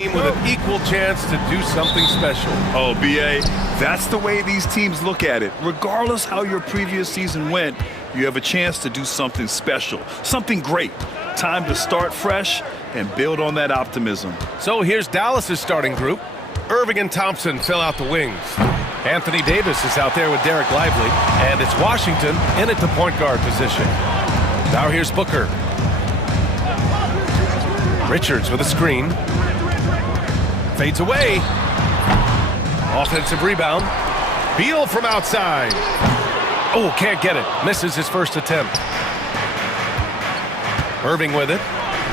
with an equal chance to do something special. Oh, BA, that's the way these teams look at it. Regardless how your previous season went, you have a chance to do something special, something great. Time to start fresh and build on that optimism. So here's Dallas's starting group. Irving and Thompson fill out the wings. Anthony Davis is out there with Derek Lively, and it's Washington in at the point guard position. Now here's Booker. Richards with a screen. Fades away. Offensive rebound. Beal from outside. Oh, can't get it. Misses his first attempt. Irving with it.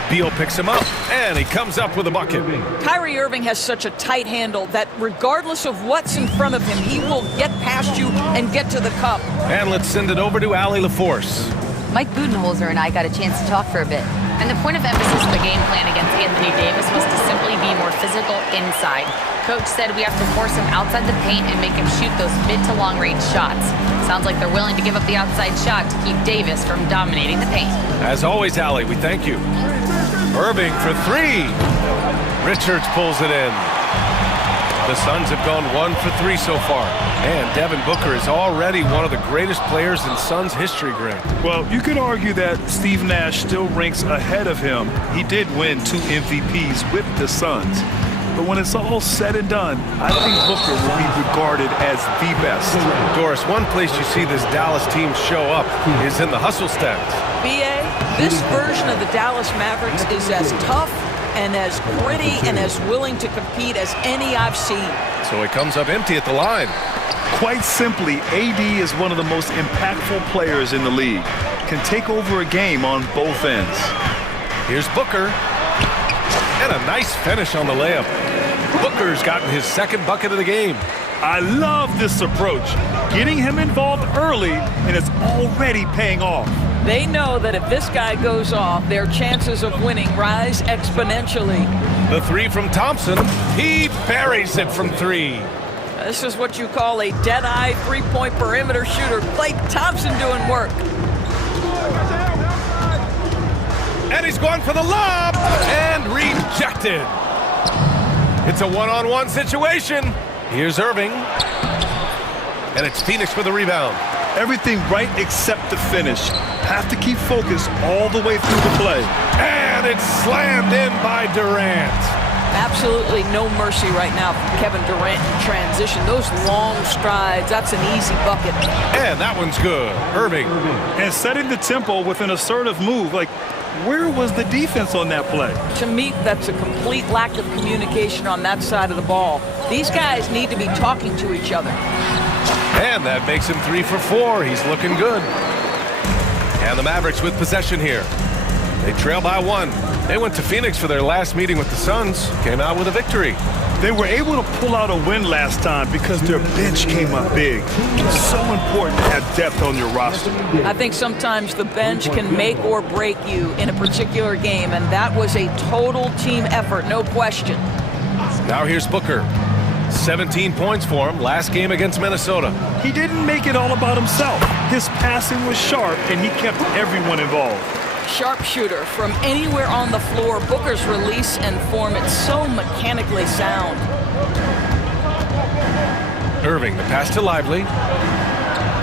Beal picks him up, and he comes up with a bucket. Kyrie Irving has such a tight handle that regardless of what's in front of him, he will get past you and get to the cup. And let's send it over to Allie LaForce. Mike Budenholzer and I got a chance to talk for a bit. And the point of emphasis of the game plan against Anthony Davis was to simply be more physical inside. Coach said we have to force him outside the paint and make him shoot those mid to long range shots. Sounds like they're willing to give up the outside shot to keep Davis from dominating the paint. As always, Allie, we thank you. Irving for three. Richards pulls it in. The Suns have gone 1 for 3 so far. And Devin Booker is already one of the greatest players in Suns history, Greg. Well, you could argue that Steve Nash still ranks ahead of him. He did win 2 MVPs with the Suns. But when it's all said and done, I think Booker will be regarded as the best. Doris, one place you see this Dallas team show up is in the hustle stats. BA, this version of the Dallas Mavericks is as tough and as gritty and as willing to compete as any I've seen. So he comes up empty at the line. Quite simply, AD is one of the most impactful players in the league. Can take over a game on both ends. Here's Booker. And a nice finish on the layup. Booker's gotten his second bucket of the game. I love this approach. Getting him involved early, and it's already paying off. They know that if this guy goes off, their chances of winning rise exponentially. The three from Thompson. He buries it from 3. This is what you call a dead-eye three-point perimeter shooter. Klay Thompson doing work. And he's going for the lob and rejected. It's a one-on-one situation. Here's Irving. And it's Phoenix with the rebound. Everything right except the finish. Have to keep focused all the way through the play. And it's slammed in by Durant. Absolutely no mercy right now from Kevin Durant in transition. Those long strides, that's an easy bucket. And that one's good. Irving. And setting the tempo with an assertive move. Like, where was the defense on that play? To me, that's a complete lack of communication on that side of the ball. These guys need to be talking to each other. And that makes him 3 for 4. He's looking good. And the Mavericks with possession here. They trail by 1. They went to Phoenix for their last meeting with the Suns. Came out with a victory. They were able to pull out a win last time because their bench came up big. It's so important to have depth on your roster. I think sometimes the bench can make or break you in a particular game, and that was a total team effort, no question. Now here's Booker. 17 points for him last game against Minnesota. He didn't make it all about himself. His passing was sharp, and he kept everyone involved. Sharpshooter from anywhere on the floor. Booker's release and form, it's so mechanically sound. Irving, the pass to Lively.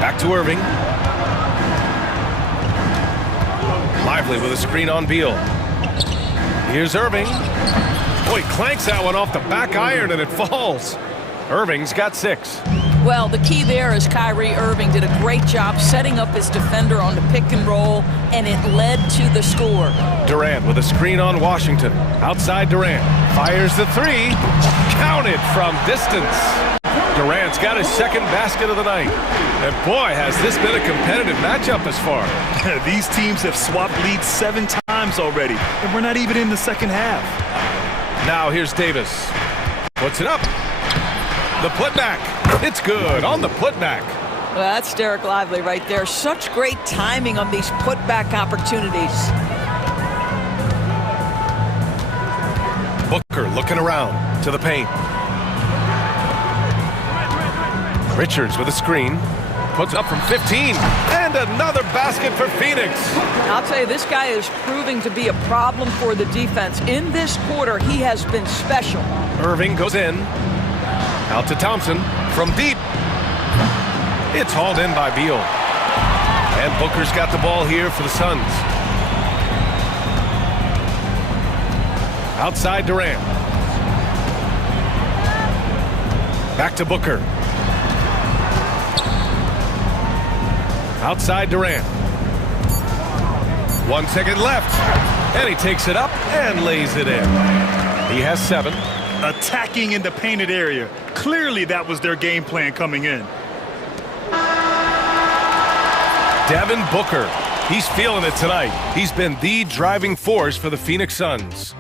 Back to Irving. Lively with a screen on Beal. Here's Irving. Boy, he clanks that one off the back iron and it falls. Irving's got 6. Well, the key there is Kyrie Irving did a great job setting up his defender on the pick and roll, and it led to the score. Durant with a screen on Washington. Outside Durant. Fires the 3. Counted from distance. Durant's got his second basket of the night. And boy, has this been a competitive matchup thus far. These teams have swapped leads 7 times already, and we're not even in the second half. Now here's Davis. Puts it up. The putback. It's good on the putback. Well, that's Derek Lively right there. Such great timing on these putback opportunities. Booker looking around to the paint. Richards with a screen. puts up from 15. And another basket for Phoenix. I'll tell you, this guy is proving to be a problem for the defense. In this quarter, he has been special. Irving goes in. Out to Thompson from deep. It's hauled in by Beal. And Booker's got the ball here for the Suns. Outside Durant. Back to Booker. Outside Durant. 1 second left. And he takes it up and lays it in. He has 7. Attacking in the painted area. Clearly that was their game plan coming in. Devin Booker. He's feeling it tonight. He's been the driving force for the Phoenix Suns.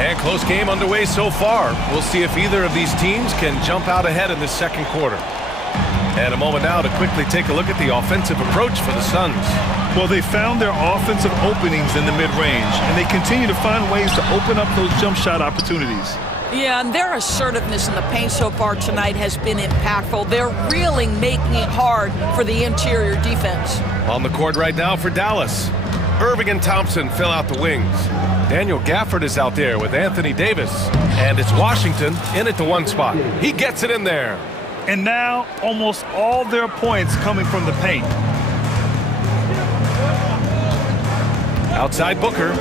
And close game underway so far. We'll see if either of these teams can jump out ahead in the second quarter. And a moment now to quickly take a look at the offensive approach for the Suns. Well, they found their offensive openings in the mid-range, and they continue to find ways to open up those jump shot opportunities. Yeah, and their assertiveness in the paint so far tonight has been impactful. They're really making it hard for the interior defense. On the court right now for Dallas. Irving and Thompson fill out the wings. Daniel Gafford is out there with Anthony Davis. And it's Washington in at the 1 spot. He gets it in there. And now, almost all their points coming from the paint. Outside Booker.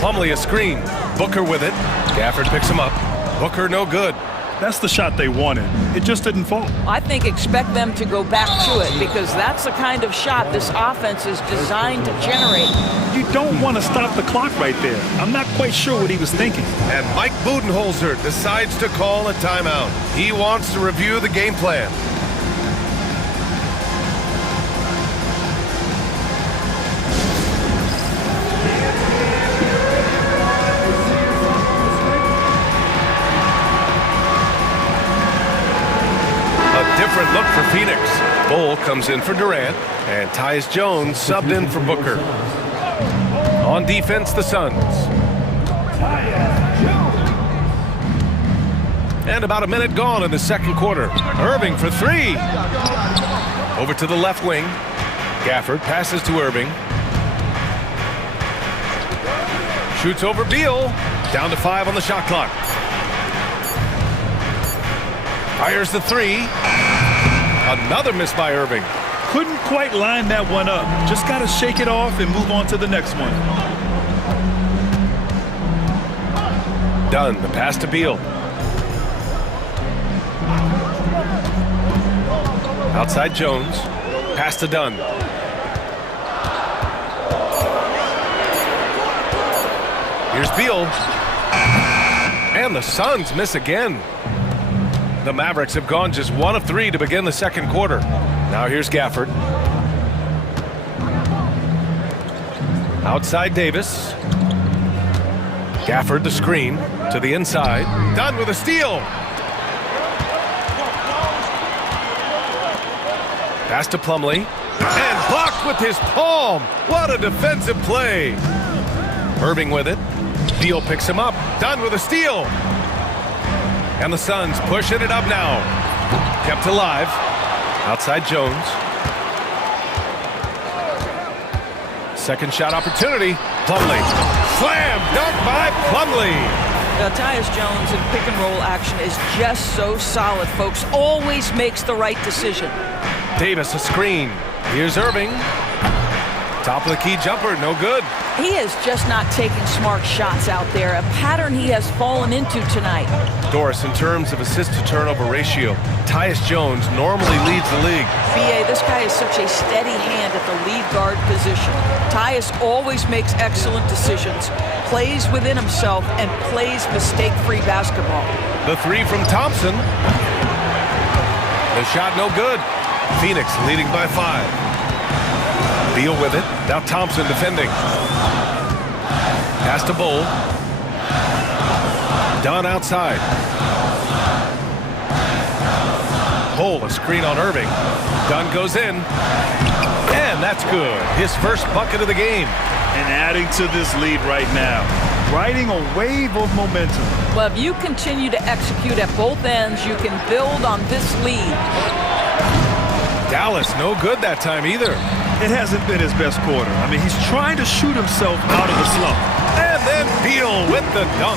Plumlee a screen. Booker with it. Gafford picks him up. Booker no good. That's the shot they wanted. It just didn't fall. I think expect them to go back to it because that's the kind of shot this offense is designed to generate. You don't want to stop the clock right there. I'm not quite sure what he was thinking. And Mike Budenholzer decides to call a timeout. He wants to review the game plan. Different look for Phoenix. Bull comes in for Durant, and Tyus Jones subbed in for Booker. On defense, the Suns. And about a minute gone in the second quarter. Irving for 3. Over to the left wing. Gafford passes to Irving. Shoots over Beal. Down to 5 on the shot clock. Fires the 3. Another miss by Irving. Couldn't quite line that one up. Just got to shake it off and move on to the next one. Dunn, the pass to Beal. Outside Jones. Pass to Dunn. Here's Beal. And the Suns miss again. The Mavericks have gone just 1 of 3 to begin the second quarter. Now here's Gafford. Outside Davis. Gafford the screen to the inside. Dunn with a steal. Pass to Plumlee. And blocked with his palm. What a defensive play. Irving with it. Beal picks him up. Dunn with a steal. And the Suns pushing it up now. Kept alive. Outside Jones. Second shot opportunity. Plumlee. Slam dunk by Plumlee. Tyus Jones in pick and roll action is just so solid, folks. Always makes the right decision. Davis a screen. Here's Irving. Top of the key jumper, no good. He is just not taking smart shots out there, a pattern he has fallen into tonight. Doris, in terms of assist-to-turnover ratio, Tyus Jones normally leads the league. B.A., this guy is such a steady hand at the lead guard position. Tyus always makes excellent decisions, plays within himself, and plays mistake-free basketball. The 3 from Thompson. The shot no good. Phoenix leading by 5. Beal with it. Now Thompson defending. Pass to Bull. Dunn outside. Bull a screen on Irving. Dunn goes in. And And that's good. His first bucket of the game. And adding to this lead right now. Riding a wave of momentum. Well, if you continue to execute at both ends, you can build on this lead. Dallas, no good that time either. It hasn't been his best quarter. I mean, he's trying to shoot himself out of the slump. And then Beal with the dunk.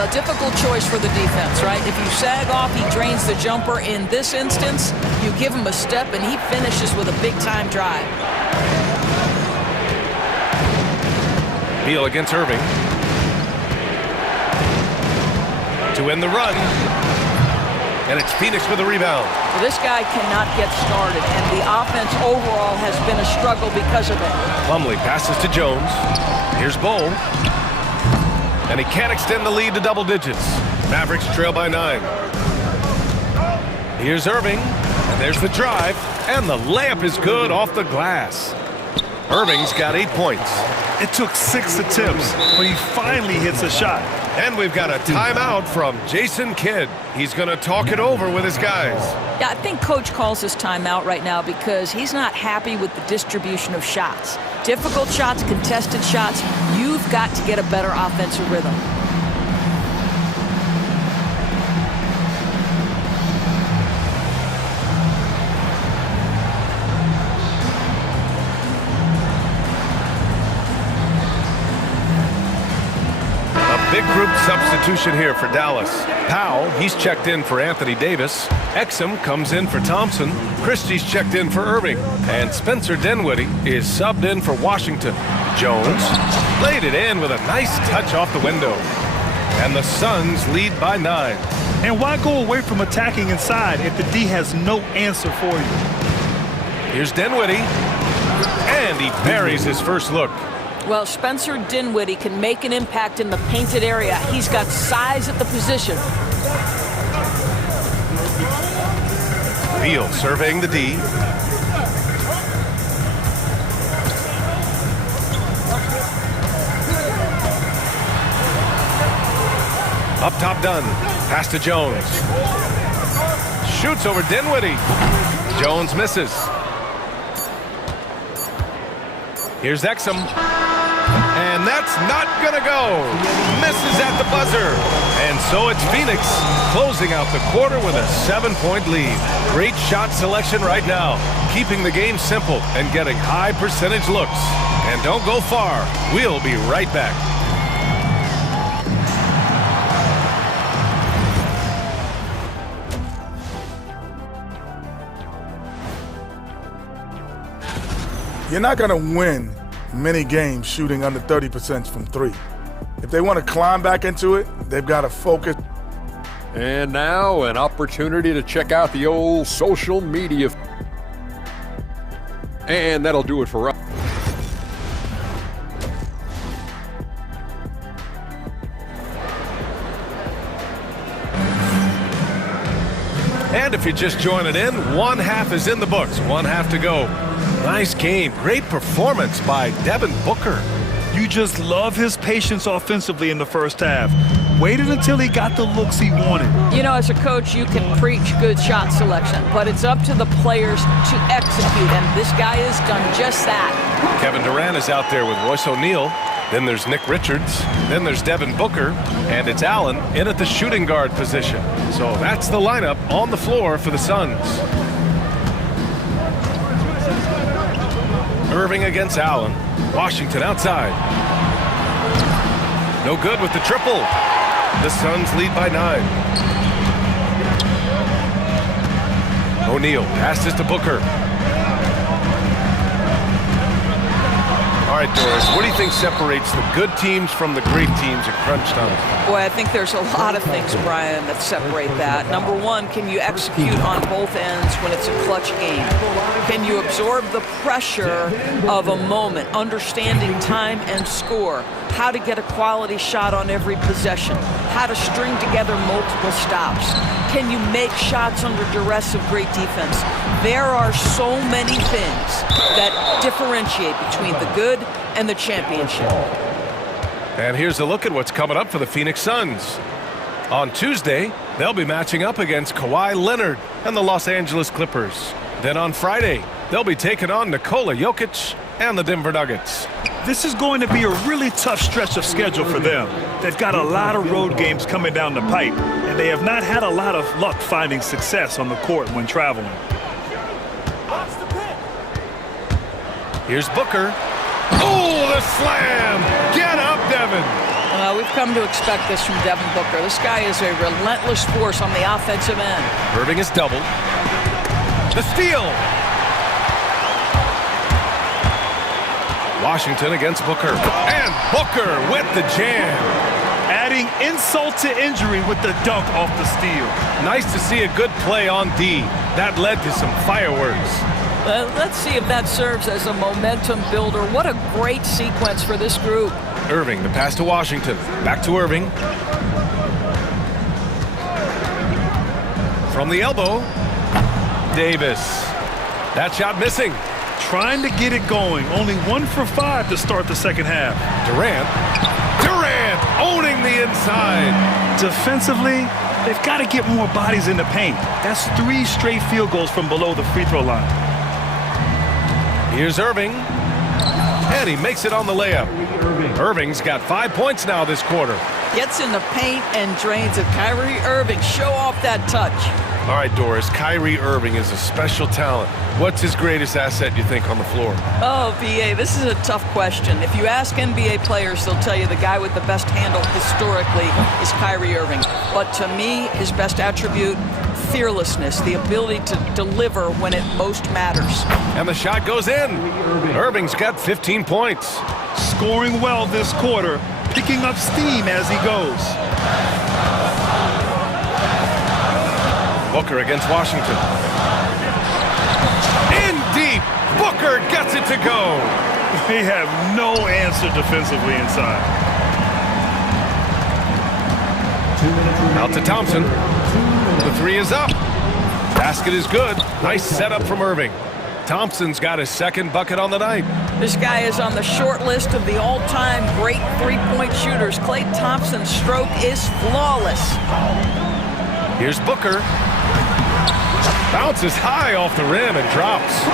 A difficult choice for the defense, right? If you sag off, he drains the jumper. In this instance, you give him a step, and he finishes with a big-time drive. Beal against Irving. To win the run. And it's Phoenix with a rebound. So this guy cannot get started, and the offense overall has been a struggle because of it. Plumlee passes to Jones. Here's Bowl. And he can't extend the lead to double digits. Mavericks trail by 9. Here's Irving. And there's the drive. And the layup is good off the glass. Irving's got 8 points. It took 6 attempts, but he finally hits a shot. And we've got a timeout from Jason Kidd. He's going to talk it over with his guys. Yeah, I think Coach calls this timeout right now because he's not happy with the distribution of shots. Difficult shots, contested shots. You've got to get a better offensive rhythm. Big group substitution here for Dallas. Powell, he's checked in for Anthony Davis. Exum comes in for Thompson. Christie's checked in for Irving. And Spencer Dinwiddie is subbed in for Washington. Jones laid it in with a nice touch off the window. And the Suns lead by 9. And why go away from attacking inside if the D has no answer for you? Here's Dinwiddie. And he buries his first look. Well, Spencer Dinwiddie can make an impact in the painted area. He's got size at the position. Beal surveying the D. Up top done. Pass to Jones. Shoots over Dinwiddie. Jones misses. Here's Exum. And that's not gonna go. Misses at the buzzer. And so it's Phoenix closing out the quarter with a 7-point lead. Great shot selection right now. Keeping the game simple and getting high percentage looks. And don't go far. We'll be right back. You're not going to win many games shooting under 30% from 3. If they want to climb back into it, they've got to focus. And now an opportunity to check out the old social media. And that'll do it for us. And if you're just joining in, one half is in the books, one half to go. Nice game. Great performance by Devin Booker. You just love his patience offensively in the first half. Waited until he got the looks he wanted. You know, as a coach, you can preach good shot selection, but it's up to the players to execute, and this guy has done just that. Kevin Durant is out there with Royce O'Neal. Then there's Nick Richards. Then there's Devin Booker. And it's Allen in at the shooting guard position. So that's the lineup on the floor for the Suns. Irving against Allen. Washington outside. No good with the triple. The Suns lead by 9. O'Neal passes to Booker. All right, Doris, what do you think separates the good teams from the great teams at crunch time? Boy, I think there's a lot of things, Brian, that separate that. Number one, can you execute on both ends when it's a clutch game? Can you absorb the pressure of a moment, understanding time and score, how to get a quality shot on every possession, how to string together multiple stops? Can you make shots under duress of great defense? There are so many things that differentiate between the good and the championship. And here's a look at what's coming up for the Phoenix Suns. On Tuesday, they'll be matching up against Kawhi Leonard and the Los Angeles Clippers. Then on Friday, they'll be taking on Nikola Jokic and the Denver Nuggets. This is going to be a really tough stretch of schedule for them. They've got a lot of road games coming down the pipe, and they have not had a lot of luck finding success on the court when traveling. Here's Booker. Oh, the slam! Get up, Devin! We've come to expect this from Devin Booker. This guy is a relentless force on the offensive end. Irving is doubled. The steal! Washington against Booker. And Booker with the jam. Adding insult to injury with the dunk off the steal. Nice to see a good play on D. That led to some fireworks. Let's see if that serves as a momentum builder. What a great sequence for this group. Irving, the pass to Washington. Back to Irving. From the elbow. Davis. That shot missing. Trying to get it going. Only 1 for 5 to start the second half. Durant owning the inside. Defensively, they've got to get more bodies in the paint. That's 3 straight field goals from below the free throw line. Here's Irving. And he makes it on the layup. Irving's got 5 points now this quarter. Gets in the paint and drains it. Kyrie Irving, show off that touch. All right, Doris, Kyrie Irving is a special talent. What's his greatest asset, you think, on the floor? Oh, B.A., this is a tough question. If you ask NBA players, they'll tell you the guy with the best handle historically is Kyrie Irving. But to me, his best attribute, fearlessness, the ability to deliver when it most matters. And the shot goes in. Irving's got 15 points. Scoring well this quarter, picking up steam as he goes. Booker against Washington. In deep. Booker gets it to go. They have no answer defensively inside. Out to Thompson. The three is up. Basket is good. Nice setup from Irving. Thompson's got his second bucket on the night. This guy is on the short list of the all-time great three-point shooters. Klay Thompson's stroke is flawless. Here's Booker. Bounces high off the rim and drops.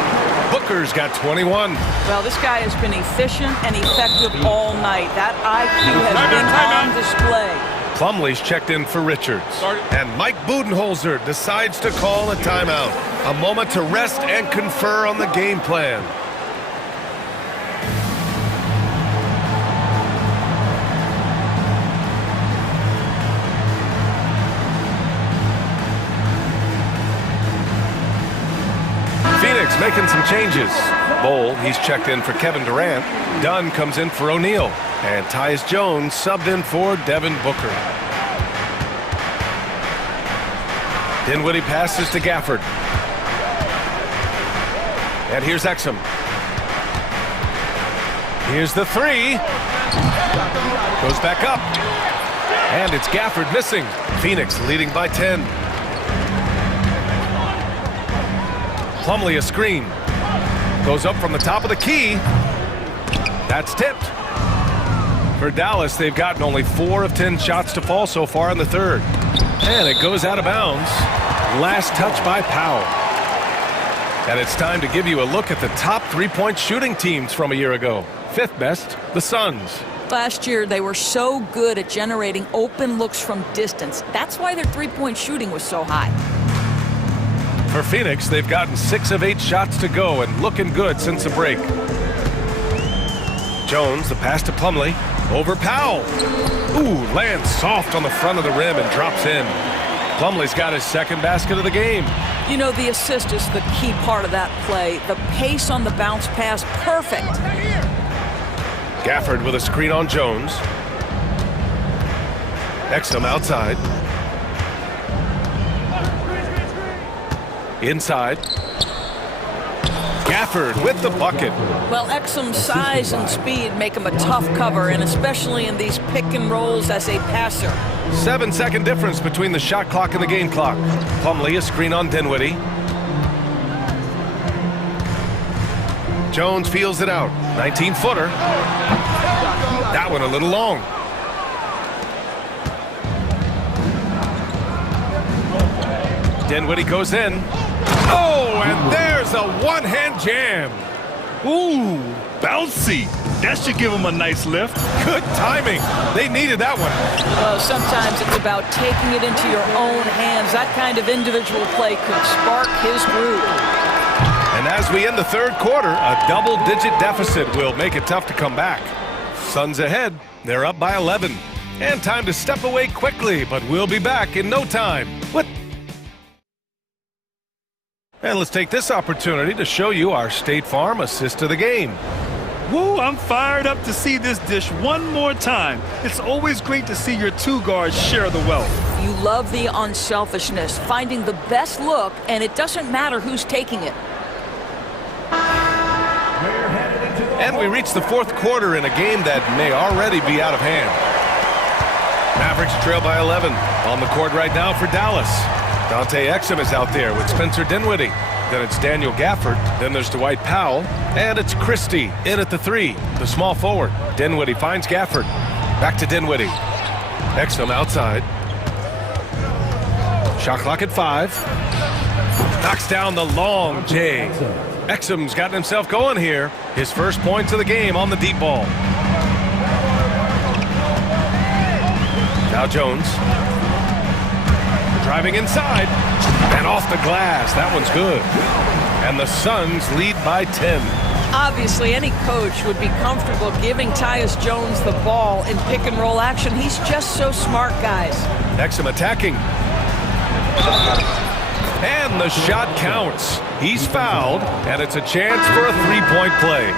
Booker's got 21. Well, this guy has been efficient and effective all night. That IQ has been on display. Plumlee's checked in for Richards. And Mike Budenholzer decides to call a timeout. A moment to rest and confer on the game plan. Phoenix making some changes. Bowl, he's checked in for Kevin Durant. Dunn comes in for O'Neal. And Tyus Jones subbed in for Devin Booker. Dinwiddie passes to Gafford. And here's Exum. Here's the three. Goes back up. And it's Gafford missing. Phoenix leading by 10. Plumlee a screen. Goes up from the top of the key. That's tipped. For Dallas, they've gotten only 4 of 10 shots to fall so far in the third. And it goes out of bounds. Last touch by Powell. And it's time to give you a look at the top three-point shooting teams from a year ago. 5th best, the Suns. Last year, they were so good at generating open looks from distance. That's why their three-point shooting was so high. For Phoenix, they've gotten 6 of 8 shots to go and looking good since the break. Jones, the pass to Plumlee. Over Powell. Ooh, lands soft on the front of the rim and drops in. Plumlee's got his second basket of the game. You know, the assist is the key part of that play. The pace on the bounce pass, perfect. Gafford with a screen on Jones. Exum outside. Inside. Gafford with the bucket. Well, Exum's size and speed make him a tough cover, and especially in these pick and rolls as a passer. 7-second difference between the shot clock and the game clock. Plumlee a screen on Dinwiddie. Jones feels it out. 19-footer. That one a little long. Dinwiddie goes in. Oh, and there's There's a one-hand jam. Ooh, bouncy. That should give him a nice lift. Good timing. They needed that one. Well, sometimes it's about taking it into your own hands. That kind of individual play could spark his groove. And as we end the third quarter, a double-digit deficit will make it tough to come back. Suns ahead. They're up by 11. And time to step away quickly, but we'll be back in no time. And let's take this opportunity to show you our State Farm assist of the game. Woo, I'm fired up to see this dish one more time. It's always great to see your two guards share the wealth. You love the unselfishness, finding the best look, and it doesn't matter who's taking it. And we reach the fourth quarter in a game that may already be out of hand. Mavericks trail by 11. On the court right now for Dallas. Dante Exum is out there with Spencer Dinwiddie. Then it's Daniel Gafford. Then there's Dwight Powell. And it's Christie in at the 3, the small forward. Dinwiddie finds Gafford. Back to Dinwiddie. Exum outside. Shot clock at 5. Knocks down the long J. Exum's gotten himself going here. His first points of the game on the deep ball. Now Jones. Driving inside. And off the glass. That one's good. And the Suns lead by 10. Obviously, any coach would be comfortable giving Tyus Jones the ball in pick-and-roll action. He's just so smart, guys. Exum attacking. And the shot counts. He's fouled, and it's a chance for a three-point play.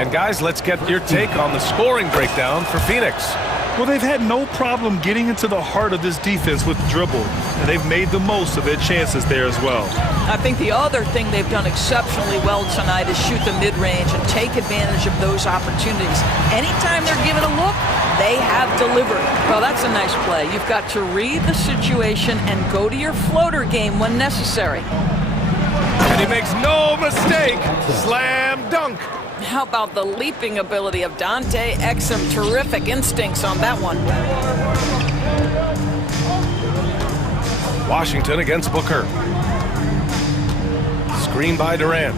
And guys, let's get your take on the scoring breakdown for Phoenix. Well, they've had no problem getting into the heart of this defense with the dribble, and they've made the most of their chances there as well. I think the other thing they've done exceptionally well tonight is shoot the mid-range and take advantage of those opportunities. Anytime they're given a look, they have delivered. Well, that's a nice play. You've got to read the situation and go to your floater game when necessary. And he makes no mistake. Slam dunk. How about the leaping ability of Dante Exum? Terrific instincts on that one. Washington against Booker. Screen by Durant.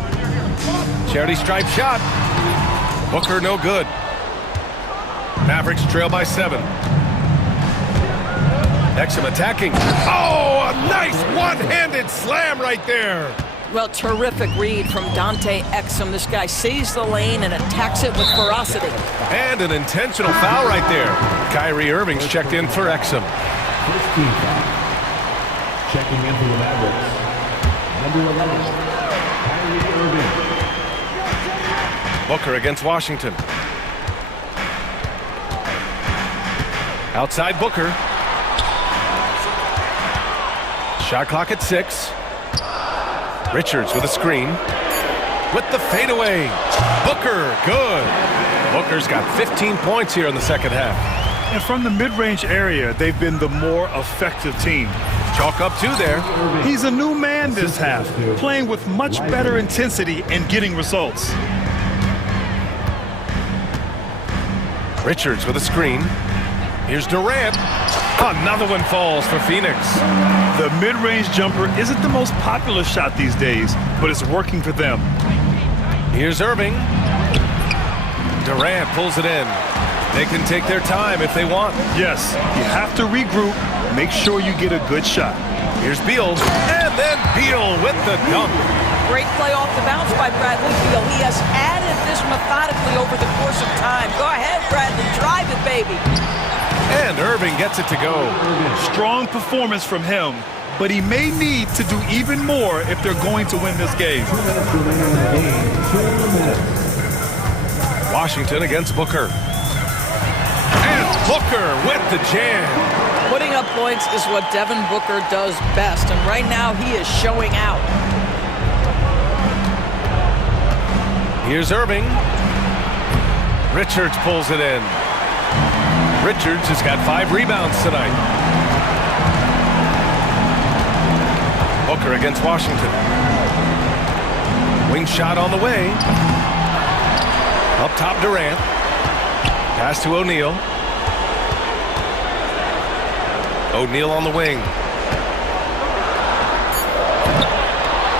Charity stripe shot. Booker no good. Mavericks trail by 7. Exum attacking. Oh, a nice one-handed slam right there. Well, terrific read from Dante Exum. This guy sees the lane and attacks it with ferocity. And an intentional foul right there. Kyrie Irving's checked in for Exum. First team foul. Checking in for the Mavericks. Number 11, Kyrie Irving. Booker against Washington. Outside Booker. Shot clock at 6. Richards with a screen. With the fadeaway. Booker, good. Booker's got 15 points here in the second half. And from the mid-range area, they've been the more effective team. Chalk up 2 there. He's a new man this half, playing with much better intensity and getting results. Richards with a screen. Here's Durant. Another one falls for Phoenix. The mid-range jumper isn't the most popular shot these days, but it's working for them. Here's Irving. Durant pulls it in. They can take their time if they want. Yes, you have to regroup. Make sure you get a good shot. Here's Beal. And then Beal with the dunk. Great play off the bounce by Bradley Beal. He has added this methodically over the course of time. Go ahead, Bradley. Drive it, baby. And Irving gets it to go. Strong performance from him, but he may need to do even more if they're going to win this game. Washington against Booker. And Booker with the jam. Putting up points is what Devin Booker does best, and right now he is showing out. Here's Irving. Richards pulls it in. Richards has got 5 rebounds tonight. Booker against Washington. Wing shot on the way. Up top Durant. Pass to O'Neal. O'Neal on the wing.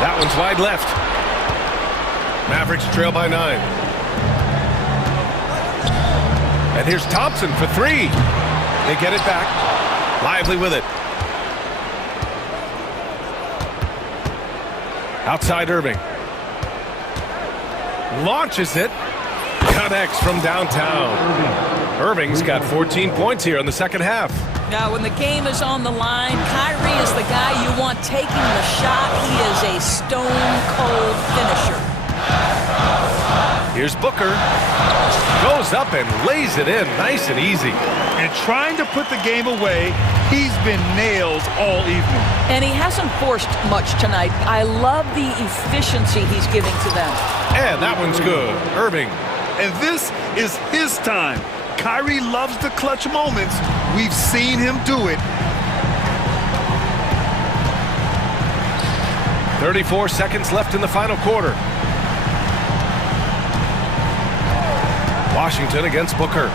That one's wide left. Mavericks trail by 9. And here's Thompson for 3. They get it back. Lively with it. Outside Irving. Launches it. Connects from downtown. Irving's got 14 points here in the second half. Now, when the game is on the line, Kyrie is the guy you want taking the shot. He is a stone-cold finisher. Here's Booker. Goes up and lays it in nice and easy. And trying to put the game away, he's been nails all evening. And he hasn't forced much tonight. I love the efficiency he's giving to them. And that one's good. Irving. And this is his time. Kyrie loves the clutch moments. We've seen him do it. 34 seconds left in the final quarter. Washington against Booker.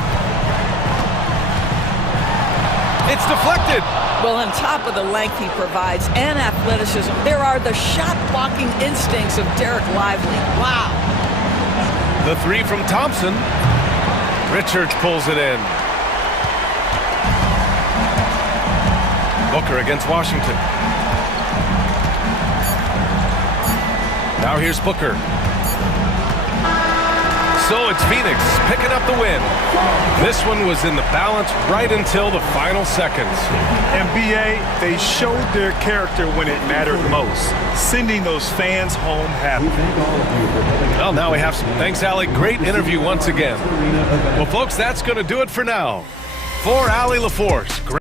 It's deflected. Well, on top of the length he provides and athleticism, there are the shot-blocking instincts of Derek Lively. Wow. The 3 from Thompson. Richards pulls it in. Booker against Washington. Now here's Booker. So it's Phoenix picking up the win. This one was in the balance right until the final seconds. NBA, they showed their character when it mattered most, sending those fans home happy. Well, now we have some. Thanks, Allie. Great interview once again. Well, folks, that's going to do it for now. For Allie LaForce.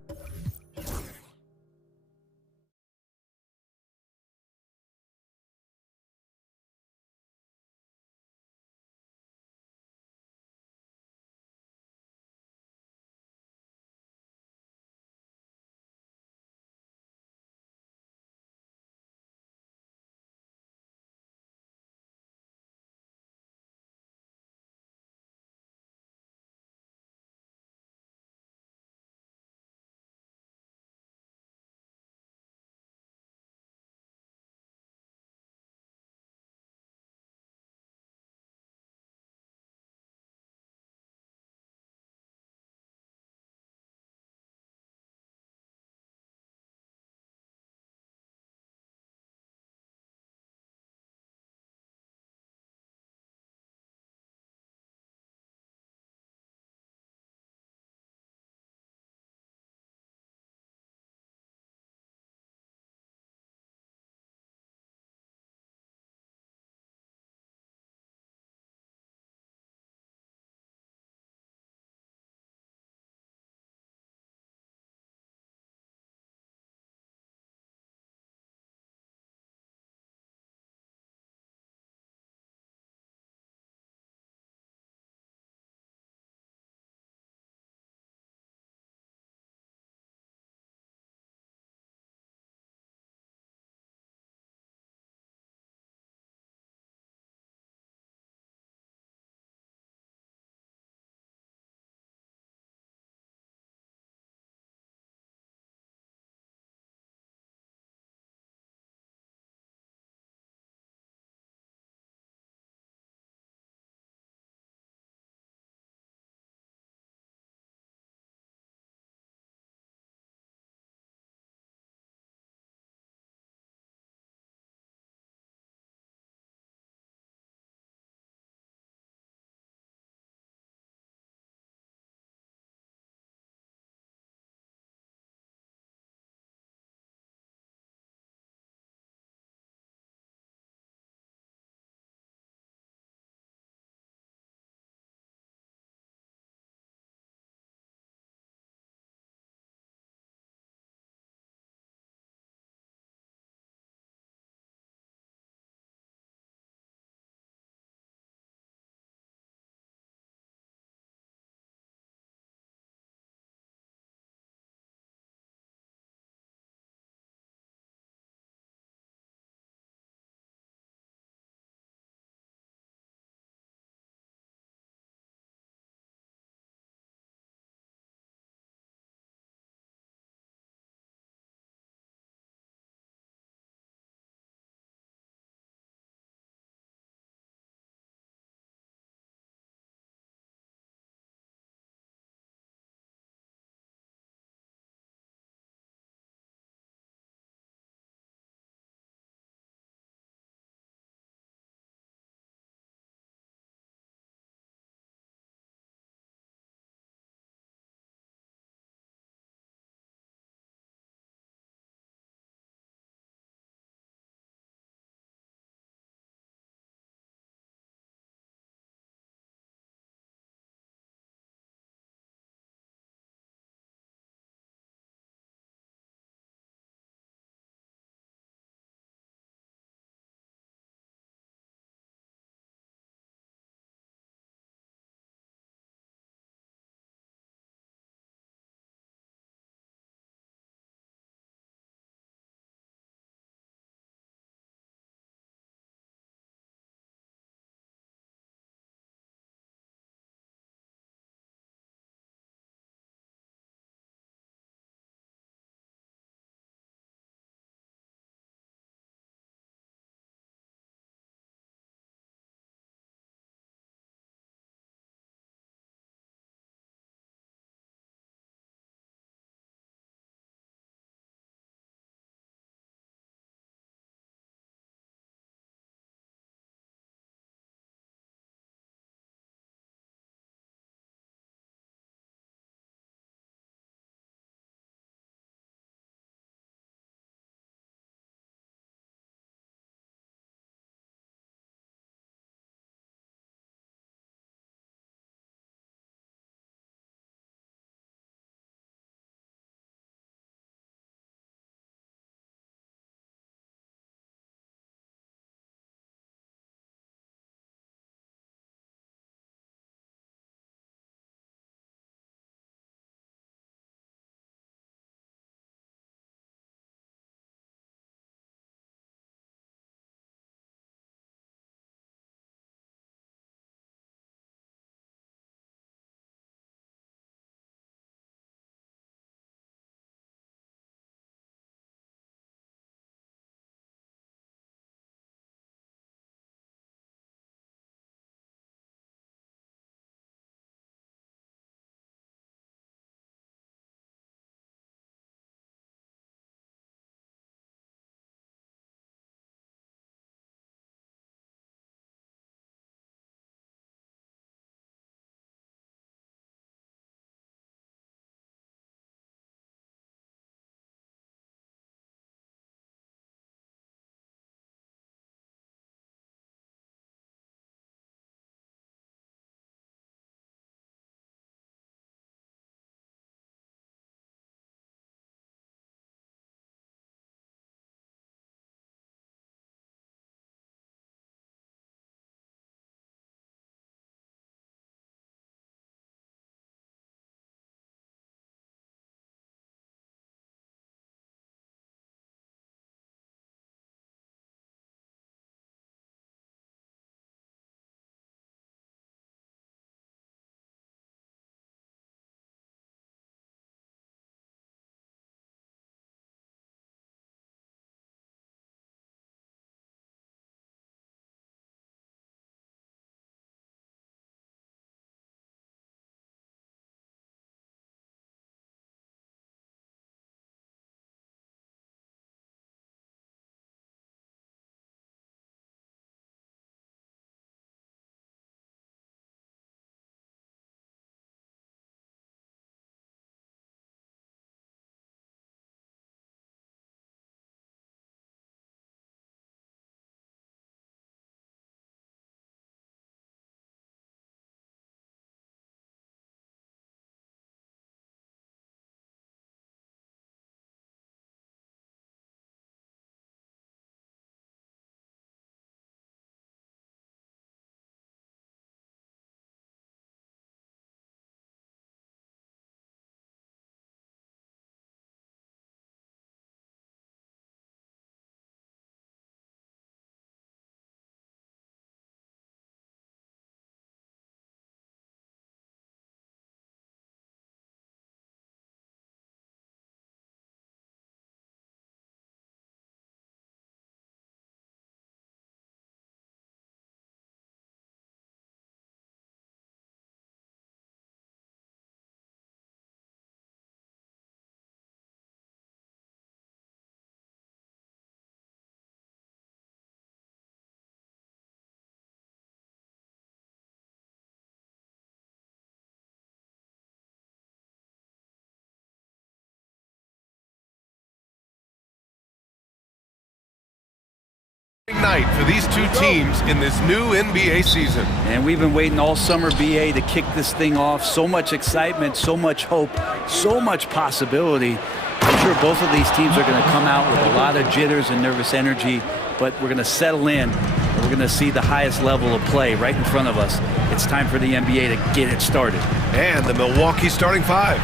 night for these two teams in this new NBA season. And we've been waiting all summer, BA, to kick this thing off. So much excitement, so much hope, so much possibility. I'm sure both of these teams are going to come out with a lot of jitters and nervous energy, but we're going to settle in. We're going to see the highest level of play right in front of us. It's time for the NBA to get it started. And the Milwaukee starting five.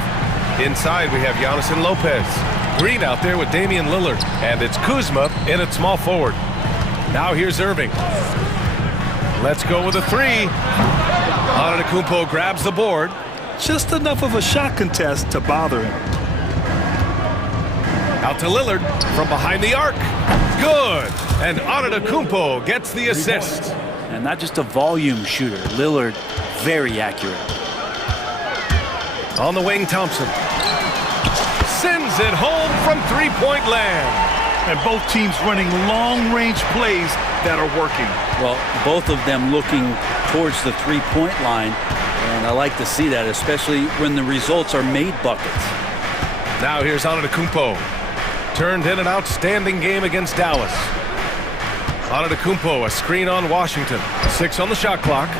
Inside, we have Giannis and Lopez. Green out there with Damian Lillard. And it's Kuzma in at small forward. Now here's Irving. Let's go with a three. Antetokounmpo grabs the board. Just enough of a shot contest to bother him. Out to Lillard from behind the arc. Good. And Antetokounmpo gets the assist. And not just a volume shooter. Lillard, very accurate. On the wing, Thompson. Sends it home from three-point land. And both teams running long-range plays that are working. Well, both of them looking towards the three-point line. And I like to see that, especially when the results are made buckets. Now here's Antetokounmpo. Turned in an outstanding game against Dallas. Antetokounmpo, a screen on Washington. 6 on the shot clock.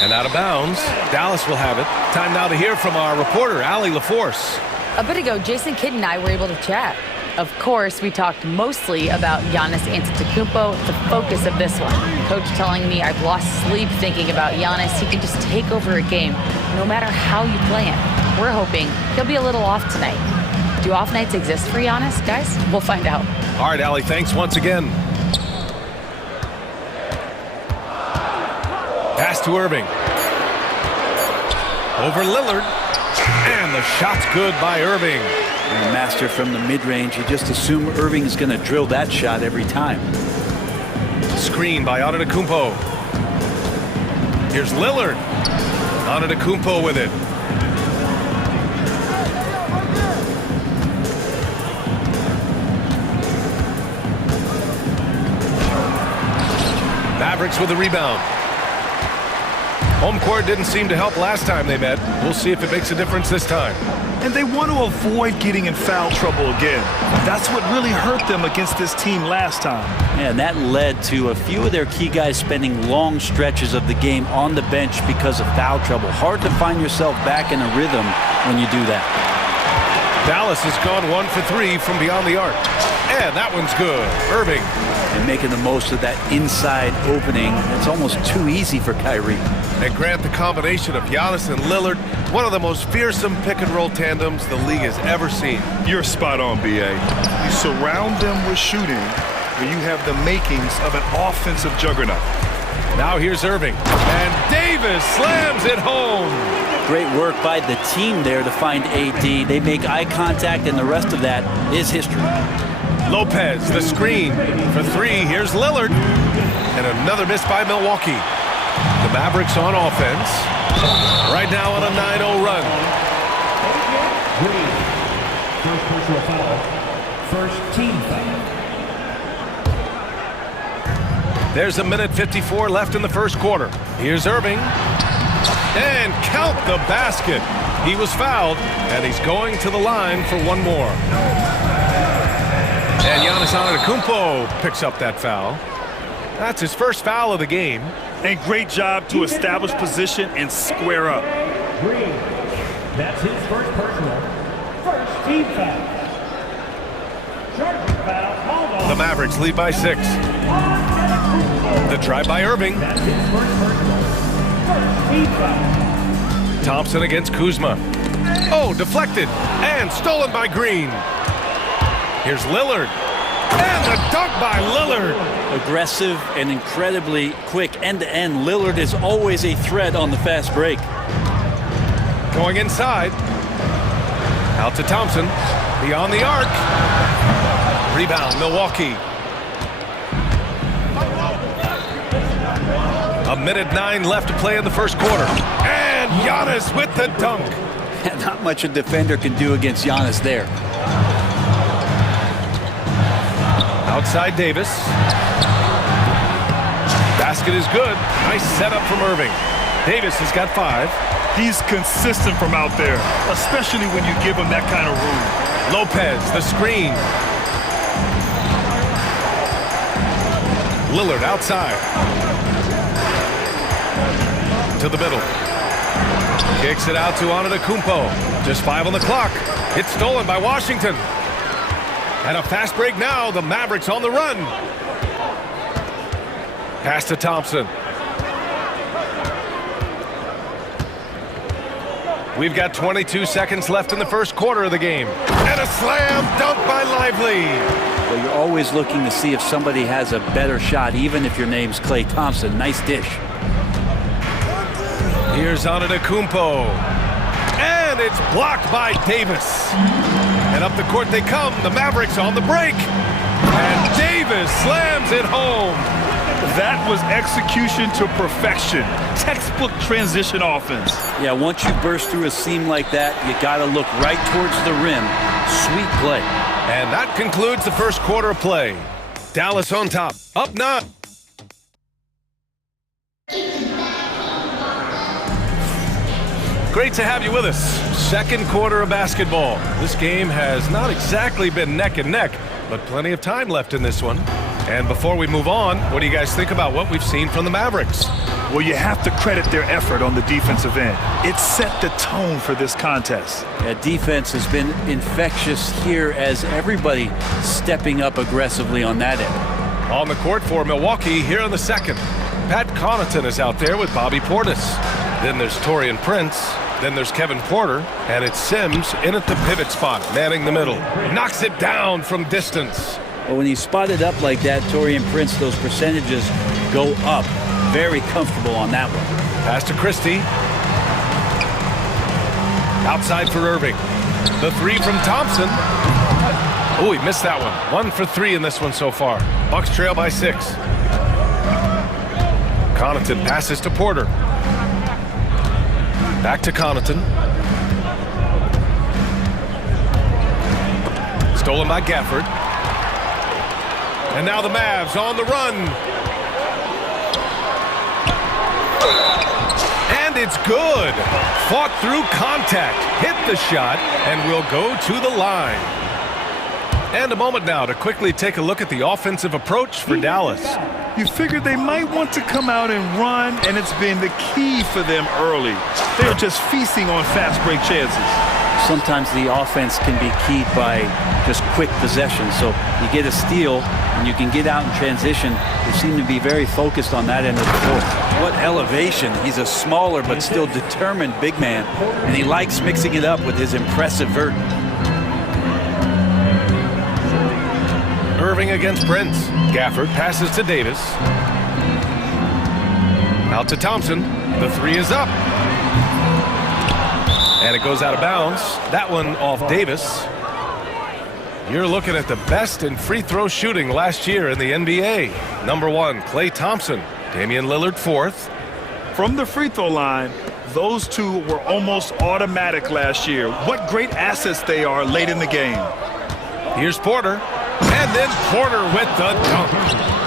And out of bounds. Dallas will have it. Time now to hear from our reporter, Allie LaForce. A bit ago, Jason Kidd and I were able to chat. Of course, we talked mostly about Giannis Antetokounmpo, the focus of this one. Coach telling me I've lost sleep thinking about Giannis. He can just take over a game, no matter how you play him. We're hoping he'll be a little off tonight. Do off nights exist for Giannis, guys? We'll find out. All right, Allie, thanks once again. Pass to Irving. Over Lillard. And the shot's good by Irving. And master from the mid-range. You just assume Irving's going to drill that shot every time. Screen by Antetokounmpo. Here's Lillard. Antetokounmpo with it. Mavericks with the rebound. Home court didn't seem to help last time they met. We'll see if it makes a difference this time. And they want to avoid getting in foul trouble again. That's what really hurt them against this team last time. And that led to a few of their key guys spending long stretches of the game on the bench because of foul trouble. Hard to find yourself back in a rhythm when you do that. Dallas has gone 1 for 3 from beyond the arc. And that one's good. Irving. And making the most of that inside opening. It's almost too easy for Kyrie. And Grant, the combination of Giannis and Lillard, one of the most fearsome pick-and-roll tandems the league has ever seen. You're spot on, BA. You surround them with shooting, and you have the makings of an offensive juggernaut. Now here's Irving. And Davis slams it home. Great work by the team there to find AD. They make eye contact, and the rest of that is history. Lopez, the screen for 3. Here's Lillard. And another miss by Milwaukee. The Mavericks on offense. Right now on a 9-0 run. Green. First personal foul. First team foul. There's a minute 54 left in the first quarter. Here's Irving. And count the basket. He was fouled, and he's going to the line for one more. And Giannis Antetokounmpo picks up that foul. That's his first foul of the game. And great job to establish position and square up. Green. That's his first personal. First team foul. Charging foul called on. The Mavericks lead by 6. The drive by Irving. That's his first personal. First team foul. Thompson against Kuzma. Oh, deflected and stolen by Green. Here's Lillard. And the dunk by Lillard. Aggressive and incredibly quick end-to-end. Lillard is always a threat on the fast break. Going inside. Out to Thompson. Beyond the arc. Rebound, Milwaukee. A minute 9 left to play in the first quarter. And Giannis with the dunk. Not much a defender can do against Giannis there. Outside Davis. Basket is good. Nice setup from Irving. Davis has got 5. He's consistent from out there, especially when you give him that kind of room. Lopez, the screen. Lillard outside. To the middle. Kicks it out to Antetokounmpo. Just 5 on the clock. It's stolen by Washington. And a fast break now. The Mavericks on the run. Pass to Thompson. We've got 22 seconds left in the first quarter of the game. And a slam dunk by Lively. Well, you're always looking to see if somebody has a better shot, even if your name's Klay Thompson. Nice dish. Here's Antetokounmpo. And it's blocked by Davis. And up the court they come. The Mavericks on the break. And Davis slams it home. That was execution to perfection. Textbook transition offense. Yeah, once you burst through a seam like that, you got to look right towards the rim. Sweet play. And that concludes the first quarter of play. Dallas on top. Up not. Great to have you with us. Second quarter of basketball. This game has not exactly been neck and neck, but plenty of time left in this one. And before we move on, what do you guys think about what we've seen from the Mavericks? Well, you have to credit their effort on the defensive end. It set the tone for this contest. Yeah, defense has been infectious here as everybody stepping up aggressively on that end. On the court for Milwaukee here in the second. Pat Connaughton is out there with Bobby Portis. Then there's Taurean Prince. Then there's Kevin Porter. And it's Sims in at the pivot spot, manning the middle. Knocks it down from distance. Well, when you spot it up like that, Taurean Prince, those percentages go up. Very comfortable on that one. Pass to Christie. Outside for Irving. The three from Thompson. Oh, he missed that one. 1 for 3 in this one so far. Bucks trail by 6. Connaughton passes to Porter. Back to Connaughton. Stolen by Gafford. And now the Mavs on the run. And it's good. Fought through contact, hit the shot, and will go to the line. And a moment now to quickly take a look at the offensive approach for Dallas. You figured they might want to come out and run, and it's been the key for them early. They're just feasting on fast break chances. Sometimes the offense can be keyed by just quick possession. So you get a steal and you can get out in transition. They seem to be very focused on that end of the court. What elevation. He's a smaller but still determined big man. And he likes mixing it up with his impressive vert. Irving against Prince. Gafford passes to Davis. Out to Thompson. The three is up. And it goes out of bounds. That one off Davis. You're looking at the best in free throw shooting last year in the NBA. Number 1, Klay Thompson. Damian Lillard 4th. From the free throw line, those two were almost automatic last year. What great assets they are late in the game. Here's Porter. And then Porter with the dunk.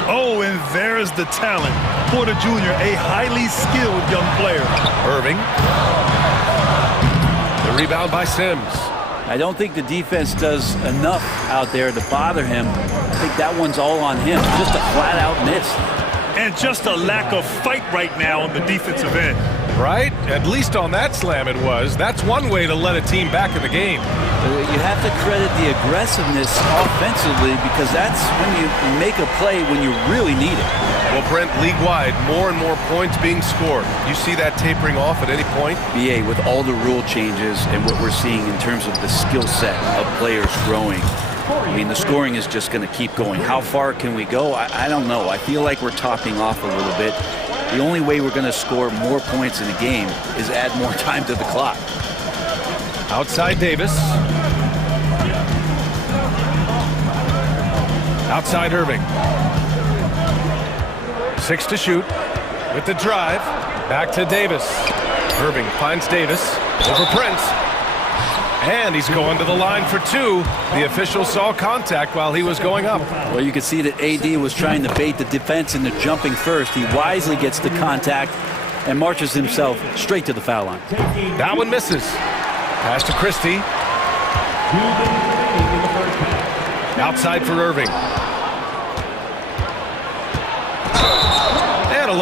Oh, and there's the talent. Porter Jr., a highly skilled young player. Irving. The rebound by Sims. I don't think the defense does enough out there to bother him. I think that one's all on him. Just a flat-out miss. And just a lack of fight right now on the defensive end. Right? At least on that slam it was. That's one way to let a team back in the game. You have to credit the aggressiveness offensively because that's when you make a play when you really need it. Well, Brent, league-wide, more and more points being scored. You see that tapering off at any point? BA, with all the rule changes and what we're seeing in terms of the skill set of players growing, I mean, the scoring is just going to keep going. How far can we go? I don't know. I feel like we're topping off a little bit. The only way we're going to score more points in a game is add more time to the clock. Outside Davis. Outside Irving. 6 to shoot. With the drive. Back to Davis. Irving finds Davis. Over Prince. And he's going to the line for 2. The official saw contact while he was going up. Well, you can see that AD was trying to bait the defense into jumping first. He wisely gets the contact and marches himself straight to the foul line. That one misses. Pass to Christie. Outside for Irving.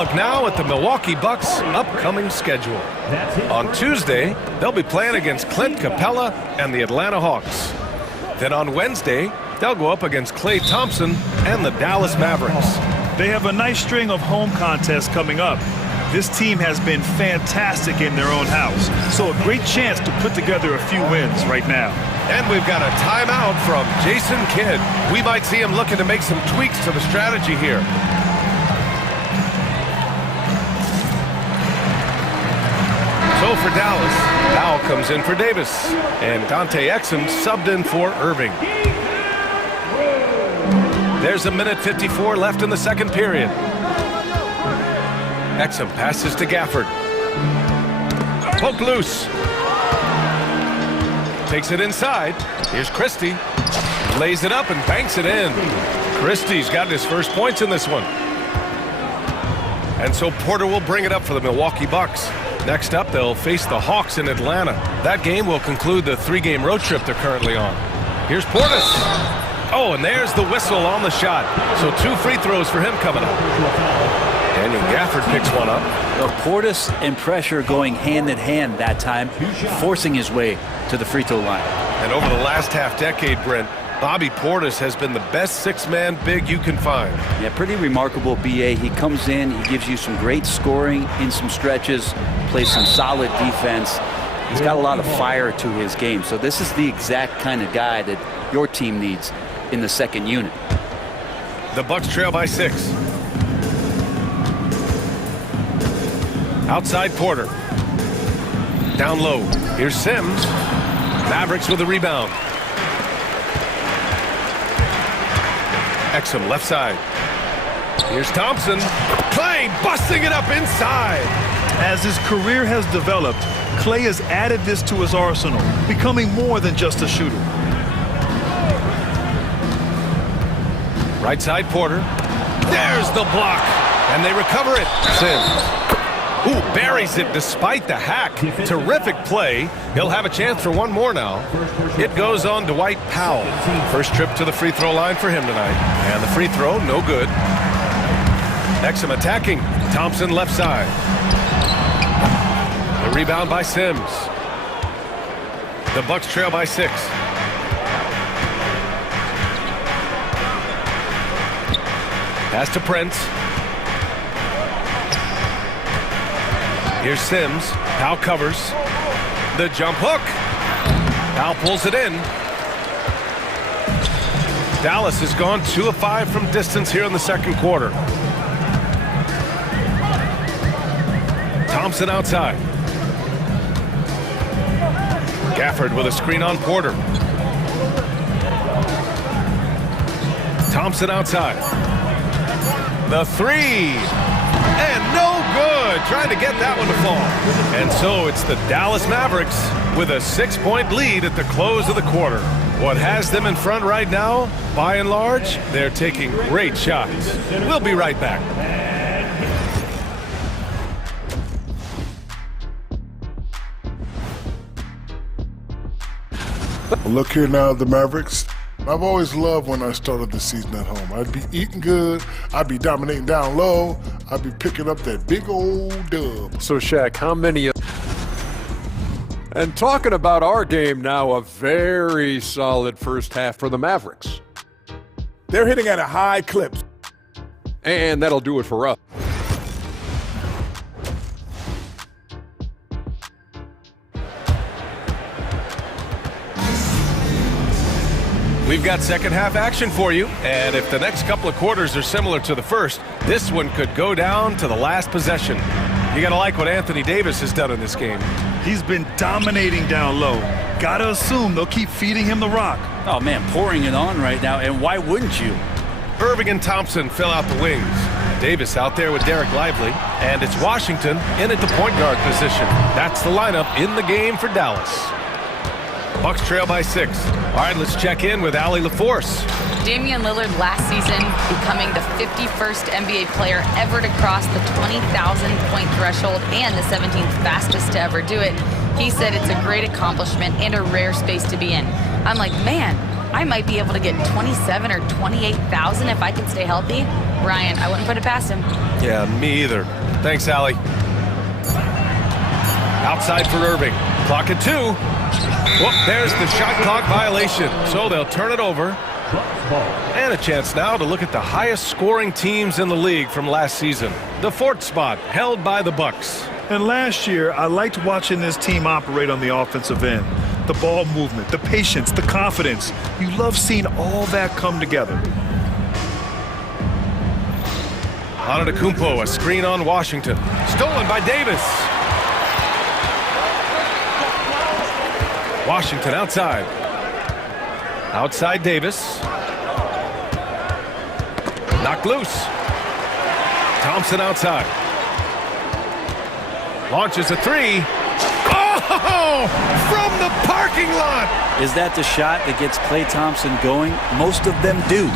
look now at the Milwaukee Bucks' upcoming schedule. On Tuesday, they'll be playing against Clint Capella and the Atlanta Hawks. Then on Wednesday, they'll go up against Klay Thompson and the Dallas Mavericks. They have a nice string of home contests coming up. This team has been fantastic in their own house, so a great chance to put together a few wins right now. And we've got a timeout from Jason Kidd. We might see him looking to make some tweaks to the strategy here. So for Dallas, Powell comes in for Davis, and Dante Exum subbed in for Irving. There's 1:54 left in the second period. Exum passes to Gafford. Poke loose. Takes it inside. Here's Christie. Lays it up and banks it in. Christie's got his first points in this one. And so Porter will bring it up for the Milwaukee Bucks. Next up, they'll face the Hawks in Atlanta. That game will conclude the 3-game road trip they're currently on. Here's Portis. Oh, and there's the whistle on the shot. So 2 free throws for him coming up. Daniel Gafford picks one up. Well, Portis and pressure going hand in hand that time, forcing his way to the free throw line. And over the last half-decade, Brent, Bobby Portis has been the best 6-man big you can find. Yeah, pretty remarkable, B.A. He comes in, he gives you some great scoring in some stretches, plays some solid defense. He's got a lot of fire to his game. So this is the exact kind of guy that your team needs in the second unit. The Bucks trail by 6. Outside Porter. Down low. Here's Sims. Mavericks with a rebound. Exum left side. Here's Thompson. Klay busting it up inside. As his career has developed, Klay has added this to his arsenal, becoming more than just a shooter. Right side Porter. There's the block. And they recover it. Sims. Ooh, buries it despite the hack. Terrific play. He'll have a chance for one more now. It goes on Dwight Powell. First trip to the free throw line for him tonight. And the free throw, no good. Exum attacking. Thompson left side. The rebound by Sims. The Bucks trail by 6. Pass to Prince. Here's Sims. Powell covers. The jump hook. Powell pulls it in. Dallas has gone 2 of 5 from distance here in the second quarter. Thompson outside. Gafford with a screen on Porter. Thompson outside. The 3. And no good. Trying to get that one to fall. And so it's the Dallas Mavericks with a 6-point lead at the close of the quarter. What has them in front right now, by and large, they're taking great shots. We'll be right back. Look here now, the Mavericks. I've always loved when I started the season at home. I'd be eating good, I'd be dominating down low, I'd be picking up that big old dub. So, Shaq, how many... And talking about our game now, a very solid first half for the Mavericks. They're hitting at a high clip. And that'll do it for us. We've got second half action for you, and if the next couple of quarters are similar to the first, this one could go down to the last possession. You gotta like what Anthony Davis has done in this game. He's been dominating down low. Gotta assume they'll keep feeding him the rock. Oh, man, pouring it on right now, and why wouldn't you? Irving and Thompson fill out the wings. Davis out there with Derek Lively, and it's Washington in at the point guard position. That's the lineup in the game for Dallas. Bucks trail by 6. All right, let's check in with Allie LaForce. Damian Lillard last season becoming the 51st NBA player ever to cross the 20,000-point threshold and the 17th fastest to ever do it. He said it's a great accomplishment and a rare space to be in. I'm like, man, I might be able to get 27 or 28,000 if I can stay healthy. Brian, I wouldn't put it past him. Yeah, me either. Thanks, Allie. Outside for Irving. Clock at 2. Whoop, there's the shot clock violation. So they'll turn it over. And a chance now to look at the highest scoring teams in the league from last season. The 4th spot held by the Bucks. And last year, I liked watching this team operate on the offensive end. The ball movement, the patience, the confidence. You love seeing all that come together. Antetokounmpo, a screen on Washington. Stolen by Davis. Washington outside. Outside Davis. Knocked loose. Thompson outside. Launches a 3. Oh! From the parking lot! Is that the shot that gets Klay Thompson going? Most of them do.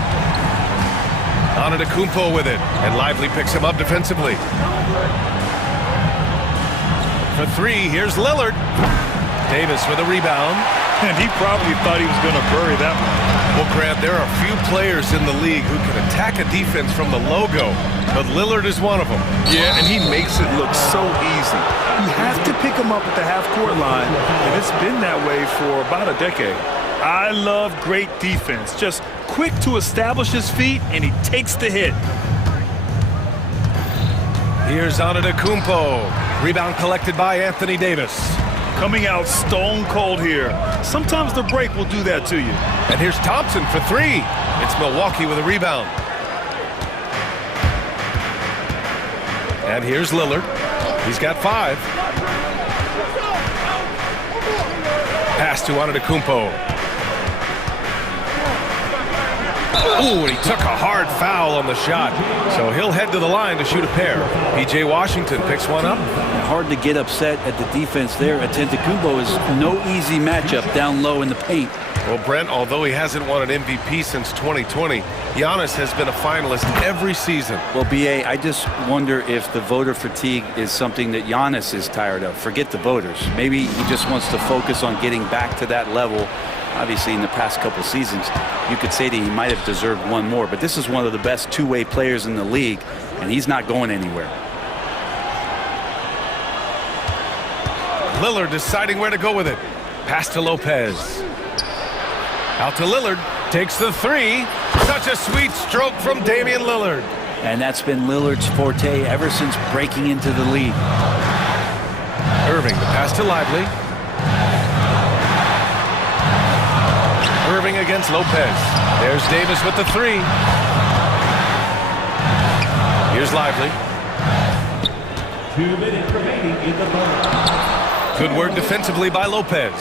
Antetokounmpo with it, and Lively picks him up defensively. For 3, here's Lillard. Davis with a rebound. And he probably thought he was going to bury that one. Well, Grant, there are few players in the league who can attack a defense from the logo, but Lillard is one of them. Yeah, and he makes it look so easy. You have to pick him up at the half-court line, and it's been that way for about a decade. I love great defense. Just quick to establish his feet, and he takes the hit. Here's Antetokounmpo. Rebound collected by Anthony Davis. Coming out stone cold here. Sometimes the break will do that to you. And here's Thompson for 3. It's Milwaukee with a rebound. And here's Lillard. He's got 5. Pass to Antetokounmpo. Ooh, and he took a hard foul on the shot. So he'll head to the line to shoot a pair. P.J. Washington picks one up. Hard to get upset at the defense there. Antetokounmpo is no easy matchup down low in the paint. Well, Brent, although he hasn't won an MVP since 2020, Giannis has been a finalist every season. Well, B.A., I just wonder if the voter fatigue is something that Giannis is tired of. Forget the voters. Maybe he just wants to focus on getting back to that level. Obviously, in the past couple seasons, you could say that he might have deserved one more, but this is one of the best two-way players in the league, and he's not going anywhere. Lillard deciding where to go with it. Pass to Lopez. Out to Lillard. Takes the 3. Such a sweet stroke from Damian Lillard. And that's been Lillard's forte ever since breaking into the league. Irving, the pass to Lively. Irving against Lopez. There's Davis with the 3. Here's Lively. 2 minutes remaining in the ball. Good work defensively by Lopez.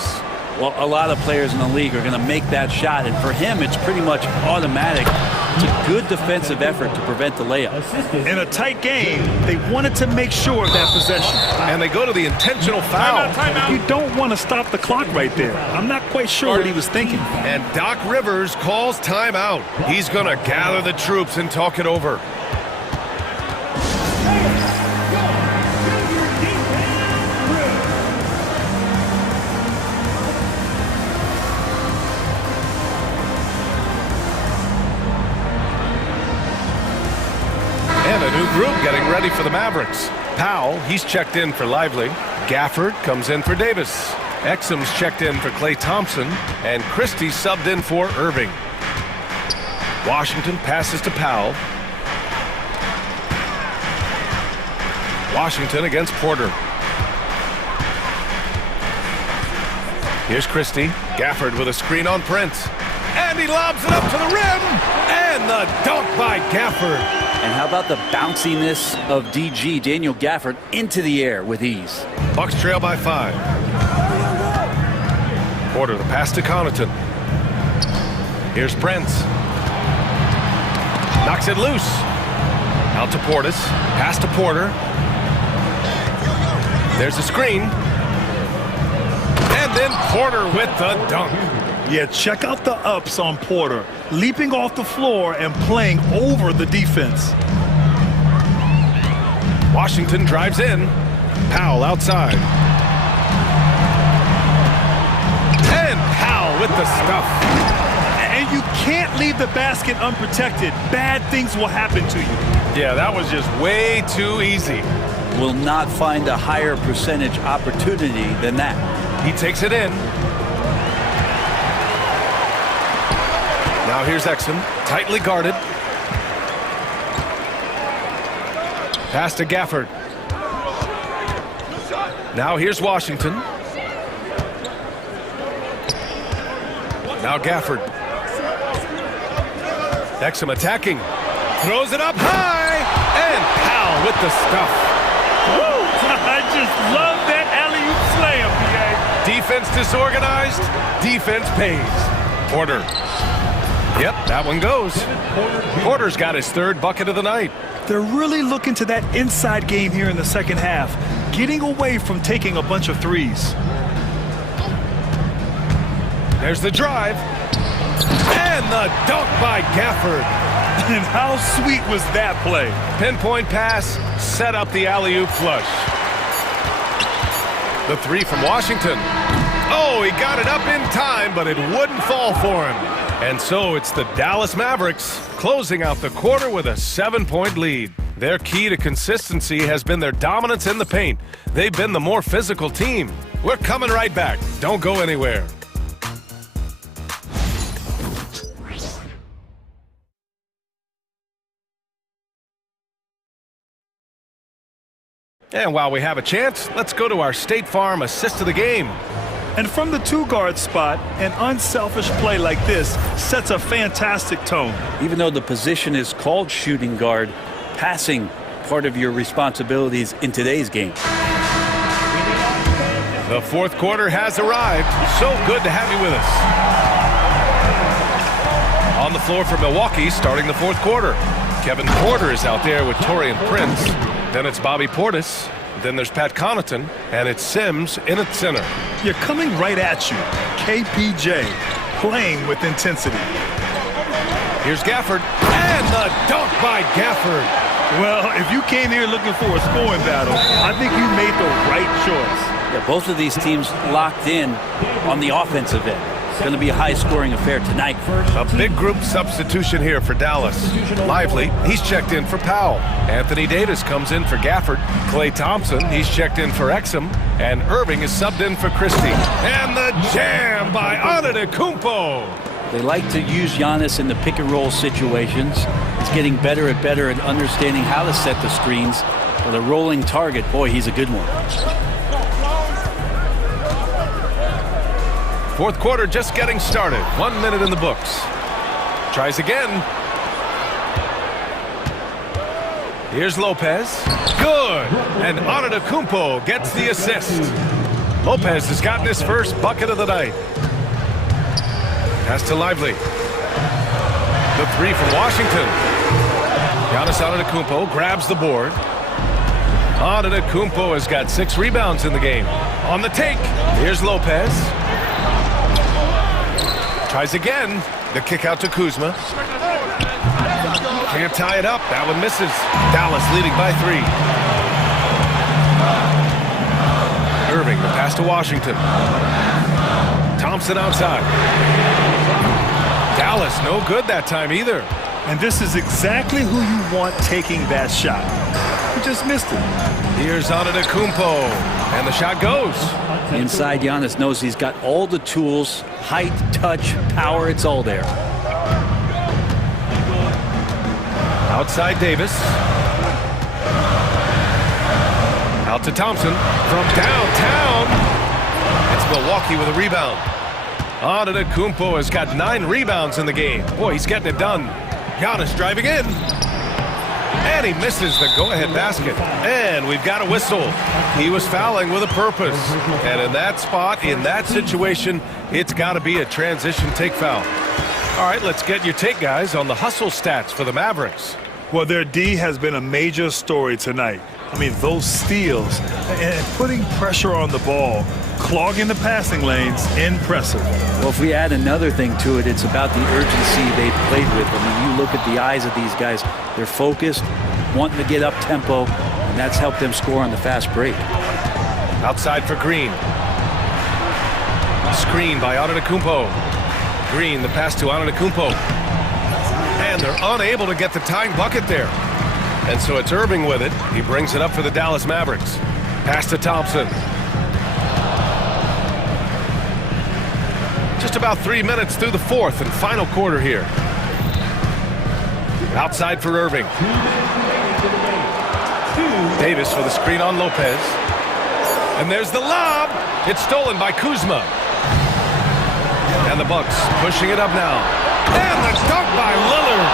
Well, a lot of players in the league are going to make that shot, and for him, it's pretty much automatic. It's a good defensive effort to prevent the layup. In a tight game, they wanted to make sure of that possession. And they go to the intentional foul. Timeout. You don't want to stop the clock right there. I'm not quite sure what he was thinking. And Doc Rivers calls timeout. He's going to gather the troops and talk it over. And a new group getting ready for the Mavericks. Powell, he's checked in for Lively. Gafford comes in for Davis. Exum's checked in for Klay Thompson. And Christie subbed in for Irving. Washington passes to Powell. Washington against Porter. Here's Christie. Gafford with a screen on Prince. And he lobs it up to the rim. And the dunk by Gafford. And how about the bounciness of DG, Daniel Gafford, into the air with ease. Bucks trail by 5. Porter, the pass to Connaughton. Here's Prince. Knocks it loose. Out to Portis. Pass to Porter. There's a screen. And then Porter with the dunk. Yeah, check out the ups on Porter. Leaping off the floor and playing over the defense. Washington drives in. Powell outside. And Powell with the stuff. And When you can't leave the basket unprotected, bad things will happen to you. Yeah, that was just way too easy. Will not find a higher percentage opportunity than that. He takes it in. Now here's Exum, tightly guarded. Pass to Gafford. Now here's Washington. Now Gafford. Exum attacking. Throws it up high. And Powell with the stuff. Woo! I just love that alley-oop slam, PA. Defense disorganized. Defense pays. Porter. Yep, that one goes. Porter's got his third bucket of the night. They're really looking to that inside game here in the second half, getting away from taking a bunch of threes. There's the drive. And the dunk by Gafford. And how sweet was that play? Pinpoint pass, set up the alley-oop flush. The three from Washington. Oh, he got it up in time, but it wouldn't fall for him. And so it's the Dallas Mavericks closing out the quarter with a 7-point lead. Their key to consistency has been their dominance in the paint. They've been the more physical team. We're coming right back. Don't go anywhere. And while we have a chance, let's go to our State Farm assist of the game. And from the two-guard spot, an unselfish play like this sets a fantastic tone. Even though the position is called shooting guard, passing part of your responsibilities in today's game. The fourth quarter has arrived. So good to have you with us. On the floor for Milwaukee, starting the fourth quarter. Kevin Porter is out there with Taurean Prince. Then it's Bobby Portis. Then there's Pat Connaughton. And it's Sims in at center. You're coming right at you. KPJ playing with intensity. Here's Gafford. And the dunk by Gafford. Well, if you came here looking for a scoring battle, I think you made the right choice. Yeah, both of these teams locked in on the offensive end. It's going to be a high-scoring affair tonight. A big group substitution here for Dallas. Lively, he's checked in for Powell. Anthony Davis comes in for Gafford. Klay Thompson, he's checked in for Exum. And Irving is subbed in for Christie. And the jam by Antetokounmpo. They like to use Giannis in the pick-and-roll situations. He's getting better at understanding how to set the screens. But a rolling target, boy, he's a good one. Fourth quarter just getting started. 1 minute in the books. Tries again. Here's Lopez. Good. And Antetokounmpo gets the assist. Lopez has gotten his first bucket of the night. Pass to Lively. The three from Washington. Giannis Antetokounmpo grabs the board. Antetokounmpo has got 6 rebounds in the game. On the take. Here's Lopez. Tries again. The kick out to Kuzma. Can't tie it up. That one misses. Dallas leading by 3. Irving, the pass to Washington. Thompson outside. Dallas, no good that time either. And this is exactly who you want taking that shot. He just missed it. Here's Antetokounmpo. And the shot goes. Inside, Giannis knows he's got all the tools, height, touch, power, it's all there. Outside Davis. Out to Thompson from downtown. It's Milwaukee with a rebound. Antetokounmpo has got 9 rebounds in the game. Boy, he's getting it done. Giannis driving in. And he misses the go-ahead basket. And we've got a whistle. He was fouling with a purpose. And in that spot, in that situation, it's got to be a transition take foul. All right, let's get your take, guys, on the hustle stats for the Mavericks. Well, their D has been a major story tonight. I mean, those steals and putting pressure on the ball, clogging the passing lanes, impressive. Well, if we add another thing to it, it's about the urgency they've played with. I mean, you look at the eyes of these guys, they're focused, wanting to get up tempo, and that's helped them score on the fast break. Outside for Green. Screen by Antetokounmpo. Green, the pass to Antetokounmpo. And they're unable to get the tying bucket there. And so it's Irving with it. He brings it up for the Dallas Mavericks. Pass to Thompson. Just about 3 minutes through the fourth and final quarter here. Outside for Irving. Davis for the screen on Lopez. And there's the lob. It's stolen by Kuzma. And the Bucks pushing it up now. And the dunk by Lillard.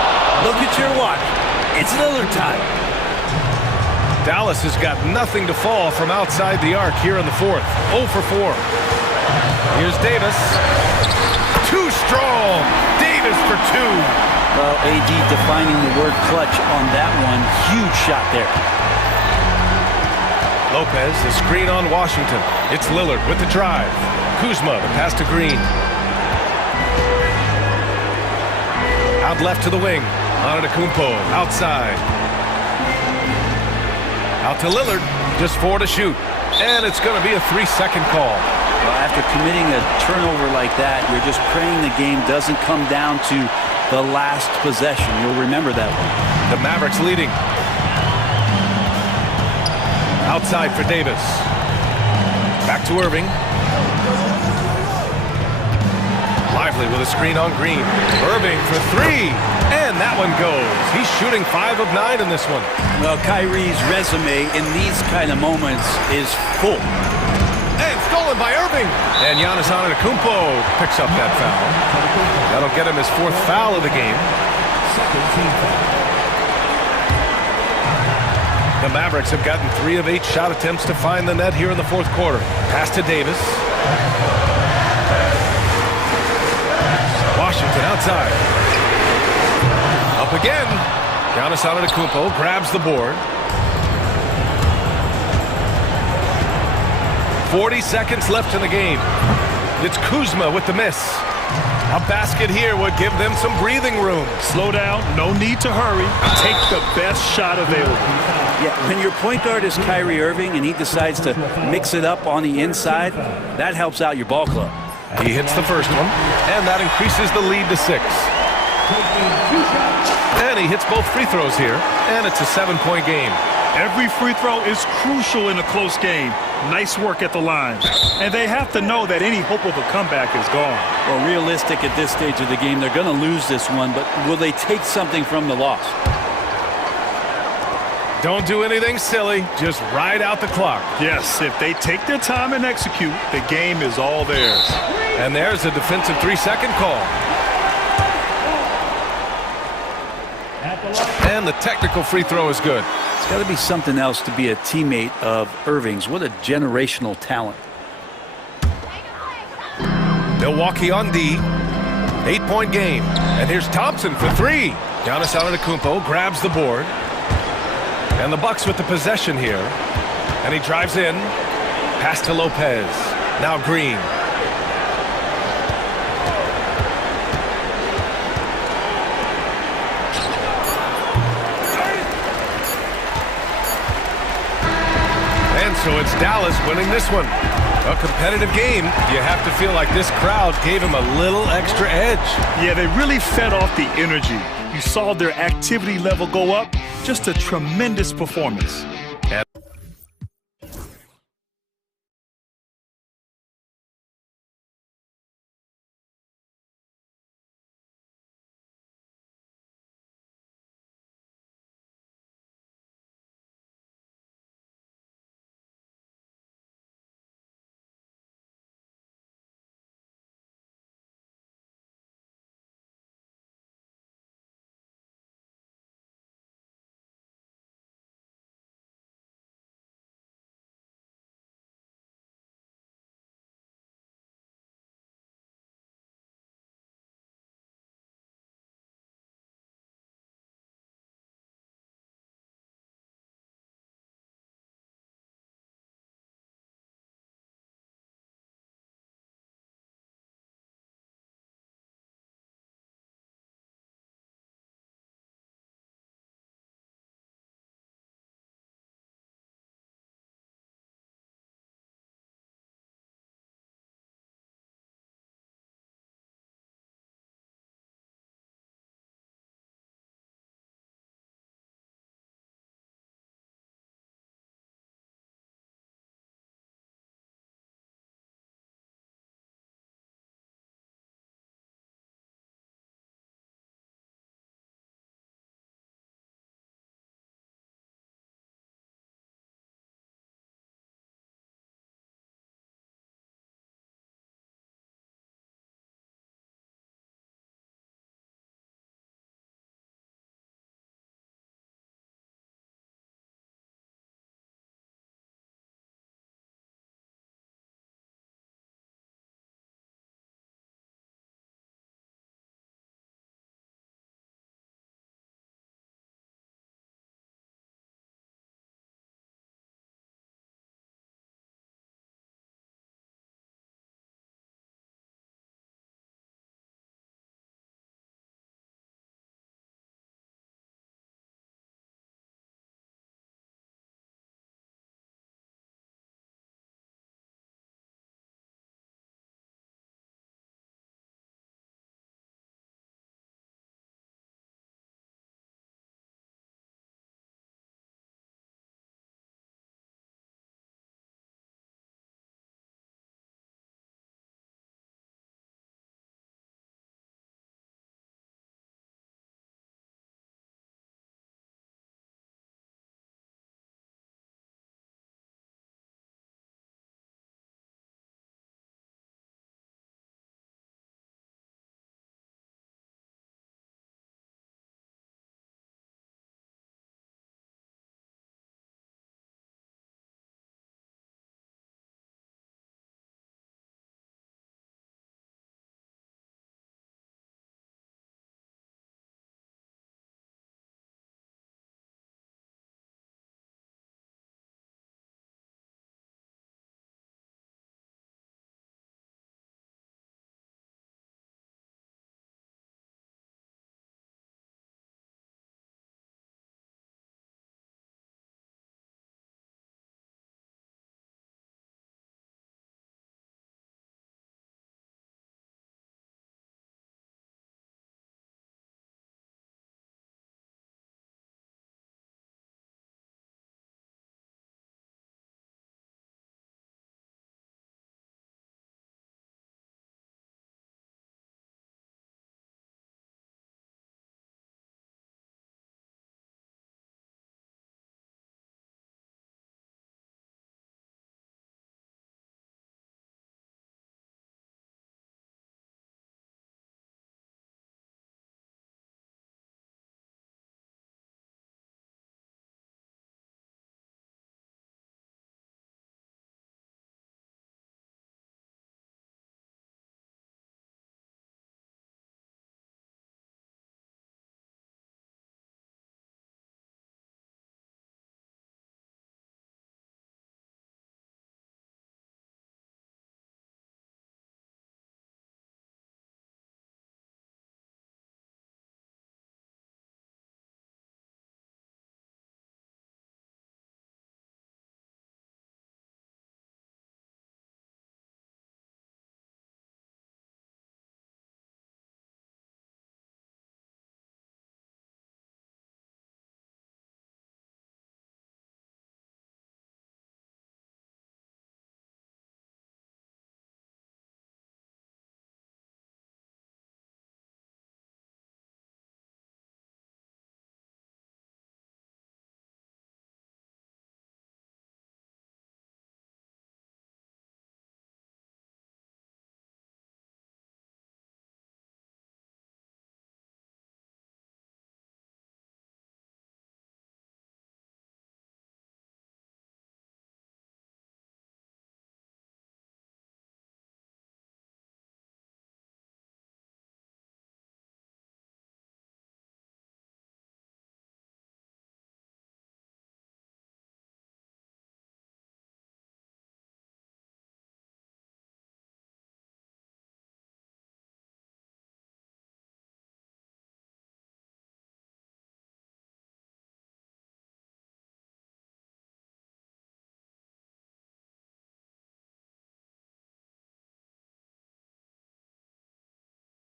Look at your watch. It's Lillard time. Dallas has got nothing to fall from outside the arc here in the fourth. 0 for 4. Here's Davis. Too strong. Davis for 2. Well, AD defining the word clutch on that one. Huge shot there. Lopez, the screen on Washington. It's Lillard with the drive. Kuzma, the pass to Green. Out left to the wing. Antetokounmpo outside. Out to Lillard. Just 4 to shoot. And it's going to be a 3-second call. Well, after committing a turnover like that, you're just praying the game doesn't come down to the last possession. You'll remember that one. The Mavericks leading. Outside for Davis. Back to Irving. Lively with a screen on Green. Irving for 3. And that one goes. He's shooting 5 of 9 in this one. Well, Kyrie's resume in these kind of moments is full. And stolen by Irving. And Giannis Antetokounmpo picks up that foul. That'll get him his 4th foul of the game. The Mavericks have gotten 3 of 8 shot attempts to find the net here in the fourth quarter. Pass to Davis. Washington outside. Up again. Giannis Antetokounmpo grabs the board. 40 seconds left in the game. It's Kuzma with the miss. A basket here would give them some breathing room. Slow down. No need to hurry. Take the best shot available. Yeah, when your point guard is Kyrie Irving and he decides to mix it up on the inside, that helps out your ball club. He hits the first one, and that increases the lead to 6. And he hits both free throws here, and it's a 7-point game. Every free throw is crucial in a close game. Nice work at the line. And they have to know that any hope of a comeback is gone. Well, realistic at this stage of the game, they're going to lose this one, but will they take something from the loss? Don't do anything silly. Just ride out the clock. Yes, if they take their time and execute, the game is all theirs. And there's a defensive 3-second call. And the technical free throw is good. It's got to be something else to be a teammate of Irving's. What a generational talent. Milwaukee on D. 8-point game. And here's Thompson for 3. Giannis Antetokounmpo grabs the board. And the Bucks with the possession here. And he drives in. Pass to Lopez. Now Green. And so it's Dallas winning this one. A competitive game. You have to feel like this crowd gave him a little extra edge. Yeah, they really fed off the energy. You saw their activity level go up. Just a tremendous performance.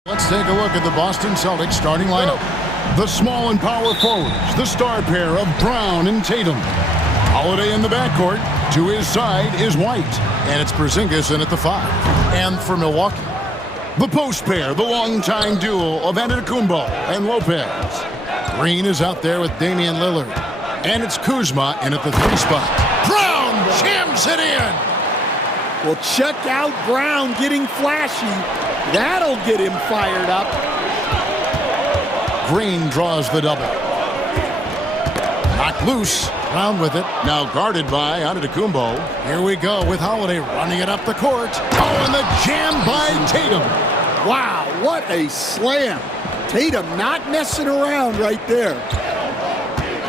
Let's take a look at the Boston Celtics starting lineup. The small and power forwards, the star pair of Brown and Tatum. Holiday in the backcourt. To his side is White, and it's Porzingis in at the 5. And for Milwaukee, the post pair, the longtime duo of Antetokounmpo and Lopez. Green is out there with Damian Lillard, and it's Kuzma in at the 3 spot. Brown jams it in. Well, check out Brown getting flashy. That'll get him fired up. Green draws the double. Knocked loose. Brown with it. Now guarded by Antetokounmpo. Here we go with Holiday running it up the court. Oh, and the jam by Tatum. Wow, what a slam. Tatum not messing around right there.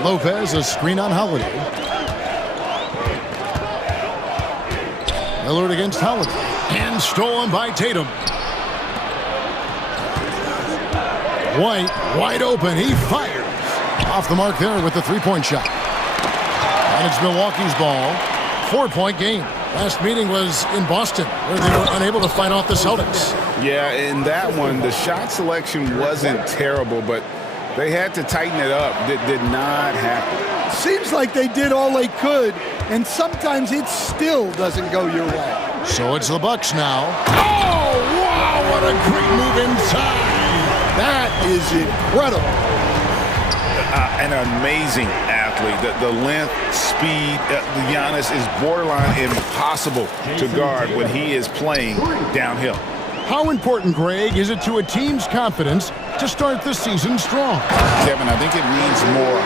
Lopez, a screen on Holiday. Lillard against Holiday. And stolen by Tatum. White, wide open. He fires. Off the mark there with the 3-point shot. And it's Milwaukee's ball. 4-point game. Last meeting was in Boston, where they were unable to fight off the Celtics. Yeah, in that one, the shot selection wasn't terrible, but they had to tighten it up. That did not happen. Seems like they did all they could, and sometimes it still doesn't go your way. So it's the Bucks now. Oh, wow, what a great move inside. That is incredible. An amazing athlete. The length, speed, Giannis is borderline impossible to guard when he is playing downhill. How important, Greg, is it to a team's confidence to start the season strong? Kevin, I think it means more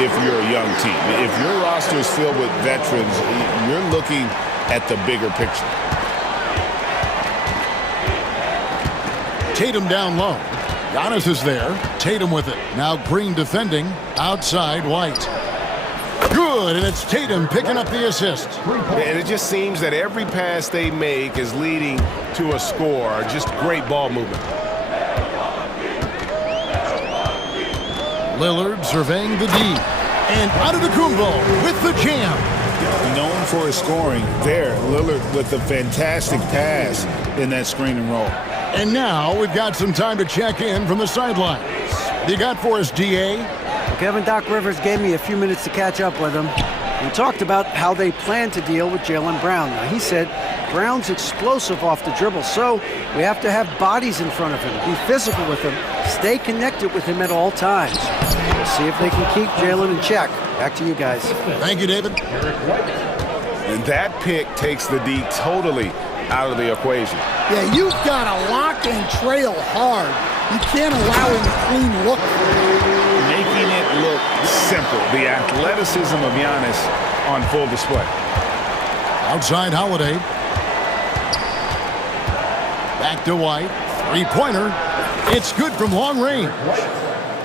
if you're a young team. If your roster is filled with veterans, you're looking at the bigger picture. Tatum down low. Giannis is there. Tatum with it. Now Green defending. Outside White. Good, and it's Tatum picking up the assist. And it just seems that every pass they make is leading to a score. Just great ball movement. Lillard surveying the D. And Antetokounmpo with the jam. Known for his scoring there. Lillard with a fantastic pass in that screen and roll. And now we've got some time to check in from the sidelines. You got for us, DA? Well, Kevin, Doc Rivers gave me a few minutes to catch up with him. We talked about how they plan to deal with Jaylen Brown. Now, he said Brown's explosive off the dribble, so we have to have bodies in front of him, be physical with him, stay connected with him at all times. We'll see if they can keep Jaylen in check. Back to you guys. Thank you, David. And that pick takes the D totally out of the equation. Yeah, you've got to lock and trail hard. You can't allow him a clean look. Making it look simple. The athleticism of Giannis on full display. Outside Holiday. Back to White. 3-pointer. It's good from long range.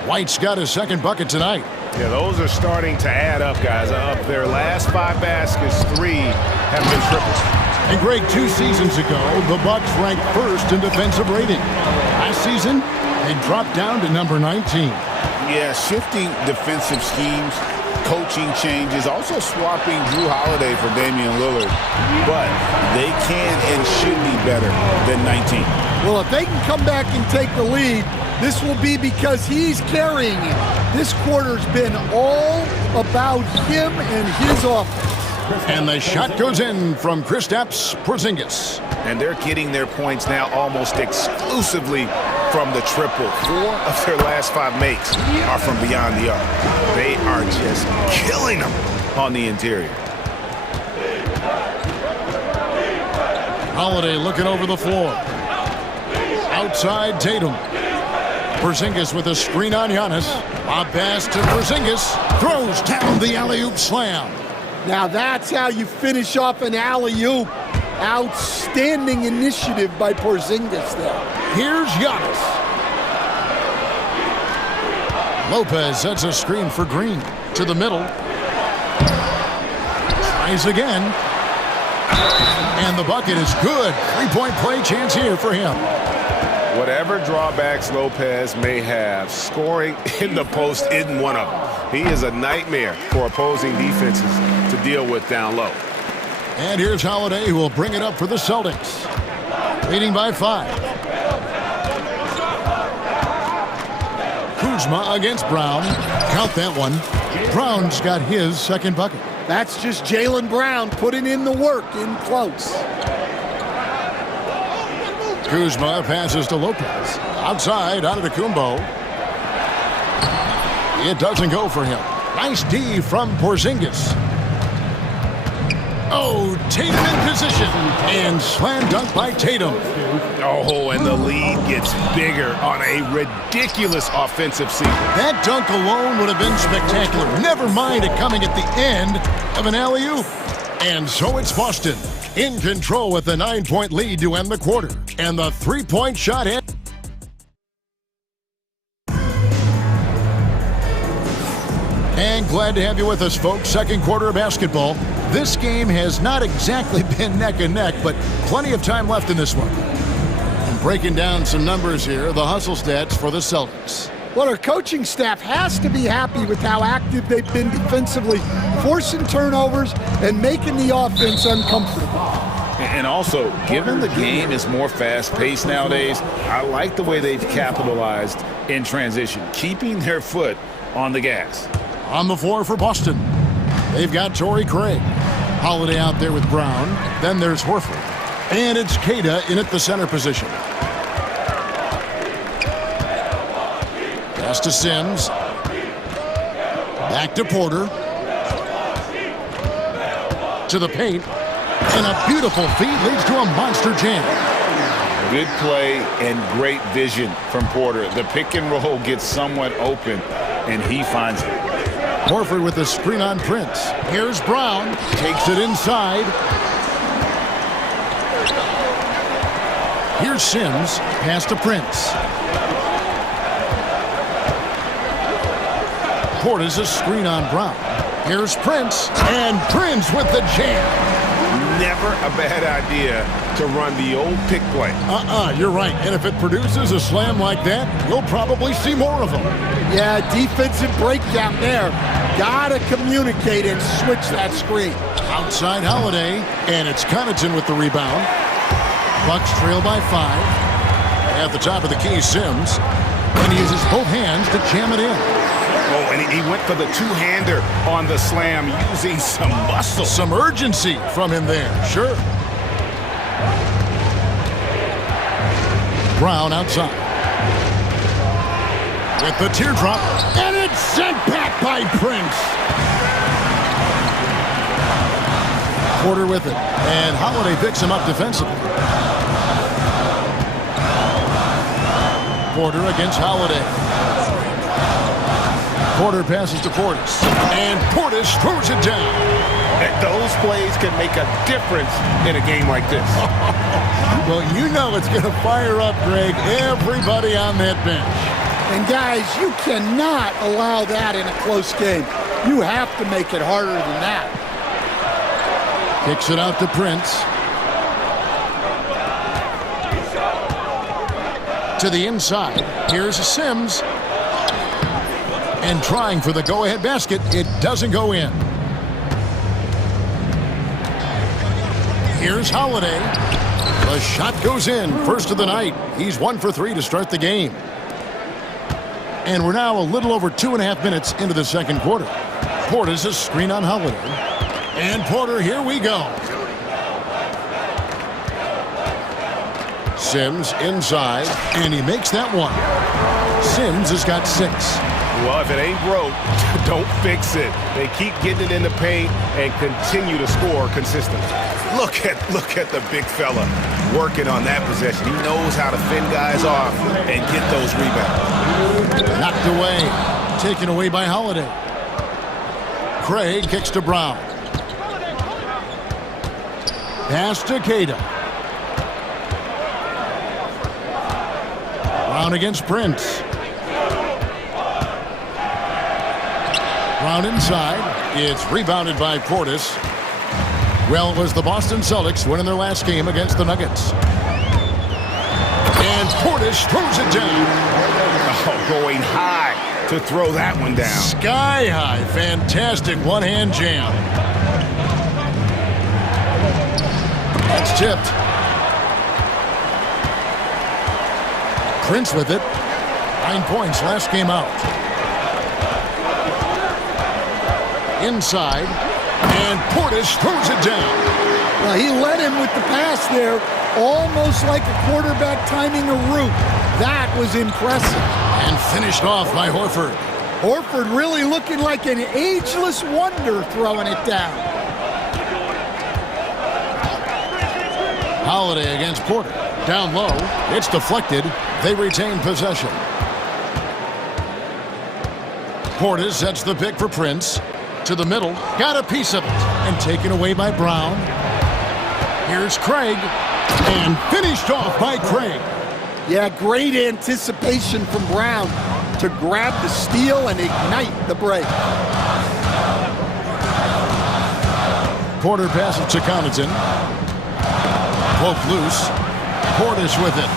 White's got his second bucket tonight. Yeah, those are starting to add up, guys. Of their last 5 baskets, 3 have been triples. And Greg, 2 seasons ago, the Bucks ranked first in defensive rating. Last season, they dropped down to number 19. Yeah, shifting defensive schemes, coaching changes, also swapping Drew Holiday for Damian Lillard. But they can and should be better than 19. Well, if they can come back and take the lead, this will be because he's carrying it. This quarter's been all about him and his offense. And the shot goes in from Kristaps Porzingis. And they're getting their points now almost exclusively from the triple. 4 of their last 5 makes are from beyond the arc. They are just killing them on the interior. Holiday looking over the floor. Outside Tatum. Porzingis with a screen on Giannis. A pass to Porzingis. Throws down the alley-oop slam. Now that's how you finish off an alley-oop. Outstanding initiative by Porzingis there. Here's Giannis. Lopez sets a screen for Green. To the middle. Tries again. And the bucket is good. 3-point play chance here for him. Whatever drawbacks Lopez may have, scoring in the post isn't one of them. He is a nightmare for opposing defenses to deal with down low. And here's Holiday, who will bring it up for the Celtics. Leading by 5. Kuzma against Brown. Count that one. Brown's got his second bucket. That's just Jaylen Brown putting in the work in close. Kuzma passes to Lopez. Outside, out of the Kumbo. It doesn't go for him. Nice D from Porzingis. Oh, Tatum in position. And slam dunk by Tatum. Oh, and the lead gets bigger on a ridiculous offensive sequence. That dunk alone would have been spectacular. Never mind it coming at the end of an alley-oop. And so it's Boston in control with the 9-point lead to end the quarter. And the three-point shot in. And glad to have you with us, folks. Second quarter of basketball. This game has not exactly been neck and neck, but plenty of time left in this one. And breaking down some numbers here, the hustle stats for the Celtics. Well, our coaching staff has to be happy with how active they've been defensively, forcing turnovers and making the offense uncomfortable. And also, given the game is more fast-paced nowadays, I like the way they've capitalized in transition, keeping their foot on the gas. On the floor for Boston, they've got Torrey Craig. Holiday out there with Brown. Then there's Horford. And it's Queta in at the center position. Pass to Sims. Back to Porter. To the paint. And a beautiful feed leads to a monster jam. Good play and great vision from Porter. The pick and roll gets somewhat open, and he finds it. Horford with the screen on Prince. Here's Brown. Takes it inside. Here's Sims. Pass to Prince. Porter's a screen on Brown. Here's Prince. And Prince with the jam. Never a bad idea to run the old pick play. You're right. And if it produces a slam like that, we'll probably see more of them. Yeah, defensive breakdown there. Gotta communicate and switch that screen. Outside Holiday, and it's Connaughton with the rebound. Bucks trail by 5. At the top of the key, Sims. And he uses both hands to jam it in. Oh, and he went for the two-hander on the slam, using some muscle. Some urgency from him there, sure. Brown outside. With the teardrop, and it's sent back by Prince. Porter with it, and Holiday picks him up defensively. Porter against Holiday. Porter passes to Portis, and Portis throws it down. And those plays can make a difference in a game like this. Well, you know it's going to fire up, Greg, everybody on that bench. And guys, you cannot allow that in a close game. You have to make it harder than that. Kicks it out to Prince. To the inside. Here's Sims. And trying for the go-ahead basket. It doesn't go in. Here's Holiday. The shot goes in. First of the night. He's 1 for 3 to start the game. And we're now a little over 2.5 minutes into the second quarter. Porter's a screen on Holiday. And Porter, here we go. Sims inside, and he makes that one. Sims has got 6. Well, if it ain't broke, don't fix it. They keep getting it in the paint and continue to score consistently. Look at the big fella working on that possession. He knows how to fend guys off and get those rebounds. Knocked away. Taken away by Holiday. Craig kicks to Brown. Pass to Queta. Brown against Prince. Brown inside. It's rebounded by Portis. Well, it was the Boston Celtics winning their last game against the Nuggets. And Portis throws it down. Oh, going high to throw that one down. Sky high. Fantastic one-hand jam. That's tipped. Prince with it. 9 points last game out. Inside, and Portis throws it down. Well, he led him with the pass there, almost like a quarterback timing a route. That was impressive. And finished off by Horford. Horford really looking like an ageless wonder throwing it down. Holiday against Porter. Down low. It's deflected. They retain possession. Portis sets the pick for Prince. To the middle. Got a piece of it. And taken away by Brown. Here's Craig. And finished off by Craig. Yeah, great anticipation from Brown to grab the steal and ignite the break. Porter passes to Connaughton. Poke loose. Portis with it.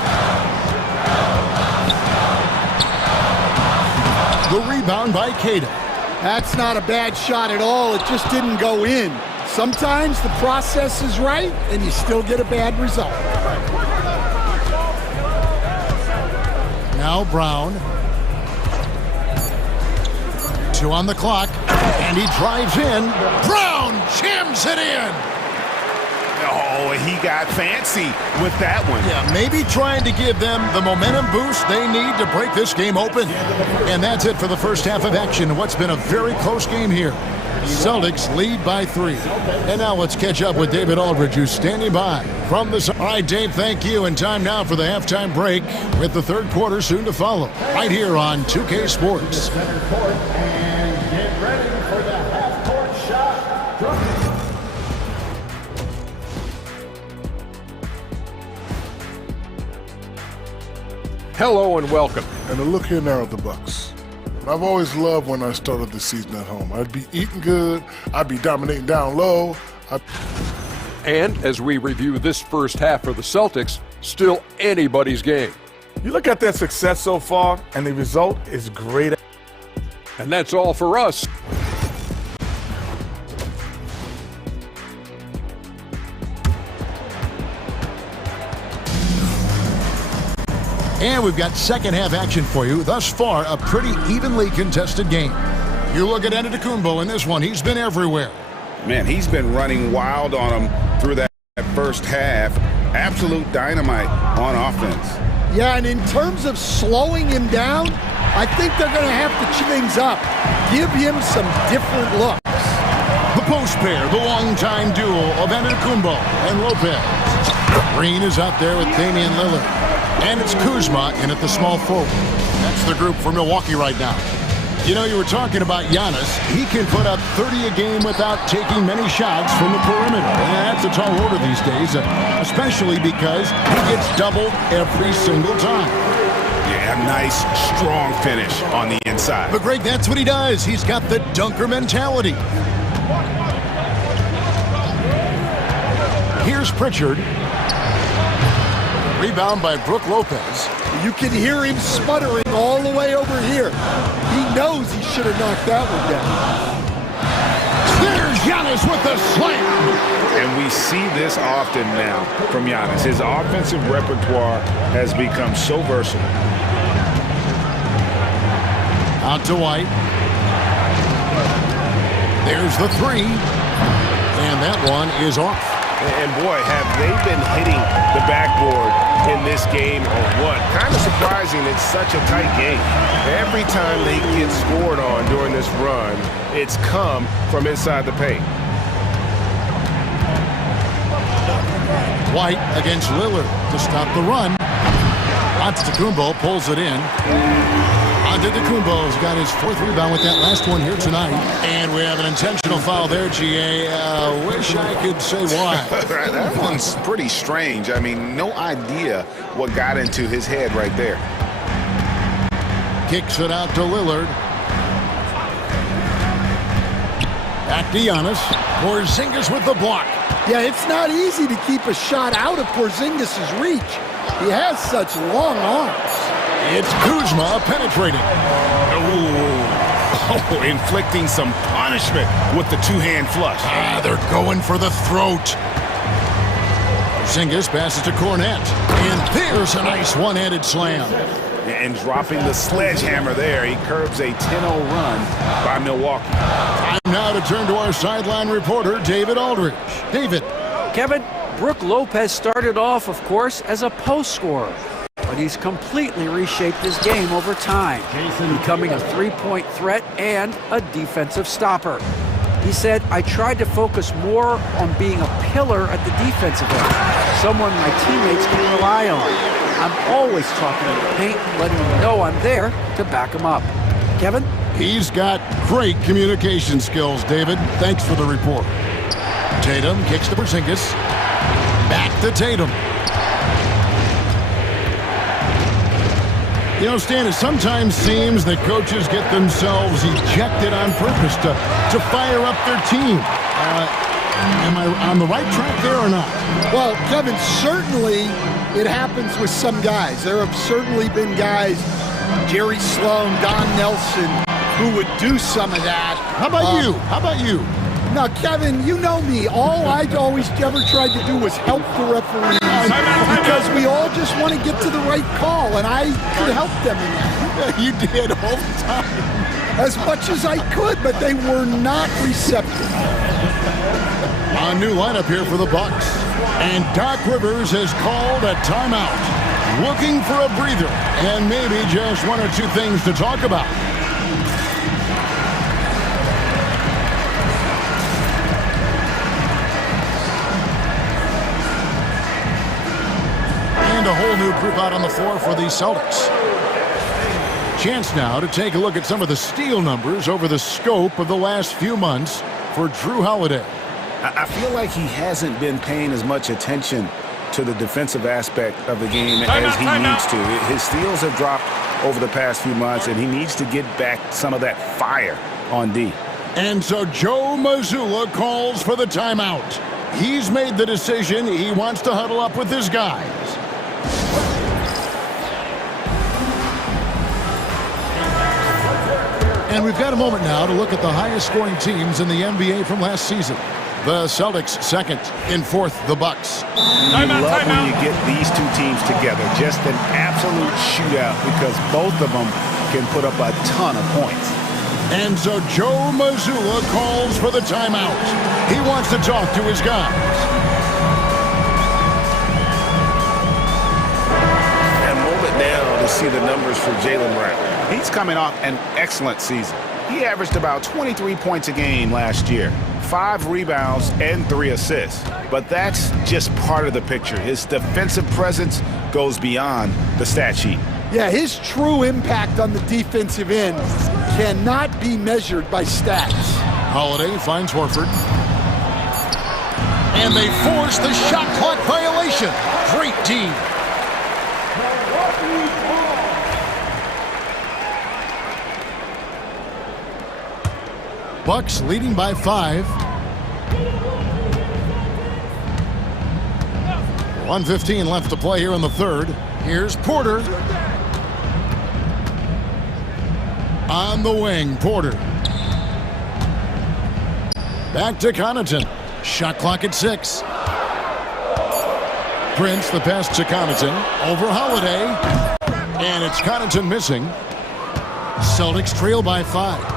The rebound by Cada. That's not a bad shot at all. It just didn't go in. Sometimes the process is right and you still get a bad result. Now Brown. 2 on the clock. And he drives in. Brown jams it in. Oh, he got fancy with that one. Yeah, maybe trying to give them the momentum boost they need to break this game open. And that's it for the first half of action. What's been a very close game here. Celtics lead by 3. And now let's catch up with David Aldridge, who's standing by from the... All right, Dave, thank you. And time now for the halftime break with the third quarter soon to follow. Right here on 2K Sports. And get ready for the half-court shot. Hello and welcome. And a look here now at the Bucks. I've always loved when I started the season at home. I'd be eating good, I'd be dominating down low. And as we review this first half for the Celtics, still anybody's game. You look at their success so far, and the result is great. And that's all for us. And we've got second half action for you. Thus far, a pretty evenly contested game. You look at Antetokounmpo in this one. He's been everywhere. Man, he's been running wild on him through that first half. Absolute dynamite on offense. Yeah, and in terms of slowing him down, I think they're going to have to change things up. Give him some different looks. The post pair, the longtime duo of Antetokounmpo and Lopez. Green is out there with Damian Lillard. And it's Kuzma in at the small forward. That's the group for Milwaukee right now. You know, you were talking about Giannis. He can put up 30 a game without taking many shots from the perimeter. And that's a tall order these days, especially because he gets doubled every single time. Yeah, nice, strong finish on the inside. But Greg, that's what he does. He's got the dunker mentality. Here's Pritchard. Rebound by Brook Lopez. You can hear him sputtering all the way over here. He knows he should have knocked that one down. There's Giannis with the slam. And we see this often now from Giannis. His offensive repertoire has become so versatile. Out to White. There's the 3. And that one is off. And boy, have they been hitting the backboard in this game or what? Kind of surprising it's such a tight game. Every time they get scored on during this run, it's come from inside the paint. White against Lillard to stop the run. Antetokounmpo pulls it in. Antetokounmpo's got his 4th rebound with that last one here tonight. And we have an intentional foul there, GA. Wish I could say why. That one's pretty strange. I mean, no idea what got into his head right there. Kicks it out to Lillard. Back to Giannis. Porzingis with the block. Yeah, it's not easy to keep a shot out of Porzingis' reach. He has such long arms. It's Kuzma penetrating. Oh, inflicting some punishment with the two-hand flush. They're going for the throat. Porzingis passes to Cornette. And there's a nice one-handed slam. And dropping the sledgehammer there, he curbs a 10-0 run by Milwaukee. Time now to turn to our sideline reporter, David Aldridge. David. Kevin, Brook Lopez started off, of course, as a post scorer, but he's completely reshaped his game over time, becoming a three-point threat and a defensive stopper. He said, I tried to focus more on being a pillar at the defensive end, someone my teammates can rely on. I'm always talking in the paint, letting them know I'm there to back them up. Kevin? He's got great communication skills, David. Thanks for the report. Tatum kicks to Porzingis. Back to Tatum. You know, Stan, it sometimes seems that coaches get themselves ejected on purpose to fire up their team. Am I on the right track there or not? Well, Kevin, certainly it happens with some guys. There have certainly been guys, Jerry Sloan, Don Nelson, who would do some of that. How about you? How about you? Now, Kevin, you know me. All I'd always ever tried to do was help the referees because we all just want to get to the right call, and I could help them in that. You did all the time. As much as I could, but they were not receptive. A new lineup here for the Bucks. And Doc Rivers has called a timeout. Looking for a breather and maybe just one or two things to talk about. And a whole new group out on the floor for the Celtics. Chance now to take a look at some of the steal numbers over the scope of the last few months for Drew Holiday. I feel like he hasn't been paying as much attention to the defensive aspect of the game as he needs to. His steals have dropped over the past few months, and he needs to get back some of that fire on D. And so Joe Mazzulla calls for the timeout. He's made the decision. He wants to huddle up with his guys. And we've got a moment now to look at the highest scoring teams in the NBA from last season. The Celtics second, in fourth, the Bucks. You love when you get these two teams together. Just an absolute shootout because both of them can put up a ton of points. And so Joe Mazzulla calls for the timeout. He wants to talk to his guys. A moment now to see the numbers for Jaylen Brown. He's coming off an excellent season. He averaged about 23 points a game last year, 5 rebounds and 3 assists. But that's just part of the picture. His defensive presence goes beyond the stat sheet. Yeah, his true impact on the defensive end cannot be measured by stats. Holiday finds Horford. And they force the shot clock violation. Great D. Bucks leading by 5. 1:15 left to play here in the third. Here's Porter. On the wing, Porter. Back to Connaughton. Shot clock at 6. Prince, the pass to Connaughton. Over Holiday. And it's Connaughton missing. Celtics trail by 5.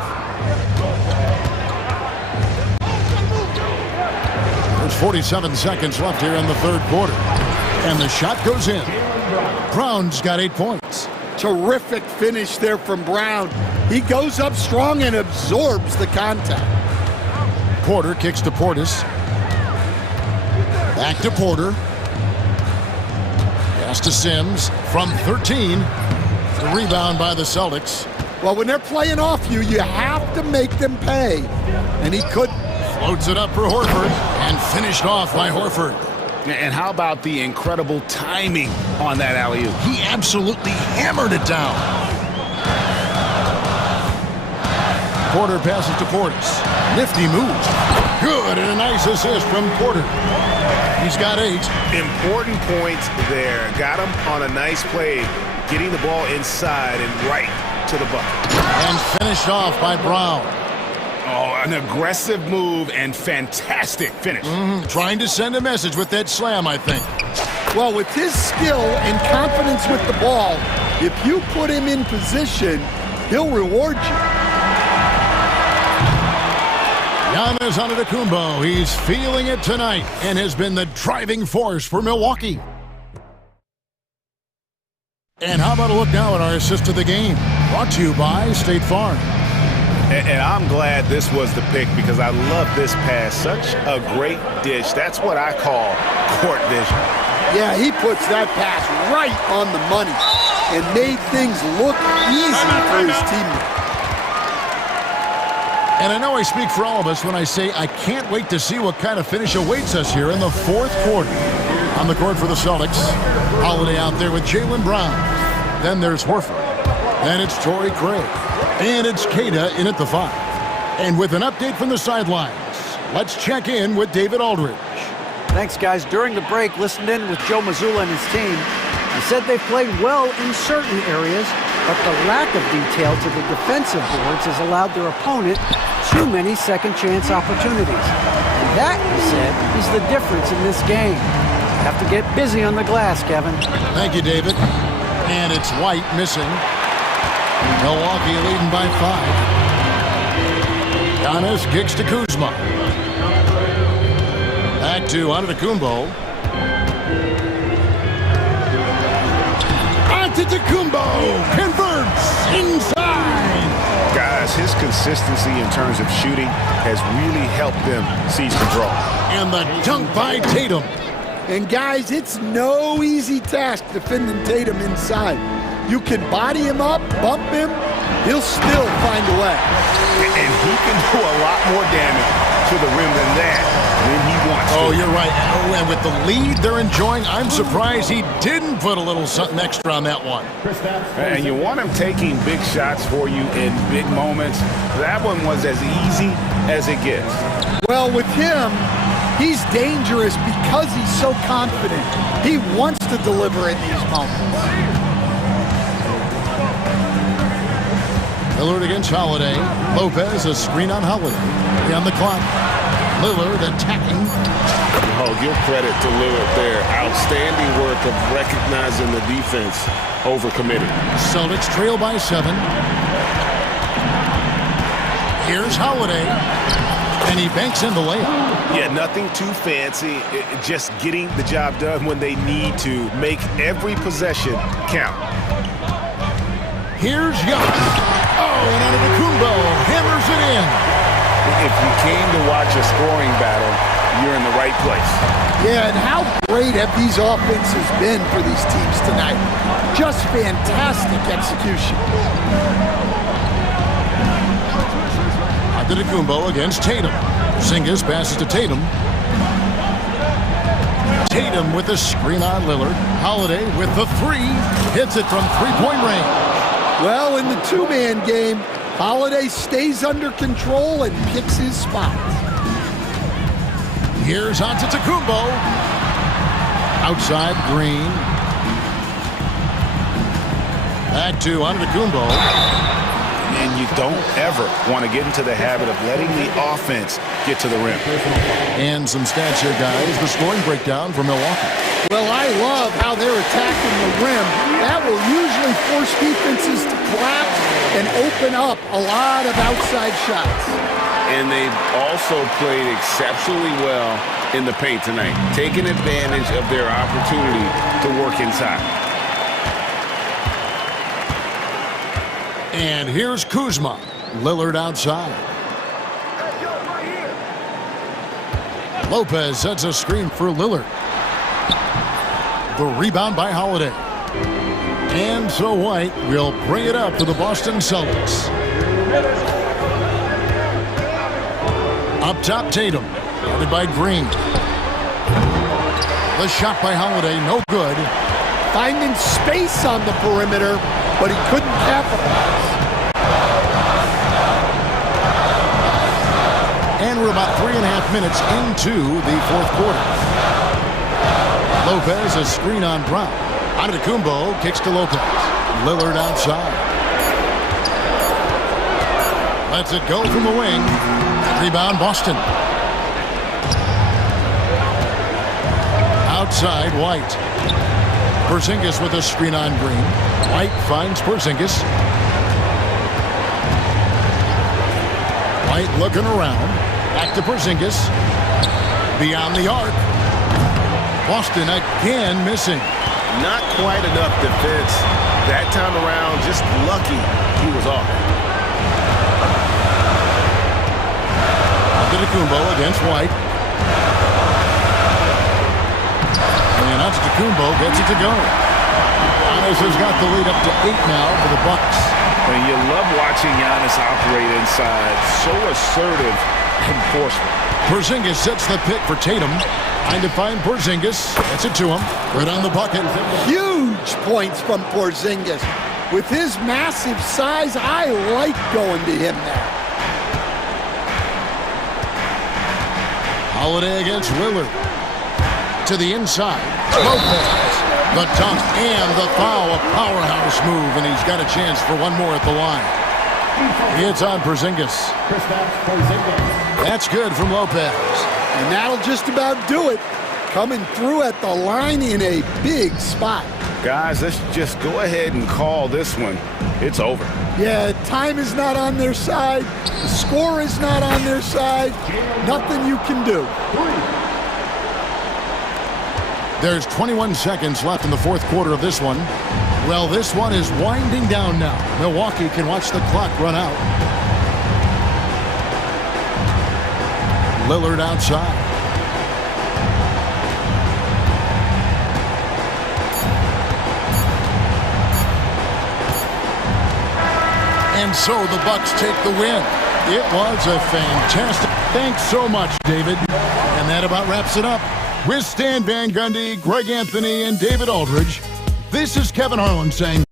There's 47 seconds left here in the third quarter. And the shot goes in. Brown's got 8 points. Terrific finish there from Brown. He goes up strong and absorbs the contact. Porter kicks to Portis. Back to Porter. Pass to Sims from 13. The rebound by the Celtics. Well, when they're playing off you, you have to make them pay. And he couldn't. Floats it up for Horford and finished off by Horford. And how about the incredible timing on that alley-oop? He absolutely hammered it down. Porter passes to Portis. Nifty move. Good, and a nice assist from Porter. He's got 8. Important points there. Got him on a nice play, getting the ball inside and right to the bucket. And finished off by Brown. Oh, an aggressive move and fantastic finish. Trying to send a message with that slam, I think. Well, with his skill and confidence with the ball, If you put him in position, he'll reward you. Giannis Antetokounmpo, he's feeling it tonight and has been the driving force for Milwaukee. And how about a look now at our assist of the game? Brought to you by State Farm. And I'm glad this was the pick because I love this pass. Such a great dish. That's what I call court vision. Yeah, he puts that pass right on the money and made things look easy for his teammates. And I know I speak for all of us when I say I can't wait to see what kind of finish awaits us here in the fourth quarter. On the court for the Celtics, Holiday out there with Jaylen Brown. Then there's Horford. Then it's Torrey Craig. And it's Queta in at the 5. And with an update from the sidelines, let's check in with David Aldridge. Thanks, guys. During the break, listened in with Joe Mazzulla and his team. He said they've played well in certain areas, but the lack of detail to the defensive boards has allowed their opponent too many second-chance opportunities. And that, he said, is the difference in this game. Have to get busy on the glass, Kevin. Thank you, David. And it's White missing. Milwaukee leading by 5. Giannis kicks to Kuzma. Back to Antetokounmpo. Antetokounmpo converts inside. Guys, his consistency in terms of shooting has really helped them seize control. And the dunk by Tatum. And guys, it's no easy task defending Tatum inside. You can body him up, bump him, he'll still find a way. And he can do a lot more damage to the rim than that when he wants to. Oh, you're right. Oh, and with the lead they're enjoying, I'm surprised he didn't put a little something extra on that one. And you want him taking big shots for you in big moments. That one was as easy as it gets. Well, with him, he's dangerous because he's so confident. He wants to deliver in these moments. Lillard against Holiday. Lopez, a screen on Holiday. On the clock. Lillard attacking. Oh, give credit to Lillard there. Outstanding work of recognizing the defense overcommitted. Celtics trail by 7. Here's Holiday. And he banks in the layup. Yeah, nothing too fancy. Just getting the job done when they need to. Make every possession count. Here's Giannis. Oh, and Antetokounmpo hammers it in. If you came to watch a scoring battle, you're in the right place. Yeah, and how great have these offenses been for these teams tonight? Just fantastic execution. Antetokounmpo against Tatum. Porzingis passes to Tatum. Tatum with the screen on Lillard. Holiday with the 3. Hits it from three-point range. Well, in the two-man game, Holiday stays under control and picks his spots. Here's Antetokounmpo. Outside Green. Back to Antetokounmpo. And you don't ever want to get into the habit of letting the offense get to the rim. And some stats here, guys. The scoring breakdown for Milwaukee. Well, I love how they're attacking the rim. That will usually force defenses to collapse and open up a lot of outside shots. And they've also played exceptionally well in the paint tonight, taking advantage of their opportunity to work inside. And here's Kuzma. Lillard outside. Lopez sets a screen for Lillard. The rebound by Holiday. And so White will bring it up to the Boston Celtics. Up top, Tatum. Guarded by Green. The shot by Holiday, no good. Finding space on the perimeter, but he couldn't capitalize. And we're about 3.5 minutes into the fourth quarter. Lopez, a screen on Brown. Antetokounmpo kicks to Lopez. Lillard outside. Lets it go from the wing. Rebound, Boston. Outside, White. Porzingis with a screen on Green. White finds Porzingis. White looking around. Back to Porzingis. Beyond the arc. Boston again missing. Not quite enough defense. That time around, just lucky he was off. Antetokounmpo against White. And Antetokounmpo gets it to go. Giannis has got the lead up to 8 now for the Bucks. And you love watching Giannis operate inside. So assertive and forceful. Porzingis sets the pick for Tatum. Trying to find Porzingis. Gets it to him. Right on the bucket. Huge points from Porzingis. With his massive size, I like going to him there. Holiday against Lillard. To the inside. Lopez. The dunk and the foul. A powerhouse move, and he's got a chance for one more at the line. It's on Porzingis. That's good from Lopez. And that'll just about do it. Coming through at the line in a big spot. Guys, let's just go ahead and call this one. It's over. Yeah, time is not on their side. The score is not on their side. Nothing you can do. There's 21 seconds left in the fourth quarter of this one. Well, this one is winding down now. Milwaukee can watch the clock run out. Lillard outside. And so the Bucks take the win. It was a fantastic. Thanks so much, David. And that about wraps it up. With Stan Van Gundy, Greg Anthony, and David Aldridge, this is Kevin Harlan saying,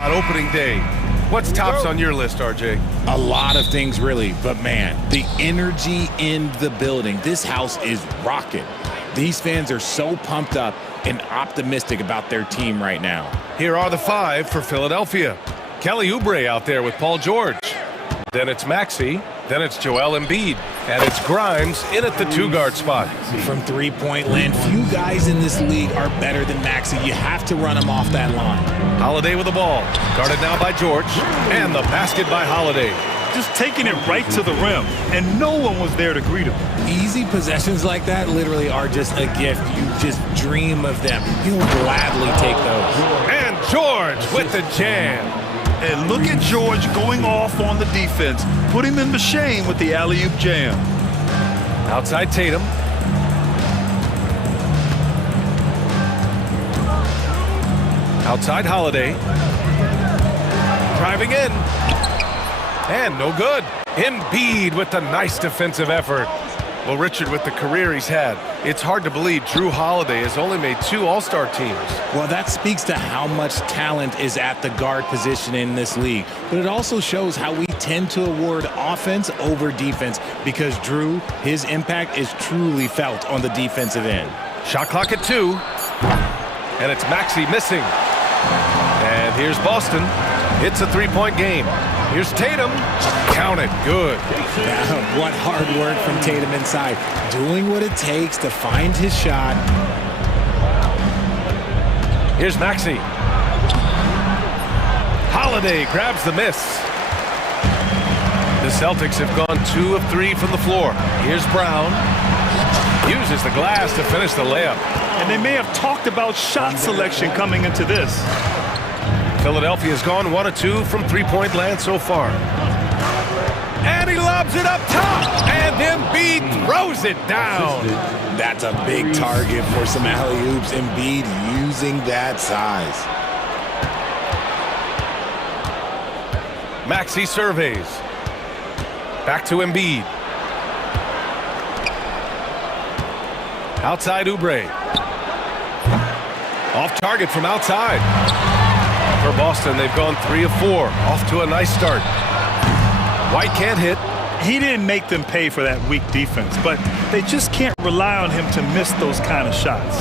On opening day, what's tops on your list, RJ? A lot of things, really. But, man, the energy in the building. This house is rocking. These fans are so pumped up and optimistic about their team right now. Here are the 5 for Philadelphia. Kelly Oubre out there with Paul George. Then it's Maxey. Then it's Joel Embiid. And it's Grimes in at the 2-guard spot. From three-point land, few guys in this league are better than Maxey. You have to run him off that line. Holiday with the ball. Guarded now by George. And the basket by Holiday. Just taking it right to the rim, and no one was there to greet him. Easy possessions like that literally are just a gift. You just dream of them. You'll gladly take those. And George with the jam. And look at George going off on the defense, putting them to shame with the alley-oop jam. Outside Tatum. Outside Holiday. Driving in. And no good. Embiid with the nice defensive effort. Well, Richard, with the career he's had, it's hard to believe Drew Holiday has only made 2 All-Star teams. Well, that speaks to how much talent is at the guard position in this league. But it also shows how we tend to award offense over defense because Drew, his impact is truly felt on the defensive end. Shot clock at 2. And it's Maxey missing. And here's Boston. It's a 3-point game. Here's Tatum. Count it. Good. What hard work from Tatum inside. Doing what it takes to find his shot. Here's Maxey. Holiday grabs the miss. The Celtics have gone 2 of 3 from the floor. Here's Brown. Uses the glass to finish the layup. And they may have talked about shot selection coming into this. Philadelphia's gone 1 of 2 from 3-point land so far. And he lobs it up top. And Embiid throws it down. That's a big target for some alley-oops. Embiid using that size. Maxey surveys. Back to Embiid. Outside Oubre. Off target from outside. For Boston, they've gone 3 of 4. Off to a nice start. White can't hit. He didn't make them pay for that weak defense, but they just can't rely on him to miss those kind of shots.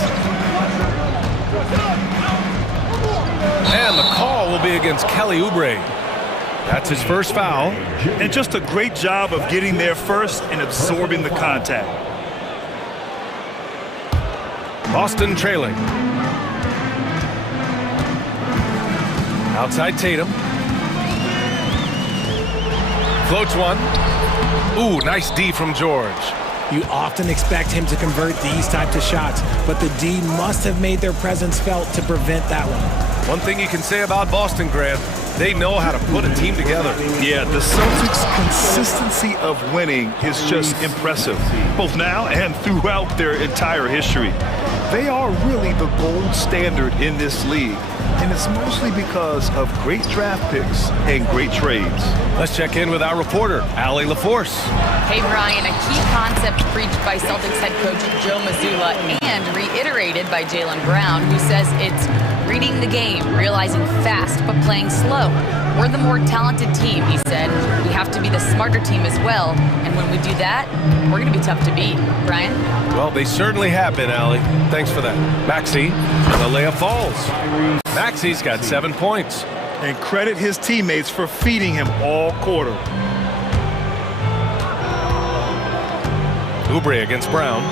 And the call will be against Kelly Oubre. That's his first foul. And just a great job of getting there first and absorbing the contact. Boston trailing. Outside Tatum. Floats one. Ooh, nice D from George. You often expect him to convert these types of shots, but the D must have made their presence felt to prevent that one. One thing you can say about Boston, Grant, they know how to put a team together. Yeah, the Celtics' consistency of winning is just impressive, both now and throughout their entire history. They are really the gold standard in this league, and it's mostly because of great draft picks and great trades. Let's check in with our reporter, Allie LaForce. Hey, Brian, a key concept preached by Celtics head coach Joe Mazzulla and reiterated by Jaylen Brown, who says it's reading the game, realizing fast but playing slow. We're the more talented team, he said. We have to be the smarter team as well, and when we do that, we're going to be tough to beat. Brian? Well, they certainly have been, Allie. Thanks for that. Maxey, and the layup falls. Maxey's got 7 points. And credit his teammates for feeding him all quarter. Oubre against Brown.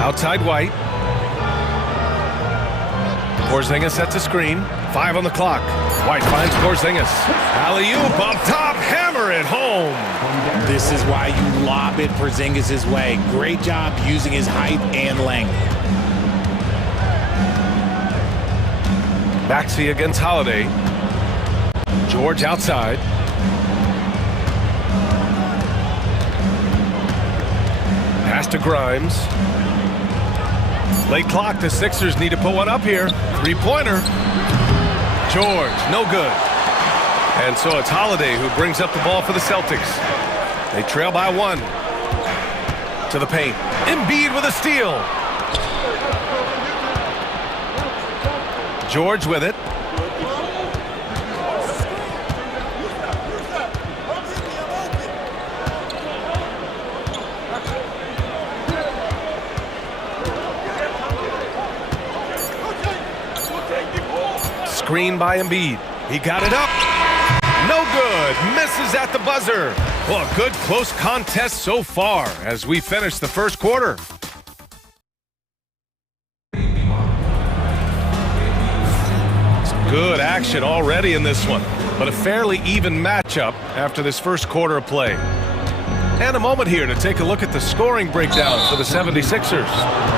Outside White. Porzingis sets a screen. 5 on the clock. White finds Porzingis. Alley-oop up top. Hammer it home. This is why you lob it Porzingis' way. Great job using his height and length. Maxey against Holiday. George outside. Pass to Grimes. Late clock. The Sixers need to put one up here. 3-pointer. George, no good. And so it's Holiday who brings up the ball for the Celtics. They trail by 1. To the paint. Embiid with a steal. George with it. Screen by Embiid. He got it up. No good. Misses at the buzzer. Well, a good close contest so far as we finish the first quarter. Some good action already in this one, but a fairly even matchup after this first quarter of play. And a moment here to take a look at the scoring breakdown for the 76ers.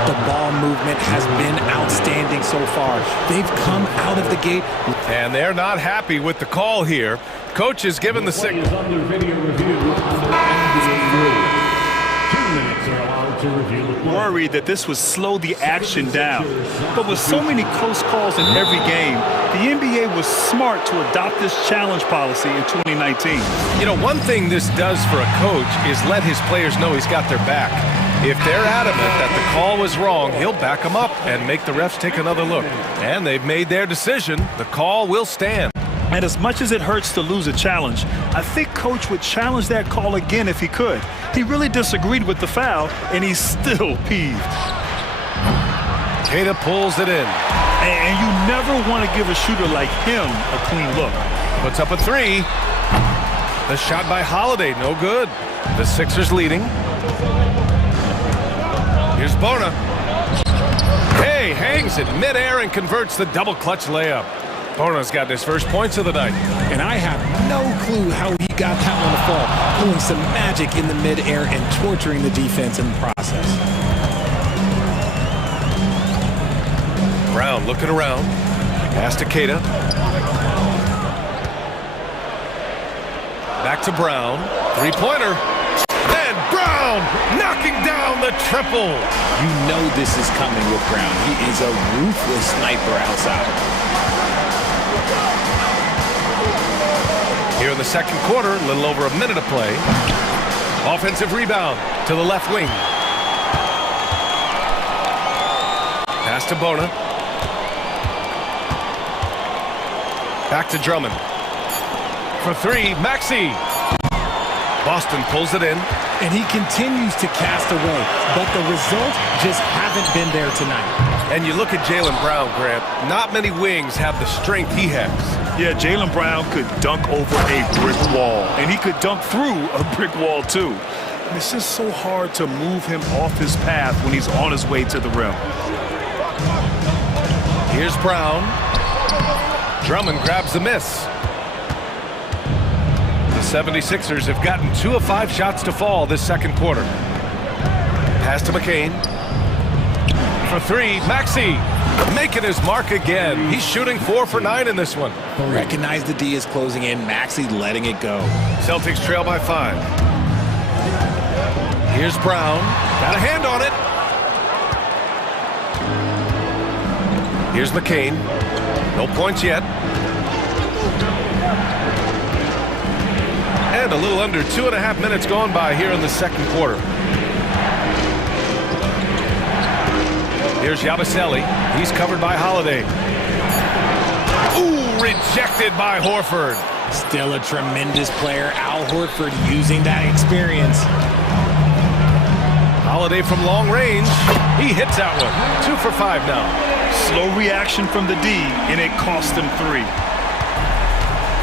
The ball movement has been outstanding so far. They've come out of the gate. And they're not happy with the call here. Coach is given the signal. Worried that this would slow the action down. But with so many close calls in every game, the NBA was smart to adopt this challenge policy in 2019. You know, one thing this does for a coach is let his players know he's got their back. If they're adamant that the call was wrong, he'll back them up and make the refs take another look. And they've made their decision. The call will stand. And as much as it hurts to lose a challenge, I think Coach would challenge that call again if he could. He really disagreed with the foul, and he's still peeved. Kata pulls it in. And you never want to give a shooter like him a clean look. Puts up a three. The shot by Holiday, no good. The Sixers leading. Here's Bona. Hey, hangs it midair and converts the double clutch layup. Bona's got his first points of the night. And I have no clue how he got that one to fall. Pulling some magic in the midair and torturing the defense in the process. Brown looking around. Pass to Kata. Back to Brown. Three-pointer. And Brown knocking down the triple. You know this is coming with Brown. He is a ruthless sniper outside. Here in the second quarter, a little over a minute of play. Offensive rebound to the left wing. Pass to Bona. Back to Drummond. For three, Maxey. Boston pulls it in. And he continues to cast away, but the results just haven't been there tonight. And you look at Jaylen Brown, Grant. Not many wings have the strength he has. Yeah, Jaylen Brown could dunk over a brick wall, and he could dunk through a brick wall, too. And it's just so hard to move him off his path when he's on his way to the rim. Here's Brown. Drummond grabs the miss. The 76ers have gotten 2 of 5 shots to fall this second quarter. Pass to McCain. For three, Maxey making his mark again. He's shooting 4 for 9 in this one. Recognize the D is closing in. Maxey letting it go. Celtics trail by 5. Here's Brown. Got a hand on it. Here's McCain. No points yet. And a little under 2.5 minutes gone by here in the second quarter. Here's Yabusele. He's covered by Holiday. Ooh, rejected by Horford. Still a tremendous player. Al Horford using that experience. Holiday from long range. He hits that one. 2 for 5 now. Slow reaction from the D, and it cost him 3.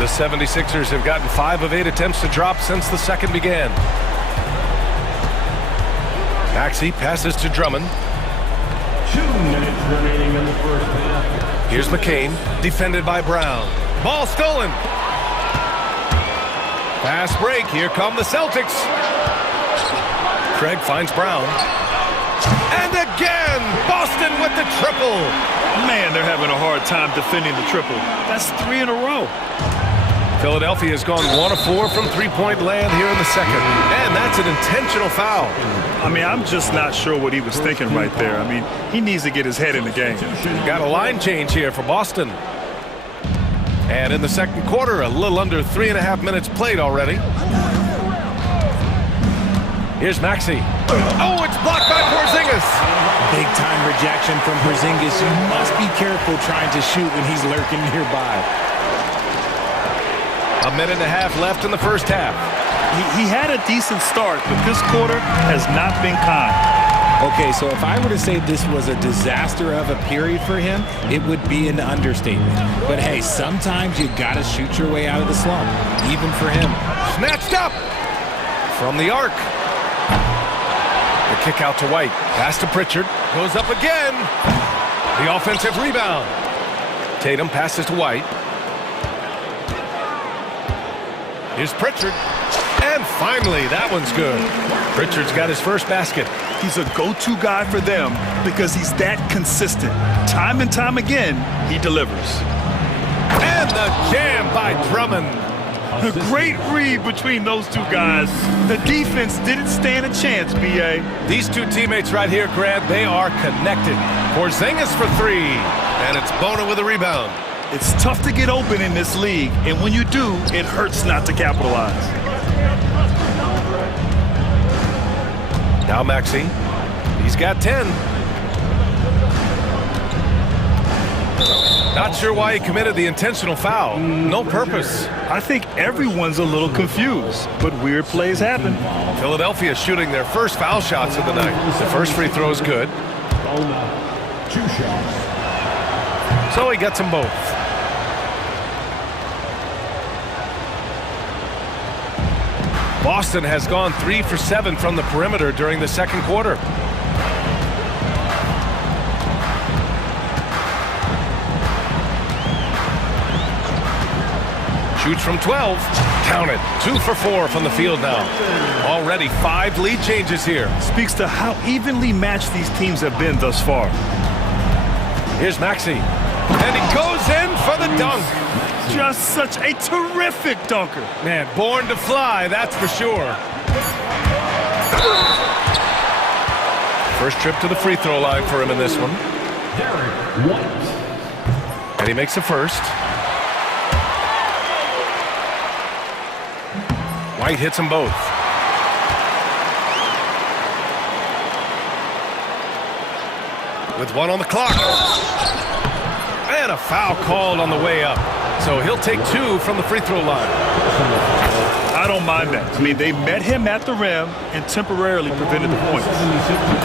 The 76ers have gotten 5 of 8 attempts to drop since the second began. Maxey passes to Drummond. 2 minutes remaining in the first half. Here's McCain, defended by Brown. Ball stolen. Fast break. Here come the Celtics. Craig finds Brown. And again, Boston with the triple. Man, they're having a hard time defending the triple. That's 3 in a row. Philadelphia has gone 1 of 4 from three-point land here in the second. And that's an intentional foul. I mean, I'm just not sure what he was thinking right there. I mean, he needs to get his head in the game. Got a line change here for Boston. And in the second quarter, a little under 3.5 minutes played already. Here's Maxey. Oh, it's blocked by Porzingis. Big-time rejection from Porzingis. You must be careful trying to shoot when he's lurking nearby. A minute and a half left in the first half. He had a decent start, but this quarter has not been kind. Okay, so if I were to say this was a disaster of a period for him, it would be an understatement. But hey, sometimes you gotta shoot your way out of the slump, even for him. Snatched up from the arc. The kick out to White. Pass to Pritchard. Goes up again. The offensive rebound. Tatum passes to White. Here's Pritchard. And finally, that one's good. Pritchard's got his first basket. He's a go-to guy for them because he's that consistent. Time and time again, he delivers. And the jam by Drummond. A great read between those two guys. The defense didn't stand a chance, B.A. These two teammates right here, Grant, they are connected. Porzingis for three. And it's Bona with a rebound. It's tough to get open in this league, and when you do, it hurts not to capitalize. Now Maxey. He's got 10. Not sure why he committed the intentional foul. No purpose. I think everyone's a little confused, but weird plays happen. Philadelphia shooting their first foul shots of the night. The first free throw is good. 2 shots. So he gets them both. Boston has gone 3 for 7 from the perimeter during the second quarter. Shoots from 12. Count it. 2 for 4 from the field now. Already 5 lead changes here. Speaks to how evenly matched these teams have been thus far. Here's Maxey. And he goes in for the dunk. Just such a terrific dunker. Man, born to fly, that's for sure. First trip to the free throw line for him in this one. And he makes the first. White hits them both. With 1 on the clock. And a foul called on the way up. So he'll take 2 from the free throw line. I don't mind that. I mean, they met him at the rim and temporarily prevented the points.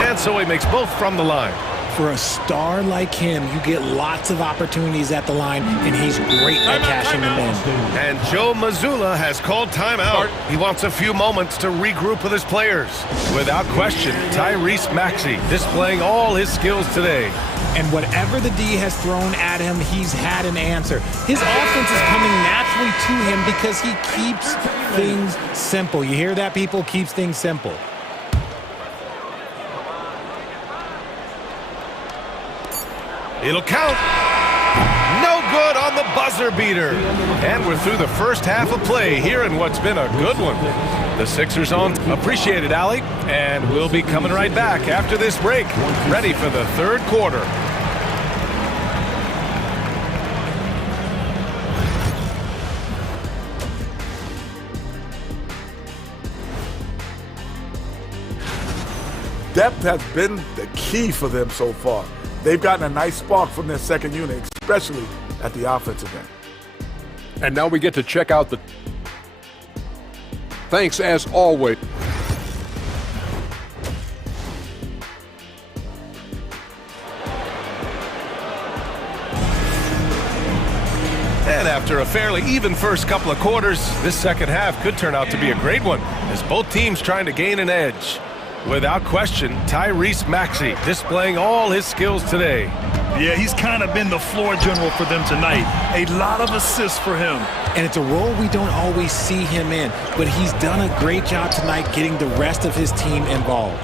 And so he makes both from the line. For a star like him, you get lots of opportunities at the line, and he's great at cashing them in. And Joe Mazzulla has called timeout. He wants a few moments to regroup with his players. Without question, Tyrese Maxey displaying all his skills today. And whatever the D has thrown at him, he's had an answer. His offense is coming naturally to him because he keeps things simple. You hear that, people? Keeps things simple. It'll count. No good on the buzzer beater. And we're through the first half of play here in what's been a good one. The Sixers on. Appreciate it, Allie. And we'll be coming right back after this break. Ready for the third quarter. Depth has been the key for them so far. They've gotten a nice spark from their second unit, especially at the offensive end. And now we get to check out the... Thanks as always. And after a fairly even first couple of quarters, this second half could turn out to be a great one, as both teams trying to gain an edge. Without question, Tyrese Maxey displaying all his skills today. Yeah, he's kind of been the floor general for them tonight. A lot of assists for him. And it's a role we don't always see him in, but he's done a great job tonight getting the rest of his team involved.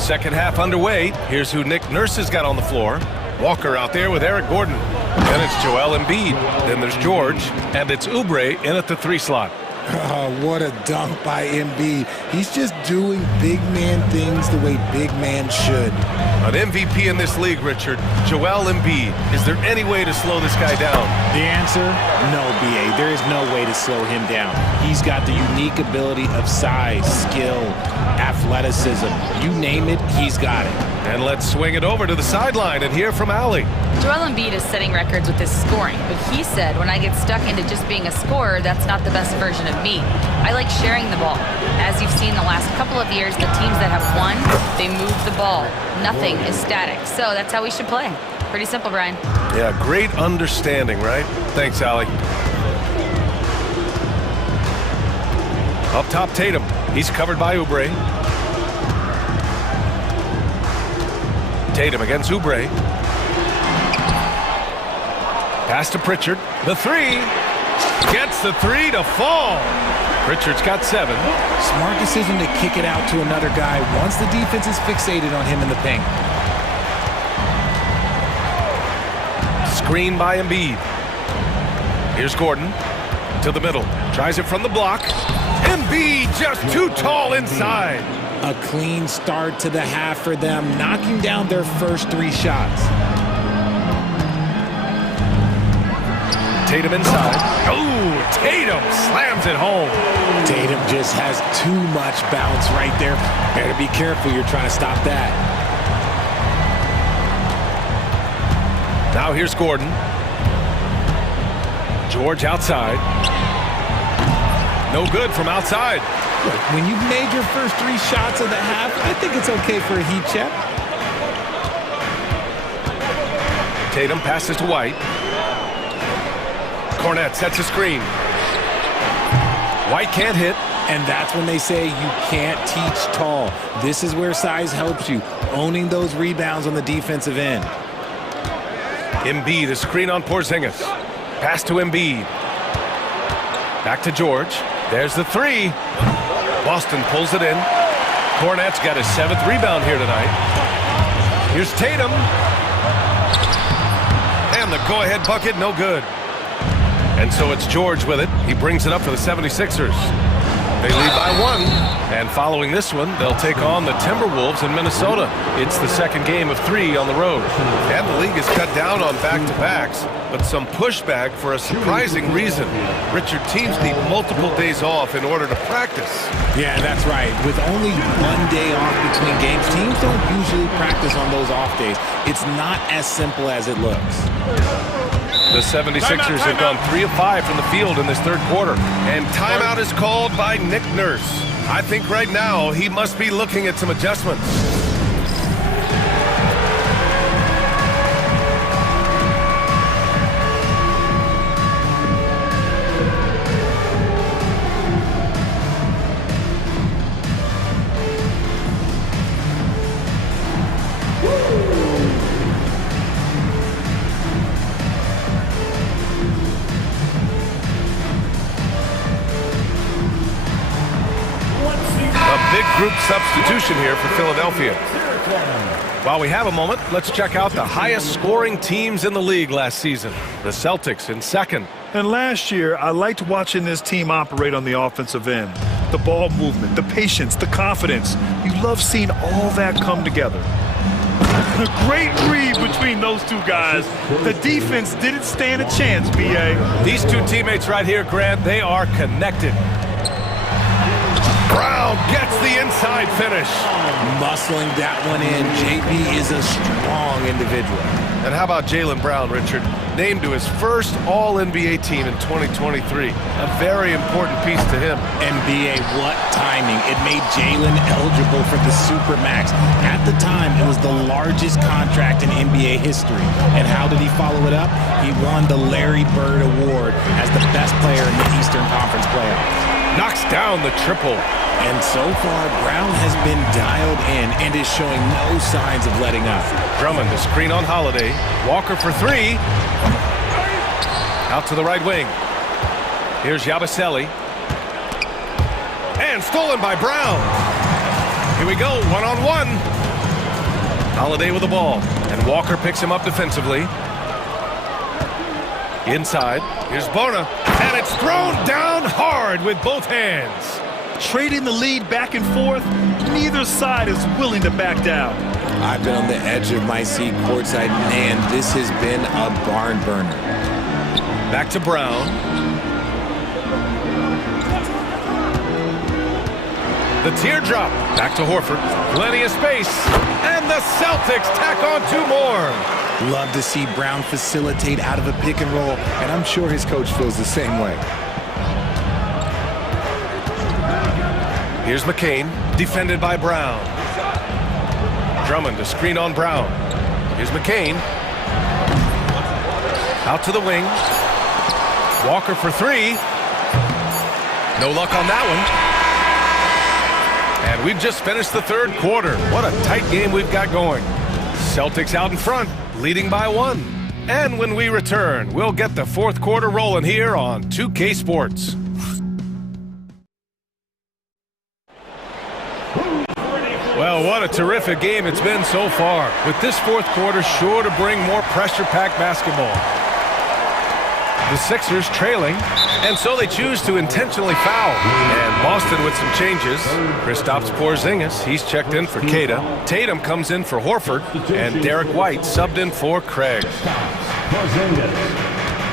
Second half underway. Here's who Nick Nurse has got on the floor. Walker out there with Eric Gordon. Then it's Joel Embiid. Then there's George. And it's Oubre in at the 3 slot. Oh, what a dunk by Embiid. He's just doing big man things the way big man should. An MVP in this league, Richard, Joel Embiid. Is there any way to slow this guy down? The answer, no, B.A. There is no way to slow him down. He's got the unique ability of size, skill, athleticism. You name it, he's got it. And let's swing it over to the sideline and hear from Allie. Joel Embiid is setting records with his scoring, but he said, when I get stuck into just being a scorer, that's not the best version of me. I like sharing the ball. As you've seen the last couple of years, the teams that have won, they move the ball. Nothing is static. So that's how we should play. Pretty simple, Brian. Yeah, great understanding, right? Thanks, Allie. Up top, Tatum. He's covered by Oubre. Tatum against Oubre. Pass to Pritchard. The three. Gets the three to fall. Pritchard's got 7. Smart decision to kick it out to another guy once the defense is fixated on him in the paint. Screen by Embiid. Here's Gordon to the middle. Tries it from the block. Embiid just too tall inside. A clean start to the half for them, knocking down their first 3 shots. Tatum inside. Oh, Tatum slams it home. Tatum just has too much bounce right there. Better be careful, you're trying to stop that. Now here's Gordon. George outside. No good from outside. Look, when you've made your first 3 shots of the half, I think it's okay for a heat check. Tatum passes to White. Cornette sets a screen. White can't hit. And that's when they say you can't teach tall. This is where size helps you, owning those rebounds on the defensive end. Embiid, a screen on Porzingis. Pass to Embiid. Back to George. There's the 3. Boston pulls it in. Cornette's got his 7th rebound here tonight. Here's Tatum. And the go-ahead bucket, no good. And so it's George with it. He brings it up for the 76ers. They lead by 1. And following this one, they'll take on the Timberwolves in Minnesota. It's the second game of 3 on the road. And the league has cut down on back-to-backs, but some pushback for a surprising reason. Richard, teams need multiple days off in order to practice. Yeah, that's right. With only 1 day off between games, teams don't usually practice on those off days. It's not as simple as it looks. The 76ers have gone 3 of 5 from the field in this 3rd quarter. And timeout is called by Nick Nurse. I think right now he must be looking at some adjustments. Group substitution here for Philadelphia. While we have a moment, let's check out the highest scoring teams in the league last season. The Celtics in 2nd. And last year, I liked watching this team operate on the offensive end. The ball movement, the patience, the confidence. You love seeing all that come together. A great read between those 2 guys. The defense didn't stand a chance, B.A. These 2 teammates right here, Grant, they are connected. Brown gets the inside finish. Muscling that one in. JB is a strong individual. And how about Jaylen Brown, Richard? Named to his first All-NBA team in 2023. A very important piece to him. NBA, what timing. It made Jaylen eligible for the Supermax. At the time, it was the largest contract in NBA history. And how did he follow it up? He won the Larry Bird Award as the best player in the Eastern Conference playoffs. Knocks down the triple. And so far, Brown has been dialed in and is showing no signs of letting up. Drummond, the screen on Holiday. Walker for 3. Out to the right wing. Here's Yabusele. And stolen by Brown. Here we go, 1-on-1. Holiday with the ball. And Walker picks him up defensively. Inside. Here's Bona. And it's thrown down hard with both hands. Trading the lead back and forth, neither side is willing to back down. I've been on the edge of my seat courtside. Man, this has been a barn burner. Back to Brown. The teardrop. Back to Horford. Plenty of space. And the Celtics tack on 2 more. Love to see Brown facilitate out of a pick and roll, and I'm sure his coach feels the same way. Here's McCain, defended by Brown. Drummond to screen on Brown. Here's McCain. Out to the wing. Walker for 3. No luck on that one. And we've just finished the 3rd quarter. What a tight game we've got going. Celtics out in front, leading by 1. And when we return, we'll get the 4th quarter rolling here on 2K Sports. Well, what a terrific game it's been so far, with this 4th quarter sure to bring more pressure-packed basketball. The Sixers trailing, and so they choose to intentionally foul. And Boston with some changes. Kristaps Porzingis, he's checked in for Keita. Tatum comes in for Horford, and Derek White subbed in for Craig.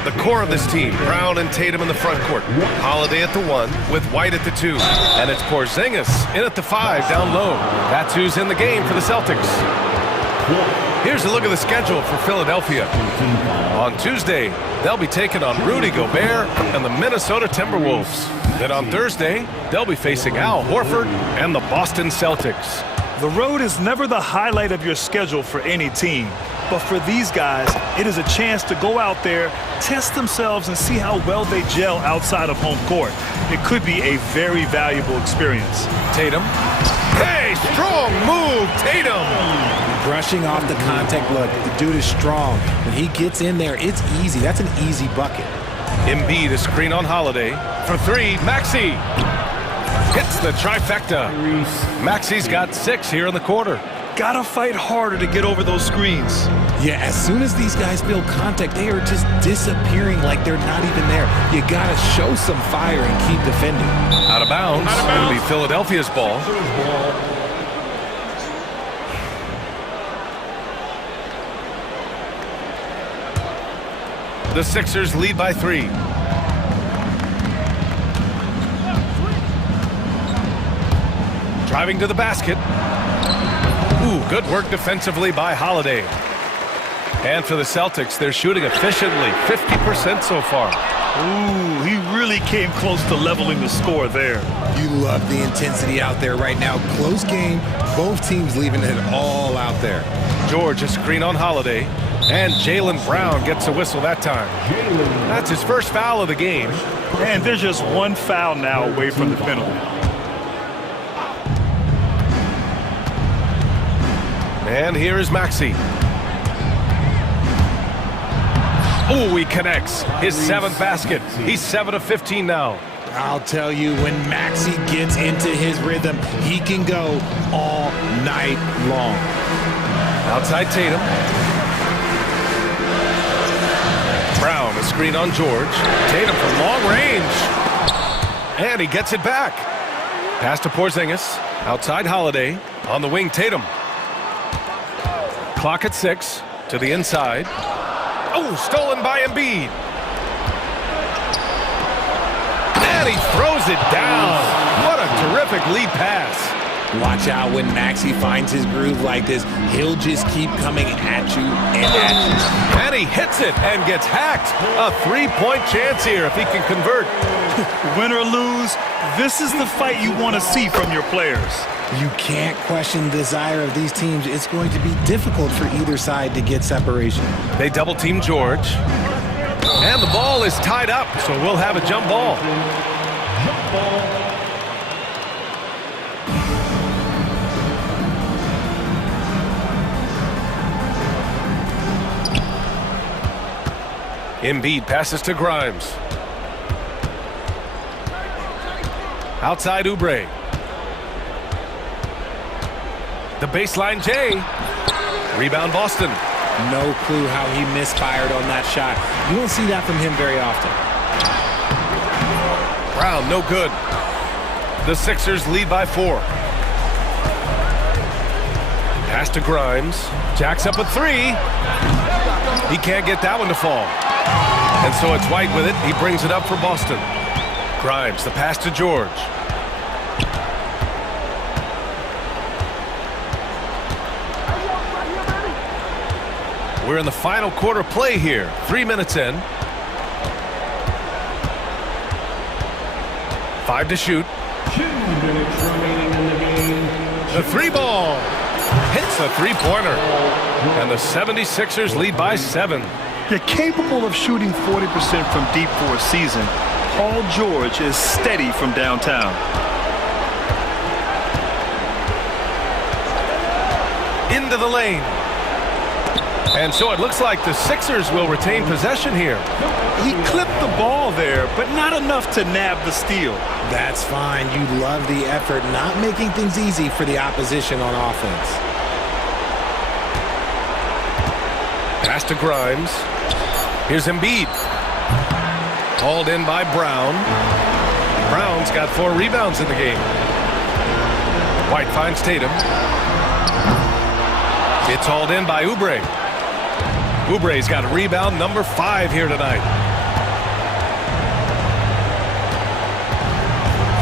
The core of this team, Brown and Tatum in the front court. Holiday at the 1 with White at the 2. And it's Porzingis in at the 5 down low. That's who's in the game for the Celtics. Here's a look at the schedule for Philadelphia. On Tuesday, they'll be taking on Rudy Gobert and the Minnesota Timberwolves. Then on Thursday, they'll be facing Al Horford and the Boston Celtics. The road is never the highlight of your schedule for any team. But for these guys, it is a chance to go out there, test themselves, and see how well they gel outside of home court. It could be a very valuable experience. Tatum. Hey, strong move, Tatum! Brushing off the contact look. The dude is strong. When he gets in there, it's easy. That's an easy bucket. Embiid a screen on Holiday. For 3, Maxey. Hits the trifecta. Maxey's got 6 here in the quarter. Gotta fight harder to get over those screens. Yeah, as soon as these guys feel contact, they are just disappearing like they're not even there. You gotta show some fire and keep defending. Out of bounds. It'll be Philadelphia's ball. The Sixers lead by 3. Driving to the basket. Ooh, good work defensively by Holiday. And for the Celtics, they're shooting efficiently, 50% so far. Ooh, he really came close to leveling the score there. You love the intensity out there right now. Close game, both teams leaving it all out there. George a screen on Holiday. And Jaylen Brown gets a whistle that time. That's his first foul of the game. And there's just 1 foul now away from the penalty. And here is Maxey. Oh, he connects. His 7th basket. He's 7 of 15 now. I'll tell you, when Maxey gets into his rhythm, he can go all night long. Outside Tatum. Brown a screen on George. Tatum from long range. And he gets it back. Pass to Porzingis. Outside Holiday. On the wing, Tatum. Clock at 6. To the inside. Oh, stolen by Embiid. And he throws it down. What a terrific lead pass. Watch out when Maxey finds his groove like this. He'll just keep coming at you and at you. And he hits it and gets hacked. A 3-point chance here if he can convert. Win or lose, this is the fight you want to see from your players. You can't question the desire of these teams. It's going to be difficult for either side to get separation. They double team George. And the ball is tied up, so we'll have a jump ball. Jump ball. Embiid passes to Grimes. Outside Oubre. The baseline J. Rebound Boston. No clue how he misfired on that shot. You don't see that from him very often. Brown, no good. The Sixers lead by 4. Pass to Grimes. Jacks up a 3. He can't get that one to fall. And so it's White with it. He brings it up for Boston. Grimes, the pass to George. We're in the final quarter play here. 3 minutes in. 5 to shoot. 2 minutes remaining in the game. The 3 ball hits a 3-pointer. And the 76ers lead by 7. You're capable of shooting 40% from deep for a season. Paul George is steady from downtown. Into the lane. And so it looks like the Sixers will retain possession here. He clipped the ball there, but not enough to nab the steal. That's fine. You love the effort, not making things easy for the opposition on offense. Pass to Grimes. Here's Embiid. Hauled in by Brown. Brown's got 4 rebounds in the game. White finds Tatum. It's hauled in by Oubre. Oubre's got rebound number 5 here tonight.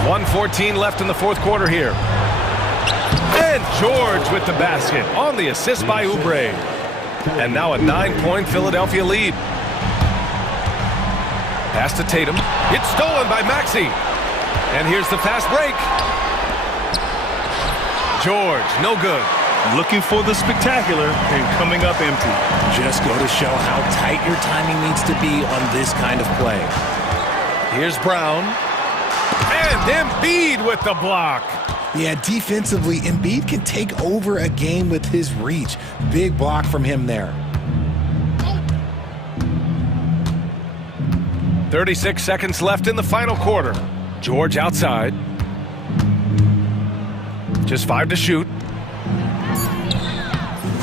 1:14 left in the fourth quarter here. And George with the basket on the assist by Oubre. And now a 9-point Philadelphia lead. Pass to Tatum. It's stolen by Maxey. And here's the fast break. George, no good. Looking for the spectacular and coming up empty. Just go to show how tight your timing needs to be on this kind of play. Here's Brown. And Embiid with the block. Yeah, defensively, Embiid can take over a game with his reach. Big block from him there. 36 seconds left in the final quarter. George outside. Just 5 to shoot.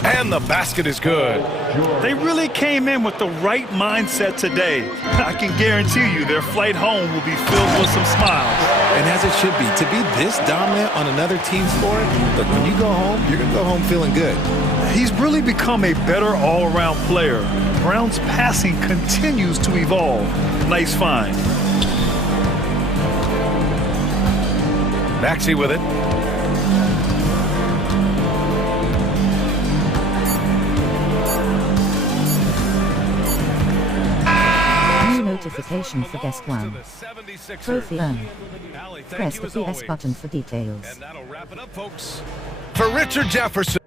And the basket is good. They really came in with the right mindset today. I can guarantee you their flight home will be filled with some smiles. And as it should be, to be this dominant on another team's floor, look, when you go home, you're going to go home feeling good. He's really become a better all-around player. Brown's passing continues to evolve. Nice find. Maxey with it. Notification for guest 1. Trophy earned. Press the PS button for details. And that'll wrap it up, folks. For Richard Jefferson.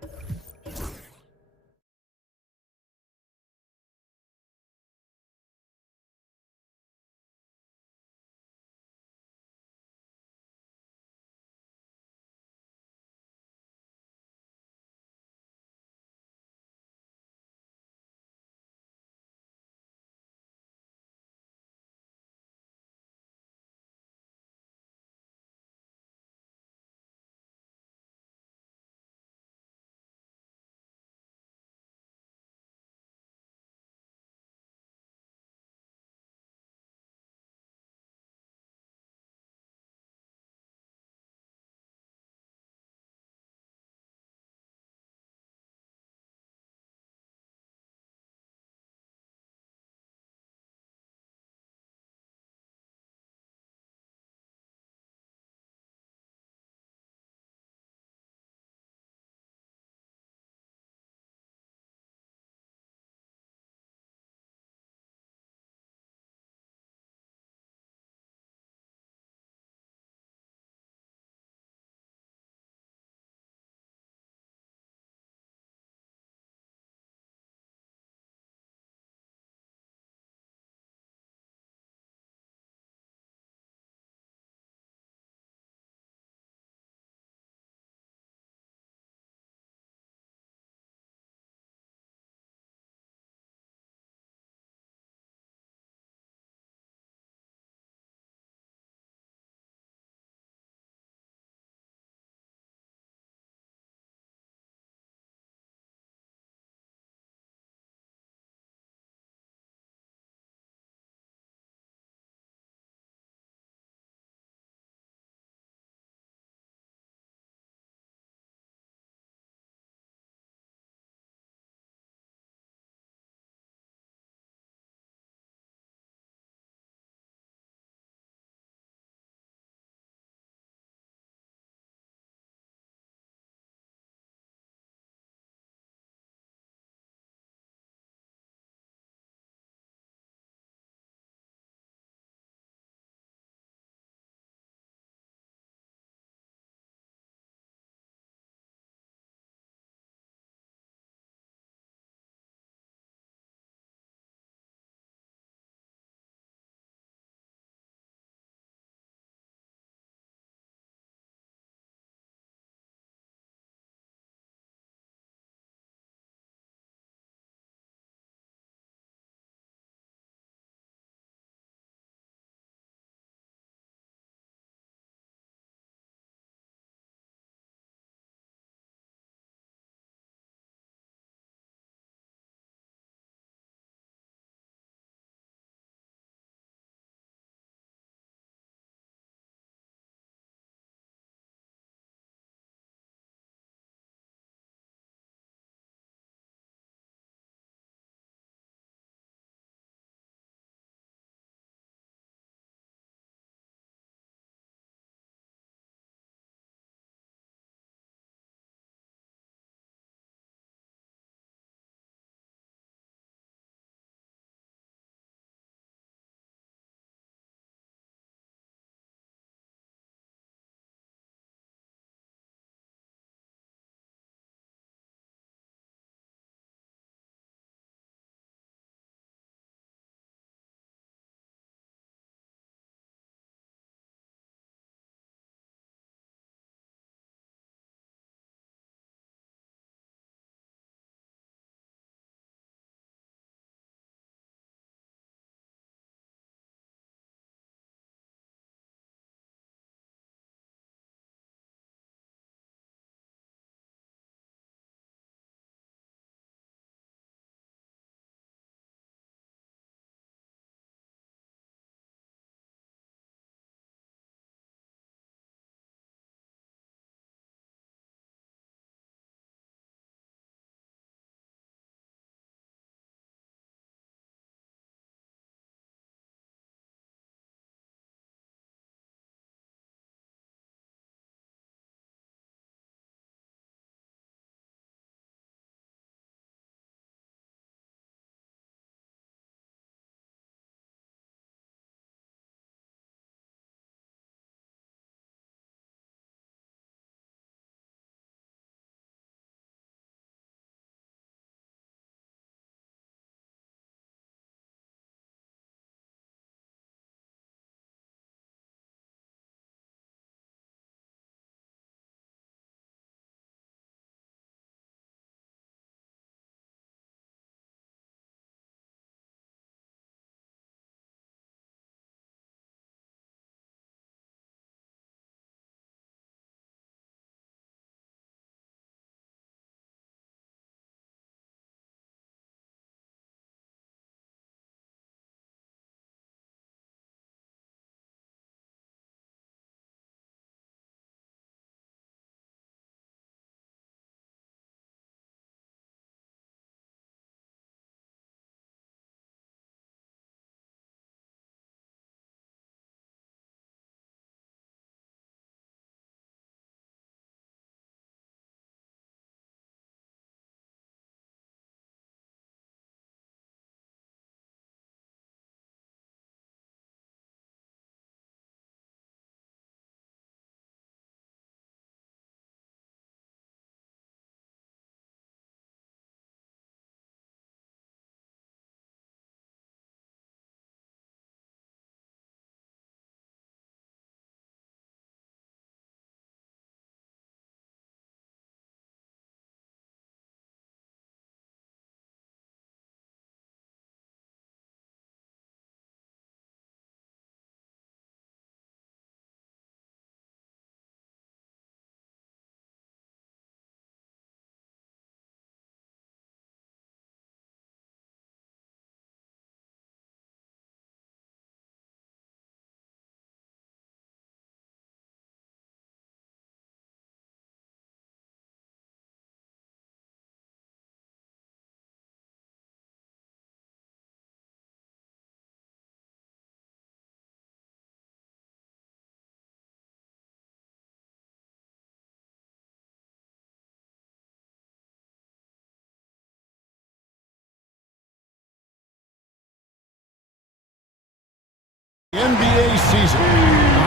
NBA season.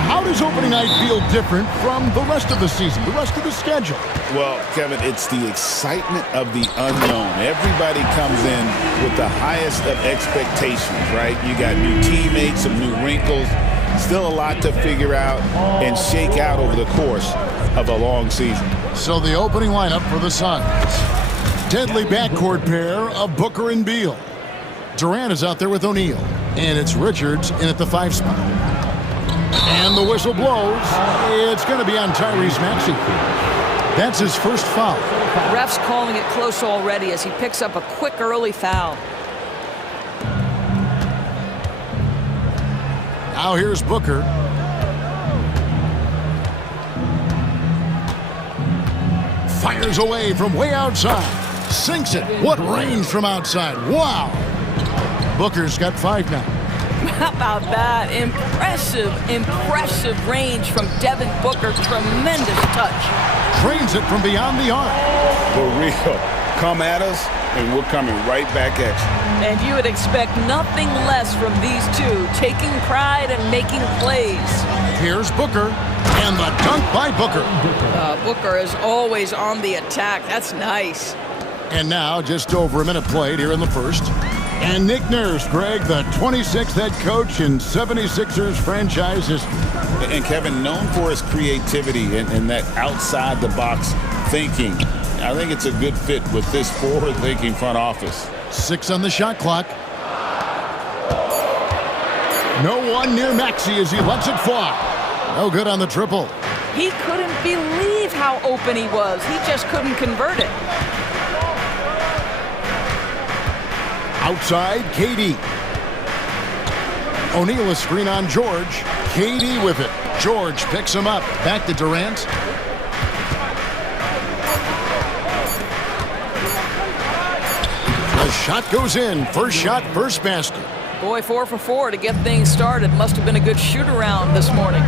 How does opening night feel different from the rest of the season, the rest of the schedule? Well, Kevin, it's the excitement of the unknown. Everybody comes in with the highest of expectations, right? You got new teammates, some new wrinkles, still a lot to figure out and shake out over the course of a long season. So the opening lineup for the Suns. Deadly backcourt pair of Booker and Beal. Durant is out there with O'Neal, and it's Richards in at the 5 spot. And the whistle blows. It's going to be on Tyrese Maxey. That's his first foul. Ref's calling it close already as he picks up a quick early foul. Now here's Booker. Fires away from way outside. Sinks it. What range from outside. Wow. Booker's got 5 now. How about that? Impressive range from Devin Booker. Tremendous touch. Trains it from beyond the arc. For real. Come at us, and we're coming right back at you. And you would expect nothing less from these two, taking pride and making plays. Here's Booker, and the dunk by Booker. Booker is always on the attack. That's nice. And now, just over a minute played here in the first. And Nick Nurse, Greg, the 26th head coach in 76ers franchise history. And Kevin, known for his creativity and that outside-the-box thinking, I think it's a good fit with this forward-thinking front office. 6 on the shot clock. No one near Maxey as he lets it fly. No good on the triple. He couldn't believe how open he was. He just couldn't convert it. Outside, KD. O'Neal a screen on George. KD with it. George picks him up. Back to Durant. The shot goes in. First shot, first basket. Boy, 4 for 4 to get things started. Must have been a good shoot-around this morning.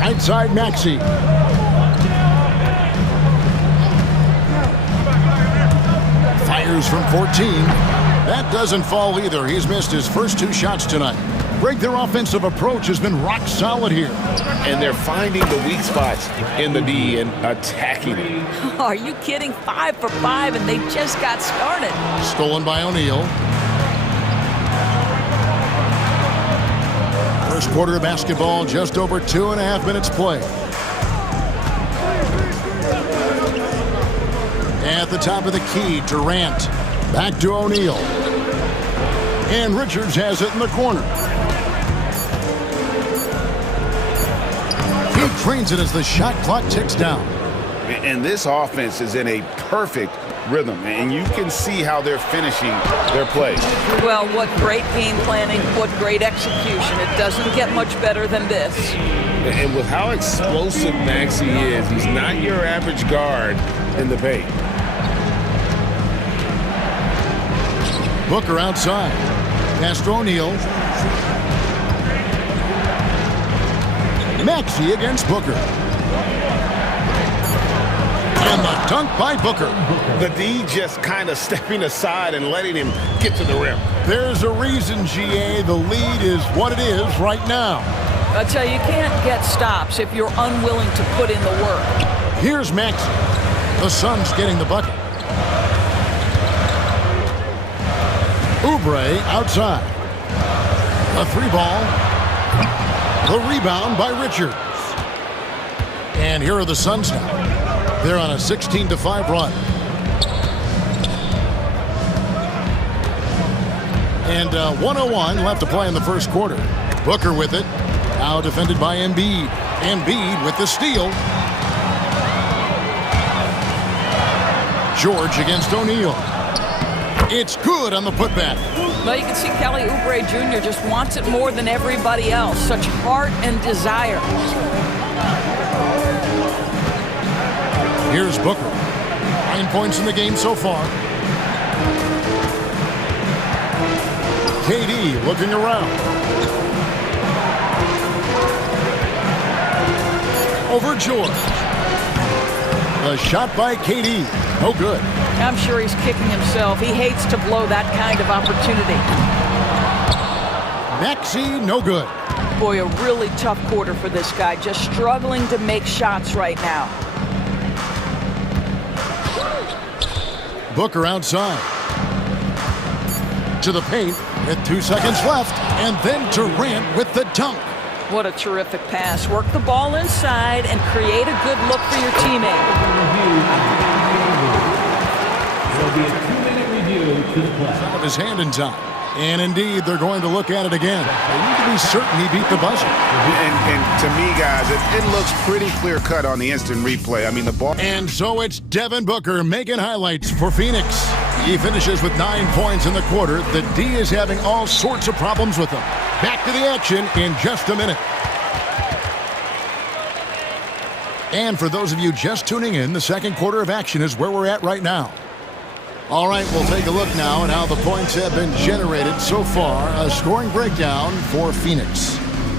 Right side, Maxey. Fires from 14. That doesn't fall either. He's missed his first 2 shots tonight. Greg, their offensive approach has been rock solid here. And they're finding the weak spots in the D and attacking it. Are you kidding? 5 for 5, and they just got started. Stolen by O'Neal. First quarter of basketball, just over 2.5 minutes played. At the top of the key, Durant. Back to O'Neal. And Richards has it in the corner. He trains it as the shot clock ticks down. And this offense is in a perfect rhythm, and you can see how they're finishing their plays. Well, what great game planning, what great execution. It doesn't get much better than this. And with how explosive Maxey is, he's not your average guard in the paint. Booker outside. Pass to O'Neal. Maxey against Booker. And the dunk by Booker. The D just kind of stepping aside and letting him get to the rim. There's a reason, GA, the lead is what it is right now. I tell you, you can't get stops if you're unwilling to put in the work. Here's Maxey. The Suns getting the bucket. Oubre outside. A 3-ball. The rebound by Richards. And here are the Suns now. They're on a 16-5 run. And 1:01 left to play in the first quarter. Booker with it. Now defended by Embiid. Embiid with the steal. George against O'Neal. It's good on the putback. Well, you can see Kelly Oubre Jr. just wants it more than everybody else. Such heart and desire. Here's Booker. 9 points in the game so far. KD looking around. Over George. A shot by KD. No good. I'm sure he's kicking himself. He hates to blow that kind of opportunity. Maxey, no good. Boy, a really tough quarter for this guy. Just struggling to make shots right now. Booker outside. To the paint with 2 seconds left. And then Durant with the dunk. What a terrific pass. Work the ball inside and create a good look for your teammate. There'll be a 2-minute review to the play. Of his hand in time. And indeed, they're going to look at it again. They need to be certain he beat the buzzer. And to me, guys, it looks pretty clear-cut on the instant replay. I mean, the ball... And so it's Devin Booker making highlights for Phoenix. He finishes with 9 points in the quarter. The D is having all sorts of problems with him. Back to the action in just a minute. And for those of you just tuning in, the second quarter of action is where we're at right now. All right, we'll take a look now at how the points have been generated so far. A scoring breakdown for Phoenix.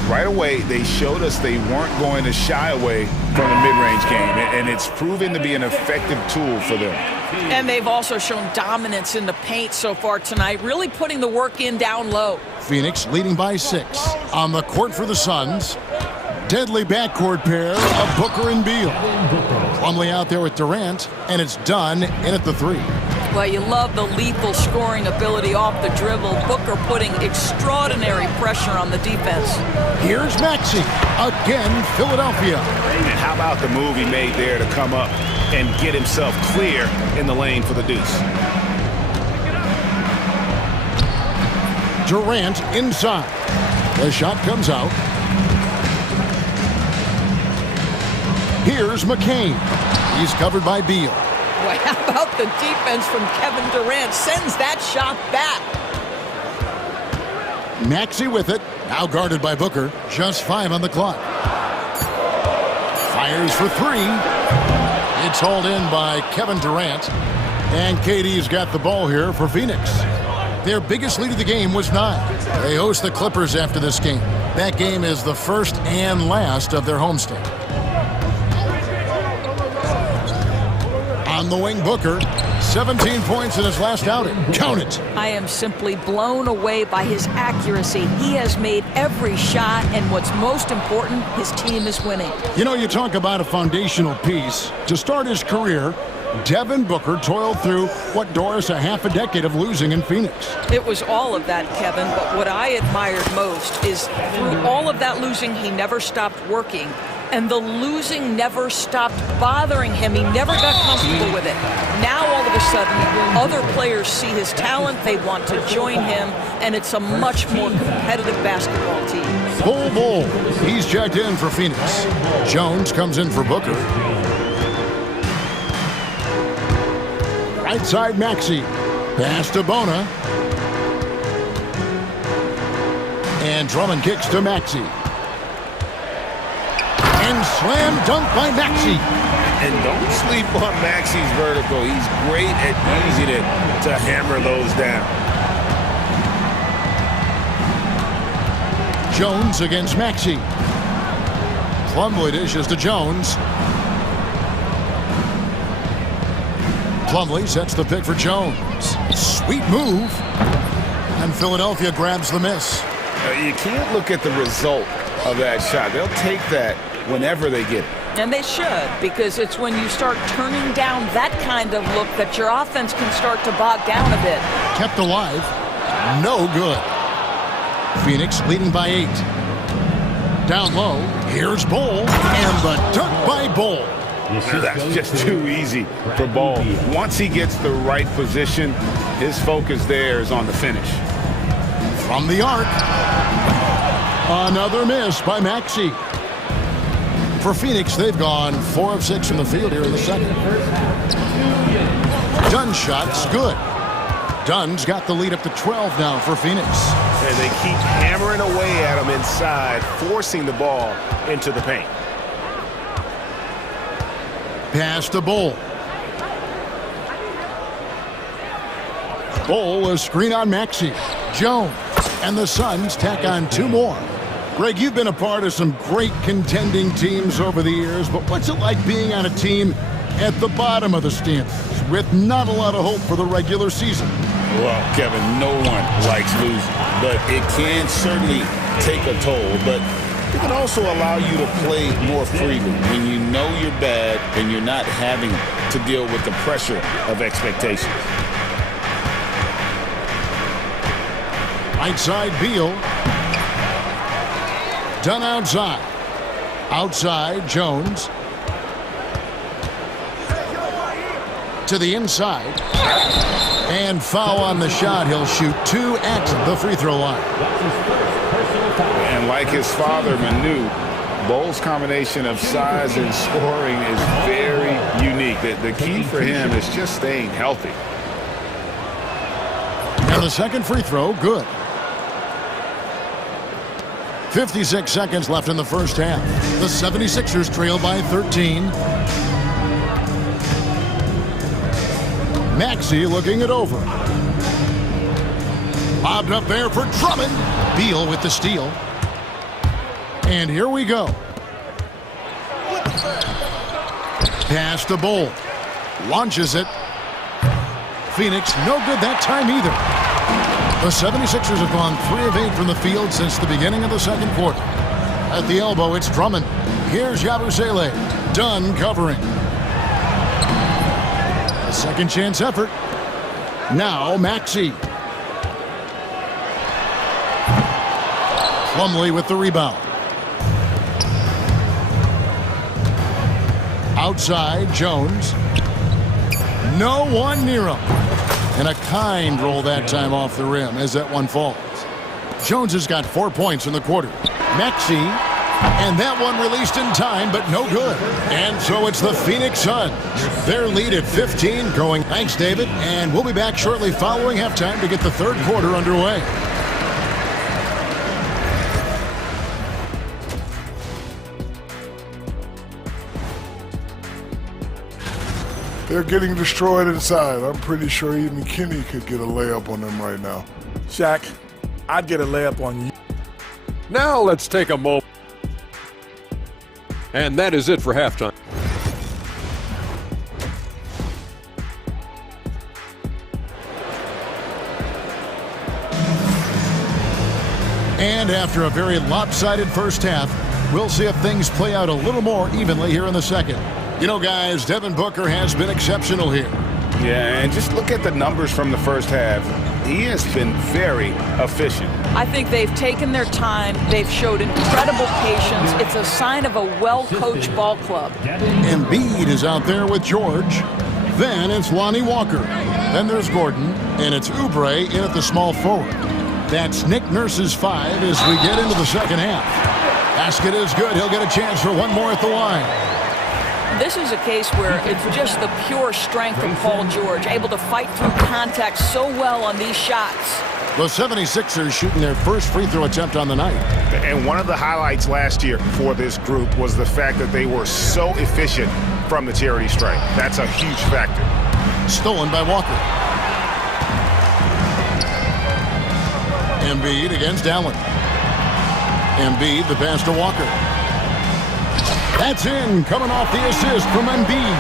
Right away, they showed us they weren't going to shy away from the mid-range game, and it's proven to be an effective tool for them. And they've also shown dominance in the paint so far tonight, really putting the work in down low. Phoenix leading by 6. On the court for the Suns, deadly backcourt pair of Booker and Beal. Plumlee out there with Durant, and it's done in at the 3. Well, you love the lethal scoring ability off the dribble. Booker putting extraordinary pressure on the defense. Here's Maxey. Again, Philadelphia. And how about the move he made there to come up and get himself clear in the lane for the deuce? Durant inside. The shot comes out. Here's McCain. He's covered by Beal. Well, how about the defense from Kevin Durant? Sends that shot back. Maxey with it. Now guarded by Booker. Just 5 on the clock. Fires for 3. It's hauled in by Kevin Durant. And KD's got the ball here for Phoenix. Their biggest lead of the game was 9. They host the Clippers after this game. That game is the first and last of their homestand. On the wing, Booker, 17 points in his last outing. Count it. I am simply blown away by his accuracy. He has made every shot, and what's most important, his team is winning. You know, you talk about a foundational piece. To start his career, Devin Booker toiled through, what, Doris, a half a decade of losing in Phoenix. It was all of that, Kevin, but what I admired most is through all of that losing, he never stopped working. And the losing never stopped bothering him. He never got comfortable with it. Now, all of a sudden, other players see his talent. They want to join him, and it's a much more competitive basketball team. Bull. He's checked in for Phoenix. Jones comes in for Booker. Right side, Maxey. Pass to Bona. And Drummond kicks to Maxey. And slam dunk by Maxey. And don't sleep on Maxey's vertical. He's great at using it to hammer those down. Jones against Maxey. Plumlee dishes to Jones. Plumlee sets the pick for Jones. Sweet move. And Philadelphia grabs the miss. You can't look at the result of that shot. They'll take that whenever they get it. And they should, because it's when you start turning down that kind of look that your offense can start to bog down a bit. Kept alive. No good. Phoenix leading by 8. Down low. Here's Bull. And the dunk by Bull. That's just too easy for Ball. Once he gets the right position, his focus there is on the finish. From the arc. Another miss by Maxey. For Phoenix, they've gone 4 of 6 from the field here in the second. Dunn's shot's good. Dunn's got the lead up to 12 now for Phoenix. And they keep hammering away at him inside, forcing the ball into the paint. Pass to Bull. Bull, a screen on Maxey. Jones. And the Suns tack on 2 more. Greg, you've been a part of some great contending teams over the years, but what's it like being on a team at the bottom of the standings with not a lot of hope for the regular season? Well, Kevin, no one likes losing. but it can certainly take a toll. But it can also allow you to play more freely when you know you're bad and you're not having to deal with the pressure of expectations. Right side, Beal. Done outside. Outside, Jones. To the inside. And foul on the shot. He'll shoot 2 at the free throw line. And like his father, Manu, Bowles' combination of size and scoring is very unique. The key for him is just staying healthy. And the second free throw, good. 56 seconds left in the first half. The 76ers trail by 13. Maxey looking it over. Lobbed up there for Drummond. Beal with the steal. And here we go. Pass to Bowl. Launches it. Phoenix no good that time either. The 76ers have gone 3 of 8 from the field since the beginning of the second quarter. At the elbow, it's Drummond. Here's Yabusele. Done covering. A second chance effort. Now Maxey. Plumlee with the rebound. Outside, Jones. No one near him. And a kind roll that time off the rim as that one falls. Jones has got 4 points in the quarter. Maxey, and that one released in time, but no good. And so it's the Phoenix Suns. Their lead at 15 going. Thanks, David. And we'll be back shortly following halftime to get the third quarter underway. They're getting destroyed inside. I'm pretty sure even Kenny could get a layup on them right now. Shaq, I'd get a layup on you. Now let's take a moment. And that is it for halftime. And after a very lopsided first half, we'll see if things play out a little more evenly here in the second. You know, guys, Devin Booker has been exceptional here. Yeah, and just look at the numbers from the first half. He has been very efficient. I think they've taken their time. They've showed incredible patience. It's a sign of a well-coached ball club. Embiid is out there with George. Then it's Lonnie Walker. Then there's Gordon. And it's Oubre in at the small forward. That's Nick Nurse's 5 as we get into the second half. Basket is good. He'll get a chance for one more at the line. This is a case where it's just the pure strength of Paul George, able to fight through contact so well on these shots. The 76ers shooting their first free throw attempt on the night. And one of the highlights last year for this group was the fact that they were so efficient from the charity stripe. That's a huge factor. Stolen by Walker. Embiid against Allen. Embiid, the pass to Walker. That's in, coming off the assist from Embiid.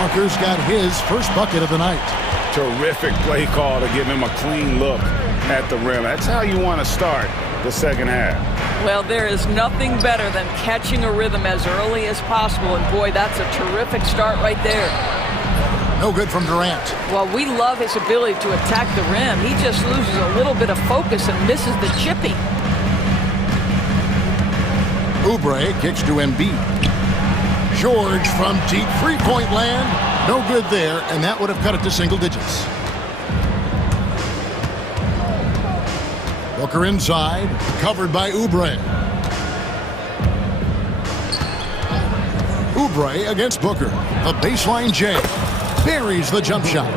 Walker's got his first bucket of the night. Terrific play call to give him a clean look at the rim. That's how you want to start the second half. Well, there is nothing better than catching a rhythm as early as possible, and boy, that's a terrific start right there. No good from Durant. Well, we love his ability to attack the rim. He just loses a little bit of focus and misses the chippy. Oubre kicks to Embiid. George from deep three-point land. No good there, and that would have cut it to single digits. Booker inside, covered by Oubre. Oubre against Booker. The baseline J. Buries the jump shot.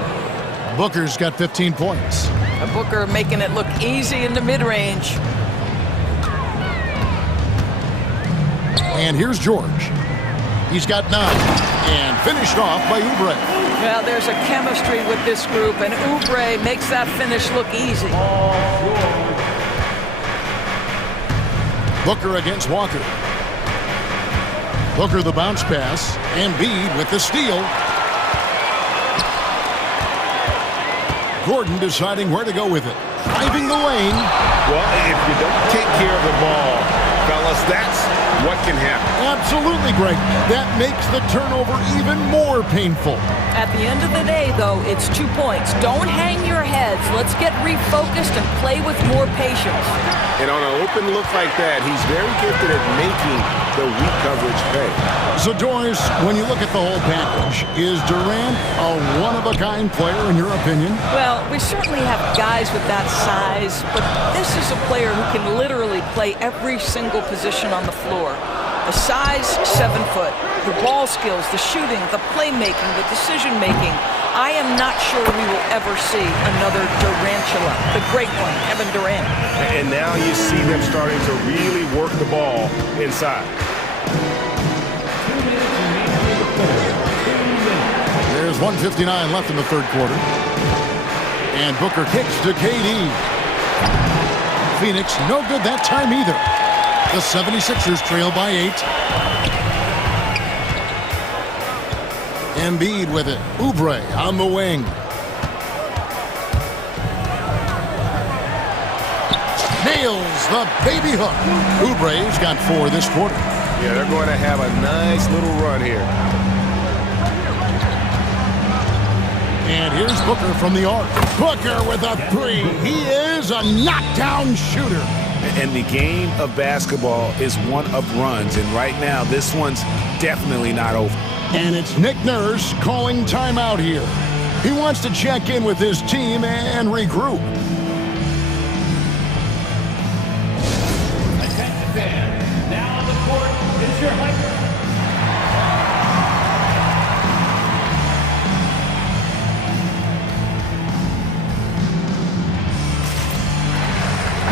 Booker's got 15 points. Booker making it look easy in the mid-range. And here's George. He's got 9. And finished off by Oubre. Well, there's a chemistry with this group, and Oubre makes that finish look easy. Booker against Walker. Booker the bounce pass. Embiid with the steal. Gordon deciding where to go with it. driving the lane. Well, if you don't take care of the ball, fellas, that's what can happen. Absolutely, Greg. That makes the turnover even more painful. At the end of the day, though, it's 2 points. Don't hang your heads. Let's get refocused and play with more patience. And on an open look like that, he's very gifted at making the weak coverage pay. So, Doris, when you look at the whole package, is Durant a one-of-a-kind player in your opinion? Well, we certainly have guys with that size, but this is a player who can literally play every single position on the floor. The size, 7 foot. The ball skills, the shooting, the playmaking, the decision-making. I am not sure we will ever see another Durantula, the great one, Kevin Durant. And now you see them starting to really work the ball inside. There's 1:59 left in the third quarter. And Booker kicks to KD. Phoenix, no good that time either. The 76ers trail by 8. Embiid with it. Oubre on the wing. Nails the baby hook. Oubre's got 4 this quarter. Yeah, they're going to have a nice little run here. And here's Booker from the arc. Booker with a 3. He is a knockdown shooter. And the game of basketball is one of runs. And right now, this one's definitely not over. And it's Nick Nurse calling timeout here. He wants to check in with his team and regroup. Now on the court is your hiker.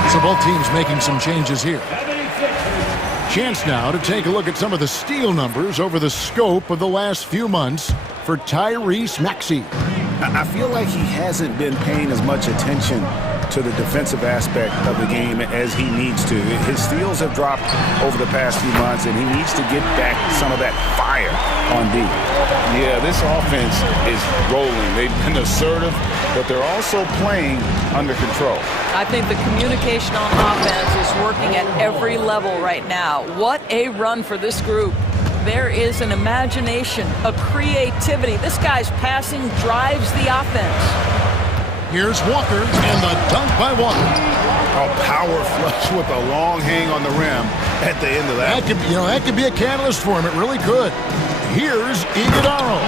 So both teams making some changes here. Chance now to take a look at some of the steal numbers over the scope of the last few months for Tyrese Maxey. I feel like he hasn't been paying as much attention to the defensive aspect of the game as he needs to. His steals have dropped over the past few months, and he needs to get back some of that fire on D. Yeah, this offense is rolling. They've been assertive, but they're also playing under control. I think the communication on offense is working at every level right now. What a run for this group. There is an imagination, a creativity. This guy's passing drives the offense. Here's Walker and the dunk by Walker. A power flush with a long hang on the rim at the end of that. That could be a catalyst for him. It really could. Here's Iguodala.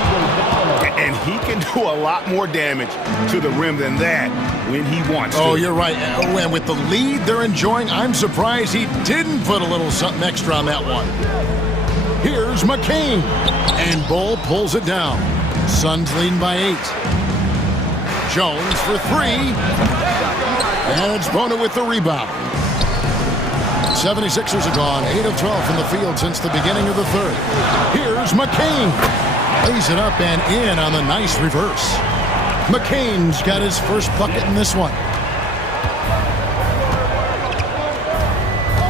And he can do a lot more damage to the rim than that when he wants to. Oh, you're right. And with the lead they're enjoying, I'm surprised he didn't put a little something extra on that one. Here's McCain. And Bull pulls it down. Suns leading by 8. Jones for 3. And it's Bona with the rebound. 76ers are gone 8 of 12 from the field since the beginning of the third. Here's McCain. Lays it up and in on the nice reverse. McCain's got his first bucket in this one.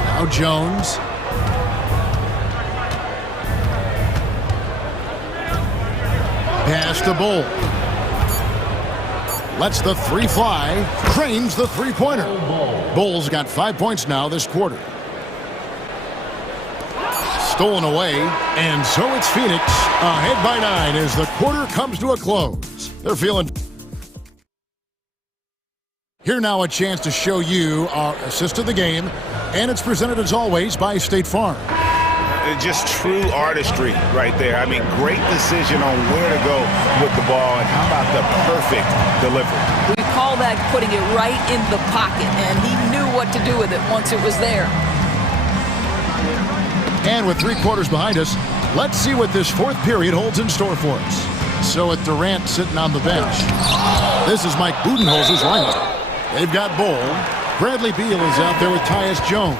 Now Jones. Pass to Bull. Lets the 3 fly. Cranes the three-pointer. Bull's got 5 points now this quarter. Stolen away, and so it's Phoenix ahead by 9 as the quarter comes to a close. They're feeling... Here now a chance to show you our assist of the game, and it's presented as always by State Farm. Just true artistry right there. I mean, great decision on where to go with the ball, and how about the perfect delivery? We call that putting it right in the pocket, and he knew what to do with it once it was there. And with 3 quarters behind us, let's see what this fourth period holds in store for us. So with Durant sitting on the bench, this is Mike Budenholzer's lineup. They've got Bull. Bradley Beal is out there with Tyus Jones.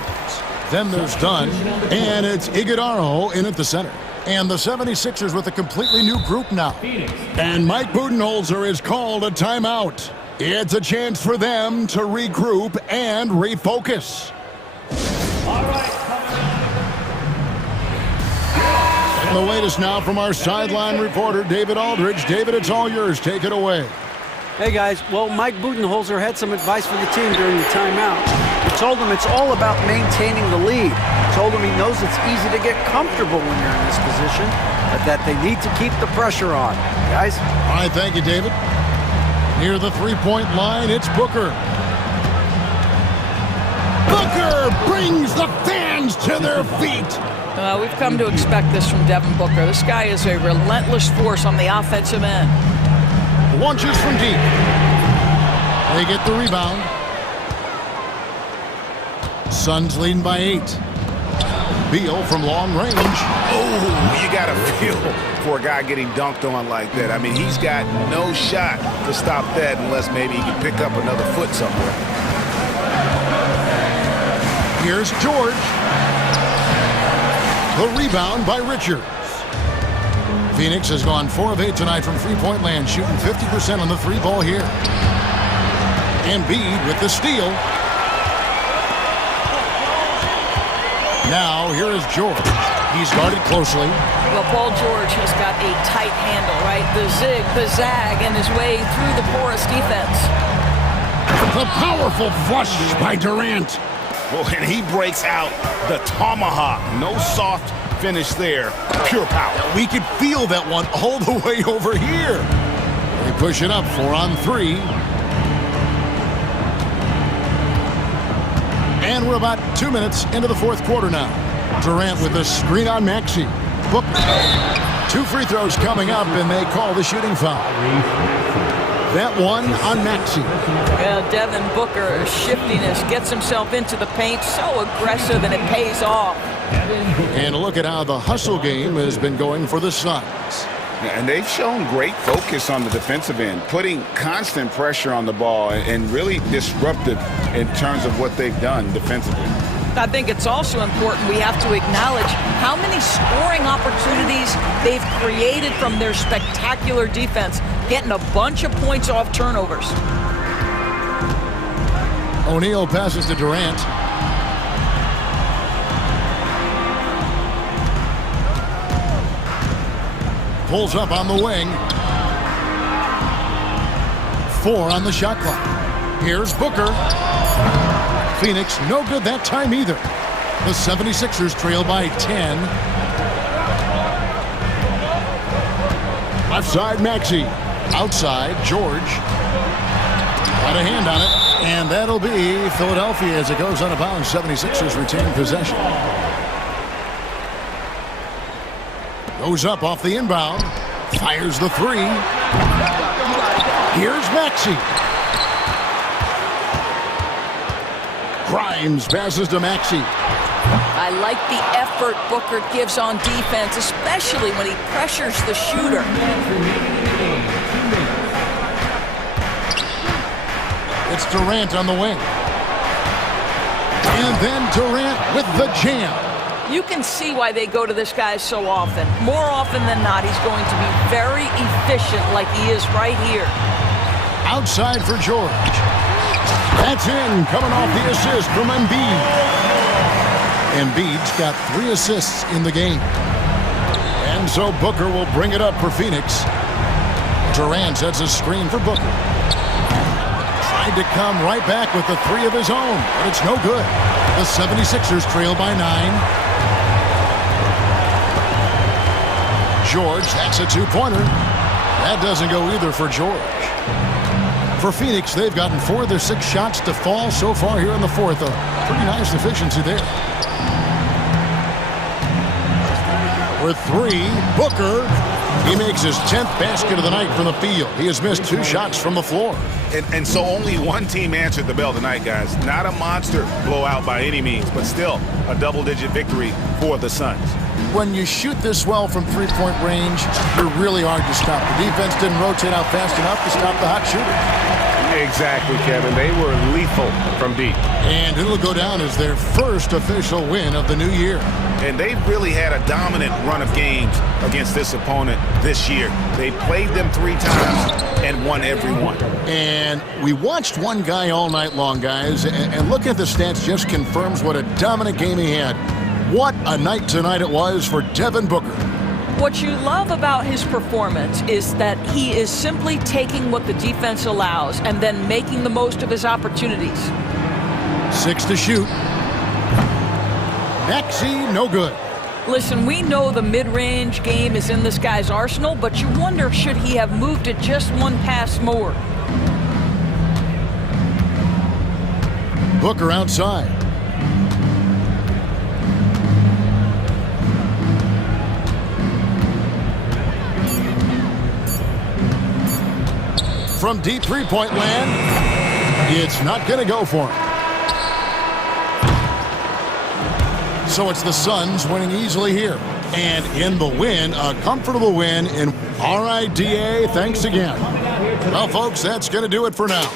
Then there's Dunn, and it's Iguodala in at the center. And the 76ers with a completely new group now. And Mike Budenholzer is called a timeout. It's a chance for them to regroup and refocus. And the latest now from our sideline reporter, David Aldridge. David, it's all yours. Take it away. Hey guys, well, Mike Budenholzer had some advice for the team during the timeout. He told them it's all about maintaining the lead. He told them he knows it's easy to get comfortable when you're in this position, but that they need to keep the pressure on. Guys? All right, thank you, David. Near the three-point line, it's Booker. Booker brings the fans to their feet. We've come to expect this from Devin Booker. This guy is a relentless force on the offensive end. Launches from deep. They get the rebound. Suns leading by 8. Beal from long range. Oh, you got to feel for a guy getting dunked on like that. I mean, he's got no shot to stop that unless maybe he can pick up another foot somewhere. Here's George. The rebound by Richards. Phoenix has gone 4 of 8 tonight from three-point land, shooting 50% on the three ball here. Embiid with the steal. Now here is George. He's guarded closely. Well, Paul George has got a tight handle, right? The zig, the zag, and his way through the porous defense. The powerful flush by Durant. Well, and he breaks out the tomahawk. No soft finish there. Pure power. We could feel that one all the way over here. They push it up 4 on 3. And we're about 2 minutes into the fourth quarter now. Durant with a screen on Maxey. Book. 2 free throws coming up, and they call the shooting foul. That one on Maxey. Well, Devin Booker, shiftiness, gets himself into the paint, so aggressive, and it pays off. And look at how the hustle game has been going for the Suns. And they've shown great focus on the defensive end, putting constant pressure on the ball and really disruptive in terms of what they've done defensively. I think it's also important we have to acknowledge how many scoring opportunities they've created from their spectacular defense, getting a bunch of points off turnovers. O'Neal passes to Durant. Pulls up on the wing. 4 on the shot clock. Here's Booker. Phoenix, no good that time either. The 76ers trail by 10. Left side, Maxey. Outside, George. Got a hand on it, and that'll be Philadelphia as it goes out of bounds. 76ers retain possession. Goes up off the inbound. Fires the 3. Here's Maxey. Grimes passes to Maxey. I like the effort Booker gives on defense, especially when he pressures the shooter. It's Durant on the wing. And then Durant with the jam. You can see why they go to this guy so often. More often than not, he's going to be very efficient like he is right here. Outside for George. That's in, coming off the assist from Embiid. Embiid's got 3 assists in the game. And so Booker will bring it up for Phoenix. Durant sets a screen for Booker. Tried to come right back with the 3 of his own, but it's no good. The 76ers trail by 9. George, that's a 2-pointer. That doesn't go either for George. For Phoenix, they've gotten 4 of their 6 shots to fall so far here in the fourth. A pretty nice efficiency there. With 3, Booker. He makes his 10th basket of the night from the field. He has missed 2 shots from the floor. And so only one team answered the bell tonight, guys. Not a monster blowout by any means, but still a double-digit victory for the Suns. When you shoot this well from three-point range, you're really hard to stop. The defense didn't rotate out fast enough to stop the hot shooters. Exactly, Kevin. They were lethal from deep. And it'll go down as their first official win of the new year. And they've really had a dominant run of games against this opponent this year. They played them 3 times and won every one. And we watched one guy all night long, guys, and looking at the stats just confirms what a dominant game he had. What a night tonight it was for Devin Booker. What you love about his performance is that he is simply taking what the defense allows and then making the most of his opportunities. 6 to shoot. Maxey, no good. Listen, we know the mid-range game is in this guy's arsenal, but you wonder, should he have moved it just one pass more? Booker outside. From deep three-point land, it's not going to go for him. So it's the Suns winning easily here. And in the win, a comfortable win. All right, DA, thanks again. Well, folks, that's going to do it for now.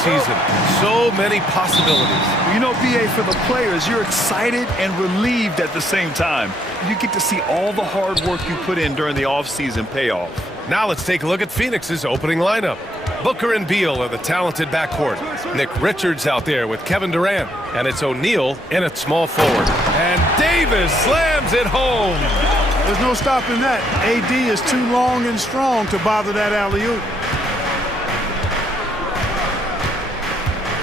season. So many possibilities. You know, BA, for the players, you're excited and relieved at the same time. You get to see all the hard work you put in during the offseason pay off. Now let's take a look at Phoenix's opening lineup. Booker and Beal are the talented backcourt. Nick Richards out there with Kevin Durant. And it's O'Neal in at small forward. And Davis slams it home. There's no stopping that. AD is too long and strong to bother that alley-oop.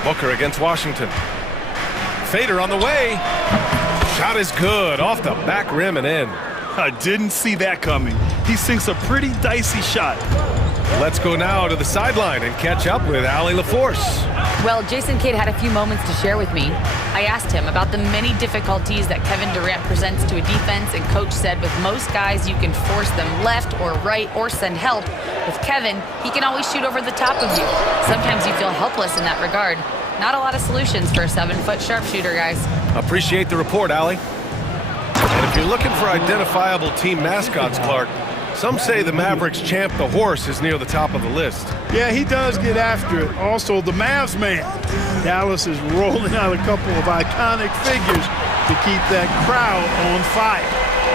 Booker against Washington. Fader on the way. Shot is good. Off the back rim and in. I didn't see that coming. He sinks a pretty dicey shot. Let's go now to the sideline and catch up with Allie LaForce. Well, Jason Kidd had a few moments to share with me. I asked him about the many difficulties that Kevin Durant presents to a defense, and Coach said with most guys you can force them left or right or send help. With Kevin, he can always shoot over the top of you. Sometimes you feel helpless in that regard. Not a lot of solutions for a 7-foot sharpshooter, guys. Appreciate the report, Allie. And if you're looking for identifiable team mascots, Clark, some say the Mavericks champ, the horse, is near the top of the list. Yeah, he does get after it. Also, the Mavs man. Dallas is rolling out a couple of iconic figures to keep that crowd on fire.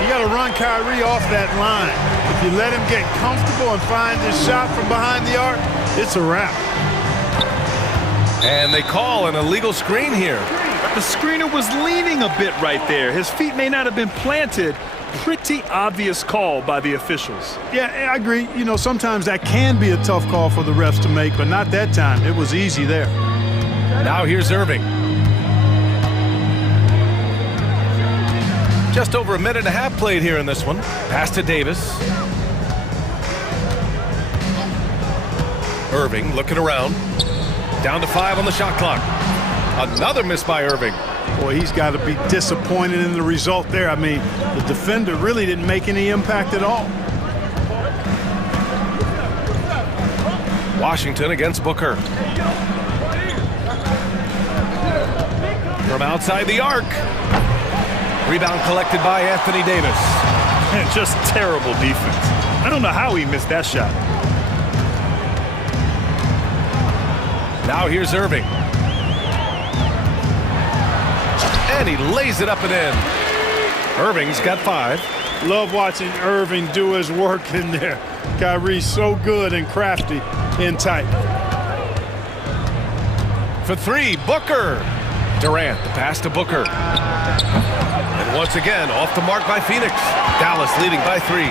You got to run Kyrie off that line. If you let him get comfortable and find his shot from behind the arc, it's a wrap. And they call an illegal screen here. The screener was leaning a bit right there. His feet may not have been planted. Pretty obvious call by the officials. Yeah, I agree. You know, sometimes that can be a tough call for the refs to make, but not that time. It was easy there. Now here's Irving. Just over a minute and a half played here in this one. Pass to Davis. Irving looking around. Down to 5 on the shot clock. Another miss by Irving. Boy, he's got to be disappointed in the result there. I mean, the defender really didn't make any impact at all. Washington against Booker. From outside the arc. Rebound collected by Anthony Davis. And just terrible defense. I don't know how he missed that shot. Now here's Irving. And he lays it up and in. Irving's got 5. Love watching Irving do his work in there. Kyrie's so good and crafty and tight. For 3, Booker. Durant, the pass to Booker. And once again, off the mark by Phoenix. Dallas leading by 3.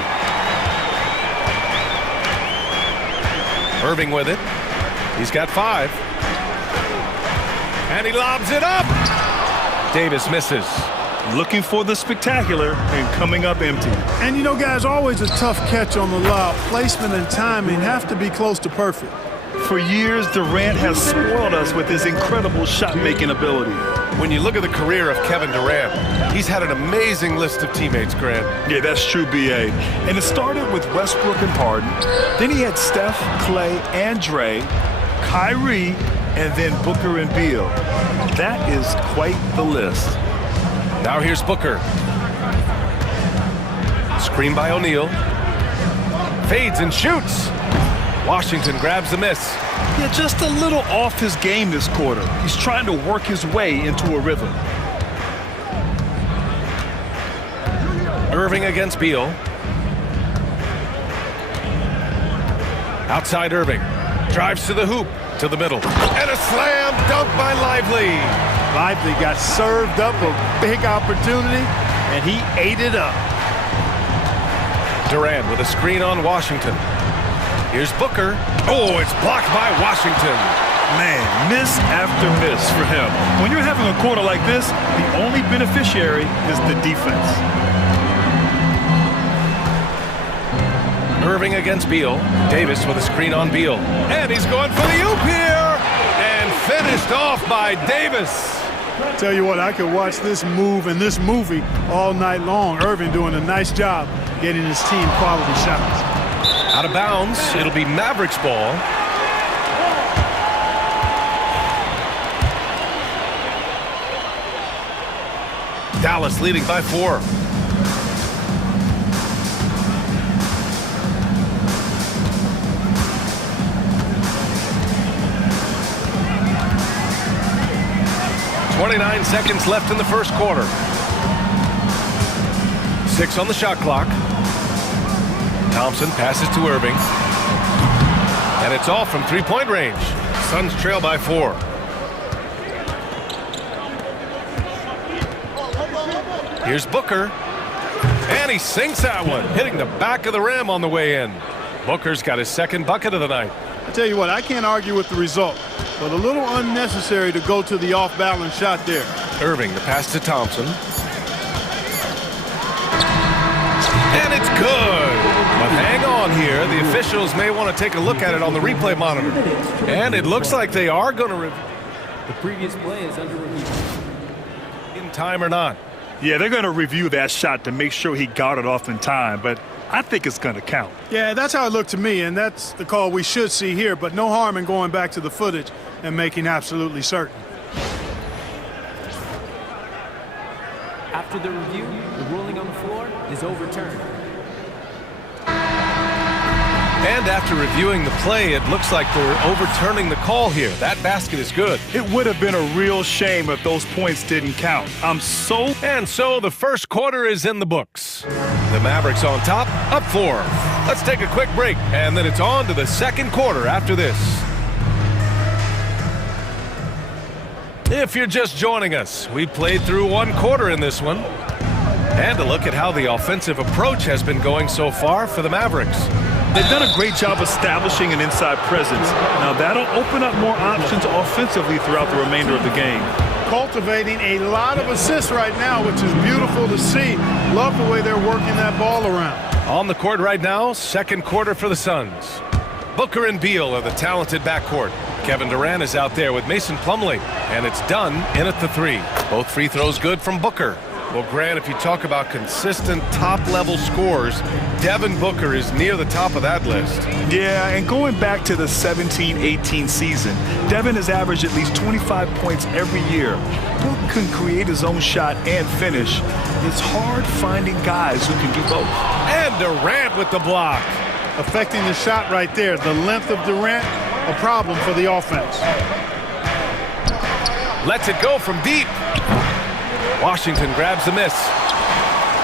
Irving with it. He's got 5. And he lobs it up. Davis misses. Looking for the spectacular and coming up empty. And you know, guys, always a tough catch on the lob. Placement and timing have to be close to perfect. For years, Durant has spoiled us with his incredible shot-making ability. When you look at the career of Kevin Durant, he's had an amazing list of teammates, Grant. Yeah, that's true, B.A. And it started with Westbrook and Harden. Then he had Steph, Clay, and Dre, Kyrie, and then Booker and Beal. That is quite the list. Now here's Booker. Screen by O'Neal. Fades and shoots. Washington grabs the miss. Yeah, just a little off his game this quarter. He's trying to work his way into a rhythm. Irving against Beal. Outside Irving. Drives to the hoop. To the middle. And a slam dunk by Lively. Lively got served up a big opportunity, and he ate it up. Durant with a screen on Washington. Here's Booker. Oh, it's blocked by Washington. Man, miss after miss for him. When you're having a quarter like this, the only beneficiary is the defense. Irving against Beal. Davis with a screen on Beal. And he's going for the oop here. And finished off by Davis. Tell you what, I could watch this move and this movie all night long. Irving doing a nice job getting his team quality shots. Out of bounds. It'll be Mavericks ball. Dallas leading by 4. 29 seconds left in the first quarter. 6 on the shot clock. Thompson passes to Irving. And it's off from three-point range. Suns trail by 4. Here's Booker. And he sinks that one, hitting the back of the rim on the way in. Booker's got his second bucket of the night. I tell you what, I can't argue with the result, but a little unnecessary to go to the off-balance shot there. Irving, the pass to Thompson. And it's good. But hang on here. The officials may want to take a look at it on the replay monitor. And it looks like they are going to review. The previous play is under review. In time or not? Yeah, they're going to review that shot to make sure he got it off in time, but I think it's going to count. Yeah, that's how it looked to me, and that's the call we should see here, but no harm in going back to the footage and making absolutely certain. After the review, the ruling on the floor is overturned. And after reviewing the play, it looks like they're overturning the call here. That basket is good. It would have been a real shame if those points didn't count. And so the first quarter is in the books. The Mavericks on top, up 4. Let's take a quick break, and then it's on to the second quarter after this. If you're just joining us, we played through one quarter in this one. And a look at how the offensive approach has been going so far for the Mavericks. They've done a great job establishing an inside presence. Now that'll open up more options offensively throughout the remainder of the game. Cultivating a lot of assists right now, which is beautiful to see. Love the way they're working that ball around. On the court right now, second quarter for the Suns. Booker and Beal are the talented backcourt. Kevin Durant is out there with Mason Plumlee, and it's done in at the 3. Both free throws good from Booker. Well, Grant, if you talk about consistent top-level scores, Devin Booker is near the top of that list. Yeah, and going back to the 17-18 season, Devin has averaged at least 25 points every year. Book can create his own shot and finish. It's hard finding guys who can do both. And Durant with the block. Affecting the shot right there. The length of Durant, a problem for the offense. Lets it go from deep. Washington grabs the miss.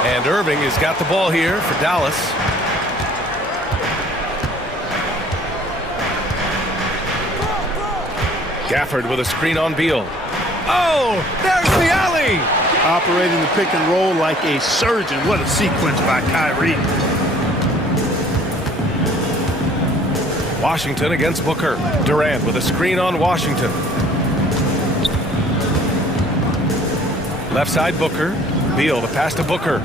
And Irving has got the ball here for Dallas. Gafford with a screen on Beal. Oh, there's the alley! Operating the pick and roll like a surgeon. What a sequence by Kyrie. Washington against Booker. Durant with a screen on Washington. Left side Booker. Beal, the pass to Booker.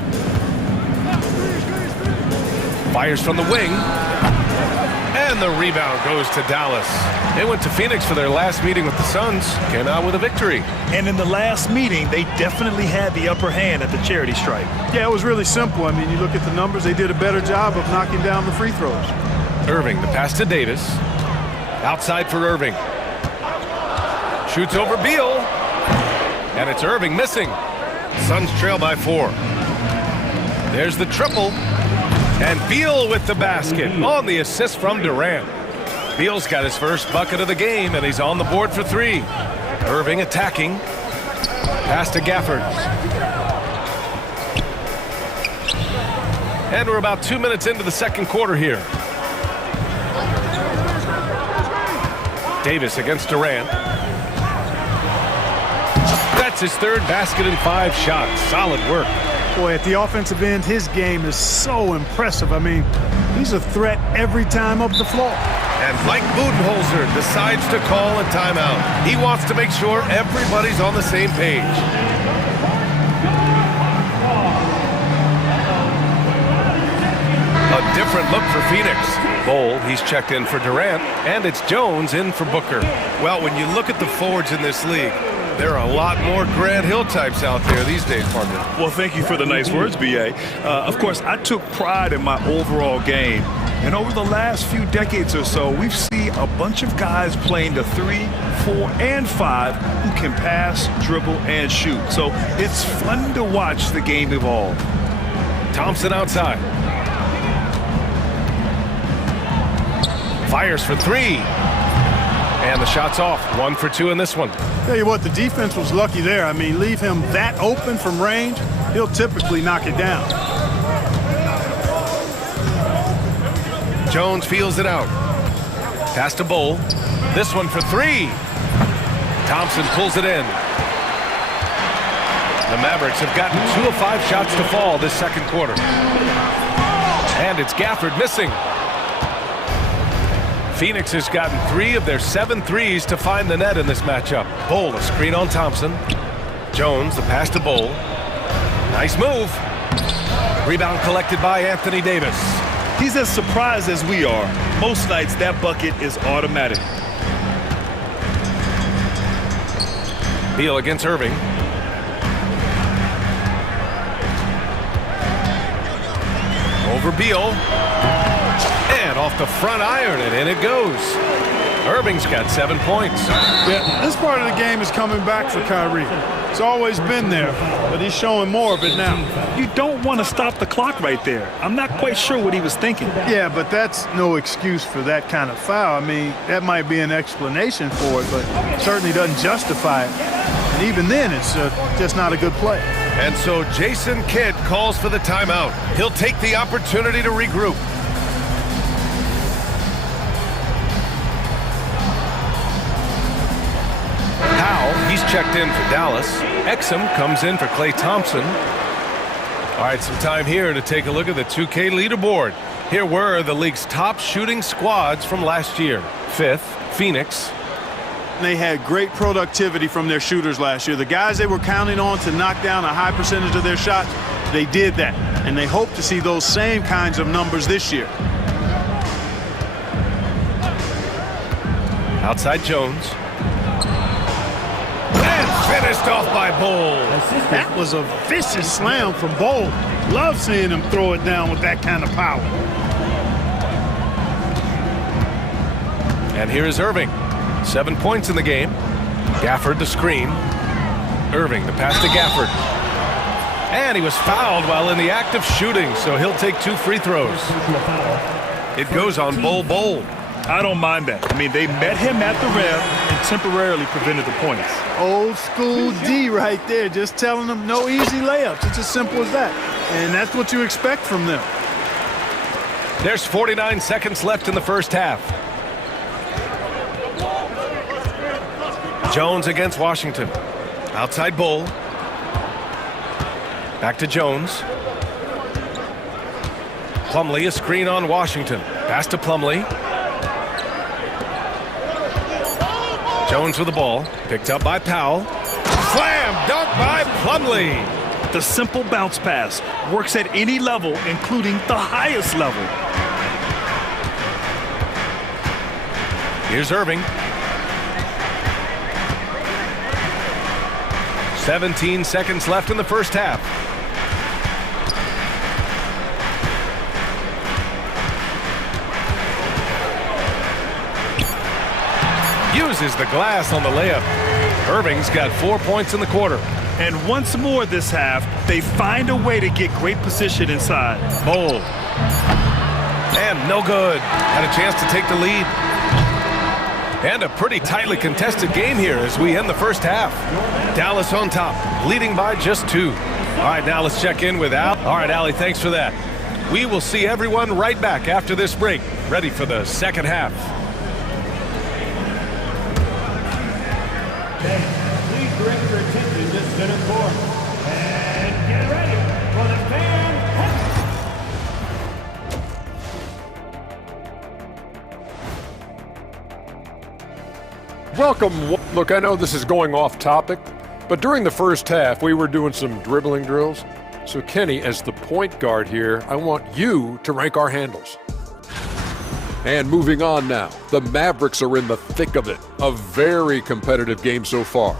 Fires from the wing. And the rebound goes to Dallas. They went to Phoenix for their last meeting with the Suns. Came out with a victory. And in the last meeting, they definitely had the upper hand at the charity stripe. Yeah, it was really simple. I mean, you look at the numbers, they did a better job of knocking down the free throws. Irving, the pass to Davis. Outside for Irving. Shoots over Beal. And it's Irving missing. Suns trail by 4. There's the triple. And Beal with the basket on the assist from Durant. Beal's got his first bucket of the game, and he's on the board for 3. Irving attacking. Pass to Gafford. And we're about 2 minutes into the second quarter here. Davis against Durant. That's his third basket in 5 shots. Solid work. Boy, at the offensive end, his game is so impressive. I mean, he's a threat every time up the floor. And Mike Budenholzer decides to call a timeout. He wants to make sure everybody's on the same page. A different look for Phoenix. Bol, he's checked in for Durant, and it's Jones in for Booker. Well, when you look at the forwards in this league, there are a lot more Grant Hill types out there these days, partner. Well, thank you for the nice words, B.A. Of course, I took pride in my overall game. And over the last few decades or so, we've seen a bunch of guys playing the 3, 4, and 5 who can pass, dribble, and shoot. So it's fun to watch the game evolve. Thompson outside. Fires for 3. And the shot's off. 1 for 2 in this one. Tell you what, the defense was lucky there. I mean, leave him that open from range, he'll typically knock it down. Jones feels it out. Pass to Bull. This one for 3. Thompson pulls it in. The Mavericks have gotten 2 of 5 shots to fall this second quarter. And it's Gafford missing. Phoenix has gotten 3 of their 7 threes to find the net in this matchup. Bull, a screen on Thompson. Jones, the pass to Bull. Nice move. Rebound collected by Anthony Davis. He's as surprised as we are. Most nights, that bucket is automatic. Beal against Irving. Over Beal. And off the front iron, and in it goes. Irving's got 7 points. Yeah, this part of the game is coming back for Kyrie. It's always been there, but he's showing more of it now. You don't want to stop the clock right there. I'm not quite sure what he was thinking. Yeah, but that's no excuse for that kind of foul. I mean, that might be an explanation for it, but it certainly doesn't justify it. And even then, it's just not a good play. And so Jason Kidd calls for the timeout. He'll take the opportunity to regroup. He's checked in for Dallas. Exum comes in for Klay Thompson. All right, some time here to take a look at the 2K leaderboard. Here were the league's top shooting squads from last year. 5th, Phoenix. They had great productivity from their shooters last year. The guys they were counting on to knock down a high percentage of their shots, they did that. And they hope to see those same kinds of numbers this year. Outside Jones. Finished off by Bull. That was a vicious slam from Bull. Love seeing him throw it down with that kind of power. And here is Irving. 7 points in the game. Gafford the screen. Irving the pass to Gafford. And he was fouled while in the act of shooting, so he'll take 2 free throws. It goes on Bull. I don't mind that. I mean, they met him at the rim and temporarily prevented the points. Old school D right there, just telling them no easy layups. It's as simple as that. And that's what you expect from them. There's 49 seconds left in the first half. Jones against Washington. Outside Bull. Back to Jones. Plumlee, a screen on Washington. Pass to Plumlee. Jones with the ball, picked up by Powell. Slam dunk by Plumlee. The simple bounce pass works at any level, including the highest level. Here's Irving. 17 seconds left in the first half. Uses the glass on the layup. Irving's got 4 points in the quarter. And once more this half, they find a way to get great position inside. Bull. And no good. Had a chance to take the lead. And a pretty tightly contested game here as we end the first half. Dallas on top, leading by just 2. All right, now let's check in with Al. All right, Allie, thanks for that. We will see everyone right back after this break, ready for the second half. Please direct your attention to center court. And get ready for the fan. Welcome. Look, I know this is going off topic, but during the first half, we were doing some dribbling drills. So, Kenny, as the point guard here, I want you to rank our handles. And moving on now, the Mavericks are in the thick of it. A very competitive game so far.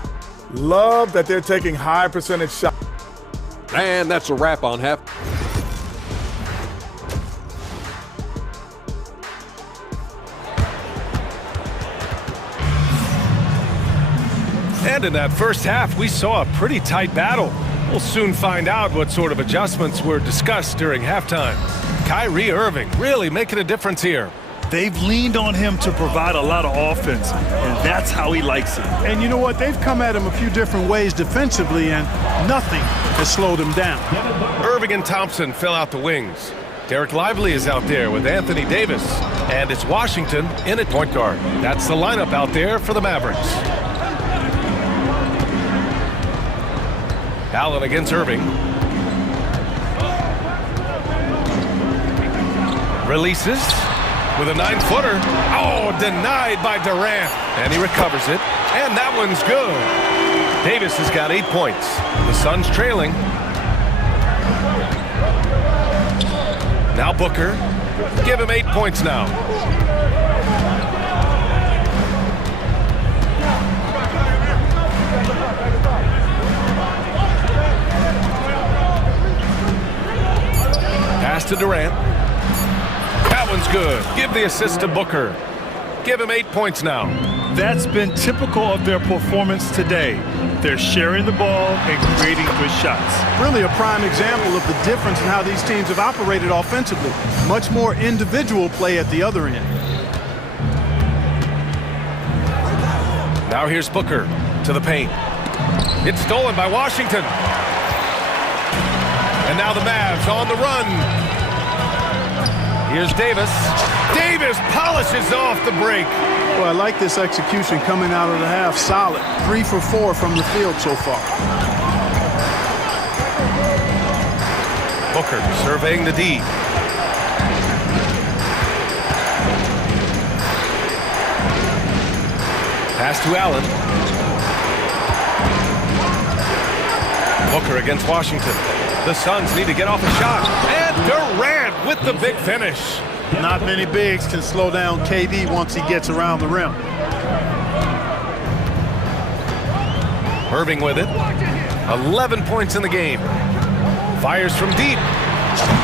Love that they're taking high percentage shots. And that's a wrap on half. And in that first half, we saw a pretty tight battle. We'll soon find out what sort of adjustments were discussed during halftime. Kyrie Irving really making a difference here. They've leaned on him to provide a lot of offense, and that's how he likes it. And you know what? They've come at him a few different ways defensively, and nothing has slowed him down. Irving and Thompson fill out the wings. Derek Lively is out there with Anthony Davis, and it's Washington in at point guard. That's the lineup out there for the Mavericks. Allen against Irving. Releases with a 9-footer. Oh, denied by Durant. And he recovers it. And that one's good. Davis has got 8 points. The Suns trailing. Now Booker. Give him 8 points now. Pass to Durant. That one's good. Give the assist to Booker. Give him 8 points now. That's been typical of their performance today. They're sharing the ball and creating good shots. Really a prime example of the difference in how these teams have operated offensively. Much more individual play at the other end. Now here's Booker to the paint. It's stolen by Washington. And now the Mavs on the run. Here's Davis. Davis polishes off the break. Well, I like this execution coming out of the half. Solid. 3 for 4 from the field so far. Booker surveying the D. Pass to Allen. Booker against Washington. The Suns need to get off a shot. And Durant with the big finish. Not many bigs can slow down KD once he gets around the rim. Irving with it. 11 points in the game. Fires from deep.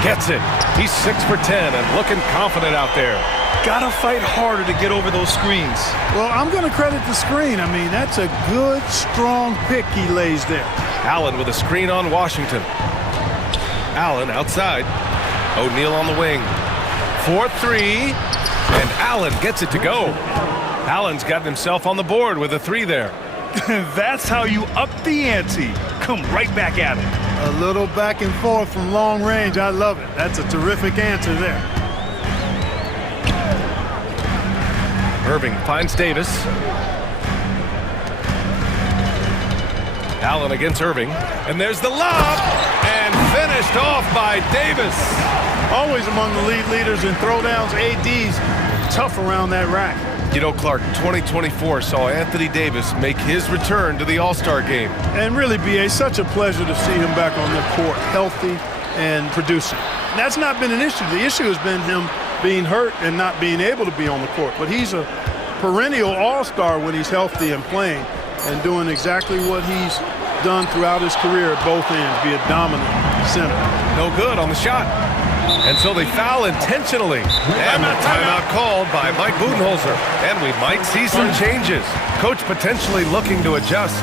Gets it. He's 6 for 10 and looking confident out there. Gotta fight harder to get over those screens. Well, I'm going to credit the screen. I mean, that's a good, strong pick he lays there. Allen with a screen on Washington. Allen outside. O'Neal on the wing. 4-3. And Allen gets it to go. Allen's got himself on the board with a 3 there. That's how you up the ante. Come right back at him. A little back and forth from long range. I love it. That's a terrific answer there. Irving finds Davis. Allen against Irving. And there's the lob. And finished off by Davis. Always among the lead leaders in throwdowns. AD's tough around that rack. You know, Clark, 2024 saw Anthony Davis make his return to the All-Star game. And really, B.A., such a pleasure to see him back on the court, healthy and producing. And that's not been an issue. The issue has been him being hurt and not being able to be on the court. But he's a perennial all-star when he's healthy and playing and doing exactly what he's done throughout his career at both ends, be a dominant center. No good on the shot. And so they foul intentionally. And a timeout called by Mike Budenholzer. And we might see some changes. Coach potentially looking to adjust.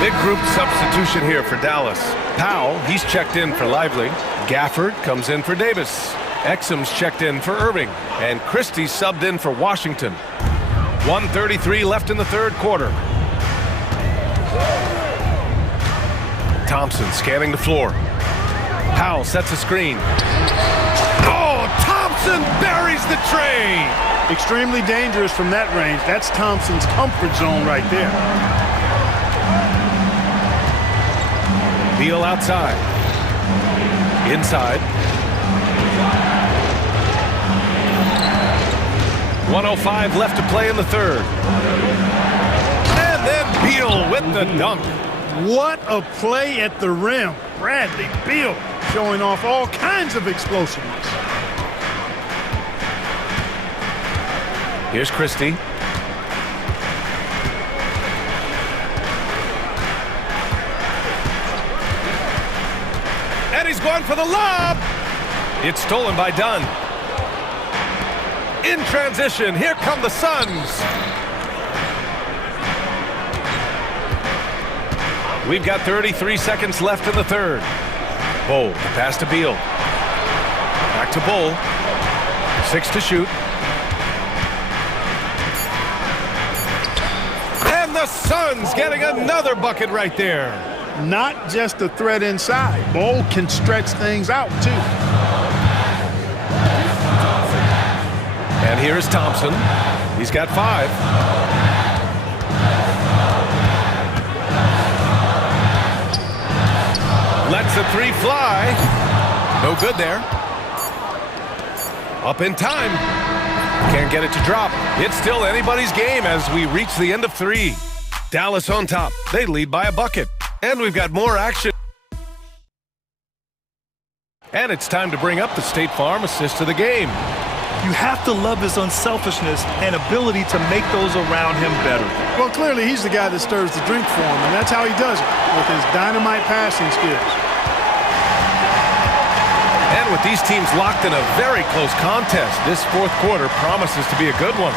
Big group substitution here for Dallas. Powell, he's checked in for Lively. Gafford comes in for Davis. Exum's checked in for Irving. And Christie subbed in for Washington. 1:33 left in the third quarter. Thompson scanning the floor. Powell sets a screen. Oh, Thompson buries the tray. Extremely dangerous from that range. That's Thompson's comfort zone right there. Beal outside. Inside. 1:05 left to play in the third. And then Beal with the dunk. What a play at the rim. Bradley Beal showing off all kinds of explosiveness. Here's Christie. And he's going for the lob. It's stolen by Dunn. In transition, here come the Suns. We've got 33 seconds left in the third. Bull, pass to Beal. Back to Bull. 6 to shoot. And the Suns getting another bucket right there. Not just a threat inside. Bull can stretch things out, too. And here's Thompson. He's got 5. Lets the 3 fly. No good there. Up in time. Can't get it to drop. It's still anybody's game as we reach the end of 3. Dallas on top. They lead by a bucket. And we've got more action. And it's time to bring up the State Farm assist of the game. You have to love his unselfishness and ability to make those around him better. Well, clearly he's the guy that stirs the drink for him, and that's how he does it, with his dynamite passing skills. And with these teams locked in a very close contest, this fourth quarter promises to be a good one.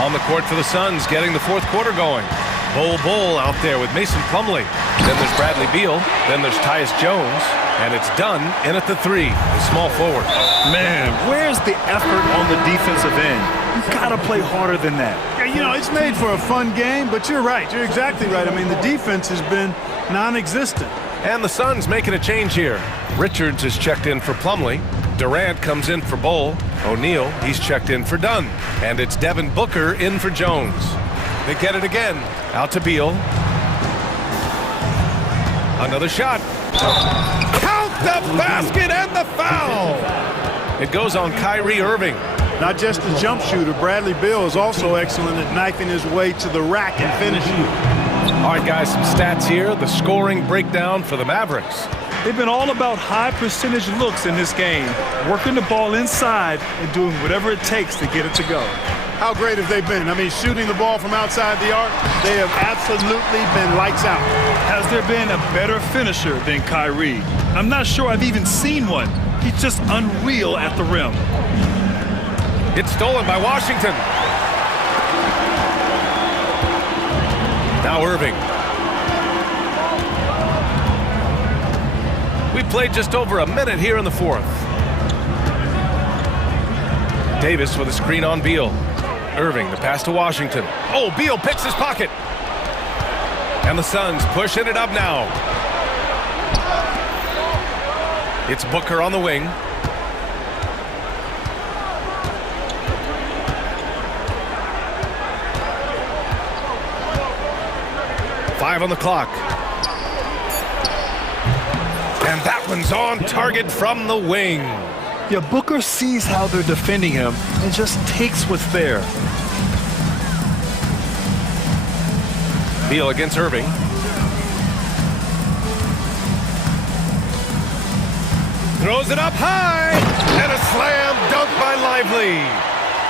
On the court for the Suns, getting the fourth quarter going. Bull out there with Mason Plumlee. Then there's Bradley Beal. Then there's Tyus Jones. And it's done in at the 3, the small forward. Man, where's the effort on the defensive end? You've got to play harder than that. Yeah, you know, it's made for a fun game, but you're right. You're exactly right. I mean, the defense has been non-existent. And the Suns making a change here. Richards is checked in for Plumlee. Durant comes in for Bull. O'Neal, he's checked in for Dunn. And it's Devin Booker in for Jones. They get it again. Out to Beal. Another shot. Count the basket and the foul. It goes on Kyrie Irving. Not just a jump shooter, Bradley Beal is also excellent at knifing his way to the rack and finishing. All right, guys, some stats here. The scoring breakdown for the Mavericks. They've been all about high percentage looks in this game, working the ball inside and doing whatever it takes to get it to go. How great have they been? I mean, shooting the ball from outside the arc, they have absolutely been lights out. Has there been a better finisher than Kyrie? I'm not sure I've even seen one. He's just unreal at the rim. It's stolen by Washington. Now Irving. We played just over a minute here in the fourth. Davis with a screen on Beal. Irving, the pass to Washington. Oh, Beal picks his pocket. And the Suns pushing it up now. It's Booker on the wing. Five on the clock. And that one's on target from the wing. Yeah, Booker sees how they're defending him and just takes what's there. Beal against Irving. Throws it up high. And a slam dunk by Lively.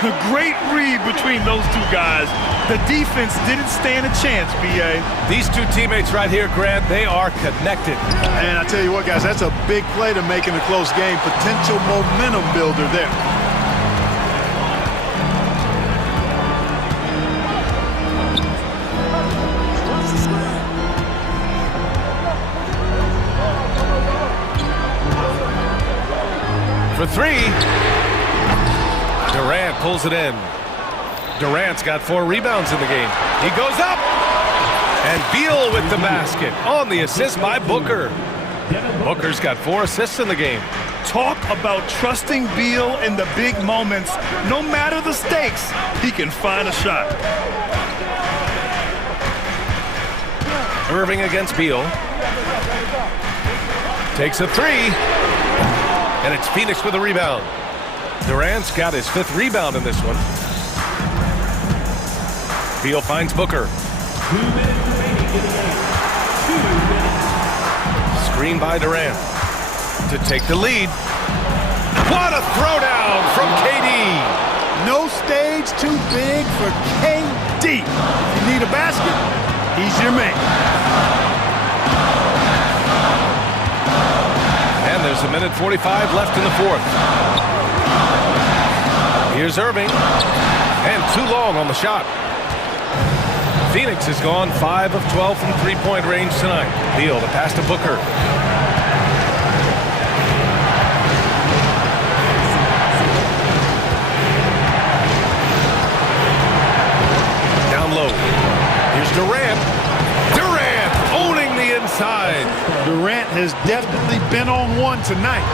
A great read between those two guys. The defense didn't stand a chance, B.A. These two teammates right here, Grant, they are connected. And I tell you what, guys, that's a big play to make in a close game. Potential momentum builder there. For 3. Durant pulls it in. Durant's got 4 rebounds in the game. He goes up. And Beal with the basket on the assist by Booker. Booker's got 4 assists in the game. Talk about trusting Beal in the big moments. No matter the stakes, he can find a shot. Irving against Beal. Takes a 3. And it's Phoenix with a rebound. Durant's got his 5th rebound in this one. Beal finds Booker. Screen by Durant to take the lead. What a throwdown from KD. No stage too big for KD. If you need a basket, he's your man. And there's a minute 45 left in the fourth. Here's Irving. And too long on the shot. Phoenix has gone 5 of 12 from three-point range tonight. Beal, the pass to Booker. Down low. Here's Durant. Durant owning the inside. Durant has definitely been on one tonight,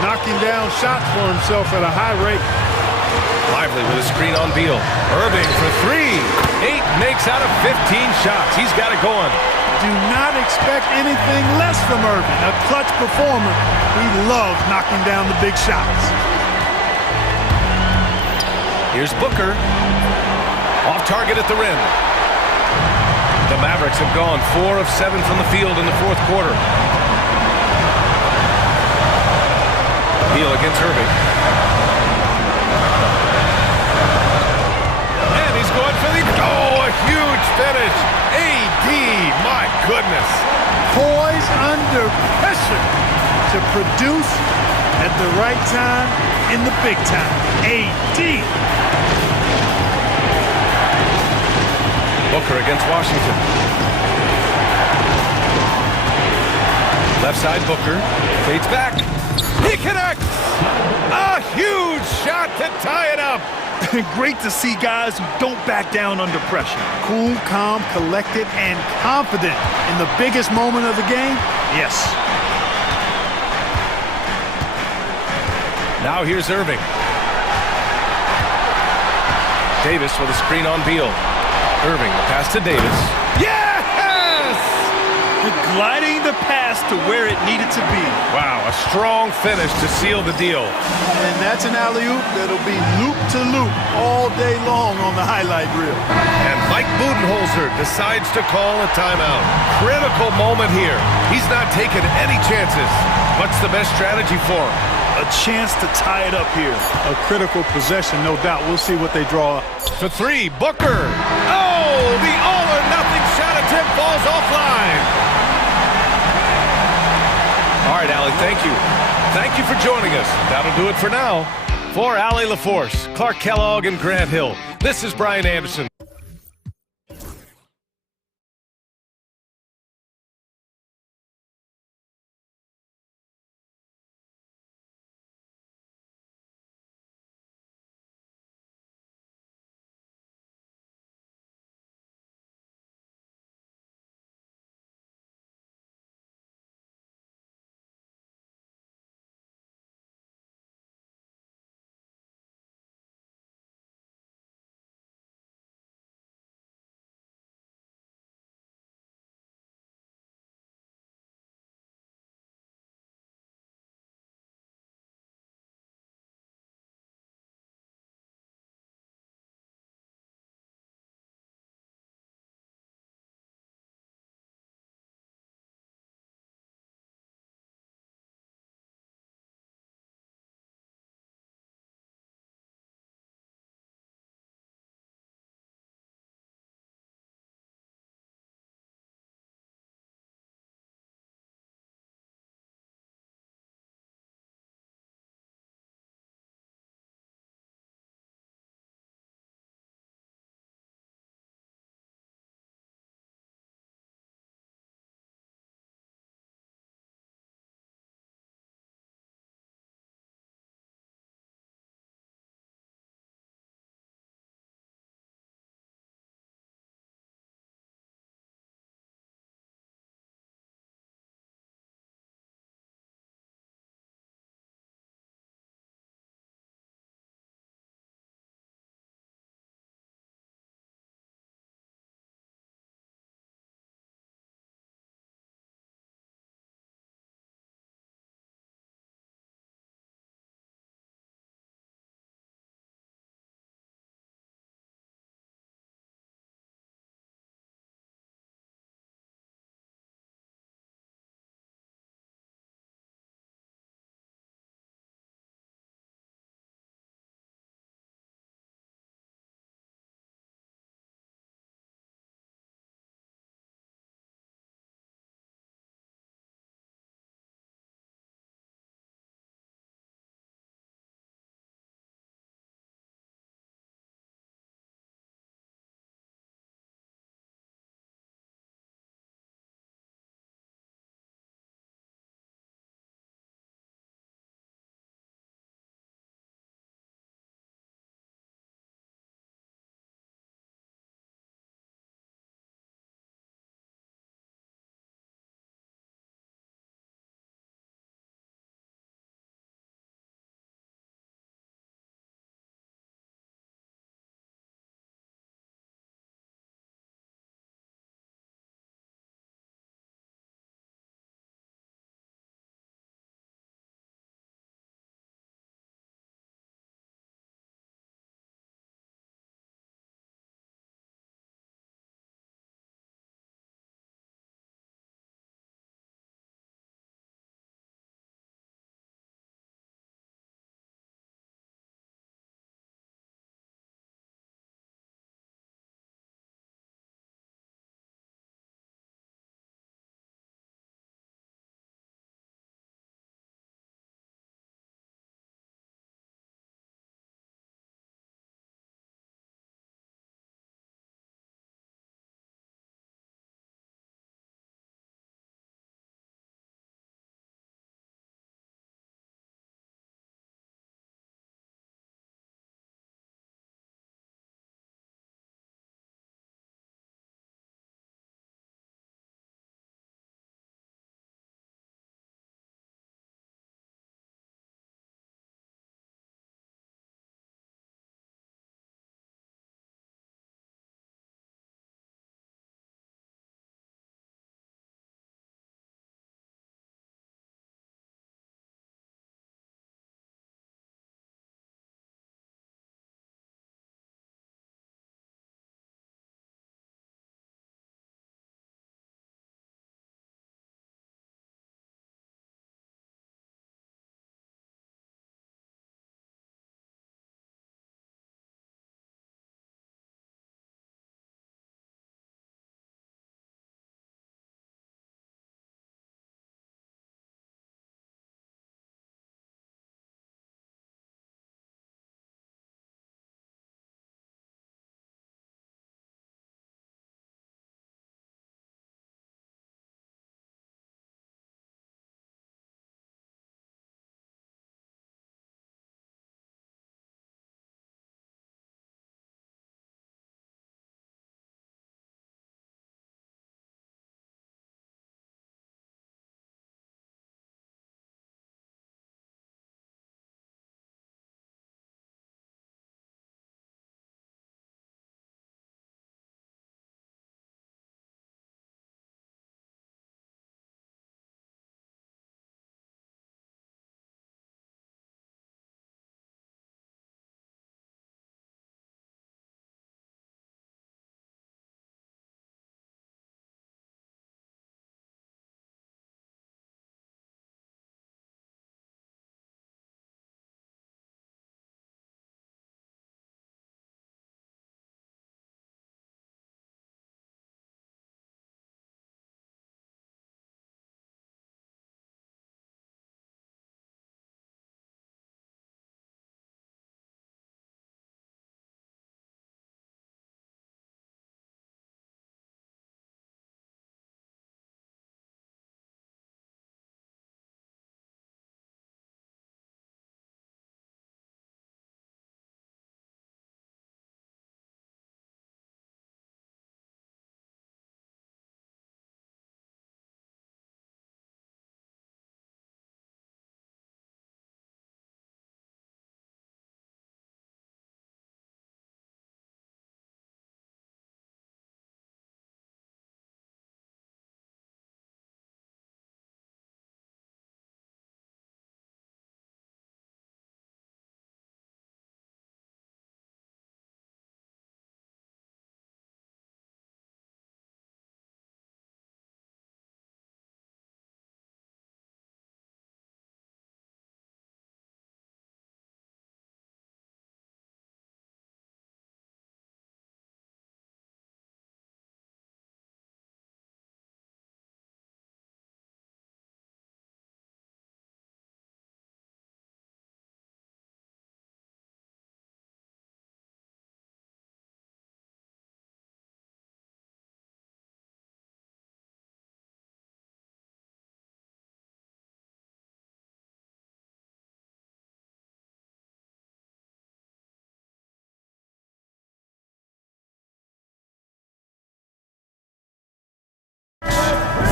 knocking down shots for himself at a high rate. Lively with a screen on Beal. Irving for three. 8 makes out of 15 shots. He's got it going. Do not expect anything less from Irving. A clutch performer. He loves knocking down the big shots. Here's Booker. Off target at the rim. The Mavericks have gone 4 of 7 from the field in the fourth quarter. Beal against Irving. And he's going for the... Oh, a huge finish. AD, my goodness. Poised under pressure to produce at the right time in the big time. AD. Booker against Washington. Left side Booker. Fades back. He connects! A huge shot to tie it up. Great to see guys who don't back down under pressure. Cool, calm, collected, and confident in the biggest moment of the game. Yes. Now here's Irving. Davis with a screen on Beal. Irving, the pass to Davis. Yes! Gliding the pass to where it needed to be. Wow, a strong finish to seal the deal. And that's an alley-oop that'll be loop-to-loop all day long on the highlight reel. And Mike Budenholzer decides to call a timeout. Critical moment here. He's not taking any chances. What's the best strategy for him? A chance to tie it up here. A critical possession, no doubt. We'll see what they draw. For three, Booker. Oh, the all-or-nothing shot attempt falls offline. All right, Allie, thank you. Thank you for joining us. That'll do it for now. For Allie LaForce, Clark Kellogg, and Grant Hill, this is Brian Anderson.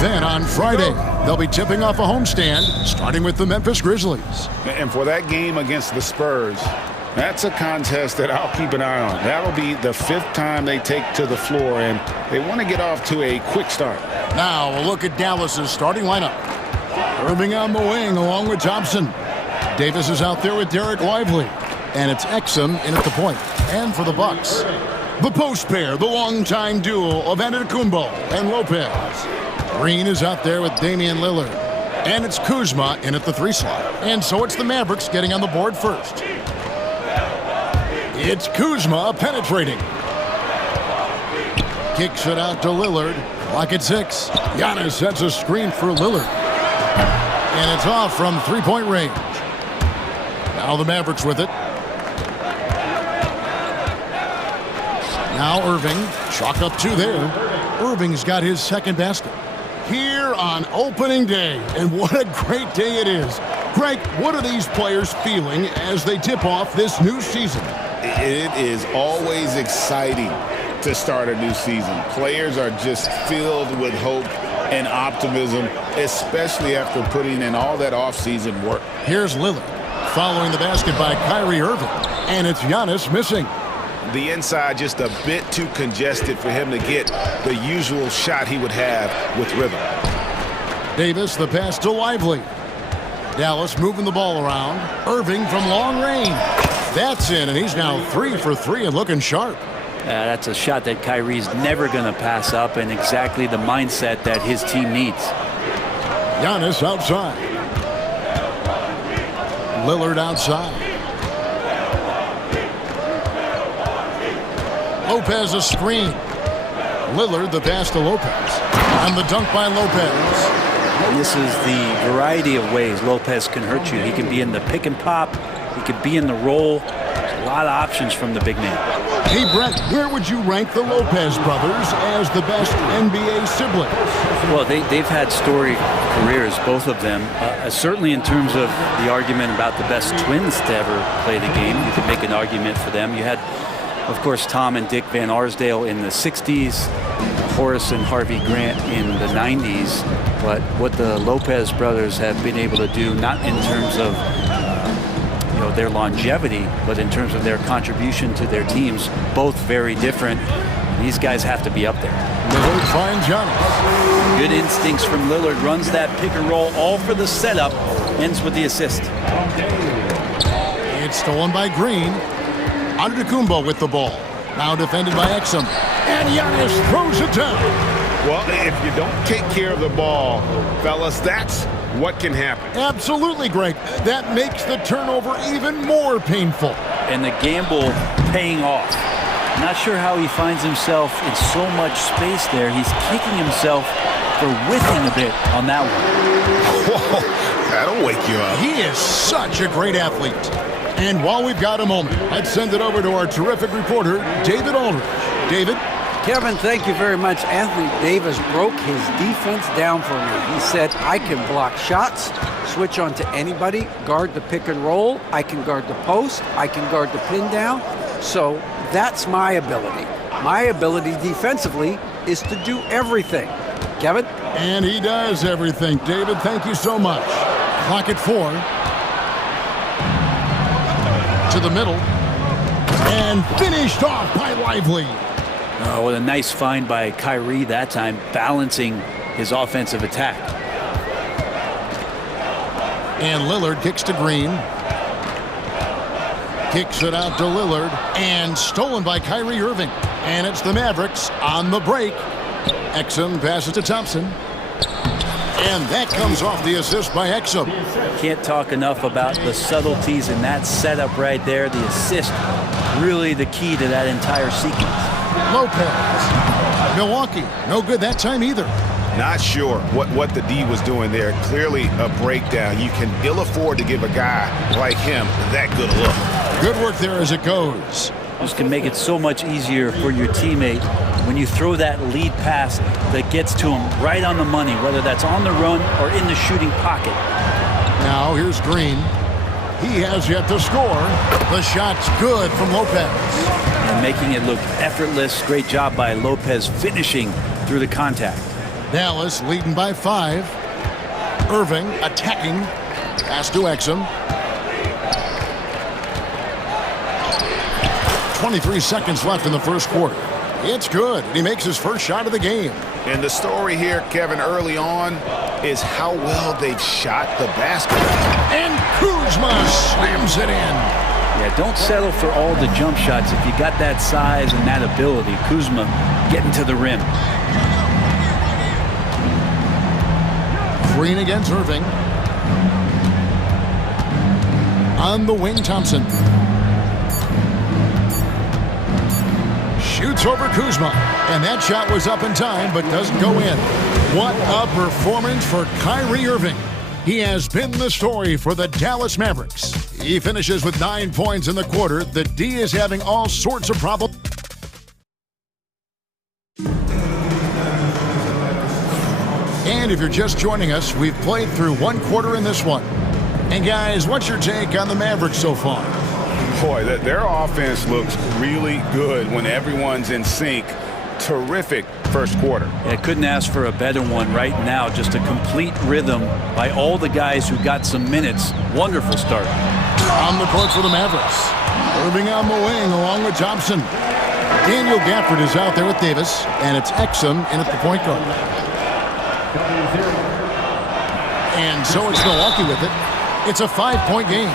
Then on Friday, they'll be tipping off a homestand, starting with the Memphis Grizzlies. And for that game against the Spurs, that's a contest that I'll keep an eye on. That'll be the 5th time they take to the floor, and they want to get off to a quick start. Now a look at Dallas's starting lineup. Irving on the wing along with Thompson. Davis is out there with Derek Lively. And it's Exum in at the point. And for the Bucks, the post pair, the longtime duo of Antetokounmpo and Lopez. Green is out there with Damian Lillard. And it's Kuzma in at the 3 slot. And so it's the Mavericks getting on the board first. It's Kuzma penetrating. Kicks it out to Lillard. Clock at 6. Giannis sets a screen for Lillard. And it's off from 3-point range. Now the Mavericks with it. Now Irving, chalk up 2 there. Irving's got his 2nd basket. Here on opening day, and what a great day it is. Greg, what are these players feeling as they tip off this new season? It is always exciting to start a new season. Players are just filled with hope and optimism, especially after putting in all that offseason work. Here's Lillard, following the basket by Kyrie Irving, and it's Giannis missing. The inside just a bit too congested for him to get the usual shot he would have with rhythm. Davis, the pass to Lively. Dallas moving the ball around. Irving from long range. That's in, and he's now 3 for 3 and looking sharp. That's a shot that Kyrie's never going to pass up, and exactly the mindset that his team needs. Giannis outside. Lillard outside. Lopez a screen. Lillard the pass to Lopez. And the dunk by Lopez. And this is the variety of ways Lopez can hurt you. He can be in the pick and pop. He could be in the roll. There's a lot of options from the big man. Hey, Brett, where would you rank the Lopez brothers as the best NBA siblings? Well, they've had storied careers, both of them. Certainly in terms of the argument about the best twins to ever play the game, you could make an argument for them. You had, of course, Tom and Dick Van Arsdale in the 60s, Horace and Harvey Grant in the 90s. But what the Lopez brothers have been able to do, not in terms of their longevity, but in terms of their contribution to their teams, both very different. These guys have to be up there. Lillard finds Giannis. Good instincts from Lillard. Runs that pick and roll, all for the setup. Ends with the assist. It's stolen by Green. Antetokounmpo with the ball. Now defended by Exum. And Giannis throws it down. Well, if you don't take care of the ball, fellas, that's what can happen. Absolutely, Greg. That makes the turnover even more painful. And the gamble paying off. Not sure how he finds himself in so much space there. He's kicking himself for whiffing a bit on that one. Whoa, that'll wake you up. He is such a great athlete. And while we've got a moment, let's send it over to our terrific reporter, David Aldridge. David? Kevin, thank you very much. Anthony Davis broke his defense down for me. He said, I can block shots, switch on to anybody, guard the pick and roll, I can guard the post, I can guard the pin down. So that's my ability. My ability defensively is to do everything. Kevin? And he does everything. David, thank you so much. Clock at 4. To the middle. And finished off by Lively. Oh, what a nice find by Kyrie that time, balancing his offensive attack. And Lillard kicks to Green. Kicks it out to Lillard. And stolen by Kyrie Irving. And it's the Mavericks on the break. Exum passes to Thompson. And that comes off the assist by Exum. Can't talk enough about the subtleties in that setup right there. The assist, really the key to that entire sequence. Lopez. Milwaukee, no good that time either. Not sure what the D was doing there. Clearly a breakdown. You can ill afford to give a guy like him that good a look. Good work there as it goes. This can make it so much easier for your teammate when you throw that lead pass that gets to him right on the money, whether that's on the run or in the shooting pocket. Now here's Green. He has yet to score. The shot's good from Lopez. And making it look effortless. Great job by Lopez finishing through the contact. Dallas leading by 5. Irving attacking. Pass to Exum. 23 seconds left in the first quarter. It's good. He makes his first shot of the game. And the story here, Kevin, early on is how well they've shot the basketball. And Kuzma slams it in. Yeah, don't settle for all the jump shots if you got that size and that ability. Kuzma getting to the rim. Green against Irving. On the wing, Thompson. Shoots over Kuzma. And that shot was up in time, but doesn't go in. What a performance for Kyrie Irving. He has been the story for the Dallas Mavericks. He finishes with 9 points in the quarter. The D is having all sorts of problems. And if you're just joining us, we've played through 1 quarter in this one. And guys, what's your take on the Mavericks so far? Boy, their offense looks really good when everyone's in sync. Terrific first quarter. Yeah, couldn't ask for a better one right now. Just a complete rhythm by all the guys who got some minutes. Wonderful start. On the court for the Mavericks. Irving on the wing along with Thompson. Daniel Gafford is out there with Davis, and it's Exum in at the point guard. And so it's Milwaukee with it. It's a 5-point game.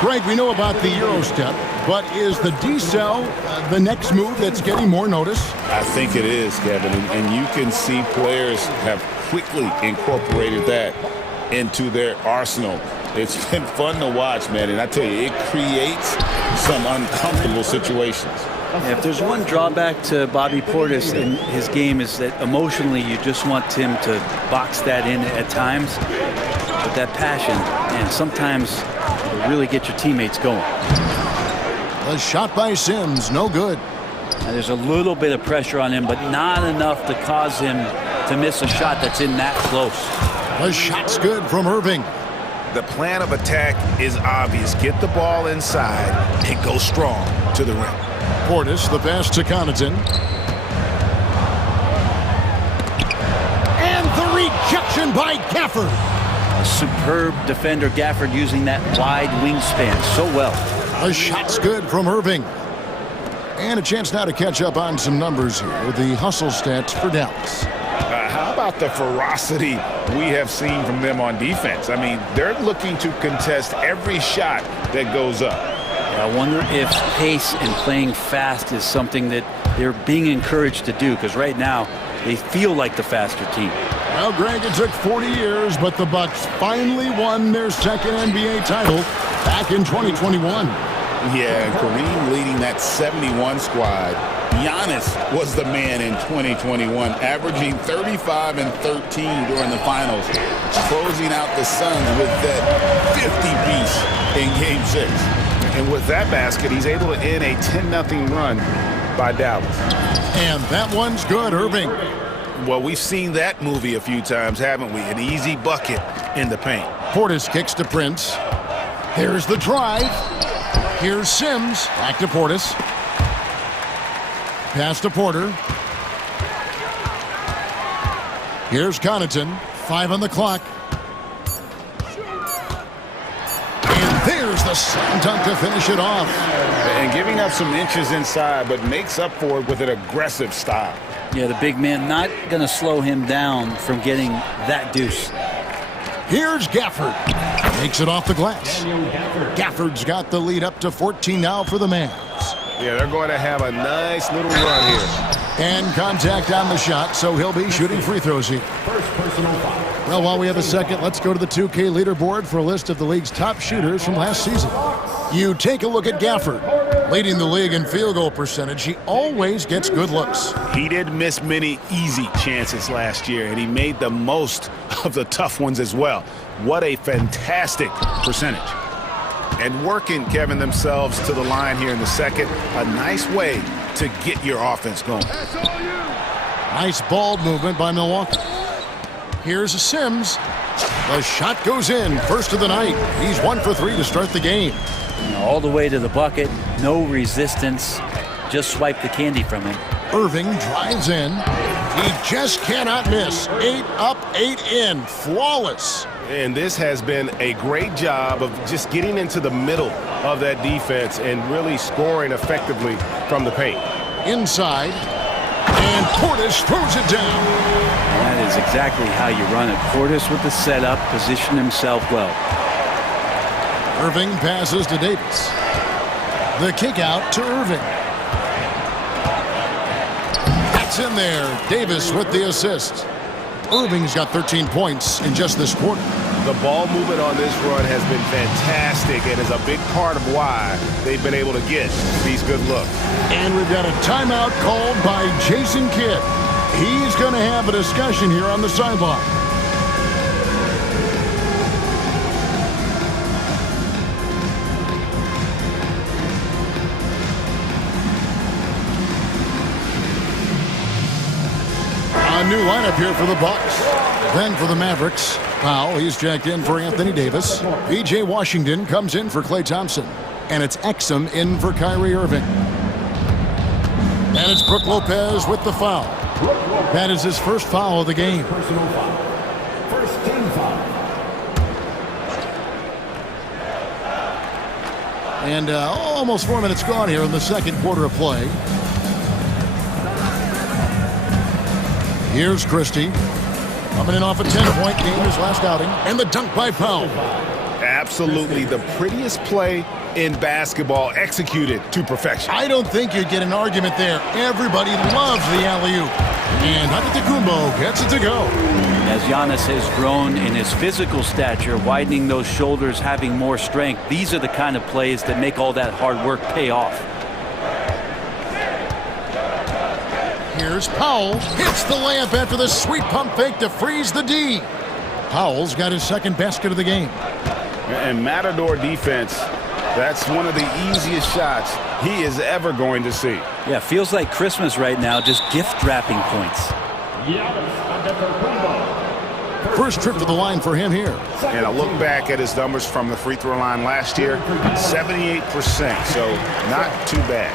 Greg, we know about the Euro step, but is the D-cell the next move that's getting more notice? I think it is, Kevin, and you can see players have quickly incorporated that into their arsenal. It's been fun to watch, man, and I tell you, it creates some uncomfortable situations. Yeah, if there's one drawback to Bobby Portis in his game is that emotionally you just want him to box that in at times. But that passion, and sometimes it'll really get your teammates going. A shot by Sims, no good. Now, there's a little bit of pressure on him, but not enough to cause him to miss a shot that's in that close. The shot's good from Irving. The plan of attack is obvious. Get the ball inside and go strong to the rim. Portis, the pass to Connaughton. And the rejection by Gafford. A superb defender, Gafford, using that wide wingspan so well. A shot's good from Irving. And a chance now to catch up on some numbers here. The hustle stats for Dallas. How about the ferocity we have seen from them on defense? I mean, they're looking to contest every shot that goes up. I wonder if pace and playing fast is something that they're being encouraged to do, because right now they feel like the faster team. Well, Greg, it took 40 years, but the Bucks finally won their second NBA title back in 2021. Yeah, and Kareem leading that 71 squad. Giannis was the man in 2021, averaging 35 and 13 during the finals, closing out the Suns with that 50-piece in Game 6. And with that basket, he's able to end a 10-0 run by Dallas. And that one's good, Irving. Well, we've seen that movie a few times, haven't we? An easy bucket in the paint. Portis kicks to Prince. Here's the drive. Here's Sims. Back to Portis. Pass to Porter. Here's Connaughton. 5 on the clock. And there's the slam dunk to finish it off. And giving up some inches inside, but makes up for it with an aggressive style. Yeah, the big man not going to slow him down from getting that deuce. Here's Gafford. Makes it off the glass. Gafford's got the lead up to 14 now for the Mavs. Yeah, they're going to have a nice little run here. And contact on the shot, so he'll be shooting free throws here. Well, while we have a second, let's go to the 2K leaderboard for a list of the league's top shooters from last season. You take a look at Gafford. Leading the league in field goal percentage, he always gets good looks. He did miss many easy chances last year, and he made the most of the tough ones as well. What a fantastic percentage. And working, Kevin, themselves to the line here in the second. A nice way to get your offense going. Nice ball movement by Milwaukee. Here's a Sims. The shot goes in. First of the night. He's 1 for 3 to start the game. All the way to the bucket. No resistance. Just swipe the candy from him. Irving drives in. He just cannot miss. 8 up, 8 in. Flawless. And this has been a great job of just getting into the middle of that defense and really scoring effectively from the paint. Inside. And Portis throws it down. That is exactly how you run it. Portis with the setup, position himself well. Irving passes to Davis. The kick out to Irving. That's in there. Davis with the assist. Irving's got 13 points in just this quarter. The ball movement on this run has been fantastic and is a big part of why they've been able to get these good looks. And we've got a timeout called by Jason Kidd. He's going to have a discussion here on the sideline. A new lineup here for the Bucks. Then for the Mavericks, Powell, he's jacked in for Anthony Davis. P.J. Washington comes in for Klay Thompson. And it's Exum in for Kyrie Irving. And it's Brook Lopez with the foul. That is his first foul of the game. Personal foul. First team foul. And almost 4 minutes gone here in the second quarter of play. Here's Christie. Coming in off a 10-point game his last outing. And the dunk by Powell. Absolutely the prettiest play in basketball, executed to perfection. I don't think you'd get an argument there. Everybody loves the alley-oop. And Antetokounmpo gets it to go. As Giannis has grown in his physical stature, widening those shoulders, having more strength, these are the kind of plays that make all that hard work pay off. Here's Powell. Hits the layup after the sweet pump fake to freeze the D. Powell's got his second basket of the game. And Matador defense, that's one of the easiest shots he is ever going to see. Yeah, feels like Christmas right now, just gift wrapping points. First trip to the line for him here. And I look back at his numbers from the free throw line last year, 78%, so not too bad.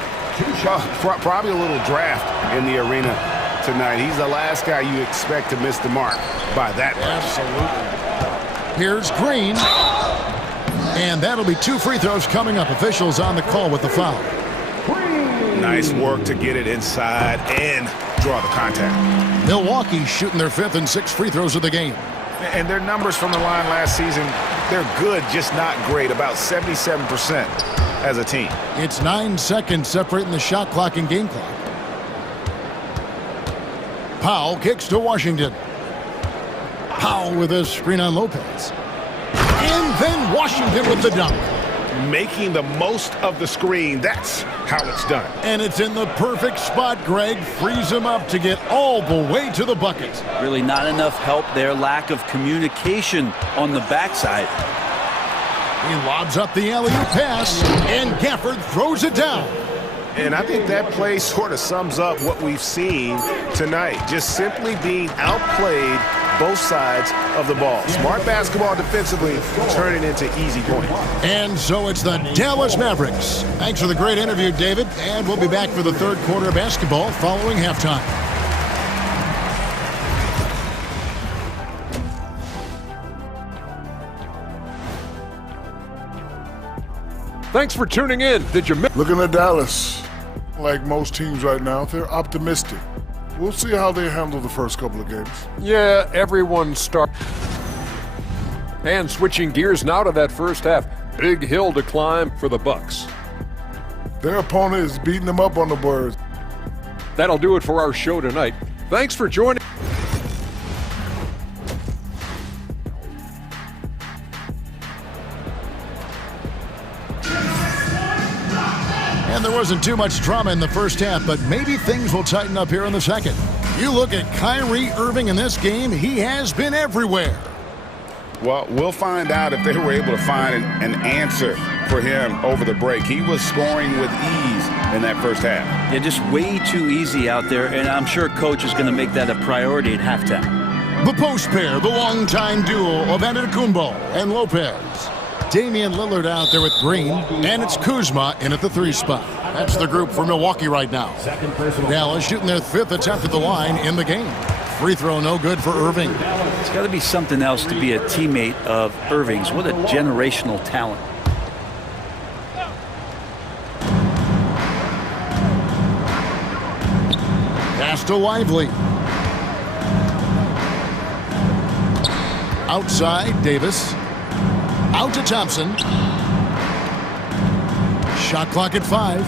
Probably a little draft in the arena tonight. He's the last guy you expect to miss the mark by that much. Absolutely. Here's Green. And that'll be 2 free throws coming up. Officials on the call with the foul. Nice work to get it inside and draw the contact. Milwaukee shooting their 5th and 6th free throws of the game. And their numbers from the line last season, they're good, just not great. About 77% as a team. It's 9 seconds separating the shot clock and game clock. Powell kicks to Washington. Powell with a screen on Lopez. And then Washington with the dunk. Making the most of the screen. That's how it's done. And it's in the perfect spot, Greg. Frees him up to get all the way to the bucket. Really not enough help there. Lack of communication on the backside. He lobs up the alley-oop pass, and Gafford throws it down. And I think that play sort of sums up what we've seen tonight. Just simply being outplayed both sides of the ball. Smart basketball defensively, turning into easy points. And so it's the Dallas Mavericks. Thanks for the great interview, David. And we'll be back for the third quarter of basketball following halftime. Thanks for tuning in. Did you miss? Looking at Dallas, like most teams right now, they're optimistic. We'll see how they handle the first couple of games. Yeah, everyone start. And switching gears now to that first half. Big hill to climb for the Bucks. Their opponent is beating them up on the boards. That'll do it for our show tonight. Thanks for joining. And there wasn't too much drama in the first half, but maybe things will tighten up here in the second. You look at Kyrie Irving in this game, he has been everywhere. Well, we'll find out if they were able to find an answer for him over the break. He was scoring with ease in that first half. Yeah, just way too easy out there, and I'm sure coach is going to make that a priority at halftime. The post pair, the longtime duo of Antetokounmpo and Lopez. Damian Lillard out there with Green, and it's Kuzma in at the 3 spot. That's the group for Milwaukee right now. Dallas shooting their 5th attempt at the line in the game. Free throw no good for Irving. It's got to be something else to be a teammate of Irving's. What a generational talent. Pass to Lively. Outside, Davis. Out to Thompson. Shot clock at 5.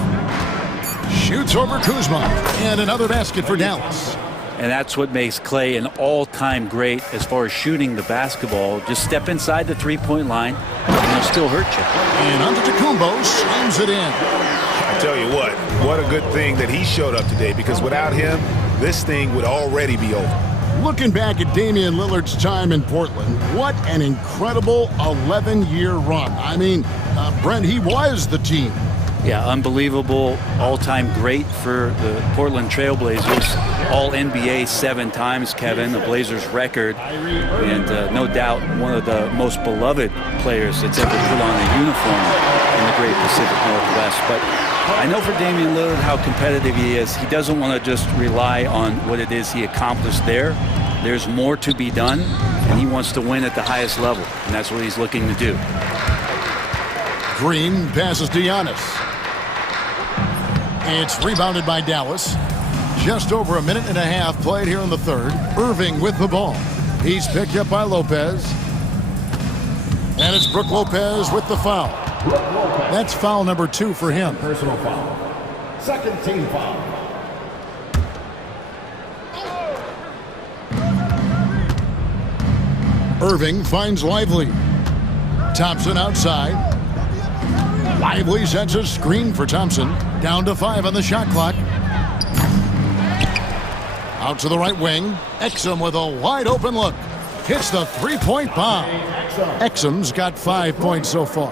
Shoots over Kuzma. And another basket for Dallas. And that's what makes Clay an all-time great as far as shooting the basketball. Just step inside the three-point line, and it'll still hurt you. And Antetokounmpo slams it in. I tell you what a good thing that he showed up today, because without him, this thing would already be over. Looking back at Damian Lillard's time in Portland, what an incredible 11-year run. I mean, Brent, he was the team. Yeah, unbelievable, all-time great for the Portland Trailblazers. All-NBA 7 times, Kevin, the Blazers record. And no doubt one of the most beloved players that's ever put on a uniform in the great Pacific Northwest. But I know for Damian Lillard how competitive he is. He doesn't want to just rely on what it is he accomplished there. There's more to be done, and he wants to win at the highest level, and that's what he's looking to do. Green passes to Giannis. It's rebounded by Dallas. Just over a minute and a half played here in the third. Irving with the ball. He's picked up by Lopez. And it's Brook Lopez with the foul. That's foul number 2 for him. Personal foul. Second team foul. Irving finds Lively. Thompson outside. Lively sets a screen for Thompson. Down to 5 on the shot clock. Out to the right wing. Exum with a wide open look. Hits the three-point bomb. Exum's got 5 points so far.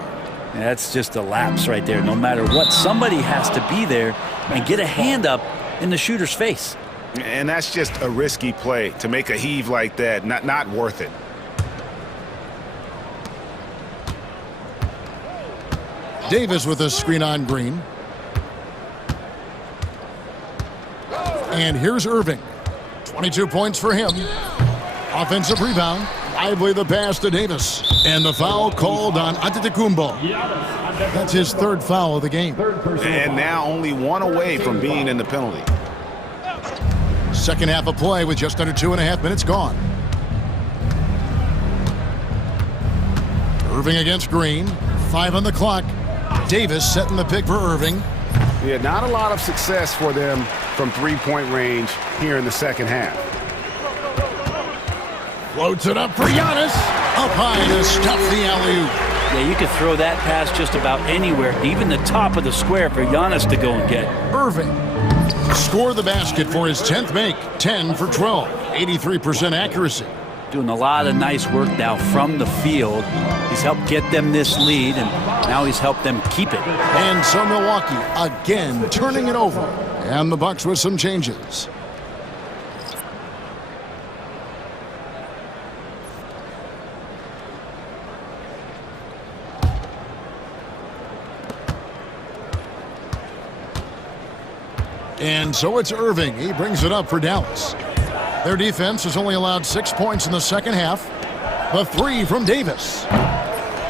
And that's just a lapse right there. No matter what, somebody has to be there and get a hand up in the shooter's face. And that's just a risky play. To make a heave like that, not worth it. Davis with a screen on Green. And here's Irving. 22 points for him. Offensive rebound. Lively the pass to Davis. And the foul called on Antetokounmpo. That's his 3rd foul of the game. And now only 1 away from being in the penalty. Second half of play with just under 2.5 minutes gone. Irving against Green. 5 on the clock. Davis setting the pick for Irving. Yeah, not a lot of success for them from three-point range here in the second half. Floats it up for Giannis. Up high to stop the alley-oop. Yeah, you could throw that pass just about anywhere, even the top of the square for Giannis to go and get. Irving score the basket for his 10th make. 10 for 12. 83% accuracy. Doing a lot of nice work now from the field. He's helped get them this lead, and now he's helped them keep it. And so Milwaukee again turning it over. And the Bucks with some changes. And so it's Irving. He brings it up for Dallas. Their defense has only allowed 6 points in the second half. The 3 from Davis.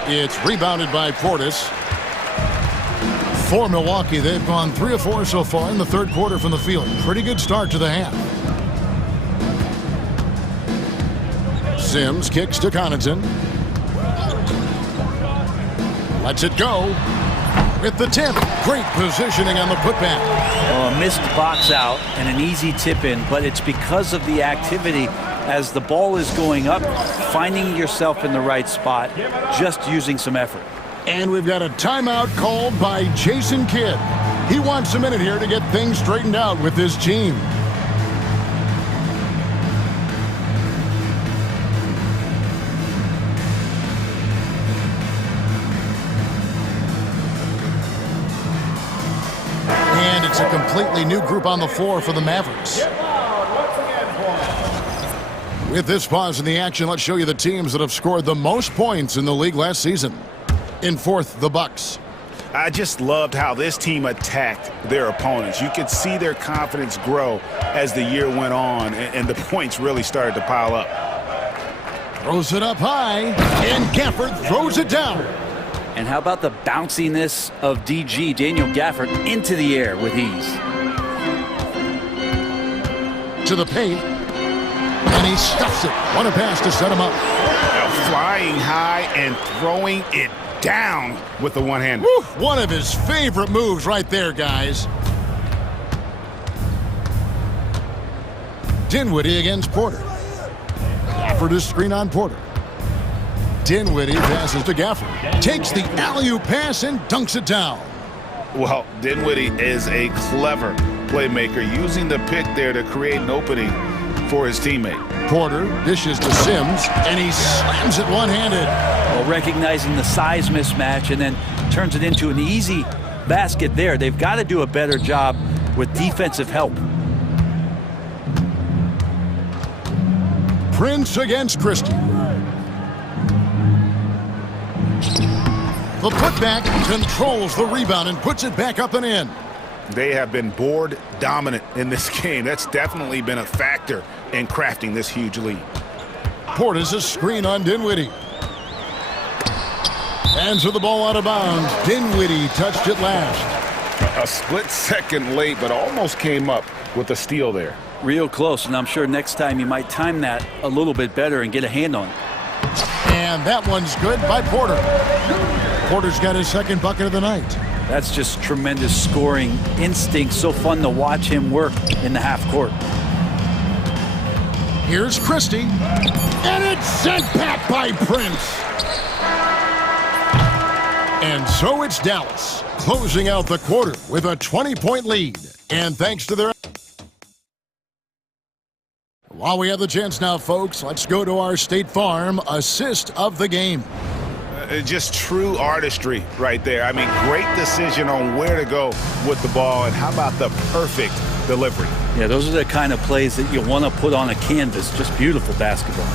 It's rebounded by Portis. For Milwaukee, they've gone 3 of 4 so far in the third quarter from the field. Pretty good start to the half. Sims kicks to Connaughton. Lets it go. With the tip. Great positioning on the putback. Well, a missed box out and an easy tip in, but it's because of the activity as the ball is going up, finding yourself in the right spot, just using some effort. And we've got a timeout called by Jason Kidd. He wants a minute here to get things straightened out with his team. And it's a completely new group on the floor for the Mavericks. With this pause in the action, let's show you the teams that have scored the most points in the league last season. In fourth, the Bucks. I just loved how this team attacked their opponents. You could see their confidence grow as the year went on, and the points really started to pile up. Throws it up high, and Gafford throws it down. And how about the bounciness of DG, Daniel Gafford, into the air with ease. To the paint, and he stuffs it. What a pass to set him up. Flying high and throwing it down with the one-hander. One of his favorite moves right there, guys. Dinwiddie against Porter. Gafford is screen on Porter. Dinwiddie passes to Gafford. Takes the alley-oop pass and dunks it down. Well, Dinwiddie is a clever playmaker, using the pick there to create an opening for his teammate. Porter dishes to Sims, and he slams it one-handed. Well, recognizing the size mismatch and then turns it into an easy basket there. They've got to do a better job with defensive help. Prince against Christie. The putback controls the rebound and puts it back up and in. They have been board dominant in this game. That's definitely been a factor in crafting this huge lead. Porter's a screen on Dinwiddie. Hands with the ball out of bounds. Dinwiddie touched it last. A split second late, but almost came up with a steal there. Real close, and I'm sure next time you might time that a little bit better and get a hand on it. And that one's good by Porter. Porter's got his second bucket of the night. That's just tremendous scoring instinct. So fun to watch him work in the half court. Here's Christie. And it's sent back by Prince. And so it's Dallas closing out the quarter with a 20-point lead. And thanks to their... While we have the chance now, folks, let's go to our State Farm assist of the game. Just true artistry right there. I mean, great decision on where to go with the ball, and how about the perfect delivery? Yeah, those are the kind of plays that you want to put on a canvas. Just beautiful basketball.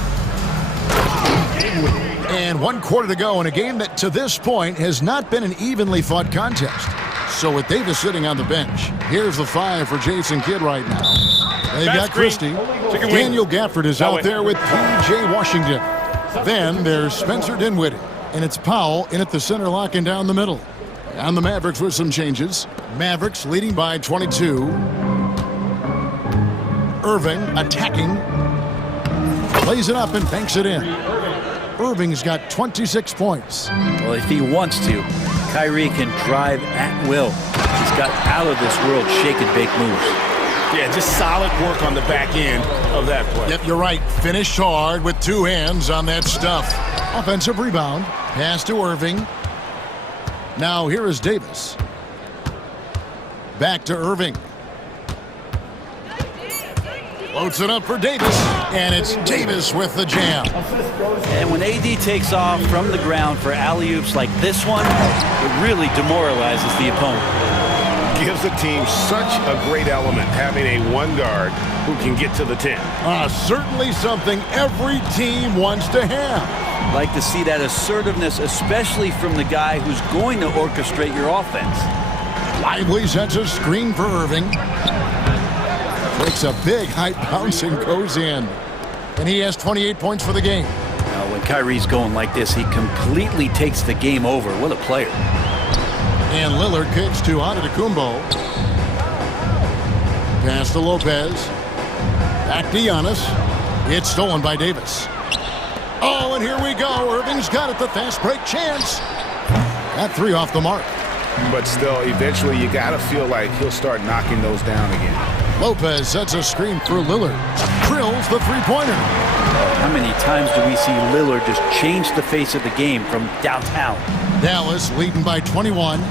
And 1 quarter to go in a game that to this point has not been an evenly fought contest. So with Davis sitting on the bench, here's the 5 for Jason Kidd right now. They've got Christie. Daniel Gafford is out there with P.J. Washington. Then there's Spencer Dinwiddie. And it's Powell in at the center, locking down the middle. And the Mavericks with some changes. Mavericks leading by 22. Irving attacking. Plays it up and banks it in. Irving's got 26 points. Well, if he wants to, Kyrie can drive at will. He's got out of this world shake and bake moves. Yeah, just solid work on the back end of that play. Yep, you're right. Finished hard with 2 hands on that stuff. Offensive rebound. Pass to Irving. Now here is Davis. Back to Irving. Loads it up for Davis. And it's Davis with the jam. And when AD takes off from the ground for alley-oops like this one, it really demoralizes the opponent. Gives the team such a great element, having a one guard who can get to the 10. Certainly something every team wants to have. Like to see that assertiveness, especially from the guy who's going to orchestrate your offense. Lively sets a screen for Irving. Takes a big high bounce and goes in. And he has 28 points for the game. Now, when Kyrie's going like this, he completely takes the game over. What a player. And Lillard kicks to Antetokounmpo. Pass to Lopez. Back to Giannis. It's stolen by Davis. Oh, and here we go. Irving's got it. The fast break chance. That 3 off the mark. But still, eventually you got to feel like he'll start knocking those down again. Lopez sets a screen for Lillard. Drills the three-pointer. How many times do we see Lillard just change the face of the game from downtown? Dallas leading by 21.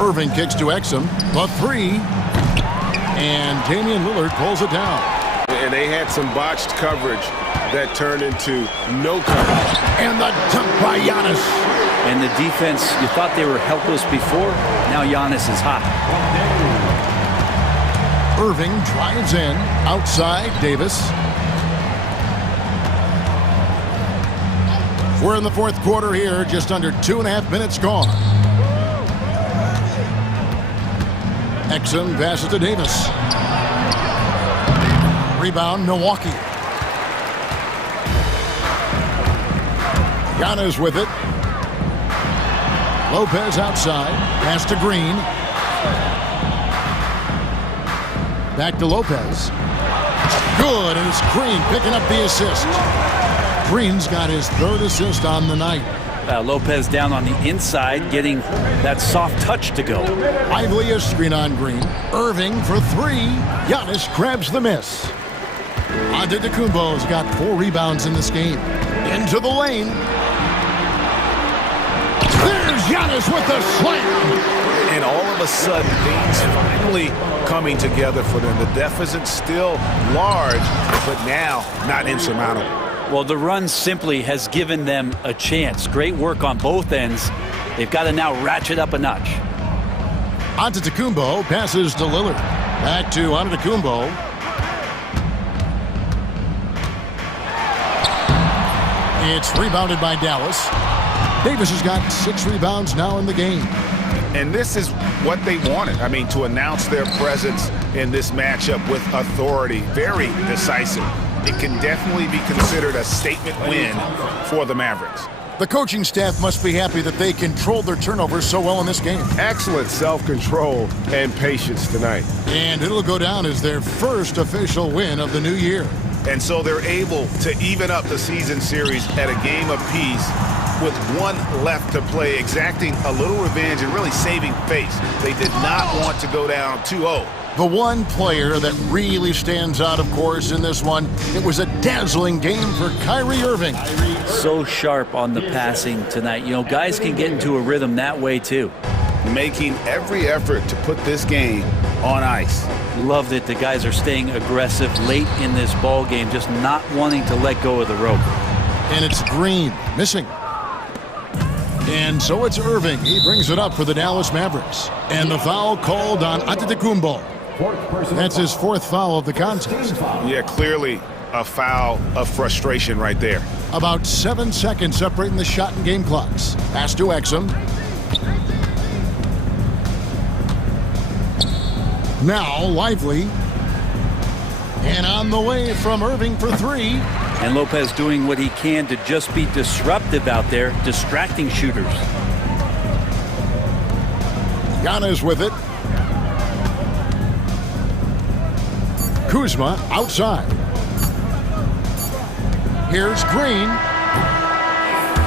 Irving kicks to Exum. The 3. And Damian Lillard pulls it down. And they had some botched coverage that turned into no coverage. And the dunk by Giannis. And the defense, you thought they were helpless before. Now Giannis is hot. Irving drives in. Outside, Davis. We're in the fourth quarter here, just under 2.5 minutes gone. Exum passes to Davis. Rebound, Milwaukee. Giannis with it. Lopez outside. Pass to Green. Back to Lopez. Good, and it's Green picking up the assist. Green's got his third assist on the night. Lopez down on the inside, getting that soft touch to go. Lively a screen on Green. Irving for three. Giannis grabs the miss. Antetokounmpo's got 4 rebounds in this game. Into the lane. There's Giannis with the slam. And all of a sudden, things finally coming together for them. The deficit still large, but now not insurmountable. Well, the run simply has given them a chance. Great work on both ends. They've got to now ratchet up a notch. Antetokounmpo passes to Lillard. Back to Antetokounmpo. It's rebounded by Dallas. Davis has got 6 rebounds now in the game. And this is what they wanted. I mean, to announce their presence in this matchup with authority. Very decisive. It can definitely be considered a statement win for the Mavericks. The coaching staff must be happy that they controlled their turnovers so well in this game. Excellent self-control and patience tonight. And it'll go down as their first official win of the new year. And so they're able to even up the season series at a game apiece with 1 left to play, exacting a little revenge and really saving face. They did not want to go down 2-0. The one player that really stands out, of course, in this one, it was a dazzling game for Kyrie Irving. So sharp on the passing tonight. You know, guys can get into a rhythm that way, too. Making every effort to put this game on ice. Love that the guys are staying aggressive late in this ball game, just not wanting to let go of the rope. And it's Green, missing. And so it's Irving. He brings it up for the Dallas Mavericks. And the foul called on Antetokounmpo. That's his 4th foul of the contest. Yeah, clearly a foul of frustration right there. About 7 seconds separating the shot and game clocks. Pass to Exum. Now Lively. And on the way from Irving for 3. And Lopez doing what he can to just be disruptive out there, distracting shooters. Giannis with it. Kuzma outside. Here's Green.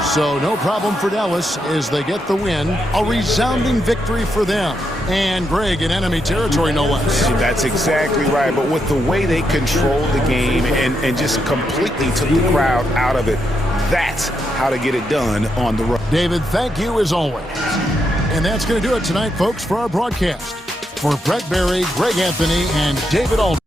So no problem for Dallas as they get the win. A resounding victory for them. And Greg in enemy territory, no less. That's exactly right. But with the way they controlled the game and just completely took the crowd out of it, that's how to get it done on the road. David, thank you as always. And that's going to do it tonight, folks, for our broadcast. For Brett Berry, Greg Anthony, and David Aldridge.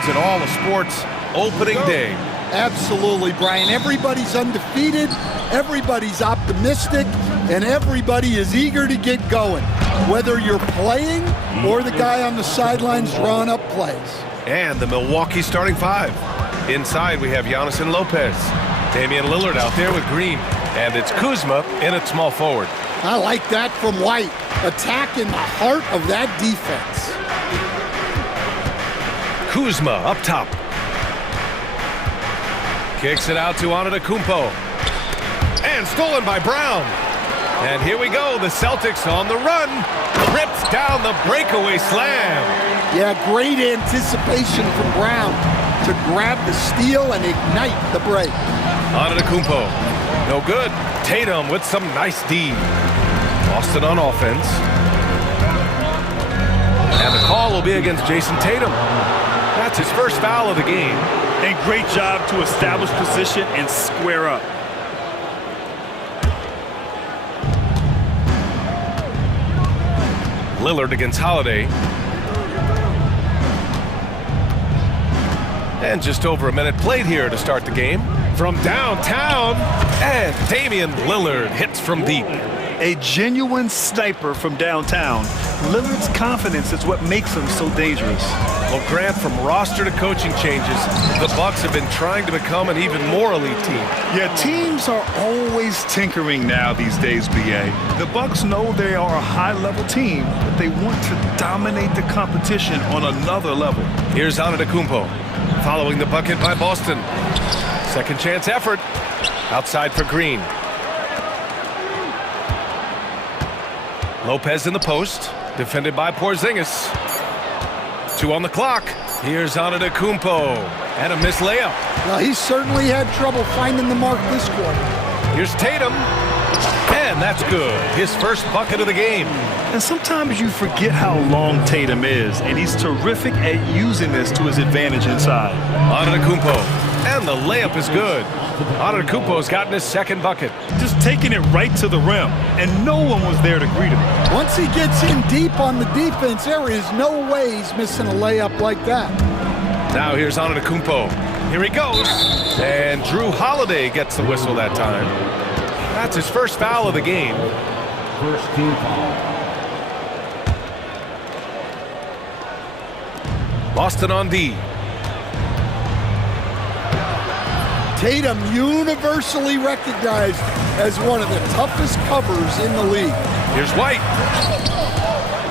records in all of sports. Opening day. Absolutely, Brian. Everybody's undefeated, everybody's optimistic, and everybody is eager to get going, whether you're playing or the guy on the sidelines drawing up plays. And the Milwaukee starting five. Inside, we have Giannis and Lopez. Damian Lillard out there with Green. And it's Kuzma in at small forward. I like that from White. Attacking the heart of that defense. Kuzma up top. Kicks it out to Antetokounmpo. And stolen by Brown. And here we go, the Celtics on the run. Rips down the breakaway slam. Yeah, great anticipation from Brown to grab the steal and ignite the break. Antetokounmpo, no good. Tatum with some nice D. Boston on offense. And the call will be against Jason Tatum. That's his first foul of the game. And great job to establish position and square up. Lillard against Holiday. And just over a minute played here to start the game. From downtown, and Damian Lillard hits from deep. A genuine sniper from downtown. Lillard's confidence is what makes him so dangerous. Well, Grant, from roster to coaching changes, the Bucks have been trying to become an even more elite team. Yeah, teams are always tinkering now these days, BA. The Bucks know they are a high-level team, but they want to dominate the competition on another level. Here's Antetokounmpo, following the bucket by Boston. Second chance effort. Outside for Green. Lopez in the post, defended by Porzingis. 2 on the clock. Here's Antetokounmpo, and a missed layup. Well, he certainly had trouble finding the mark this quarter. Here's Tatum, and that's good. His first bucket of the game. And sometimes you forget how long Tatum is, and he's terrific at using this to his advantage inside. Antetokounmpo, and the layup is good. Antetokounmpo's gotten his second bucket. Just taking it right to the rim, and no one was there to greet him. Once he gets in deep on the defense, there is no way he's missing a layup like that. Now here's Antetokounmpo. Here he goes. And Drew Holiday gets the whistle that time. That's his first foul of the game. First team foul. Boston on D. Tatum universally recognized as one of the toughest covers in the league. Here's White.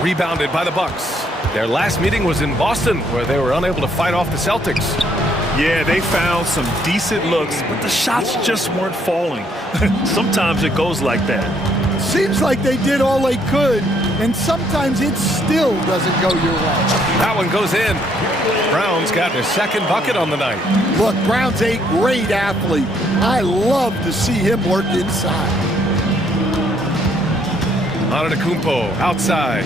Rebounded by the Bucks. Their last meeting was in Boston, where they were unable to fight off the Celtics. Yeah, they found some decent looks, but the shots just weren't falling. Sometimes it goes like that. Seems like they did all they could, and sometimes it still doesn't go your way. That one goes in. Brown's got his second bucket on the night. Look, Brown's a great athlete. I love to see him work inside. Antetokounmpo outside.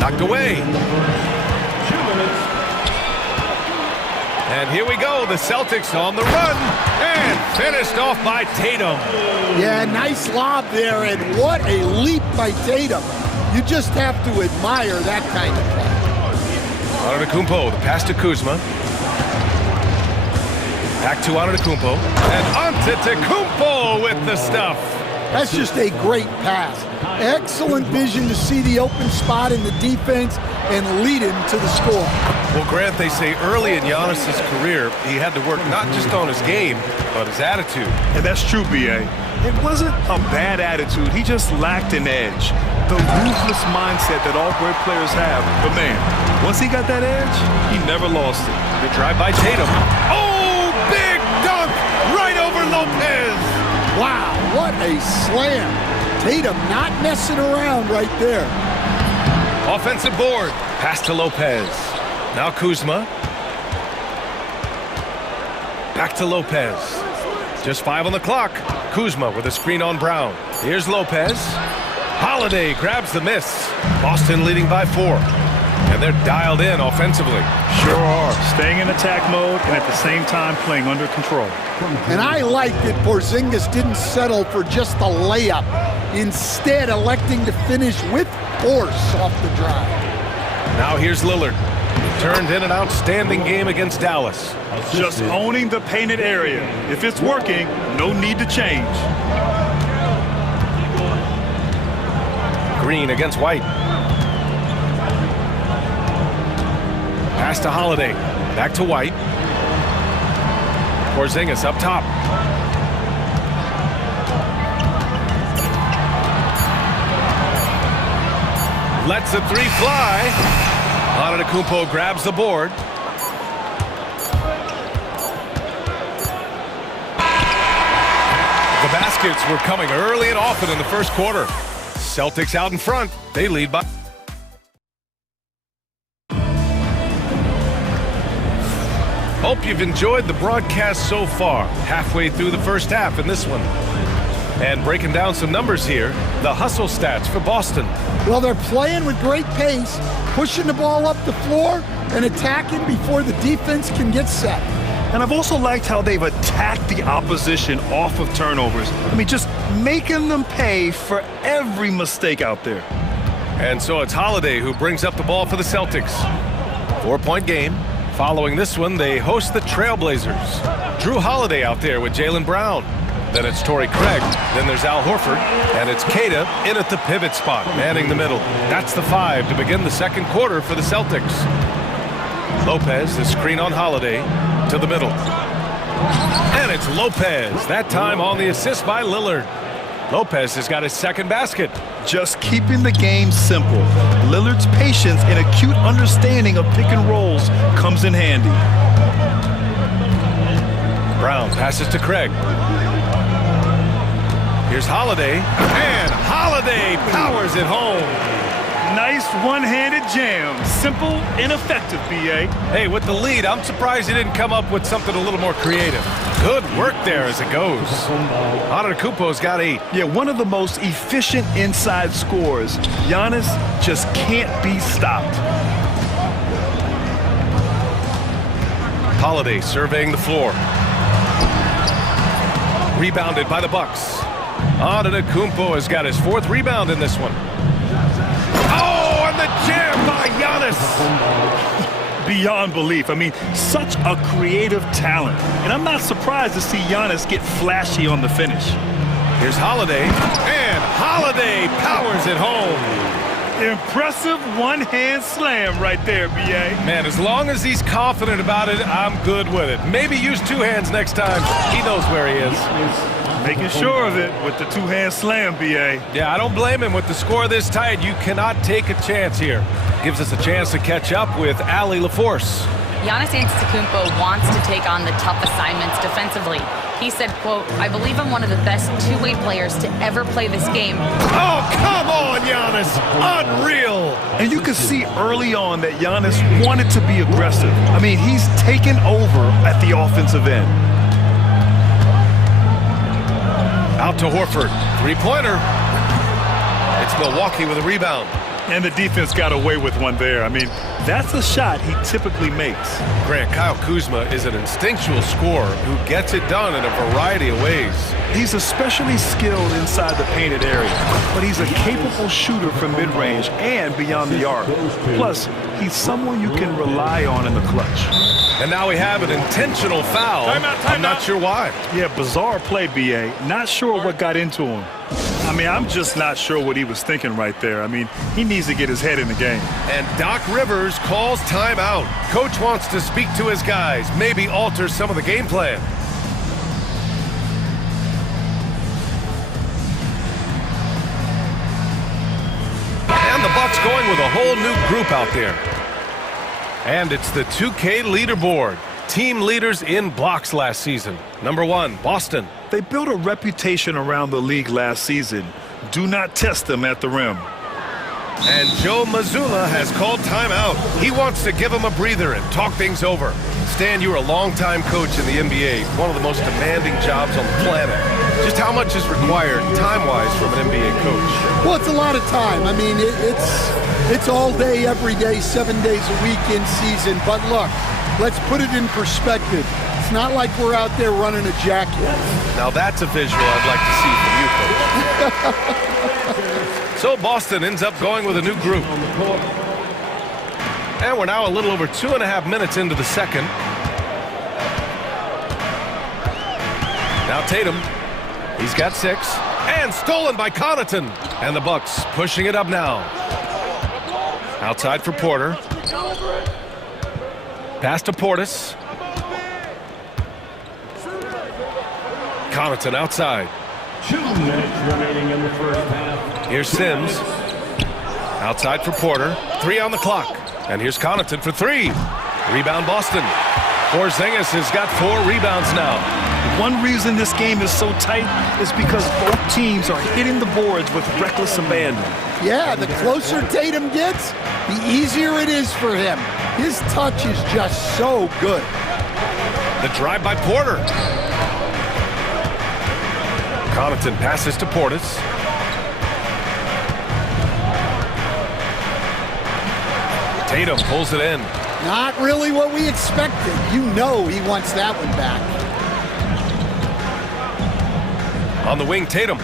Knocked away. And here we go, the Celtics on the run, and finished off by Tatum. Yeah, nice lob there, and what a leap by Tatum. You just have to admire that kind of play. Antetokounmpo, the pass to Kuzma. Back to Antetokounmpo, and Antetokounmpo with the stuff. That's just a great pass. Excellent vision to see the open spot in the defense and lead him to the score. Well, Grant, they say early in Giannis's career, he had to work not just on his game, but his attitude. And that's true, B.A. It wasn't a bad attitude. He just lacked an edge. The ruthless mindset that all great players have. But, man, once he got that edge, he never lost it. The drive by Tatum. Oh, big dunk right over Lopez. Wow, what a slam. Tatum not messing around right there. Offensive board. Pass to Lopez. Now Kuzma. Back to Lopez. Just 5 on the clock. Kuzma with a screen on Brown. Here's Lopez. Holiday grabs the miss. Boston leading by 4. And they're dialed in offensively. Sure are. Staying in attack mode and at the same time playing under control. And I like that Porzingis didn't settle for just a layup, instead electing to finish with force off the drive. Now here's Lillard. turned in an outstanding game against Dallas. Just owning the painted area. If it's working, no need to change. Green against White. Pass to Holiday. Back to White. Porzingis up top. Lets the three fly. Antetokounmpo grabs the board. The baskets were coming early and often in the first quarter. Celtics out in front. They lead by... Hope you've enjoyed the broadcast so far. Halfway through the first half in this one. And breaking down some numbers here, the hustle stats for Boston. Well, they're playing with great pace, pushing the ball up the floor and attacking before the defense can get set. And I've also liked how they've attacked the opposition off of turnovers. I mean, just making them pay for every mistake out there. And so it's Holiday who brings up the ball for the Celtics. 4-point game. Following this one, they host the Trailblazers. Drew Holiday out there with Jaylen Brown. Then it's Torrey Craig. Then there's Al Horford. And it's Queta in at the pivot spot, manning the middle. That's the 5 to begin the second quarter for the Celtics. Lopez, the screen on Holiday, to the middle. And it's Lopez, that time on the assist by Lillard. Lopez has got his second basket. Just keeping the game simple. Lillard's patience and acute understanding of pick and rolls comes in handy. Brown passes to Craig. Here's Holiday, and Holiday powers it home. Nice one-handed jam. Simple and effective, B.A. Hey, with the lead, I'm surprised he didn't come up with something a little more creative. Good work there as it goes. Antetokounmpo's got 8. Yeah, one of the most efficient inside scorers. Giannis just can't be stopped. Holiday surveying the floor. Rebounded by the Bucks. Antetokounmpo has got his 4th rebound in this one. Oh, and the jam by Giannis. Beyond belief. I mean, such a creative talent. And I'm not surprised to see Giannis get flashy on the finish. Here's Holiday, and Holiday powers it home. Impressive one-hand slam right there, B.A. Man, as long as he's confident about it, I'm good with it. Maybe use 2 hands next time. He knows where he is. Making sure of it with the 2-hand slam, B.A. Yeah, I don't blame him. With the score this tight, you cannot take a chance here. Gives us a chance to catch up with Allie LaForce. Giannis Antetokounmpo wants to take on the tough assignments defensively. He said, quote, "I believe I'm one of the best two-way players to ever play this game." Oh, come on, Giannis. Unreal. And you could see early on that Giannis wanted to be aggressive. I mean, he's taken over at the offensive end. Out to Horford. 3-pointer. It's Milwaukee with a rebound. And the defense got away with one there. I mean, that's a shot he typically makes. Grant, Kyle Kuzma is an instinctual scorer who gets it done in a variety of ways. He's especially skilled inside the painted area, but he's a capable shooter from mid-range and beyond the arc. Plus, he's someone you can rely on in the clutch. And now we have an intentional foul. I'm not sure why. Yeah, bizarre play, B.A. Not sure what got into him. I mean, I'm just not sure what he was thinking right there. I mean, he needs to get his head in the game. And Doc Rivers calls timeout. Coach wants to speak to his guys, maybe alter some of the game plan. And the Bucks going with a whole new group out there. And it's the 2K leaderboard. Team leaders in blocks last season. Number 1, Boston. They built a reputation around the league last season. Do not test them at the rim. And Joe Mazzulla has called timeout. He wants to give them a breather and talk things over. Stan, you're a longtime coach in the NBA, one of the most demanding jobs on the planet. Just how much is required time-wise from an NBA coach? Well, it's a lot of time. I mean, it's all day, every day, 7 days a week in season. But look, let's put it in perspective. It's not like we're out there running a jacket. Now that's a visual I'd like to see from you, Coach. So Boston ends up going with a new group. And we're now a little over 2.5 minutes into the second. Now Tatum. He's got 6. And stolen by Connaughton. And the Bucks pushing it up now. Outside for Porter. Pass to Portis. Connaughton outside. 2 minutes remaining in the first half. Here's Sims. Outside for Porter. 3 on the clock. And here's Connaughton for 3. Rebound Boston. Porzingis has got 4 rebounds now. One reason this game is so tight is because both teams are hitting the boards with reckless abandon. Yeah, the closer Tatum gets, the easier it is for him. His touch is just so good. The drive by Porter. Connaughton passes to Portis. Tatum pulls it in. Not really what we expected. You know he wants that one back. On the wing, Tatum.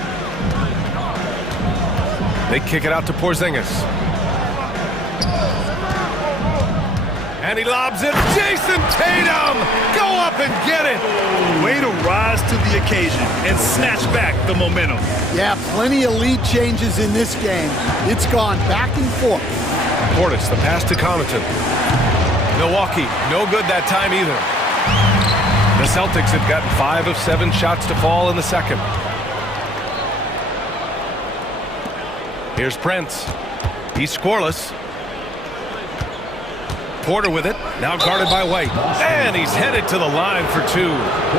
They kick it out to Porzingis. And he lobs it. Jason Tatum! Go up and get it! Way to rise to the occasion and snatch back the momentum. Yeah, plenty of lead changes in this game. It's gone back and forth. Portis, the pass to Connaughton. Milwaukee, no good that time either. The Celtics have gotten 5 of 7 shots to fall in the second. Here's Prince. He's scoreless. Porter with it, now guarded by White. And he's headed to the line for 2.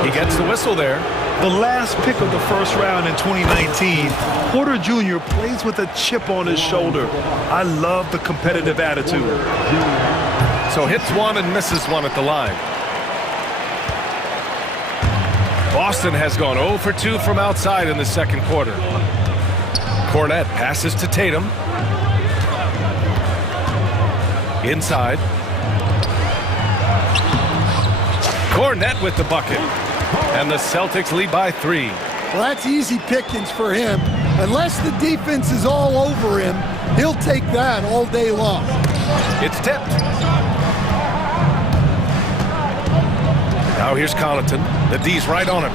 He gets the whistle there. The last pick of the first round in 2019, Porter Jr. plays with a chip on his shoulder. I love the competitive attitude. So hits 1 and misses 1 at the line. Boston has gone 0 for 2 from outside in the second quarter. Cornette passes to Tatum. Inside. Cornette with the bucket. And the Celtics lead by 3. Well, that's easy pickings for him. Unless the defense is all over him, he'll take that all day long. It's tipped. Now here's Connaughton. The D's right on him.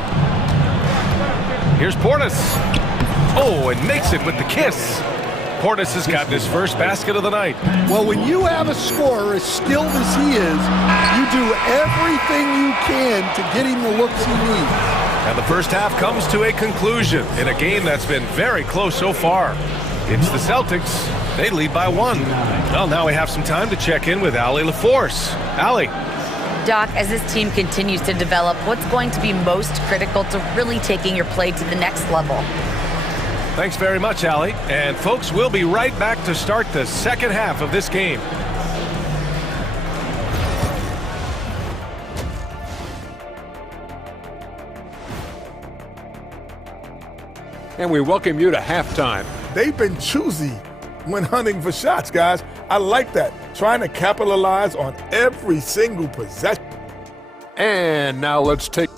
Here's Portis. Oh, and makes it with the kiss. Portis has gotten his first basket of the night. Well, when you have a scorer as skilled as he is, you do everything you can to get him the looks he needs. And the first half comes to a conclusion in a game that's been very close so far. It's the Celtics. They lead by 1. Well, now we have some time to check in with Allie LaForce. Allie. Doc, as this team continues to develop, what's going to be most critical to really taking your play to the next level? Thanks very much, Allie. And folks, we'll be right back to start the second half of this game. And we welcome you to halftime. They've been choosy when hunting for shots, guys. I like that. Trying to capitalize on every single possession. And now let's take...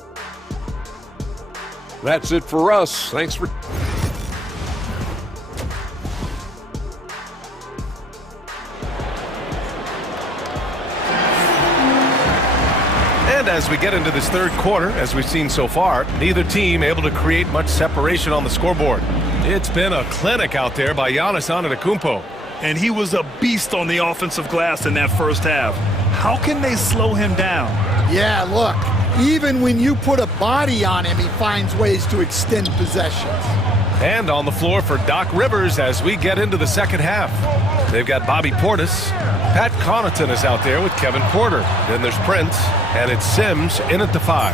That's it for us. Thanks for... And as we get into this third quarter, as we've seen so far, neither team able to create much separation on the scoreboard. It's been a clinic out there by Giannis Antetokounmpo. And he was a beast on the offensive glass in that first half. How can they slow him down? Yeah, look, even when you put a body on him, he finds ways to extend possessions. And on the floor for Doc Rivers as we get into the second half. They've got Bobby Portis. Pat Connaughton is out there with Kevin Porter. Then there's Prince, and it's Sims in at the 5.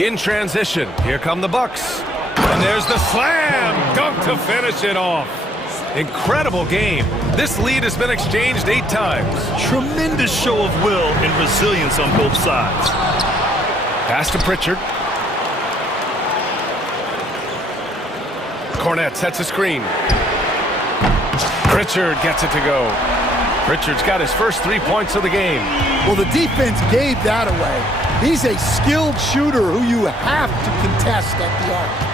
In transition, here come the Bucks. And there's the slam dunk to finish it off. Incredible game. This lead has been exchanged 8 times. Tremendous show of will and resilience on both sides. Pass to Pritchard. Cornette sets a screen. Pritchard gets it to go. Pritchard's got his first 3 points of the game. Well, the defense gave that away. He's a skilled shooter who you have to contest at the arc.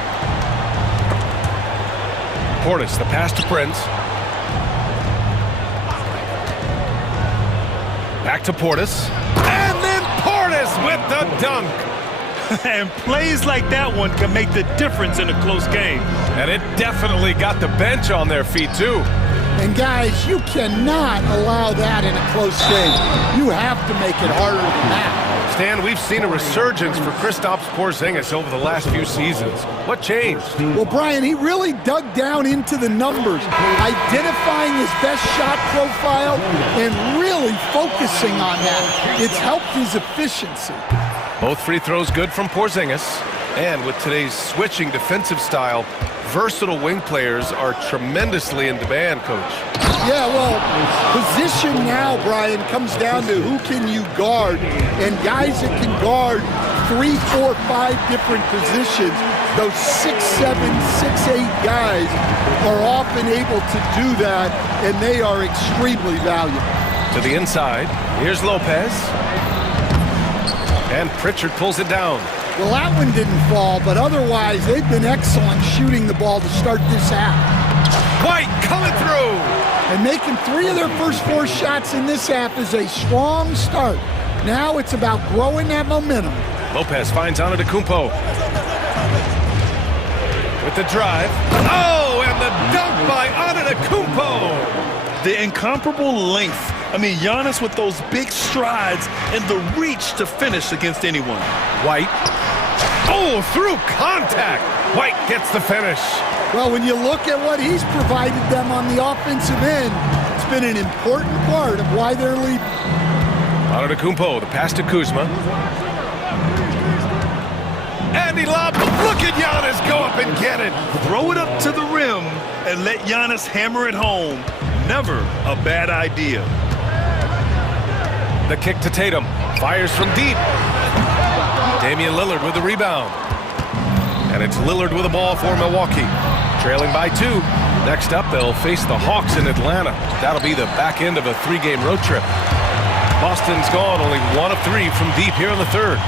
Portis, the pass to Prince. Back to Portis. And then Portis with the dunk. And plays like that one can make the difference in a close game. And it definitely got the bench on their feet, too. And guys, you cannot allow that in a close game. You have to make it harder than that. Stan, we've seen a resurgence for Kristaps Porzingis over the last few seasons. What changed? Well, Brian, he really dug down into the numbers, identifying his best shot profile and really focusing on that. It's helped his efficiency. Both free throws good from Porzingis. And with today's switching defensive style, versatile wing players are tremendously in demand, Coach. Yeah, well, position now, Brian, comes down to who can you guard. And guys that can guard 3, 4, 5 different positions, those 6'7", 6'8" guys are often able to do that, and they are extremely valuable. To the inside, here's Lopez. And Pritchard pulls it down. Well, that one didn't fall, but otherwise they've been excellent shooting the ball to start this half. White coming through! And making 3 of their first 4 shots in this half is a strong start. Now it's about growing that momentum. Lopez finds Antetokounmpo. With the drive. Oh, and the dunk by Antetokounmpo! The incomparable length. I mean, Giannis with those big strides and the reach to finish against anyone. White. Oh, through contact. White gets the finish. Well, when you look at what he's provided them on the offensive end, it's been an important part of why they're leading. Antetokounmpo, the pass to Kuzma. And he lobs. Look at Giannis go up and get it. Throw it up to the rim and let Giannis hammer it home. Never a bad idea. The kick to Tatum. Fires from deep. Damian Lillard with the rebound. And it's Lillard with the ball for Milwaukee. Trailing by 2. Next up, they'll face the Hawks in Atlanta. That'll be the back end of a 3-game road trip. Boston's gone only 1 of 3 from deep here in the third.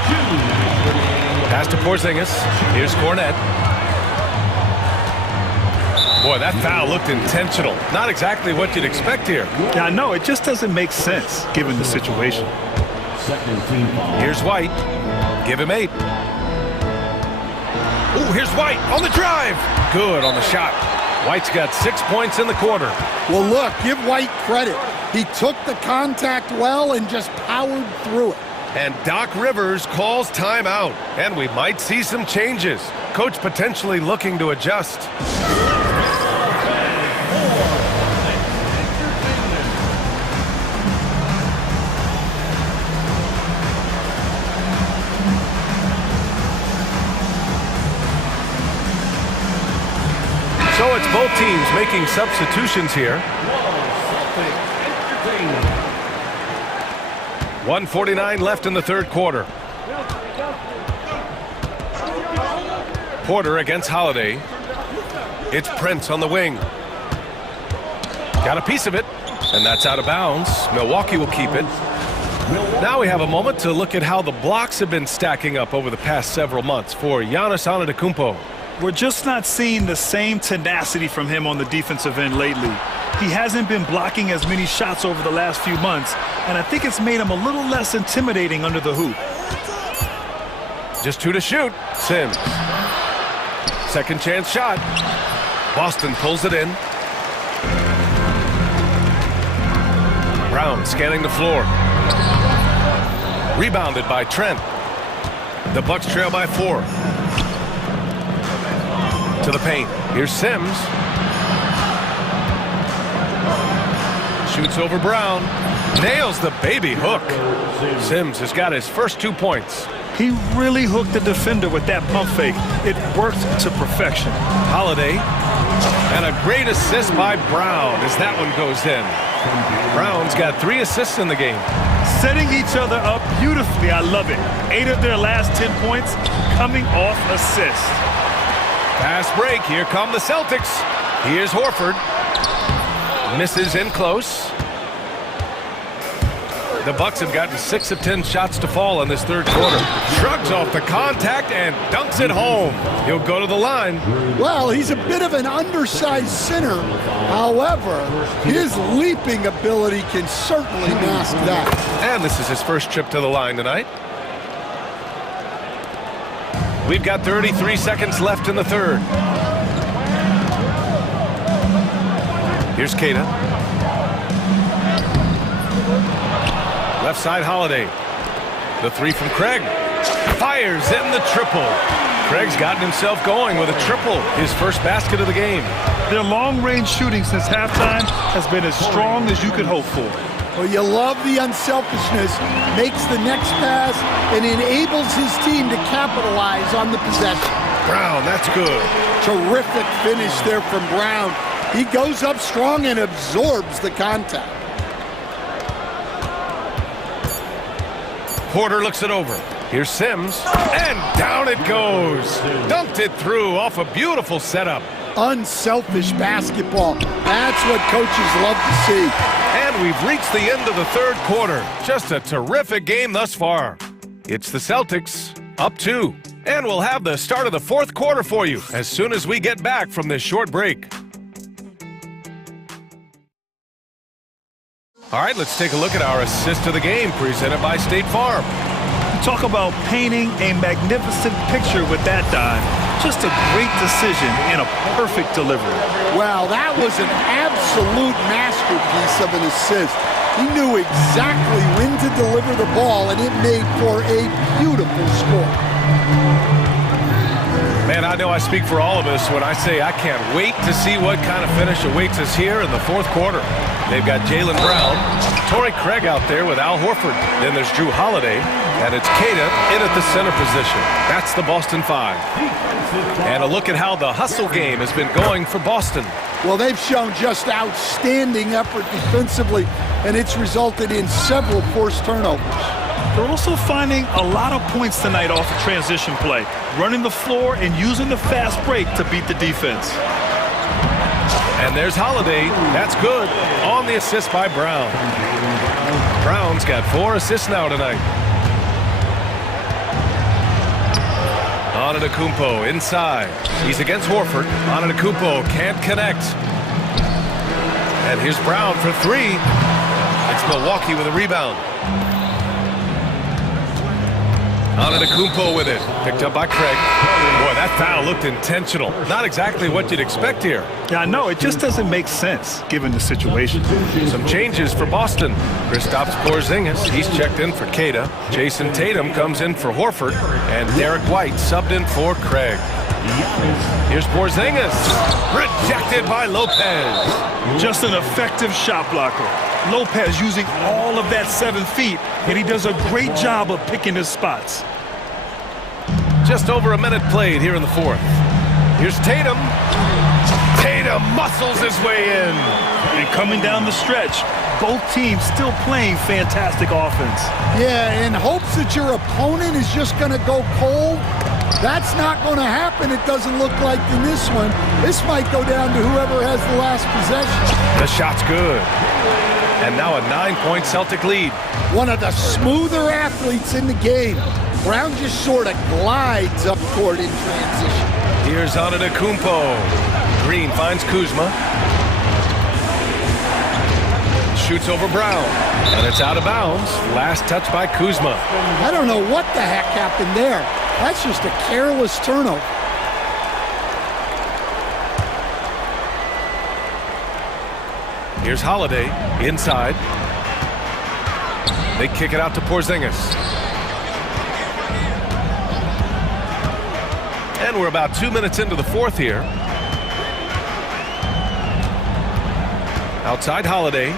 Pass to Porzingis. Here's Cornette. Boy, that foul looked intentional. Not exactly what you'd expect here. Yeah, I know. It just doesn't make sense given the situation. Here's White. Give him 8. Ooh, here's White on the drive. Good on the shot. White's got 6 points in the quarter. Well, look, give White credit. He took the contact well and just powered through it. And Doc Rivers calls timeout. And we might see some changes. Coach potentially looking to adjust. So it's both teams making substitutions here. 1:49 left in the third quarter. Porter against Holiday. It's Prince on the wing. Got a piece of it, and that's out of bounds. Milwaukee will keep it. Now we have a moment to look at how the blocks have been stacking up over the past several months for Giannis Antetokounmpo. We're just not seeing the same tenacity from him on the defensive end lately. He hasn't been blocking as many shots over the last few months, and I think it's made him a little less intimidating under the hoop. Just 2 to shoot. Sims. Second chance shot. Boston pulls it in. Brown scanning the floor. Rebounded by Trent. The Bucks trail by 4. To the paint. Here's Sims. Shoots over Brown. Nails the baby hook. Sims has got his first 2 points. He really hooked the defender with that pump fake. It worked to perfection. Holiday. And a great assist by Brown as that one goes in. Brown's got 3 assists in the game. Setting each other up beautifully. I love it. 8 of their last 10 points coming off assists. Fast break. Here come the Celtics. Here's Horford. Misses in close. The Bucks have gotten 6 of 10 shots to fall in this third quarter. Shrugs off the contact and dunks it home. He'll go to the line. Well, he's a bit of an undersized center. However, his leaping ability can certainly mask that. And this is his first trip to the line tonight. We've got 33 seconds left in the third. Here's Keita. Left side, Holiday. The three from Craig. Fires in the triple. Craig's gotten himself going with a triple, his first basket of the game. Their long-range shooting since halftime has been as strong as you could hope for. Well, you love the unselfishness, makes the next pass, and enables his team to capitalize on the possession. Brown, that's good. Terrific finish there from Brown. He goes up strong and absorbs the contact. Porter looks it over. Here's Sims, and down it goes. Dunked it through off a beautiful setup. Unselfish basketball. That's what coaches love to see. And we've reached the end of the third quarter. Just a terrific game thus far. It's the Celtics, up 2. And we'll have the start of the fourth quarter for you as soon as we get back from this short break. All right, let's take a look at our assist of the game presented by State Farm. Talk about painting a magnificent picture with that dive. Just a great decision and a perfect delivery. Wow, that was an absolute masterpiece of an assist. He knew exactly when to deliver the ball, and it made for a beautiful score. Man, I know I speak for all of us when I say I can't wait to see what kind of finish awaits us here in the fourth quarter. They've got Jaylen Brown, Torrey Craig out there with Al Horford. Then there's Drew Holiday, and it's Keita in at the center position. That's the Boston 5. And a look at how the hustle game has been going for Boston. Well, they've shown just outstanding effort defensively, and it's resulted in several forced turnovers. They're also finding a lot of points tonight off of transition play, running the floor and using the fast break to beat the defense. And there's Holiday. That's good. On the assist by Brown. Brown's got 4 assists now tonight. Antetokounmpo inside. He's against Horford. Antetokounmpo can't connect. And here's Brown for 3. It's Milwaukee with a rebound. Antetokounmpo with it. Picked up by Craig. Boy, that foul looked intentional. Not exactly what you'd expect here. Yeah, I know. It just doesn't make sense given the situation. Some changes for Boston. Kristaps Porzingis, he's checked in for Keita. Jason Tatum comes in for Horford. And Derek White subbed in for Craig. Here's Porzingis. Rejected by Lopez. Just an effective shot blocker. Lopez using all of that 7 feet, and he does a great job of picking his spots. Just over a minute played here in the fourth. Here's Tatum. Tatum muscles his way in. And coming down the stretch, both teams still playing fantastic offense. Yeah, in hopes that your opponent is just going to go cold. That's not going to happen, it doesn't look like in this one. This might go down to whoever has the last possession. The shot's good. And now a 9-point Celtic lead. One of the smoother athletes in the game. Brown just sort of glides up court in transition. Here's Antetokounmpo. Green finds Kuzma. Shoots over Brown. And it's out of bounds. Last touch by Kuzma. I don't know what the heck happened there. That's just a careless turnover. Here's Holiday inside. They kick it out to Porzingis. And we're about 2 minutes into the fourth here. Outside Holiday.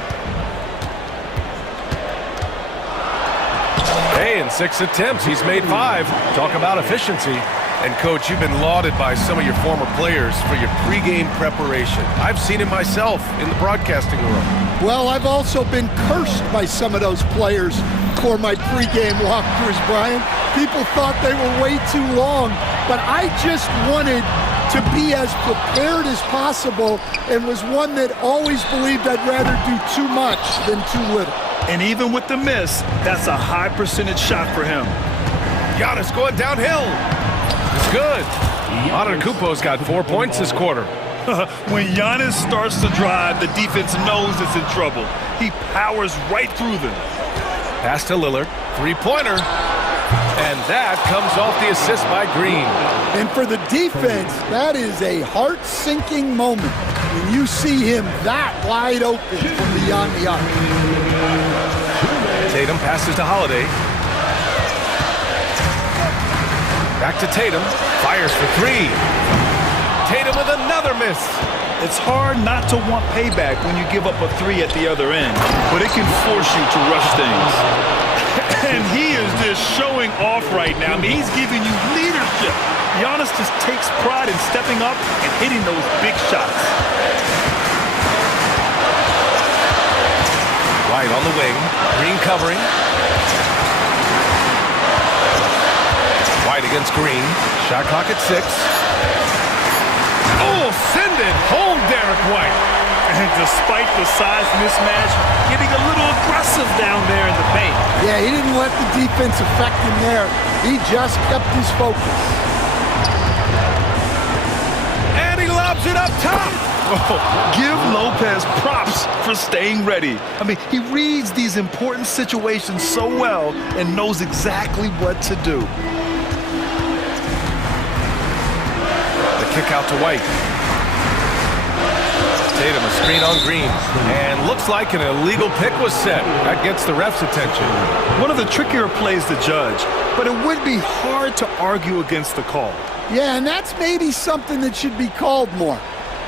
Hey, in 6 attempts, he's made 5. Talk about efficiency. And, Coach, you've been lauded by some of your former players for your pregame preparation. I've seen it myself in the broadcasting room. Well, I've also been cursed by some of those players for my pregame walkthroughs, Brian. People thought they were way too long, but I just wanted to be as prepared as possible and was one that always believed I'd rather do too much than too little. And even with the miss, that's a high percentage shot for him. Giannis going downhill. It's good. Antetokounmpo's got 4 points this quarter. When Giannis starts to drive, the defense knows it's in trouble. He powers right through them. Pass to Lillard. Three-pointer. And that comes off the assist by Green. And for the defense, that is a heart-sinking moment when you see him that wide open from beyond the arc. Tatum passes to Holiday. Back to Tatum. Fires for three. Tatum with another miss. It's hard not to want payback when you give up a three at the other end, but it can force you to rush things. And he is just showing off right now. I mean, he's giving you leadership. Giannis just takes pride in stepping up and hitting those big shots. White on the wing. Green covering. White against Green. Shot clock at 6. Oh, send it home, Derek White. And despite the size mismatch, getting a little aggressive down there in the paint. Yeah, he didn't let the defense affect him there. He just kept his focus. And he lobs it up top. Oh, give Lopez props for staying ready. I mean, he reads these important situations so well and knows exactly what to do. The kick out to White. Tatum, a screen on Green. And looks like an illegal pick was set. That gets the ref's attention. One of the trickier plays to judge, but it would be hard to argue against the call. Yeah, and that's maybe something that should be called more.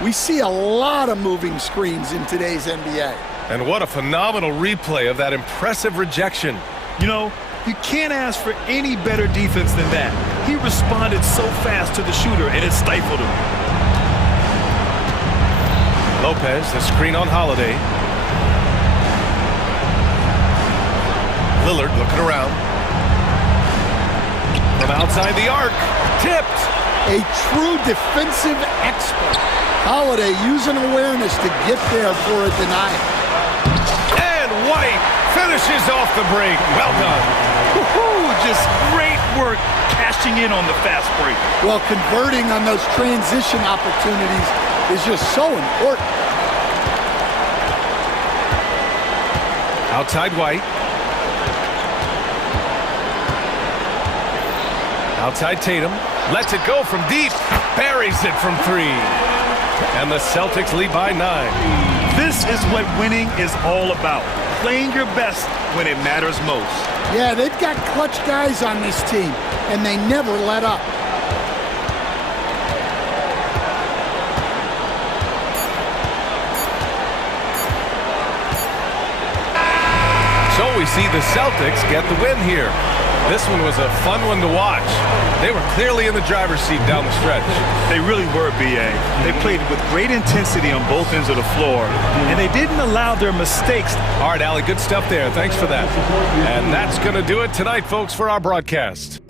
We see a lot of moving screens in today's NBA. And what a phenomenal replay of that impressive rejection. You know, you can't ask for any better defense than that. He responded so fast to the shooter, and it stifled him. Lopez, the screen on Holiday. Lillard looking around. From outside the arc, tipped. A true defensive expert. Holiday using awareness to get there for a denial. And White finishes off the break. Well done. Woo-hoo, just great work cashing in on the fast break. Well, converting on those transition opportunities is just so important. Outside White. Outside Tatum. Lets it go from deep. Buries it from 3. And the Celtics lead by 9. This is what winning is all about. Playing your best when it matters most. Yeah, they've got clutch guys on this team, and they never let up. So we see the Celtics get the win here. This one was a fun one to watch. They were clearly in the driver's seat down the stretch. They really were, B.A. They played with great intensity on both ends of the floor, and they didn't allow their mistakes. All right, Allie, good stuff there. Thanks for that. And that's going to do it tonight, folks, for our broadcast.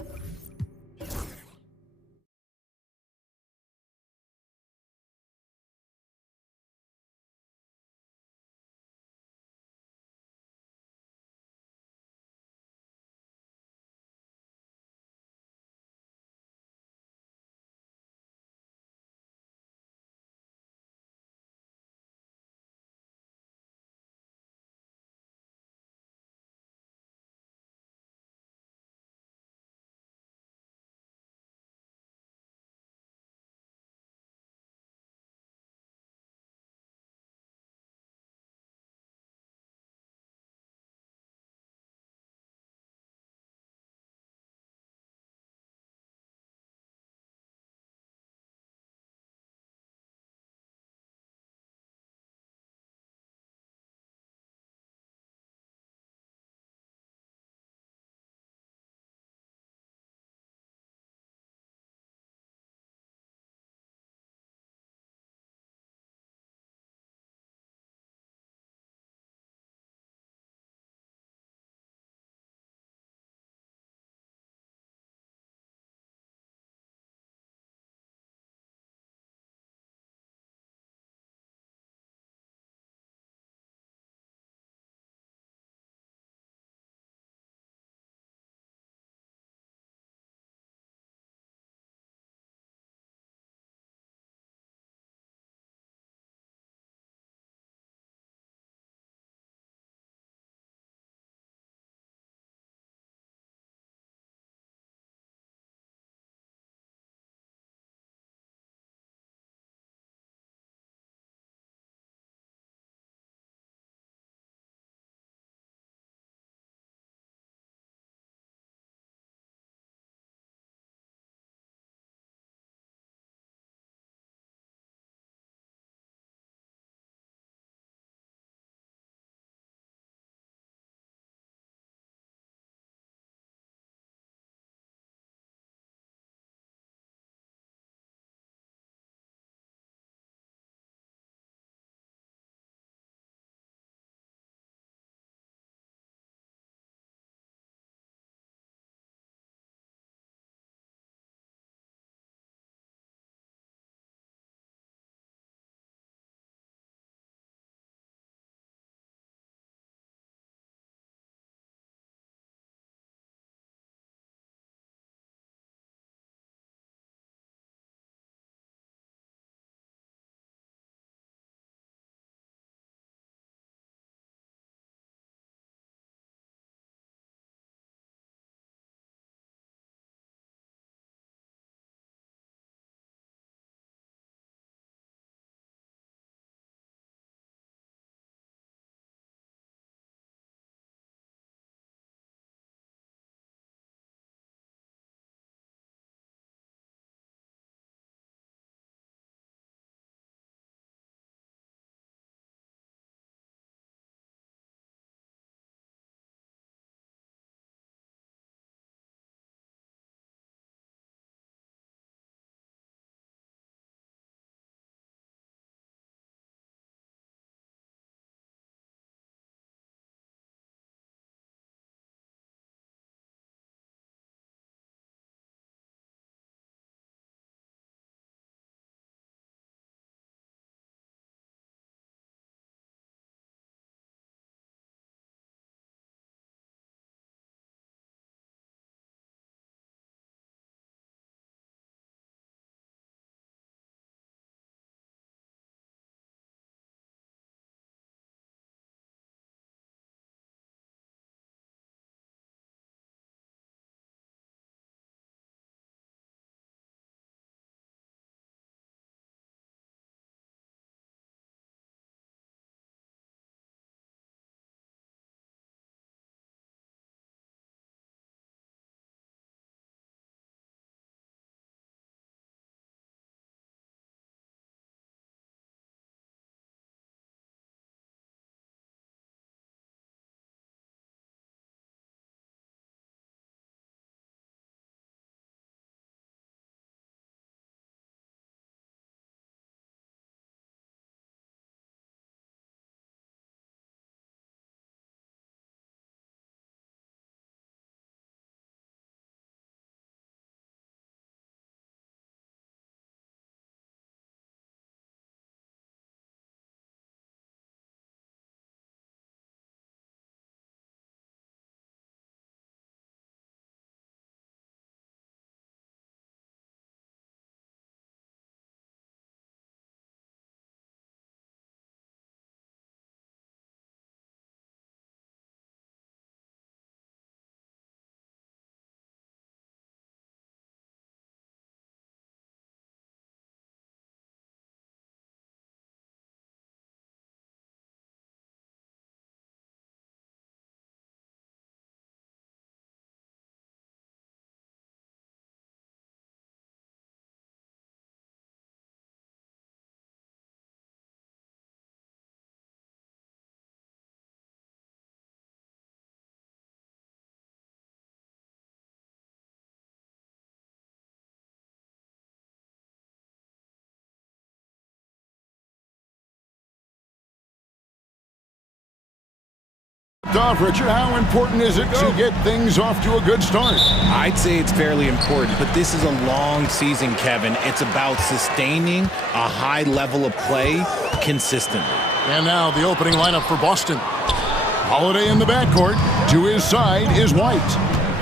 First off, Richard, how important is it to get things off to a good start? I'd say it's fairly important, but this is a long season, Kevin. It's about sustaining a high level of play consistently. And now the opening lineup for Boston. Holiday in the backcourt. To his side is White.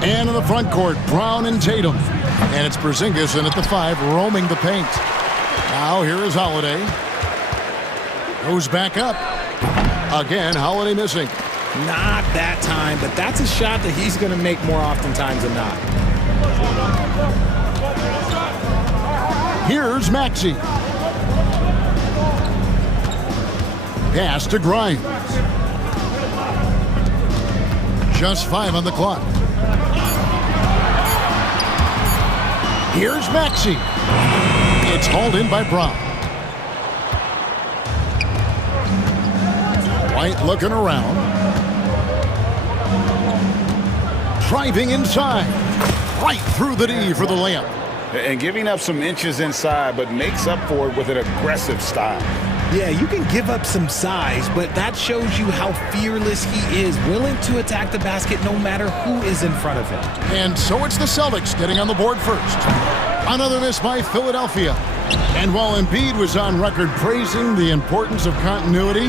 And in the front court, Brown and Tatum. And it's Porzingis in at the 5, roaming the paint. Now here is Holiday. Goes back up. Again, Holiday missing. Not that time, but that's a shot that he's going to make more oftentimes than not. Here's Maxey. Pass to Grimes. Just 5 on the clock. Here's Maxey. It's hauled in by Brown. White looking around. Driving inside. Right through the D for the layup. And giving up some inches inside, but makes up for it with an aggressive style. Yeah, you can give up some size, but that shows you how fearless he is, willing to attack the basket no matter who is in front of him. And so it's the Celtics getting on the board first. Another miss by Philadelphia. And while Embiid was on record praising the importance of continuity,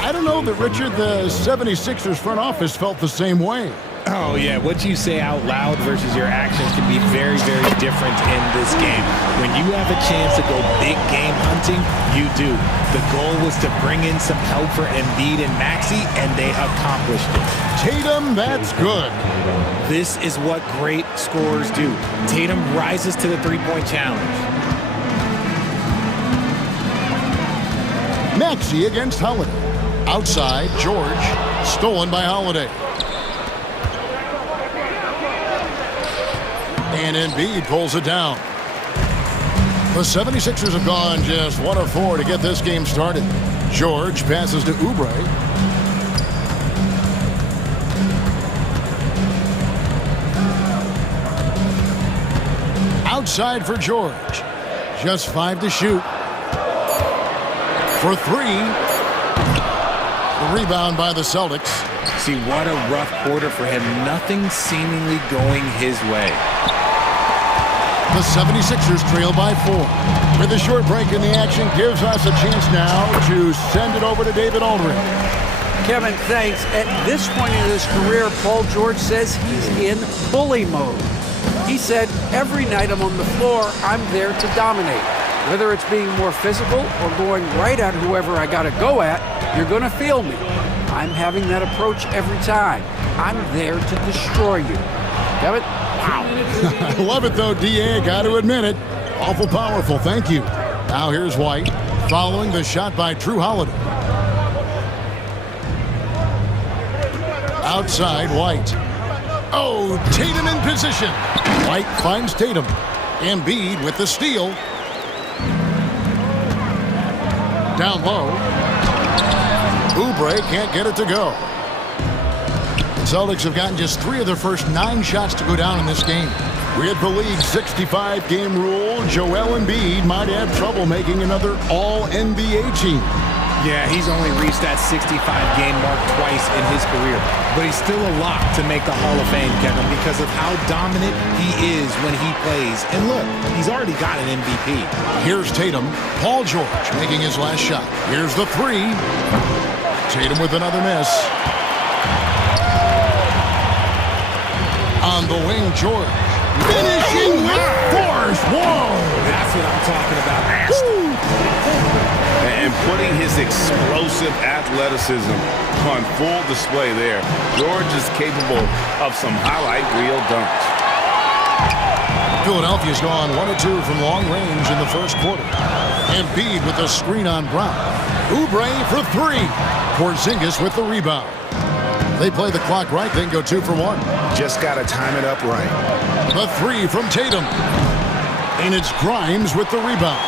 I don't know that, Richard, the 76ers front office felt the same way. Oh, yeah. What you say out loud versus your actions can be very, very different in this game. When you have a chance to go big game hunting, you do. The goal was to bring in some help for Embiid and Maxey, and they accomplished it. Tatum, that's good. This is what great scorers do. Tatum rises to the three-point challenge. Maxey against Holiday. Outside, George. Stolen by Holiday. And Embiid pulls it down. The 76ers have gone just 1 of 4 to get this game started. George passes to Oubre. Outside for George. Just 5 to shoot. For 3. The rebound by the Celtics. See, what a rough quarter for him. Nothing seemingly going his way. The 76ers trail by 4. With a short break in the action, gives us a chance now to send it over to David Aldridge. Kevin, thanks. At this point in his career, Paul George says he's in bully mode. He said, every night I'm on the floor, I'm there to dominate. Whether it's being more physical or going right at whoever I got to go at, you're going to feel me. I'm having that approach every time. I'm there to destroy you. Kevin? Wow. I love it, though, D.A. Got to admit it. Awful powerful. Thank you. Now here's White, following the shot by Drew Holiday. Outside, White. Oh, Tatum in position. White finds Tatum. Embiid with the steal. Down low. Oubre can't get it to go. The Celtics have gotten just 3 of their first 9 shots to go down in this game. With the league's 65-game rule, Joel Embiid might have trouble making another All-NBA team. Yeah, he's only reached that 65-game mark twice in his career. But he's still a lock to make the Hall of Fame, Kevin, because of how dominant he is when he plays. And look, he's already got an MVP. Here's Tatum. Paul George making his last shot. Here's the 3. Tatum with another miss. On the wing, George. Finishing with force. Whoa! That's what I'm talking about. And putting his explosive athleticism on full display there. George is capable of some highlight reel dunks. Philadelphia's gone 1 of 2 from long range in the first quarter. Embiid with a screen on Brown. Oubre for 3. Porzingis with the rebound. They play the clock right, then go 2 for 1. Just got to time it up right. The 3 from Tatum. And it's Grimes with the rebound.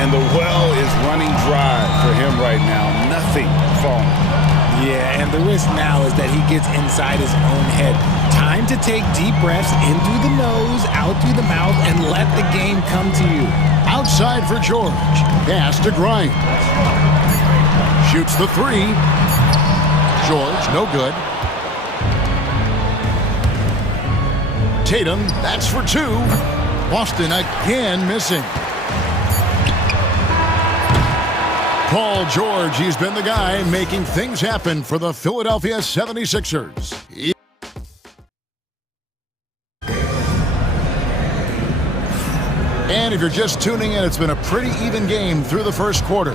And the well is running dry for him right now. Nothing falling. Yeah, and the risk now is that he gets inside his own head. Time to take deep breaths in through the nose, out through the mouth, and let the game come to you. Outside for George. Pass to Grimes. Shoots the 3. George, no good. Tatum, that's for two. Boston again missing. Paul George, he's been the guy making things happen for the Philadelphia 76ers. And if you're just tuning in, it's been a pretty even game through the first quarter.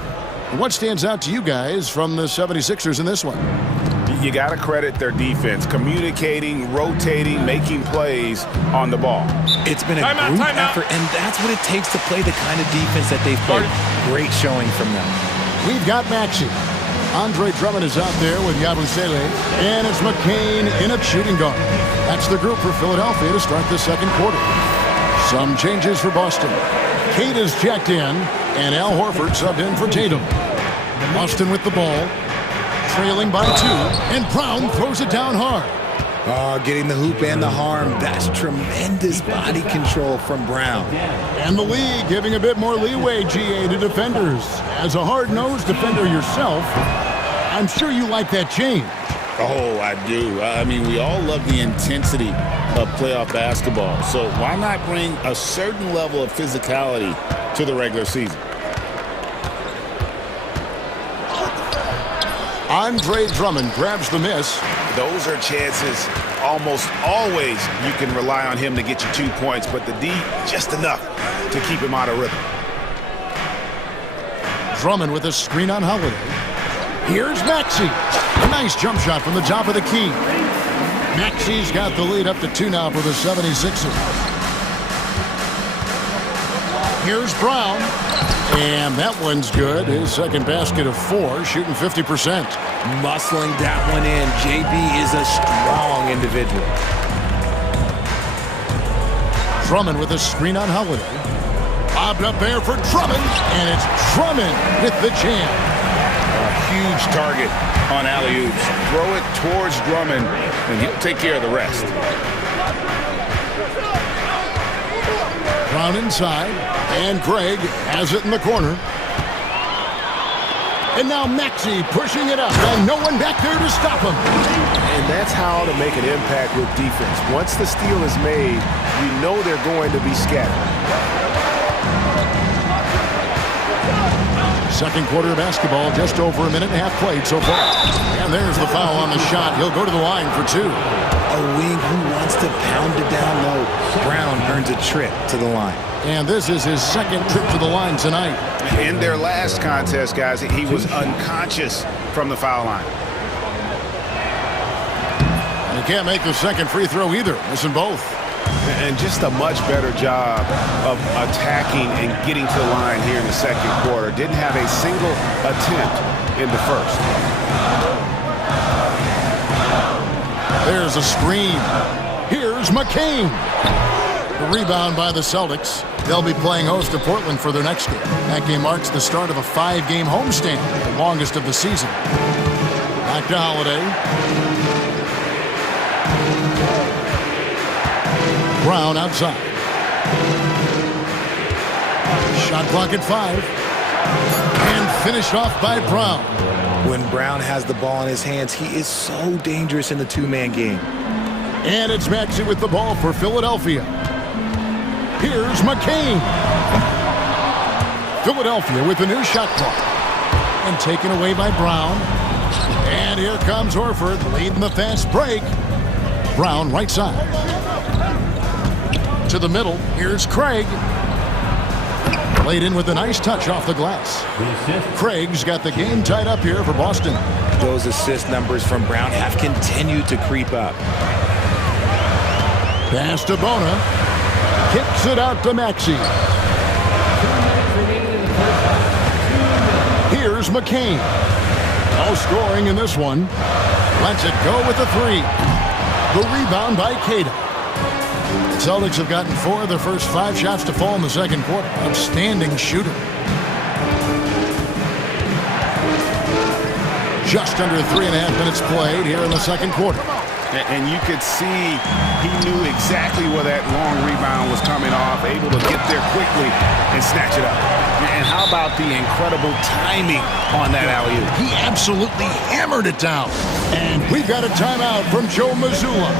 What stands out to you guys from the 76ers in this one? You got to credit their defense, communicating, rotating, making plays on the ball. It's been a group effort, and that's what it takes to play the kind of defense that they've played. Great showing from them. We've got Maxey. Andre Drummond is out there with Yabusele, and it's McCain in at shooting guard. That's the group for Philadelphia to start the second quarter. Some changes for Boston. Kate is checked in, and Al Horford subbed in for Tatum. Boston with the ball, trailing by 2, and Brown throws it down hard. Getting the hoop and the harm. That's tremendous body control from Brown. And the league giving a bit more leeway, GA, to defenders. As a hard-nosed defender yourself, I'm sure you like that change. Oh, I do. I mean, we all love the intensity of playoff basketball. So why not bring a certain level of physicality to the regular season? Andre Drummond grabs the miss. Those are chances almost always you can rely on him to get you 2 points, but the D just enough to keep him out of rhythm. Drummond with a screen on Holiday. Here's Maxey. A nice jump shot from the top of the key. Maxey's got the lead up to 2 now for the 76ers. Here's Brown. And that one's good. His second basket of 4, shooting 50%. Muscling that one in. JB is a strong individual. Drummond with a screen on Holiday. Bobbed up there for Drummond, and it's Drummond with the jam. A huge target on alley-oops. Throw it towards Drummond, and he'll take care of the rest. Brown inside, and Craig has it in the corner. And now Maxey pushing it up, and no one back there to stop him. And that's how to make an impact with defense. Once the steal is made, you know they're going to be scattered. Second quarter of basketball, just over a minute and a half played so far. And there's the foul on the shot. He'll go to the line for 2. A wing who wants to pound it down low. Brown earns a trip to the line. And this is his second trip to the line tonight. In their last contest, guys, he was unconscious from the foul line. And he can't make the second free throw either, missing both. And just a much better job of attacking and getting to the line here in the second quarter. Didn't have a single attempt in the first. There's a screen. Here's McCain. The rebound by the Celtics. They'll be playing host to Portland for their next game. That game marks the start of a 5-game homestand, the longest of the season. Back to Holiday. Brown outside. Shot clock at 5. And finished off by Brown. When Brown has the ball in his hands, he is so dangerous in the 2-man game. And it's Maxey with the ball for Philadelphia. Here's McCain. Philadelphia with the new shot clock. And taken away by Brown. And here comes Horford leading the fast break. Brown right side. To the middle. Here's Craig. Laid in with a nice touch off the glass. Craig's got the game tied up here for Boston. Those assist numbers from Brown have continued to creep up. Pass to Bona. Kicks it out to Maxey. Here's McCain. No scoring in this one. Lets it go with the 3. The rebound by Cada. The Celtics have gotten 4 of their first 5 shots to fall in the second quarter. Outstanding shooter. Just under 3.5 minutes played here in the second quarter. And you could see he knew exactly where that long rebound was coming off, able to get there quickly and snatch it up. And how about the incredible timing on that alley-oop? He absolutely hammered it down. And we've got a timeout from Joe Mazzulla.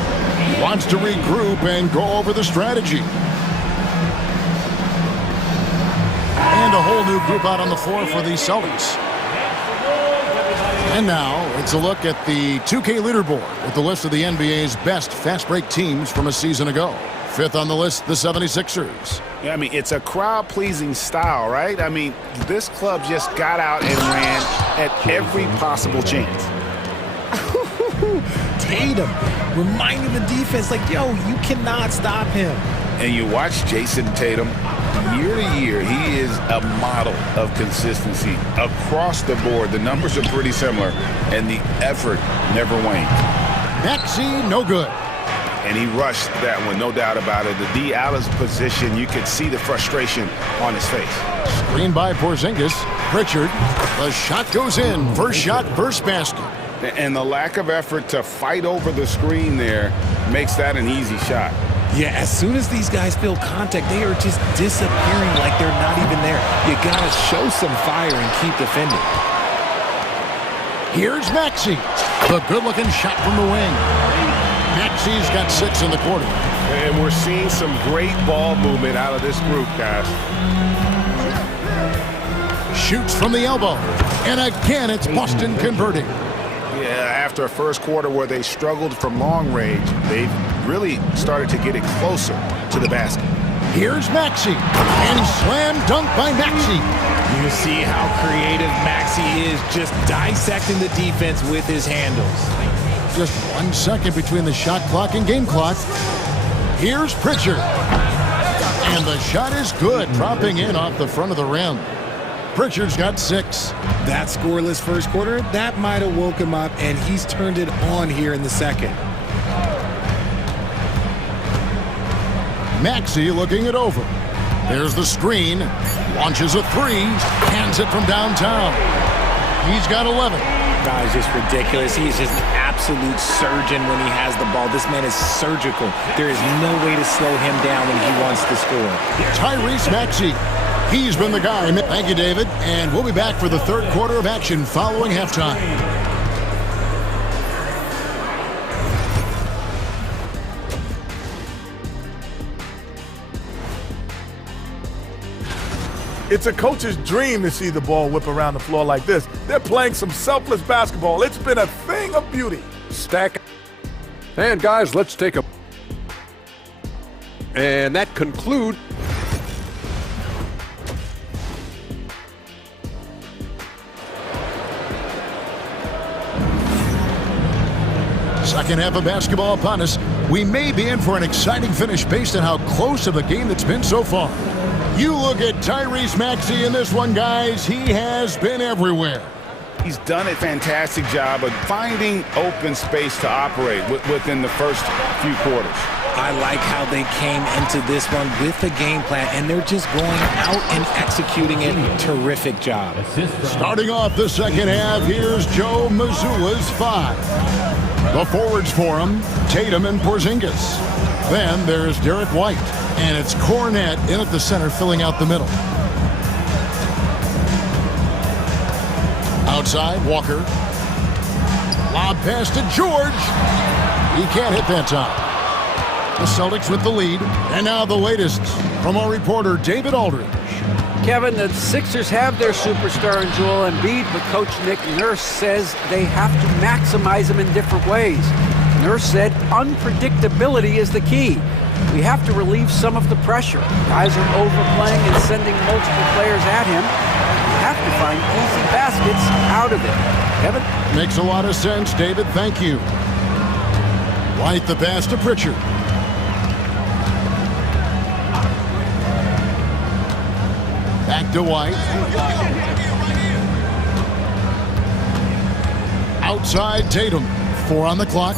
Wants to regroup and go over the strategy. And a whole new group out on the floor for the Celtics. And now, it's a look at the 2K leaderboard with the list of the NBA's best fast break teams from a season ago. Fifth on the list, the 76ers. Yeah, I mean, it's a crowd-pleasing style, right? I mean, this club just got out and ran at every possible chance. Tatum reminding the defense, like, yo, you cannot stop him. And you watch Jason Tatum, year to year, he is a model of consistency across the board. The numbers are pretty similar, and the effort never wanes. Maxey, no good. And he rushed that one, no doubt about it. The D. Allen's position, you could see the frustration on his face. Screen by Porzingis. Pritchard. The shot goes in. First shot, first basket. And the lack of effort to fight over the screen there makes that an easy shot. Yeah, as soon as these guys feel contact, they are just disappearing like they're not even there. You got to show some fire and keep defending. Here's Maxey. The good-looking shot from the wing. Maxey's got 6 in the quarter. And we're seeing some great ball movement out of this group, guys. Shoots from the elbow. And again, it's Boston converting. Yeah, after a first quarter where they struggled from long range, they really started to get it closer to the basket. Here's Maxey. And slam dunk by Maxey. You see how creative Maxey is, just dissecting the defense with his handles. Just 1 second between the shot clock and game clock. Here's Pritchard. And the shot is good, dropping in off the front of the rim. Pritchard's got 6. That scoreless first quarter, that might have woke him up, and he's turned it on here in the second. Maxey looking it over. There's the screen. Launches a 3. Hands it from downtown. He's got 11. Guy's just ridiculous. He's just an absolute surgeon when he has the ball. This man is surgical. There is no way to slow him down when he wants to score. Tyrese Maxey. He's been the guy. Thank you, David. And we'll be back for the third quarter of action following halftime. It's a coach's dream to see the ball whip around the floor like this. They're playing some selfless basketball. It's been a thing of beauty. Stack. And guys, let's take a... And that concludes... Second half of basketball upon us. We may be in for an exciting finish based on how close of the game that's been so far. You look at Tyrese Maxey in this one, guys. He has been everywhere. He's done a fantastic job of finding open space to operate within the first few quarters. I like how they came into this one with a game plan, and they're just going out and executing it. Terrific job. Starting off the second half, here's Joe Mazzulla's 5. The forwards for him, Tatum and Porzingis. Then there's Derek White, and it's Cornette in at the center filling out the middle. Outside, Walker. Lob pass to George. He can't hit that time. The Celtics with the lead. And now the latest from our reporter, David Aldridge. Kevin, the Sixers have their superstar in Joel Embiid, but Coach Nick Nurse says they have to maximize him in different ways. Nurse said unpredictability is the key. We have to relieve some of the pressure. Guys are overplaying and sending multiple players at him. We have to find easy baskets out of it. Kevin? Makes a lot of sense, David. Thank you. White the pass to Pritchard. Back to White. Outside Tatum. 4 on the clock.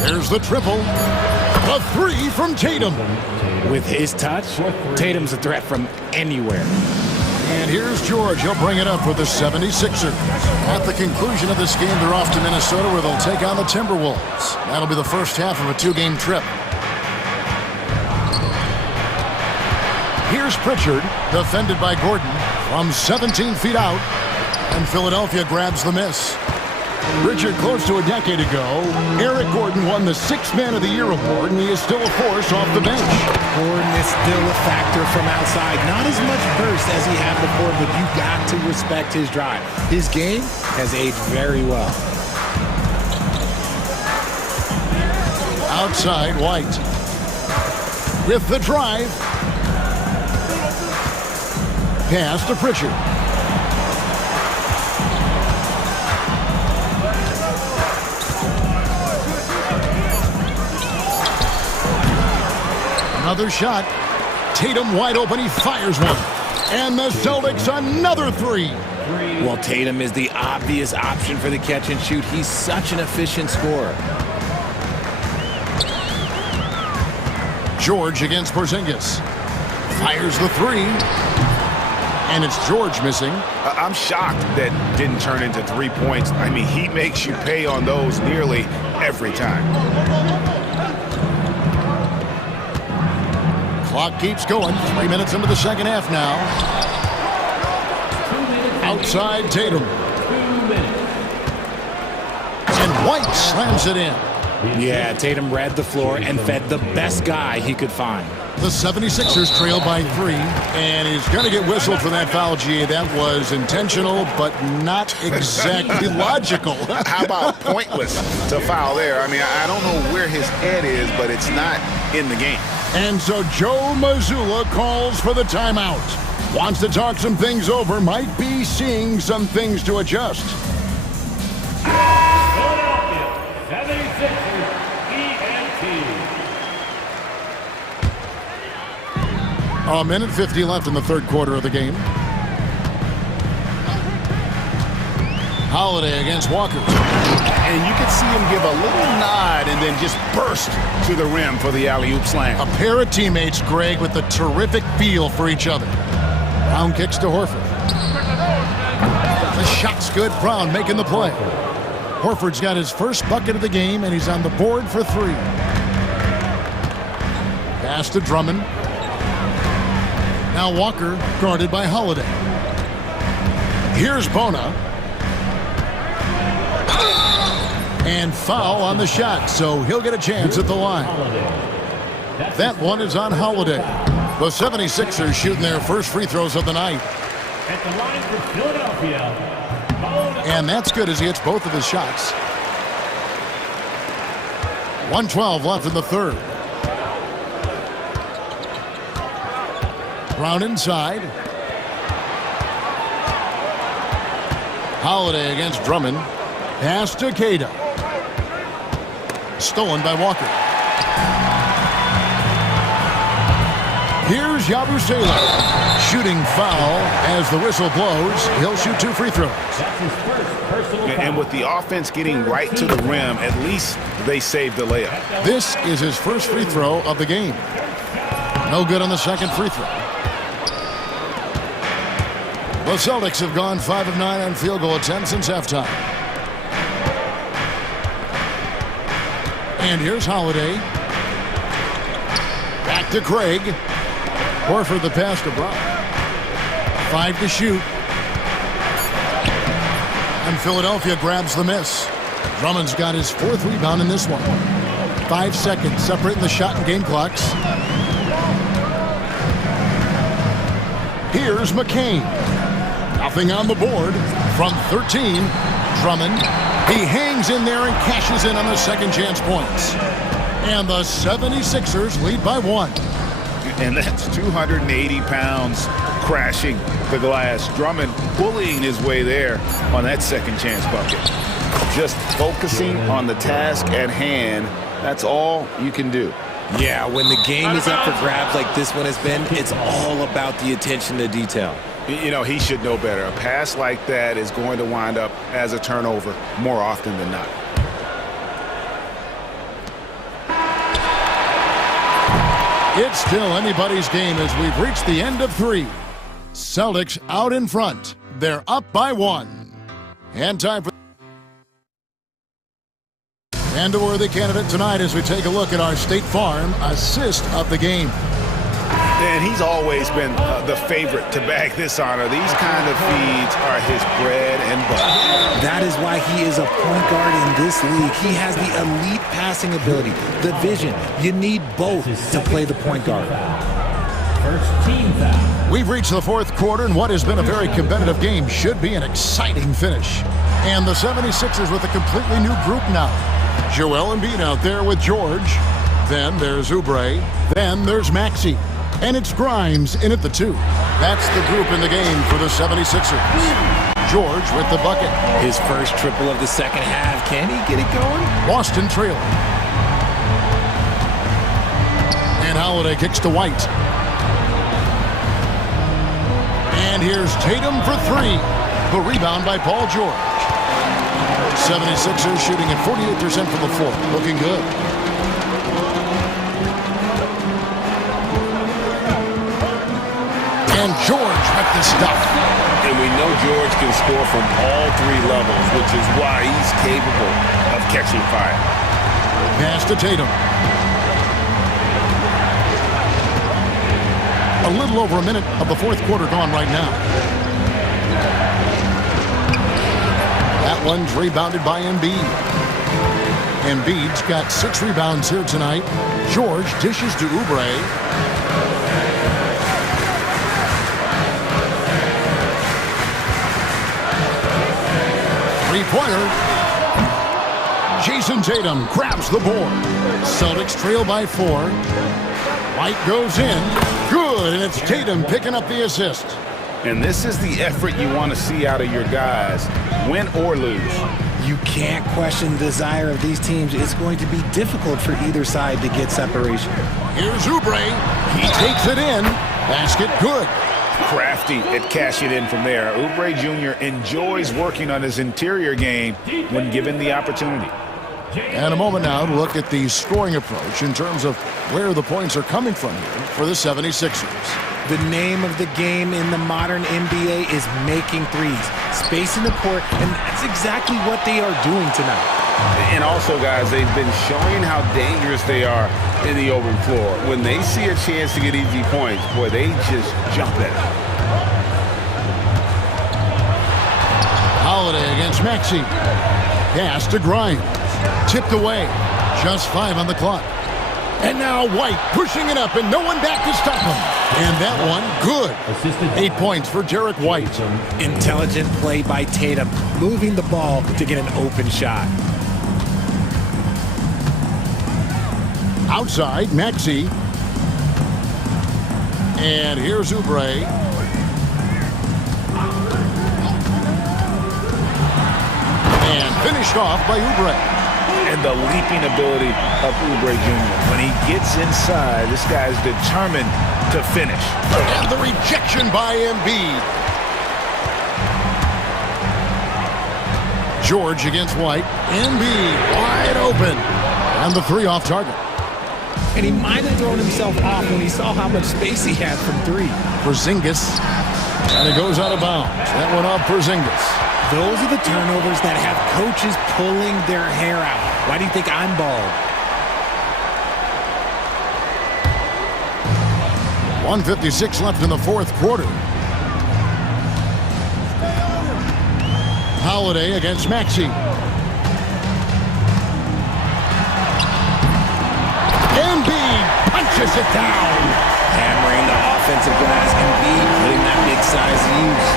There's the triple. The 3 from Tatum. With his touch, Tatum's a threat from anywhere. And here's George. He'll bring it up for the 76ers. At the conclusion of this game, they're off to Minnesota where they'll take on the Timberwolves. That'll be the first half of a 2-game trip. Here's Pritchard, defended by Gordon from 17 feet out, and Philadelphia grabs the miss. Pritchard, close to a decade ago, Eric Gordon won the Sixth Man of the Year award, and he is still a force off the bench. Gordon is still a factor from outside. Not as much burst as he had before, but you got to respect his drive. His game has aged very well. Outside, White. With the drive. Pass to Pritchard. Another shot. Tatum wide open. He fires one. And the Celtics another three. Well, Tatum is the obvious option for the catch and shoot. He's such an efficient scorer. George against Porzingis. Fires the three. And it's George missing. I'm shocked that didn't turn into 3 points. I mean, he makes you pay on those nearly every time. Clock keeps going. 3 minutes into the second half now. Outside Tatum. And White slams it in. Yeah, Tatum read the floor and fed the best guy he could find. The 76ers trail by 3, and he's going to get whistled for that foul, G. That was intentional, but not exactly logical. How about pointless to foul there? I mean, I don't know where his head is, but it's not in the game. And so Joe Mazzulla calls for the timeout. Wants to talk some things over, might be seeing some things to adjust. A minute 50 left in the third quarter of the game. Holiday against Walker. And you can see him give a little nod and then just burst to the rim for the alley-oop slam. A pair of teammates, Greg, with a terrific feel for each other. Brown kicks to Horford. The shot's good. Brown making the play. Horford's got his first bucket of the game, and he's on the board for 3. Pass to Drummond. Now Walker guarded by Holiday. Here's Bona. And foul on the shot, so he'll get a chance at the line. That one is on Holiday. The 76ers shooting their first free throws of the night. At the line for Philadelphia. And that's good as he hits both of his shots. 1:12 left in the third. Brown inside. Holiday against Drummond. Pass to Cada. Stolen by Walker. Here's Yabusele. Shooting foul as the whistle blows. He'll shoot 2 free throws. That's his first personal foul. And with the offense getting right to the rim, at least they saved the layup. This is his first free throw of the game. No good on the second free throw. The Celtics have gone 5 of 9 on field goal attempts since halftime. And here's Holiday. Back to Craig. Horford the pass to Brown. 5 to shoot. And Philadelphia grabs the miss. Drummond's got his 4th rebound in this one. 5 seconds separating the shot and game clocks. Here's McCain. Nothing on the board from 13. Drummond. He hangs in there and cashes in on the second chance points. And the 76ers lead by 1. And that's 280 pounds crashing the glass. Drummond bullying his way there on that second chance bucket. Just focusing on the task at hand. That's all you can do. Yeah, when the game is up for grabs like this one has been, it's all about the attention to detail. You know, he should know better. A pass like that is going to wind up as a turnover more often than not. It's still anybody's game as we've reached the end of 3. Celtics out in front. They're up by 1. And time for... And a worthy candidate tonight as we take a look at our State Farm assist of the game. And he's always been the favorite to bag this honor. These kind of feeds are his bread and butter. That is why he is a point guard in this league. He has the elite passing ability, the vision. You need both to play the point guard. First team foul. We've reached the fourth quarter, and what has been a very competitive game should be an exciting finish. And the 76ers with a completely new group now. Joel Embiid out there with George. Then there's Oubre. Then there's Maxey. And it's Grimes in at the 2. That's the group in the game for the 76ers. George with the bucket. His first triple of the second half. Can he get it going? Boston trailing. And Holiday kicks to White. And here's Tatum for 3. The rebound by Paul George. 76ers shooting at 48% from the floor. Looking good. And George with the stuff. And we know George can score from all 3 levels, which is why he's capable of catching fire. Pass to Tatum. A little over a minute of the fourth quarter gone right now. That one's rebounded by Embiid. Embiid's got 6 rebounds here tonight. George dishes to Oubre. Three-pointer. Jason Tatum grabs the board. Celtics trail by 4. White goes in. Good, and it's Tatum picking up the assist. And this is the effort you want to see out of your guys, win or lose. You can't question the desire of these teams. It's going to be difficult for either side to get separation. Here's Oubre. He takes it in. Basket good. Crafty at cashing in from there. Oubre Jr. enjoys working on his interior game when given the opportunity. And a moment now to look at the scoring approach in terms of where the points are coming from here for the 76ers. The name of the game in the modern NBA is making threes, spacing the court, and that's exactly what they are doing tonight. And also, guys, they've been showing how dangerous they are in the open floor. When they see a chance to get easy points, boy, they just jump at it. Holiday against Maxey. Pass to Grimes. Tipped away. Just 5 on the clock. And now White pushing it up and no one back to stop him. And that one, good. 8 points for Derek White. Intelligent play by Tatum, moving the ball to get an open shot. Outside, Maxey. And here's Oubre. And finished off by Oubre. And the leaping ability of Oubre Jr. When he gets inside, this guy's determined to finish. And the rejection by Embiid. George against White. Embiid wide open. And the 3 off target. And he might have thrown himself off when he saw how much space he had from 3. Porzingis. And it goes out of bounds. That one off Porzingis. Those are the turnovers that have coaches pulling their hair out. Why do you think I'm bald? 1:56 left in the fourth quarter. Holiday against Maxey. Embiid punches it down. Hammering the offensive glass. Embiid putting that big size to use.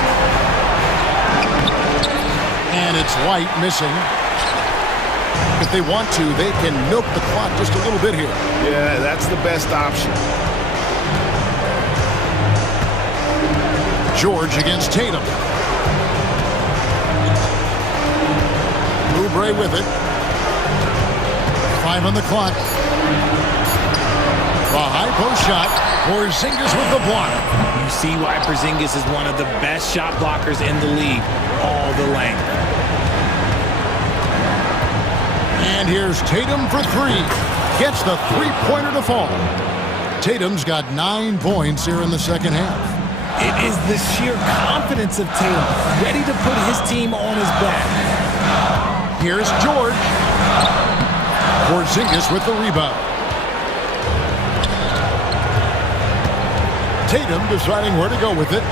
And it's White missing. If they want to, they can milk the clock just a little bit here. Yeah, that's the best option. George against Tatum. Oubre with it. 5 on the clock. The high post shot. Porzingis with the block. You see why Porzingis is one of the best shot blockers in the league. All the length. And here's Tatum for 3. Gets the 3-pointer to fall. Tatum's got 9 points here in the second half. It is the sheer confidence of Tatum, ready to put his team on his back. Here's George. Porzingis with the rebound. Tatum deciding where to go with it.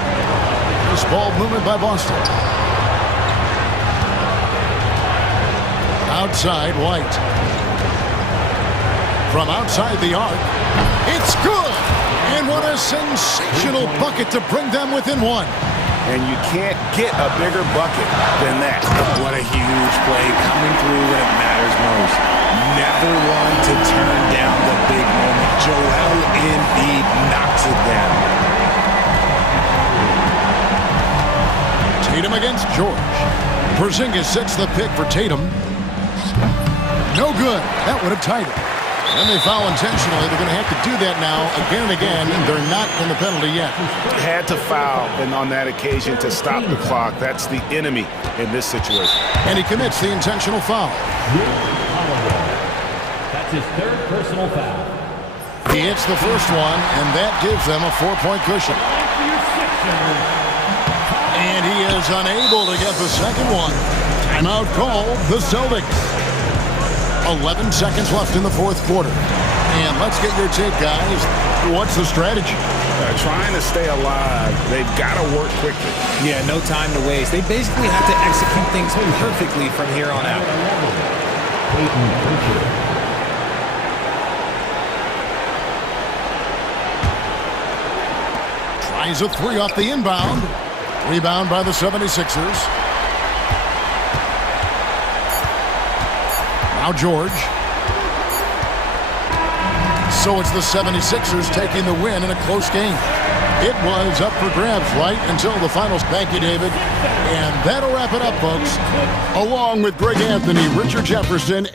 This ball movement by Boston. Outside, White. From outside the arc. It's good! And what a sensational bucket to bring them within one. And you can't get a bigger bucket than that. What a huge play coming through when it matters most. Never one to turn down the big moment. Joel Embiid knocks it down. Tatum against George. Porzingis sets the pick for Tatum. No good. That would have tied it. And they foul intentionally. They're going to have to do that now again and again, and they're not in the penalty yet. Had to foul, and on that occasion to stop the clock. That's the enemy in this situation. And he commits the intentional foul. That's his third personal foul. He hits the first one, and that gives them a 4-point cushion. And he is unable to get the second one. Timeout called the Celtics. 11 seconds left in the fourth quarter. And let's get your take, guys. What's the strategy? Trying to stay alive. They've got to work quickly. Yeah, no time to waste. They basically have to execute things perfectly from here on out. Tries a three off the inbound. Rebound by the 76ers. Now George. So it's the 76ers taking the win in a close game. It was up for grabs right until the finals. Thank you, David. And that'll wrap it up, folks. Along with Greg Anthony, Richard Jefferson,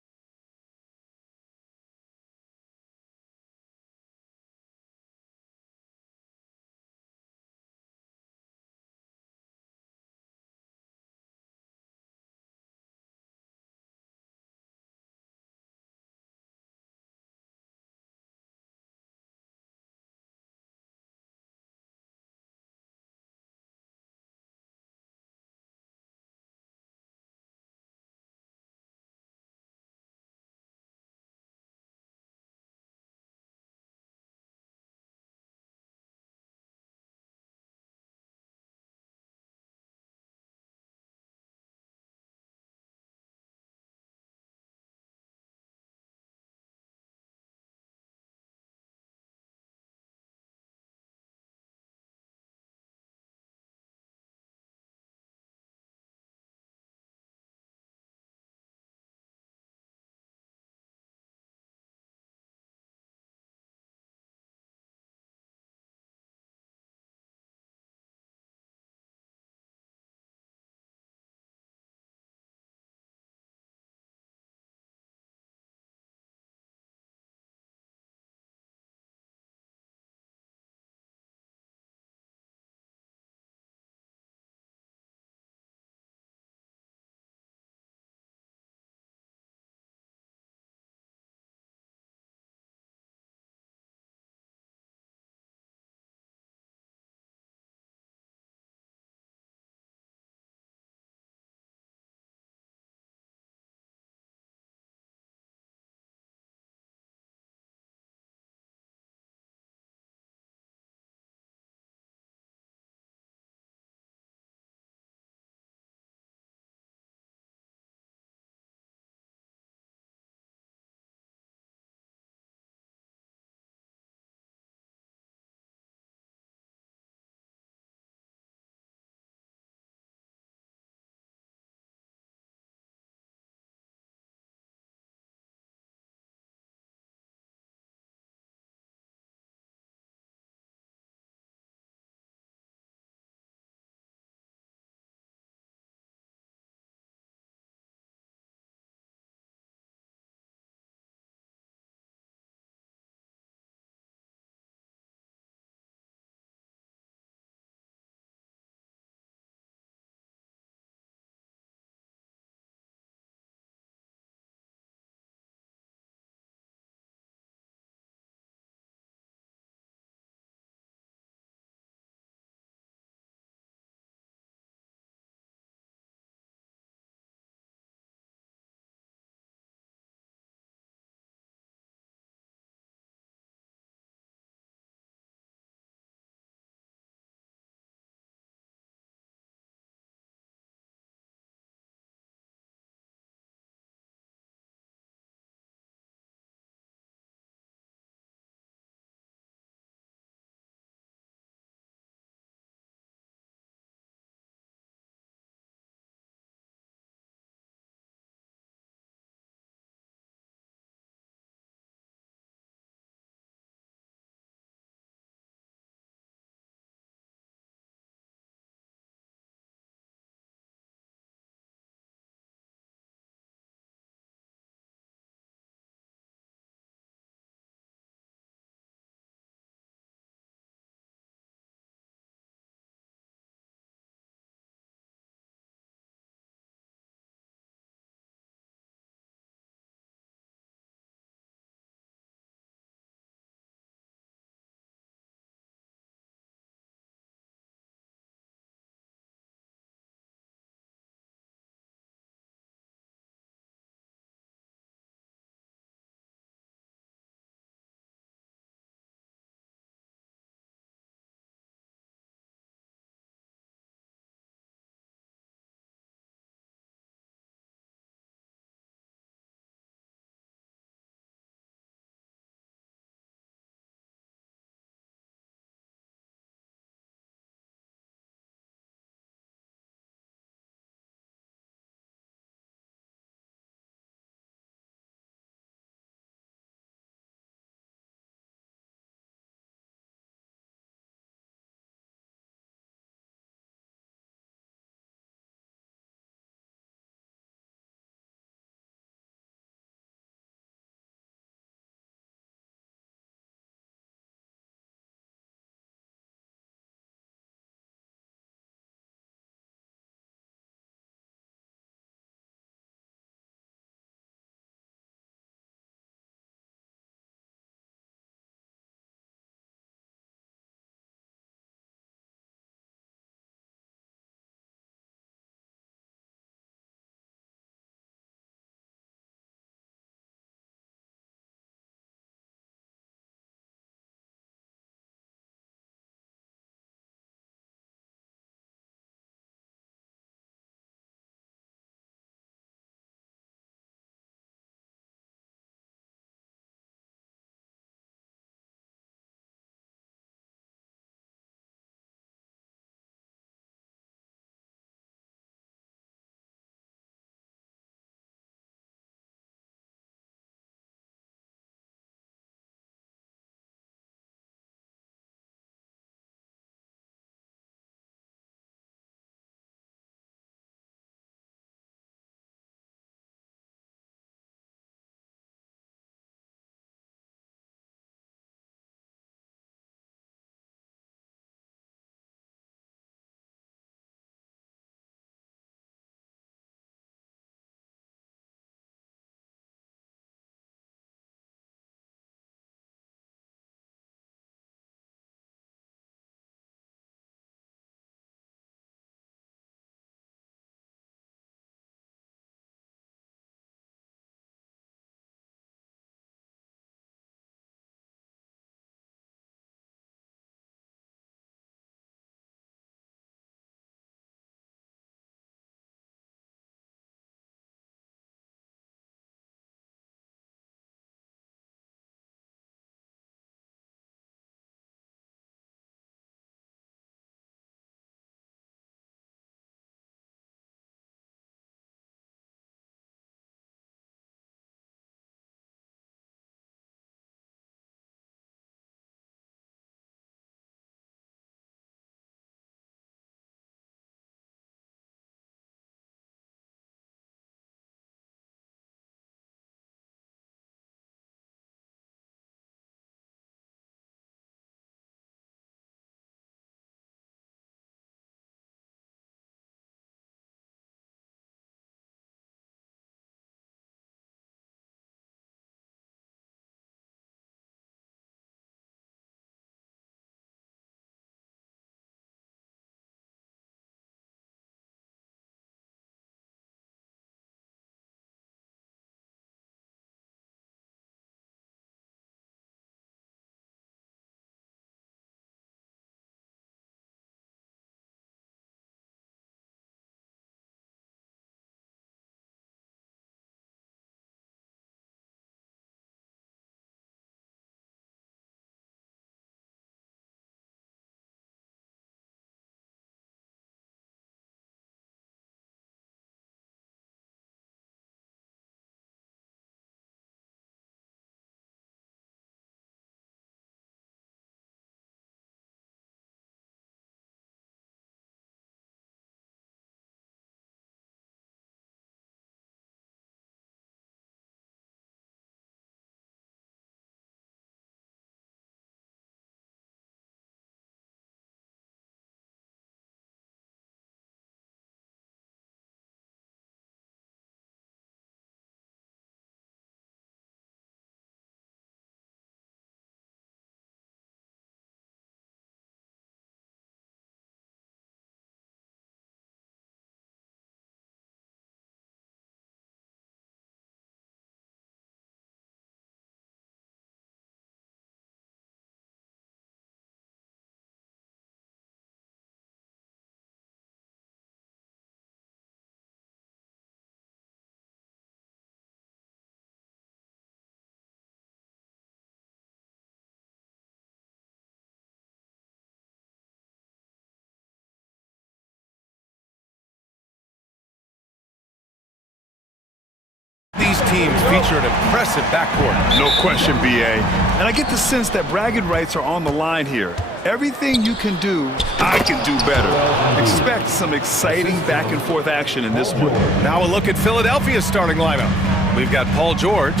these teams feature an impressive backcourt. No question, BA. And I get the sense that bragging rights are on the line here. Everything you can do, I can do better. Expect some exciting back and forth action in this one. Now a look at Philadelphia's starting lineup. We've got Paul George.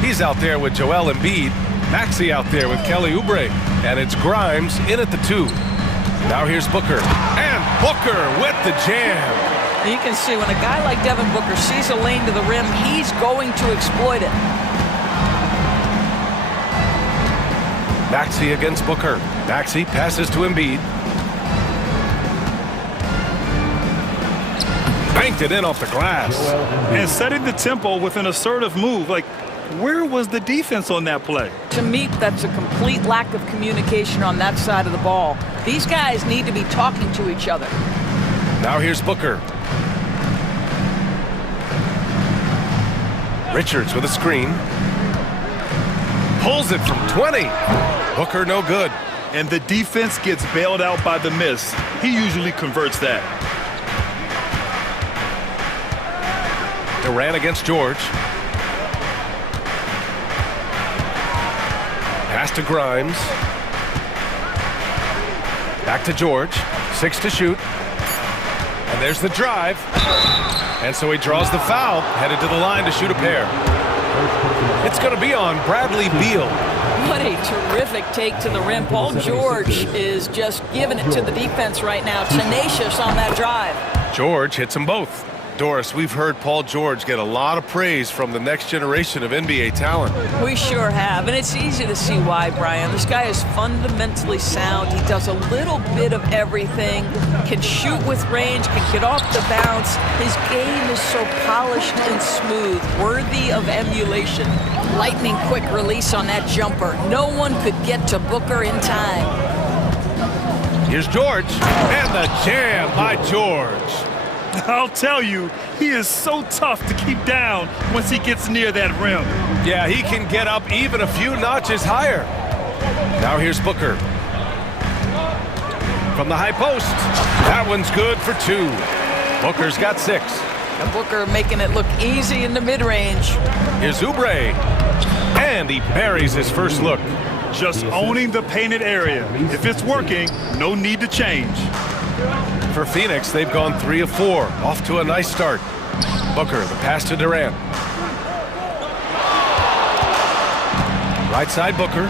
He's out there with Joel Embiid. Maxey out there with Kelly Oubre. And it's Grimes in at the 2. Now here's Booker. And Booker with the jam. You can see when a guy like Devin Booker sees a lane to the rim, he's going to exploit it. Maxey against Booker. Maxey passes to Embiid. Banked it in off the glass. And setting the tempo with an assertive move. Like, where was the defense on that play? To me, that's a complete lack of communication on that side of the ball. These guys need to be talking to each other. Now here's Booker. Richards with a screen. Pulls it from 20. Booker no good. And the defense gets bailed out by the miss. He usually converts that. Durant against George. Pass to Grimes. Back to George. 6 to shoot. And there's the drive. And so he draws the foul, headed to the line to shoot a pair. It's going to be on Bradley Beal. What a terrific take to the rim. Paul George is just giving it to the defense right now. Tenacious on that drive. George hits them both. Doris, we've heard Paul George get a lot of praise from the next generation of NBA talent. We sure have, and it's easy to see why, Brian. This guy is fundamentally sound. He does a little bit of everything, can shoot with range, can get off the bounce. His game is so polished and smooth, worthy of emulation. Lightning quick release on that jumper. No one could get to Booker in time. Here's George, and the jam by George. I'll tell you, he is so tough to keep down once he gets near that rim. Yeah, he can get up even a few notches higher. Now here's Booker. From the high post. That one's good for 2. Booker's got 6. And Booker making it look easy in the mid-range. Here's Oubre. And he buries his first look. Just owning the painted area. If it's working, no need to change. For Phoenix, they've gone 3 of 4. Off to a nice start. Booker, the pass to Durant. Right side, Booker.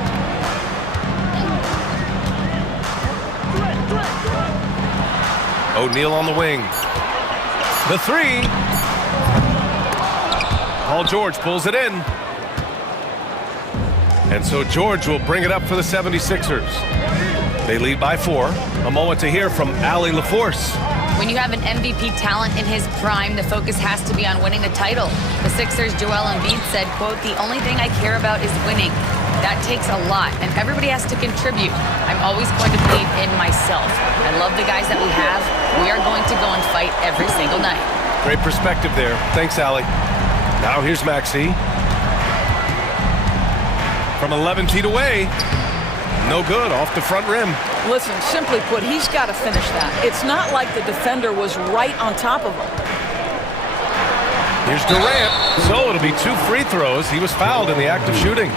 O'Neal on the wing. The 3. Paul George pulls it in. And so George will bring it up for the 76ers. They lead by 4. A moment to hear from Allie LaForce. When you have an MVP talent in his prime, the focus has to be on winning the title. The Sixers' Joel Embiid said, quote, "The only thing I care about is winning. That takes a lot, and everybody has to contribute. I'm always going to believe in myself. I love the guys that we have. We are going to go and fight every single night." Great perspective there. Thanks, Allie. Now here's Maxey. From 11 feet away. No good, off the front rim. Listen, simply put, he's got to finish that. It's not like the defender was right on top of him. Here's Durant. So it'll be 2 free throws. He was fouled in the act of shooting.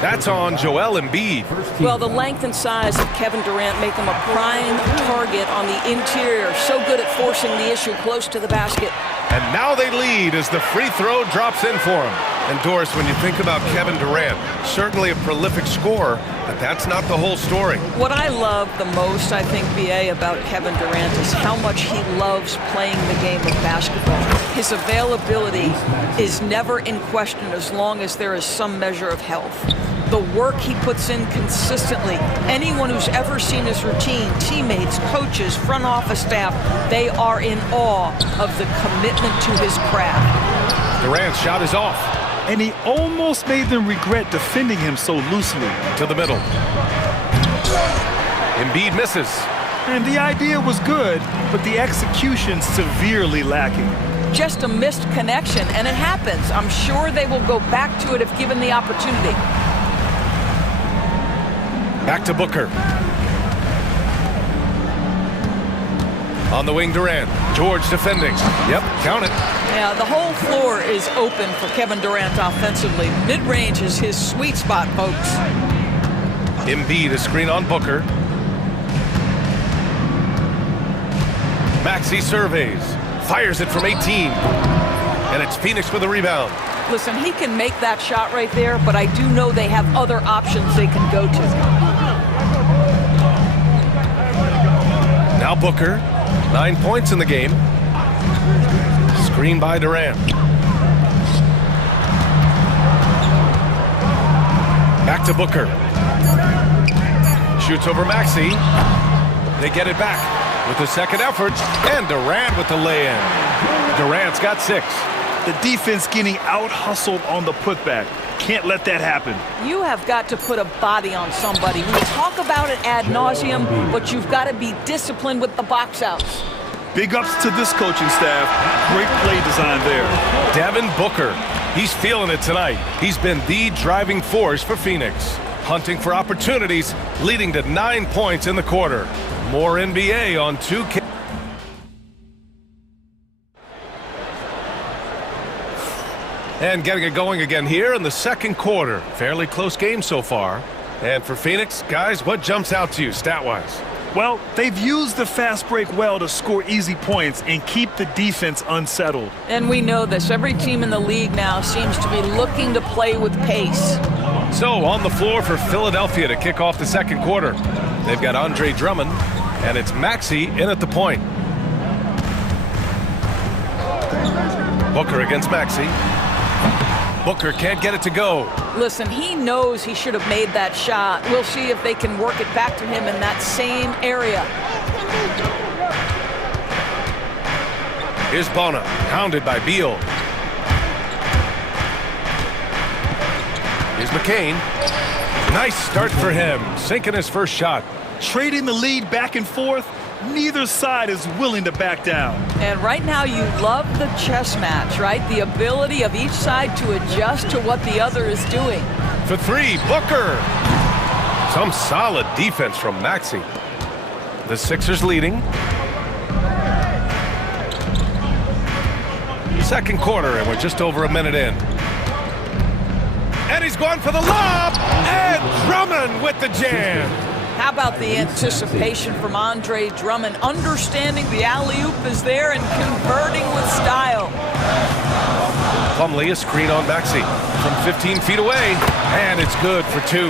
That's on Joel Embiid. Well, the length and size of Kevin Durant make him a prime target on the interior. So good at forcing the issue close to the basket. And now they lead as the free throw drops in for him. And Doris, when you think about Kevin Durant, certainly a prolific scorer, but that's not the whole story. What I love the most, I think, BA, about Kevin Durant is how much he loves playing the game of basketball. His availability is never in question as long as there is some measure of health. The work he puts in consistently. Anyone who's ever seen his routine, teammates, coaches, front office staff, they are in awe of the commitment to his craft. Durant's shot is off. And he almost made them regret defending him so loosely. To the middle. Embiid misses. And the idea was good, but the execution severely lacking. Just a missed connection, and it happens. I'm sure they will go back to it if given the opportunity. Back to Booker. On the wing, Durant. George defending. Yep, count it. Yeah, the whole floor is open for Kevin Durant offensively. Mid-range is his sweet spot, folks. Embiid a screen on Booker. Maxey surveys. Fires it from 18. And it's Phoenix with a rebound. Listen, he can make that shot right there, but I do know they have other options they can go to. Now Booker. 9 points in the game. Screen by Durant. Back to Booker. Shoots over Maxey. They get it back with the second effort. And Durant with the lay-in. Durant's got 6. The defense getting out-hustled on the putback. Can't let that happen. You have got to put a body on somebody. We talk about it ad nauseum, but you've got to be disciplined with the box outs. Big ups to this coaching staff. Great play design there. Devin Booker. He's feeling it tonight. He's been the driving force for Phoenix. Hunting for opportunities, leading to 9 points in the quarter. More NBA on 2K. And getting it going again here in the second quarter. Fairly close game so far. And for Phoenix, guys, what jumps out to you stat-wise? Well, they've used the fast break well to score easy points and keep the defense unsettled. And we know this. Every team in the league now seems to be looking to play with pace. So on the floor for Philadelphia to kick off the second quarter. They've got Andre Drummond, and it's Maxey in at the point. Booker against Maxey. Booker can't get it to go. Listen, he knows he should have made that shot. We'll see if they can work it back to him in that same area. Here's Bona, hounded by Beal. Here's McCain. Nice start for him, sinking his first shot. Trading the lead back and forth, neither side is willing to back down. And right now you love the chess match, right? The ability of each side to adjust to what the other is doing. For 3, Booker. Some solid defense from Maxey. The Sixers leading. Second quarter, and we're just over a minute in. And he's going for the lob, and Drummond with the jam. How about the anticipation from Andre Drummond, understanding the alley-oop is there and converting with style. Plumlee a screen on Maxey from 15 feet away, and it's good for 2.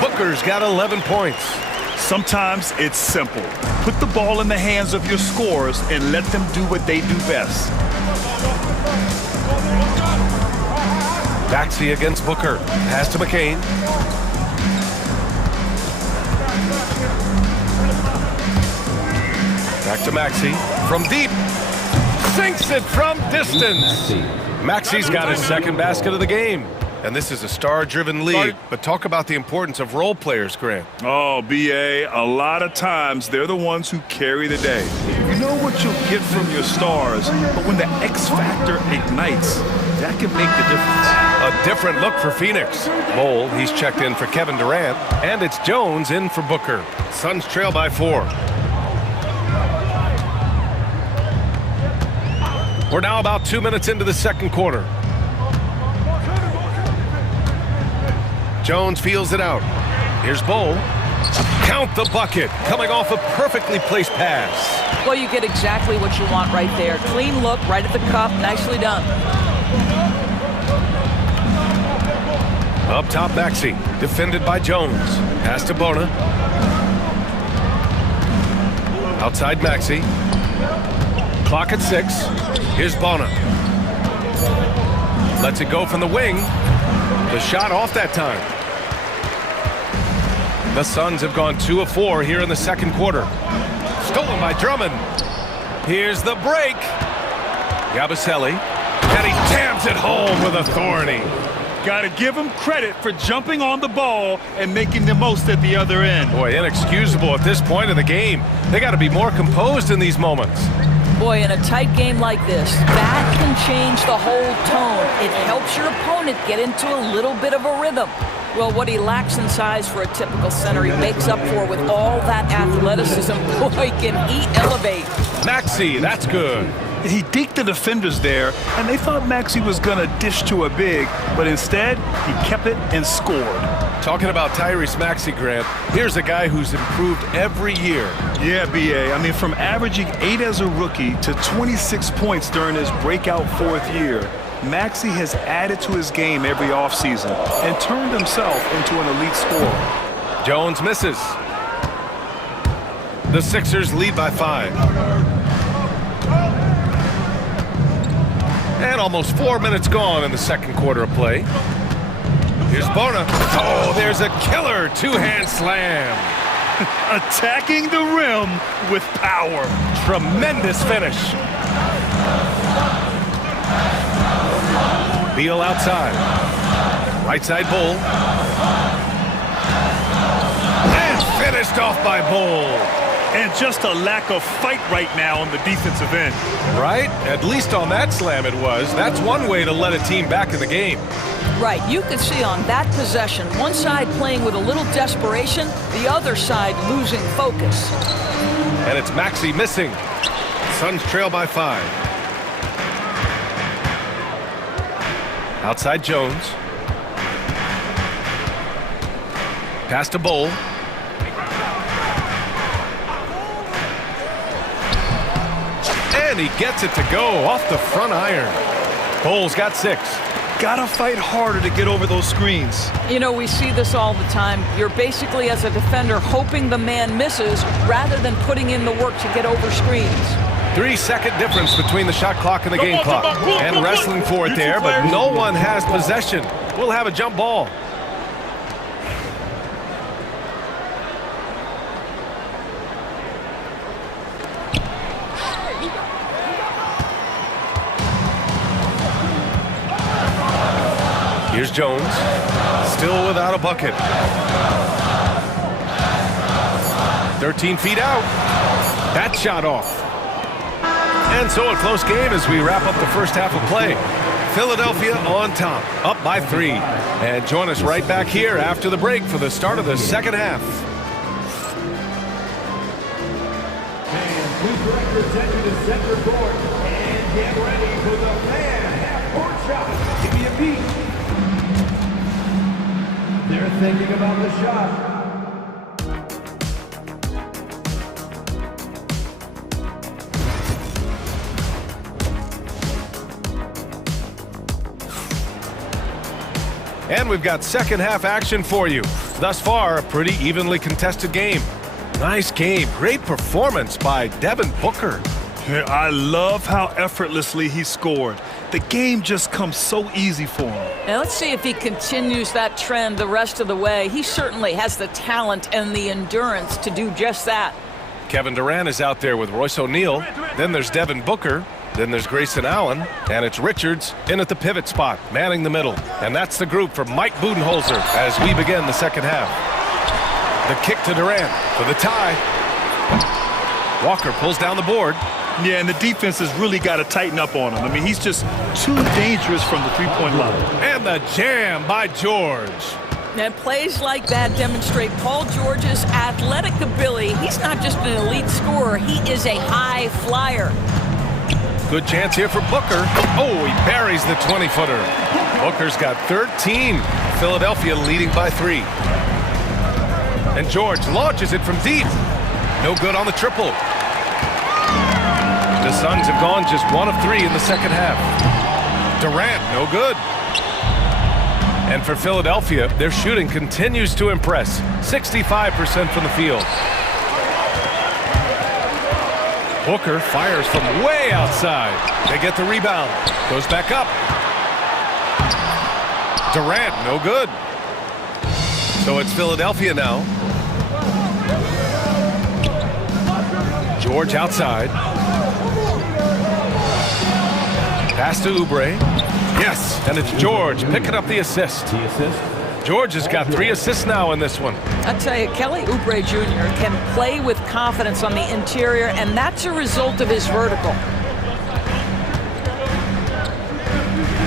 Booker's got 11 points. Sometimes it's simple. Put the ball in the hands of your scorers and let them do what they do best. Maxey against Booker. Pass to McCain. Back to Maxey. From deep. Sinks it from distance. Maxey's got his second basket of the game. And this is a star-driven league. But talk about the importance of role players, Grant. Oh, B.A., a lot of times they're the ones who carry the day. You know what you'll get from your stars, but when the X factor ignites, that can make the difference. A different look for Phoenix. Bowl, he's checked in for Kevin Durant. And it's Jones in for Booker. Suns trail by 4. We're now about 2 minutes into the second quarter. Jones feels it out. Here's Bowl. Count the bucket. Coming off a perfectly placed pass. Well, you get exactly what you want right there. Clean look, right at the cup. Nicely done. Up top, Maxey. Defended by Jones. Pass to Bona. Outside Maxey. Clock at 6. Here's Bona. Lets it go from the wing. The shot off that time. The Suns have gone 2 of 4 here in the second quarter. Stolen by Drummond. Here's the break. Yabusele. And he jams it home with authority. Got to give him credit for jumping on the ball and making the most at the other end. Boy, inexcusable at this point of the game. They got to be more composed in these moments. Boy, in a tight game like this, that can change the whole tone. It helps your opponent get into a little bit of a rhythm. Well, what he lacks in size for a typical center, he makes up for with all that athleticism. Boy, can he elevate. Maxey, that's good. He deked the defenders there, and they thought Maxey was going to dish to a big, but instead, he kept it and scored. Talking about Tyrese Maxey, Grant, here's a guy who's improved every year. Yeah, B.A. I mean, from averaging 8 as a rookie to 26 points during his breakout 4th year, Maxey has added to his game every offseason and turned himself into an elite scorer. Jones misses. The Sixers lead by 5. And almost 4 minutes gone in the second quarter of play. Here's Bona. Oh, there's a killer two-hand slam. Attacking the rim with power. Tremendous finish. Beal outside. Right side Bull. And finished off by Bull. And just a lack of fight right now on the defensive end. Right? At least on that slam it was. That's one way to let a team back in the game. Right, you could see on that possession, one side playing with a little desperation, the other side losing focus. And it's Maxey missing. Suns trail by 5. Outside Jones. Pass to Bull. And he gets it to go off the front iron. Bull's got 6. Gotta fight harder to get over those screens. You know, we see this all the time. You're basically, as a defender, hoping the man misses rather than putting in the work to get over screens. 3-second difference between the shot clock and the game clock. And wrestling for it there, but no one has possession. We'll have a jump ball. Here's Jones, still without a bucket. 13 feet out. That shot off. And so a close game as we wrap up the first half of play. Philadelphia on top, up by 3. And join us right back here after the break for the start of the second half. And please direct your attention to center court and get ready for the fan half-court shot. Give me a beat. They're thinking about the shot. And we've got second half action for you. Thus far, a pretty evenly contested game. Nice game. Great performance by Devin Booker. I love how effortlessly he scored. The game just comes so easy for him. Now let's see if he continues that trend the rest of the way. He certainly has the talent and the endurance to do just that. Kevin Durant is out there with Royce O'Neal. Then there's Devin Booker. Then there's Grayson Allen. And it's Richards in at the pivot spot, manning the middle. And that's the group for Mike Budenholzer as we begin the second half. The kick to Durant for the tie. Walker pulls down the board. Yeah, and the defense has really got to tighten up on him. I mean, he's just too dangerous from the three-point line. And the jam by George. And plays like that demonstrate Paul George's athletic ability. He's not just an elite scorer, he is a high flyer. Good chance here for Booker. Oh, he buries the 20-footer. Booker's got 13. Philadelphia leading by 3. And George launches it from deep. No good on the triple. The Suns have gone just 1 of 3 in the second half. Durant, no good. And for Philadelphia, their shooting continues to impress. 65% from the field. Booker fires from way outside. They get the rebound. Goes back up. Durant, no good. So it's Philadelphia now. George outside. Pass to Oubre. Yes, and it's George picking up the assist. George has got 3 assists now in this one. I tell you, Kelly Oubre Jr. can play with confidence on the interior, and that's a result of his vertical.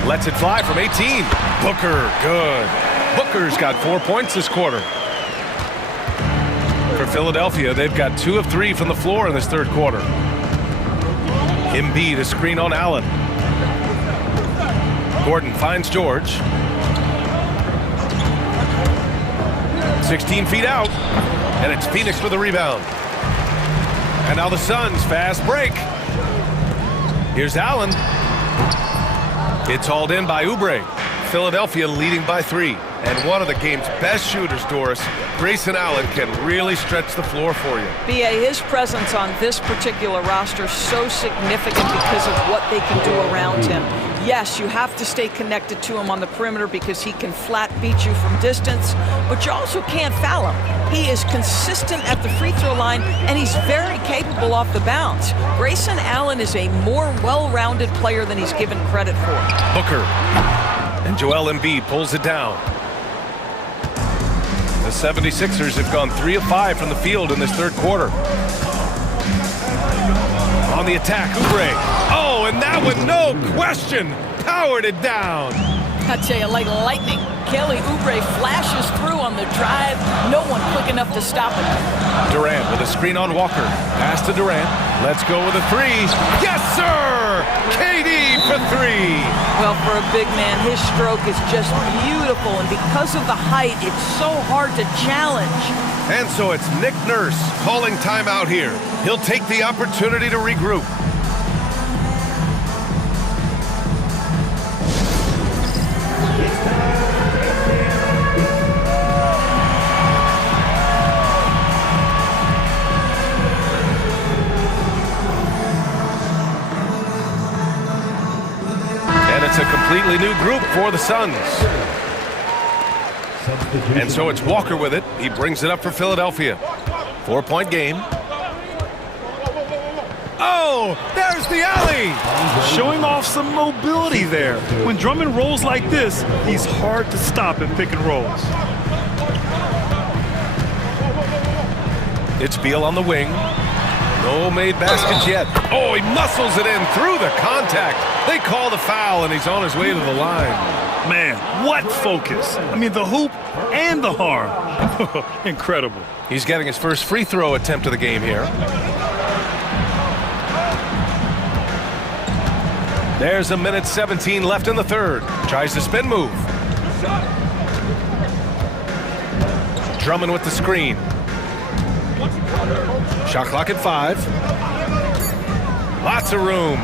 Lets it fly from 18. Booker, good. Booker's got 4 points this quarter. For Philadelphia, they've got 2 of 3 from the floor in this third quarter. Embiid, a screen on Allen. Gordon finds George. 16 feet out, and it's Phoenix with a rebound. And now the Suns, fast break. Here's Allen. It's hauled in by Oubre. Philadelphia leading by 3. And one of the game's best shooters, Doris, Grayson Allen, can really stretch the floor for you. B.A., his presence on this particular roster is so significant because of what they can do around him. Yes, you have to stay connected to him on the perimeter because he can flat beat you from distance, but you also can't foul him. He is consistent at the free throw line, and he's very capable off the bounce. Grayson Allen is a more well-rounded player than he's given credit for. Booker. And Joel Embiid pulls it down. The 76ers have gone 3 of 5 from the field in this third quarter. On the attack, Oubre. Oh, and that one, no question, powered it down. I tell you, like lightning, Kelly Oubre flashes through on the drive. No one quick enough to stop him. Durant with a screen on Walker. Pass to Durant. Let's go with a 3. Yes, sir! KD for 3. Well, for a big man, his stroke is just beautiful, and because of the height, it's so hard to challenge. And so it's Nick Nurse calling timeout here. He'll take the opportunity to regroup. And it's a completely new group for the Suns. And so it's Walker with it. He brings it up for Philadelphia. 4-point game. Oh, there's the alley! Showing off some mobility there. When Drummond rolls like this, he's hard to stop in pick and rolls. It's Beal on the wing. No made baskets yet. Oh, he muscles it in through the contact. They call the foul, and he's on his way to the line. Man, what focus. I mean, the hoop and the harm. Incredible. He's getting his first free throw attempt of the game here. There's a minute 17 left in the third. Tries the spin move. Drummond with the screen. Shot clock at 5. Lots of room.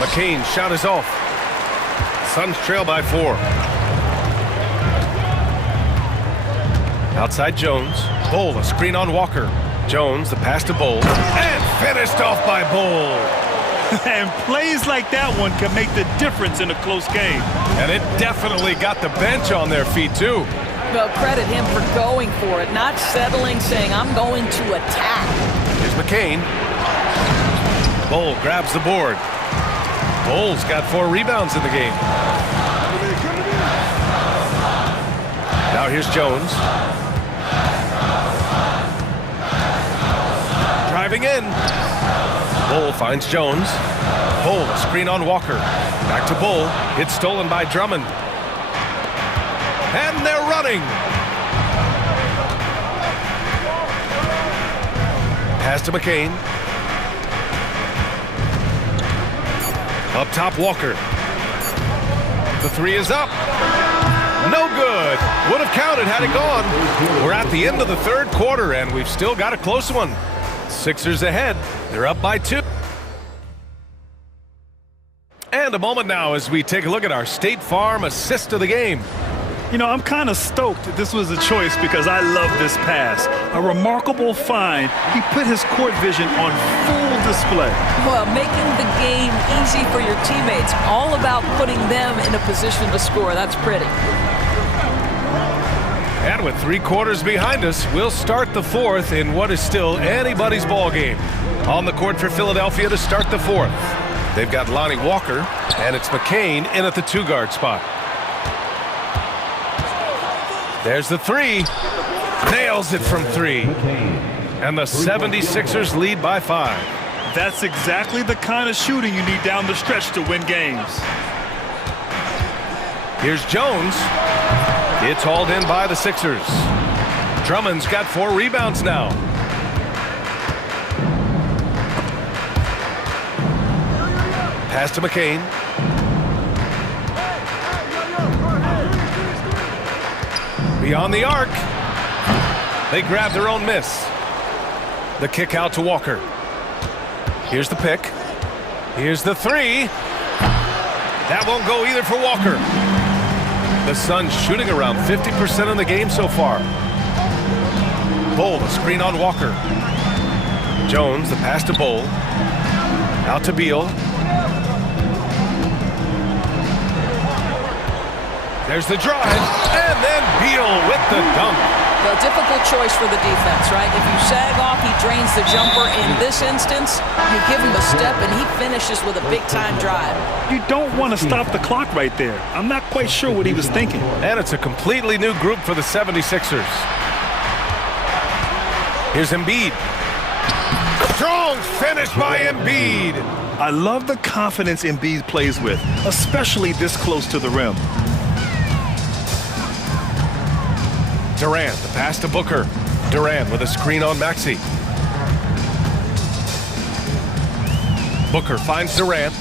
McCain's shot is off. Suns trail by 4. Outside Jones. Bull, a screen on Walker. Jones, the pass to Bull. And finished off by Bull. And plays like that one can make the difference in a close game. And it definitely got the bench on their feet, too. Well, credit him for going for it, not settling, saying, I'm going to attack. Here's McCain. Bull grabs the board. Bull's got 4 rebounds in the game. Now here's Jones. Driving in. Bull finds Jones. Bull, a screen on Walker. Back to Bull. It's stolen by Drummond. And they're running. Pass to McCain. Up top, Walker. The 3 is up. No good. Would have counted had it gone. We're at the end of the third quarter, and we've still got a close one. Sixers ahead. They're up by 2. And a moment now as we take a look at our State Farm assist of the game. You know, I'm kind of stoked that this was a choice because I love this pass. A remarkable find. He put his court vision on full display. Well, making the game easy for your teammates. All about putting them in a position to score. That's pretty. And with 3 quarters behind us, we'll start the fourth in what is still anybody's ball game. On the court for Philadelphia to start the fourth. They've got Lonnie Walker, and it's McCain in at the 2-guard spot. There's the 3. Nails it from 3. And the 76ers lead by 5. That's exactly the kind of shooting you need down the stretch to win games. Here's Jones. It's hauled in by the Sixers. Drummond's got 4 rebounds now. Pass to McCain. Beyond the arc. They grab their own miss. The kick out to Walker. Here's the pick. Here's the 3. That won't go either for Walker. The Suns shooting around 50% in the game so far. Bull, a screen on Walker. Jones, the pass to Bull. Out to Beal. There's the drive, and then Beal with the dunk. A difficult choice for the defense, right? If you sag off, he drains the jumper. In this instance, you give him a step, and he finishes with a big-time drive. You don't want to stop the clock right there. I'm not quite sure what he was thinking. And it's a completely new group for the 76ers. Here's Embiid. Strong finish by Embiid. I love the confidence Embiid plays with, especially this close to the rim. Durant, the pass to Booker. Durant with a screen on Maxey. Booker finds Durant.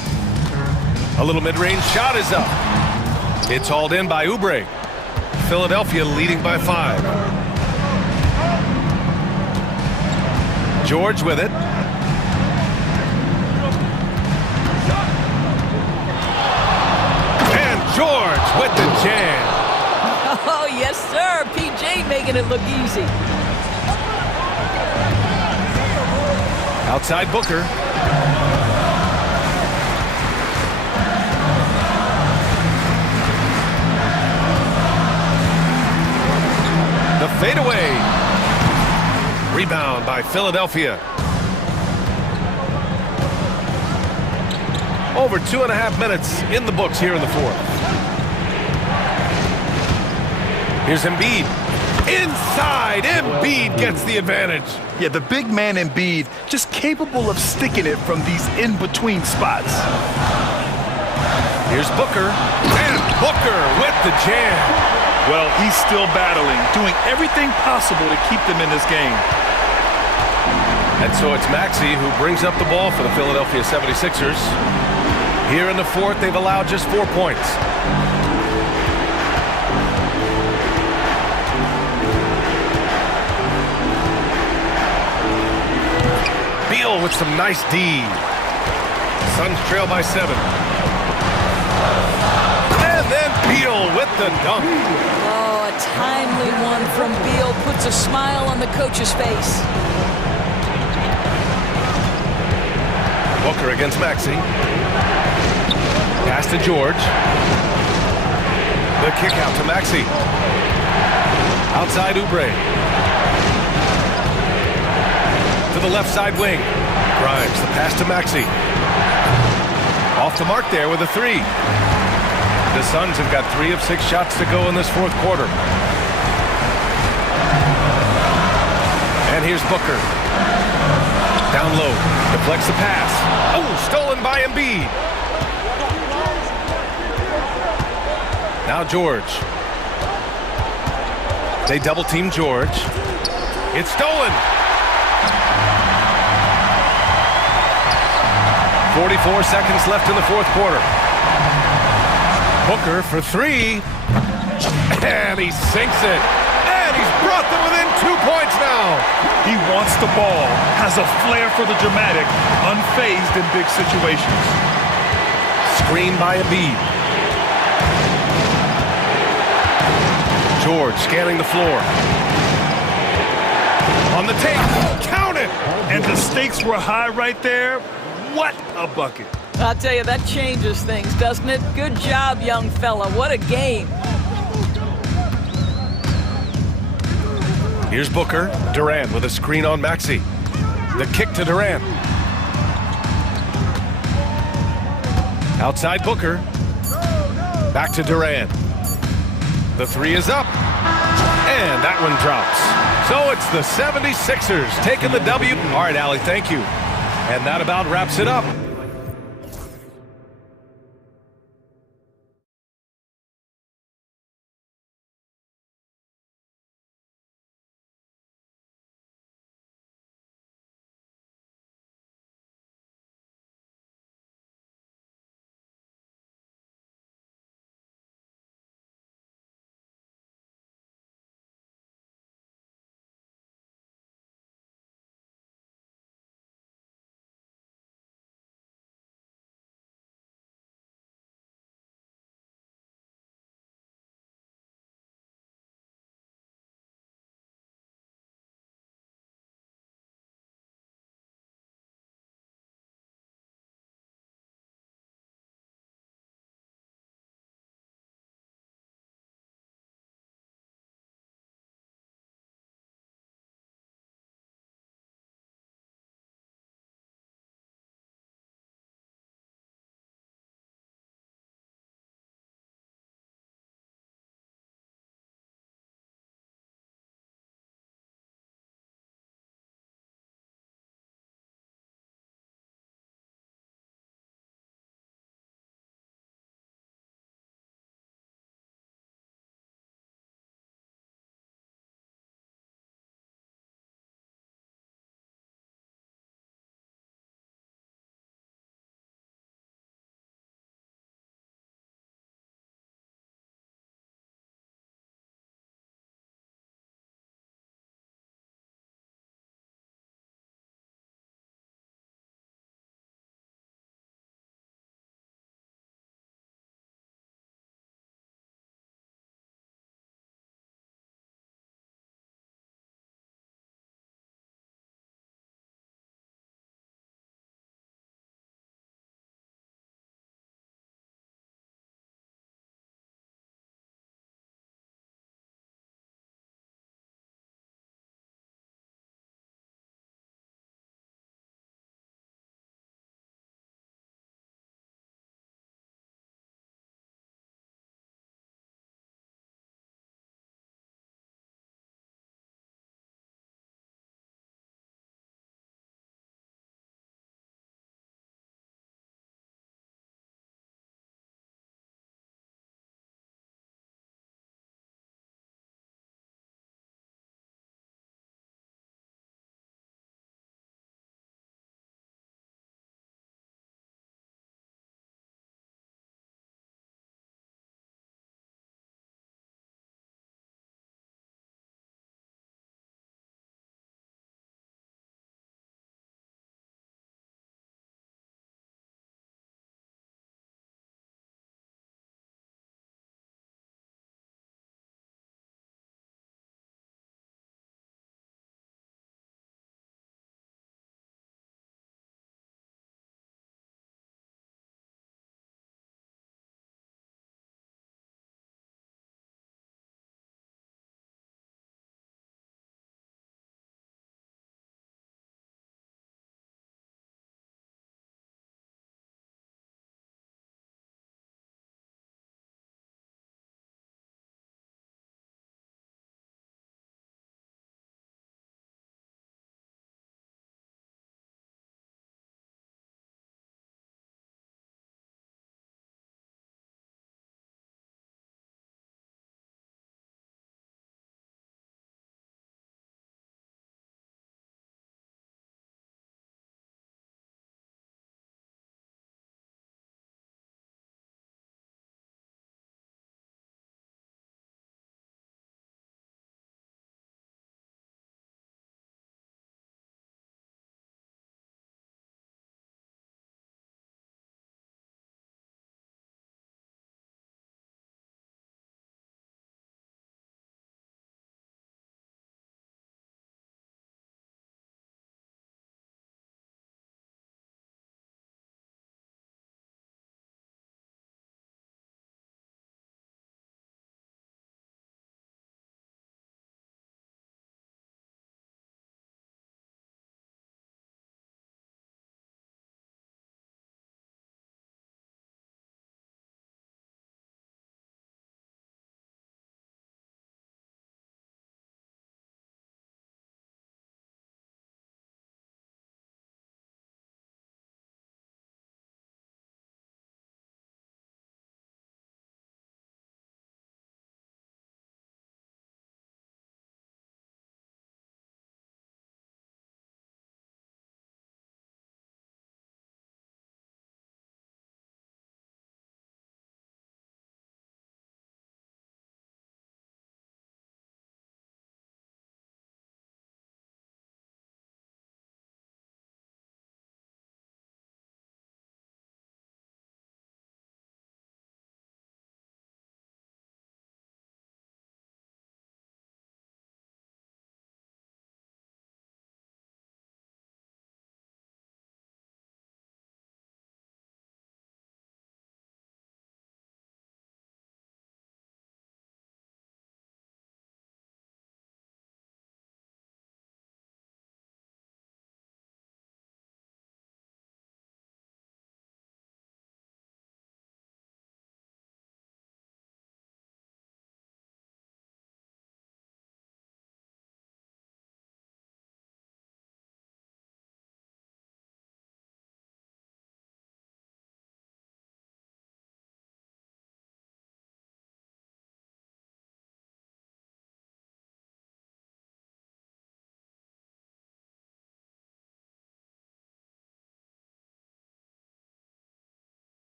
A little mid-range shot is up. It's hauled in by Oubre. Philadelphia leading by 5. George with it. And George with the jam. Oh, yes, sir. PJ making it look easy. Outside Booker. The fadeaway. Rebound by Philadelphia. Over 2.5 minutes in the books here in the 4th. Here's Embiid. Inside, Embiid gets the advantage. Yeah, the big man Embiid just capable of sticking it from these in-between spots. Here's Booker. And Booker with the jam. Well, he's still battling, doing everything possible to keep them in this game. And so it's Maxey who brings up the ball for the Philadelphia 76ers. Here in the 4th, they've allowed just 4 points. Beal with some nice D. Suns trail by 7. And then Beal with the dunk. Oh, a timely one from Beal puts a smile on the coach's face. Booker against Maxey. Pass to George. The kick out to Maxey. Outside Oubre. To the left side wing. Grimes, the pass to Maxey. Off the mark there with a 3. The Suns have got 3 of 6 shots to go in this 4th quarter. And here's Booker. Down low. Deflects the pass. Oh, stolen by Embiid. Now George. They double team George. It's stolen. 44 seconds left in the 4th quarter. Booker for 3. And he sinks it. And he's brought them within 2 points now. He wants the ball, has a flair for the dramatic, unfazed in big situations. Screen by Embiid. George scanning the floor. On the take, count it! And the stakes were high right there. What a bucket. I'll tell you, that changes things, doesn't it? Good job, young fella. What a game. Here's Booker. Durant with a screen on Maxey. The kick to Durant. Outside Booker. Back to Durant. The 3 is up. And that one drops. So it's the 76ers taking the W. All right, Allie, thank you. And that about wraps it up.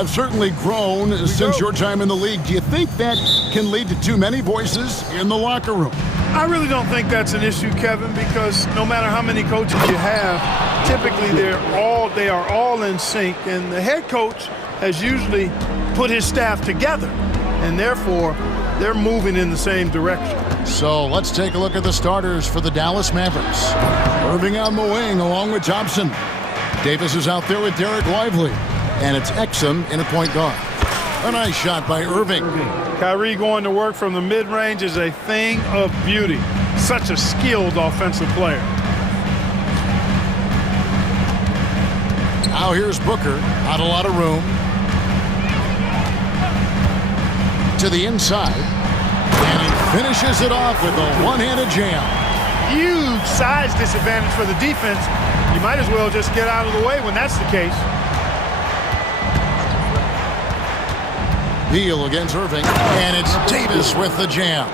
have certainly grown since your time in the league. Do you think that can lead to too many voices in the locker room? I really don't think that's an issue, Kevin, because no matter how many coaches you have, typically they are all in sync, and the head coach has usually put his staff together, and therefore they're moving in the same direction. So let's take a look at the starters for the Dallas Mavericks. Irving on the wing along with Thompson. Davis is out there with Derek Lively, and it's Exum in a point guard. A nice shot by Irving. Kyrie going to work from the mid-range is a thing of beauty. Such a skilled offensive player. Now here's Booker, not a lot of room. To the inside, and he finishes it off with a one-handed jam. Huge size disadvantage for the defense. You might as well just get out of the way when that's the case. Beal against Irving, and it's Davis with the jam.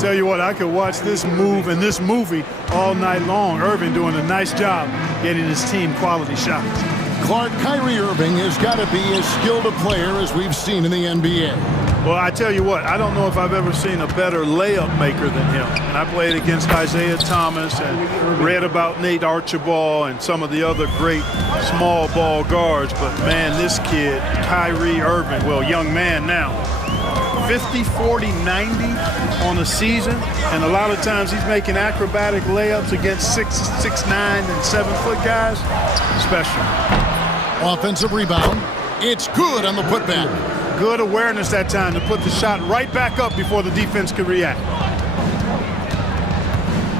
Tell you what, I could watch this move and this movie all night long. Irving doing a nice job getting his team quality shots. Clark, Kyrie Irving has got to be as skilled a player as we've seen in the NBA. Well, I tell you what, I don't know if I've ever seen a better layup maker than him. And I played against Isaiah Thomas and read about Nate Archibald and some of the other great small ball guards. But, man, this kid, Kyrie Irving, well, young man now, 50, 40, 90 on a season. And a lot of times he's making acrobatic layups against 6'9", and 7-foot guys. Special. Offensive rebound. It's good on the putback. Good awareness that time to put the shot right back up before the defense could react.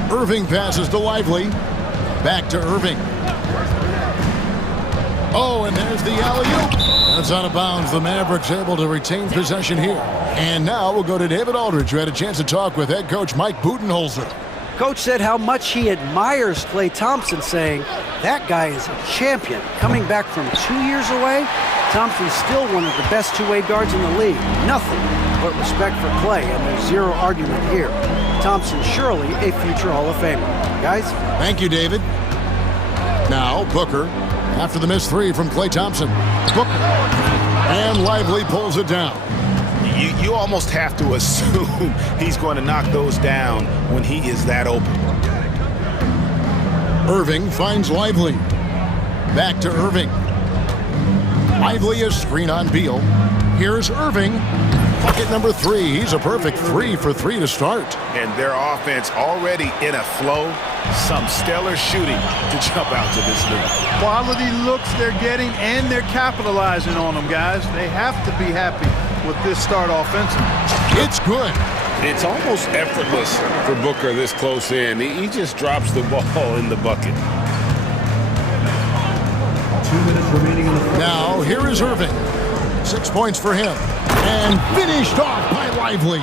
Irving passes to Lively. Back to Irving. Oh, and there's the alley-oop. That's out of bounds. The Mavericks able to retain possession here. And now we'll go to David Aldridge, who had a chance to talk with head coach Mike Budenholzer. Coach said how much he admires Klay Thompson, saying that guy is a champion. Coming back from 2 years away, Thompson's still one of the best two-way guards in the league. Nothing but respect for Klay, and there's zero argument here. Thompson surely a future Hall of Famer. Guys? Thank you, David. Now, Booker, after the missed three from Klay Thompson. Booker. And Lively pulls it down. You almost have to assume he's going to knock those down when he is that open. Irving finds Lively. Back to Irving. Lively is screen on Beal. Here's Irving. Bucket number 3. He's a perfect 3 for 3 to start. And their offense already in a flow. Some stellar shooting to jump out to this league. Quality looks they're getting, and they're capitalizing on them, guys. They have to be happy with this start offensively. It's good. It's almost effortless for Booker this close in. He just drops the ball in the bucket. 2 minutes remaining in the first. Now, here is Irving. 6 points for him. And finished off by Lively.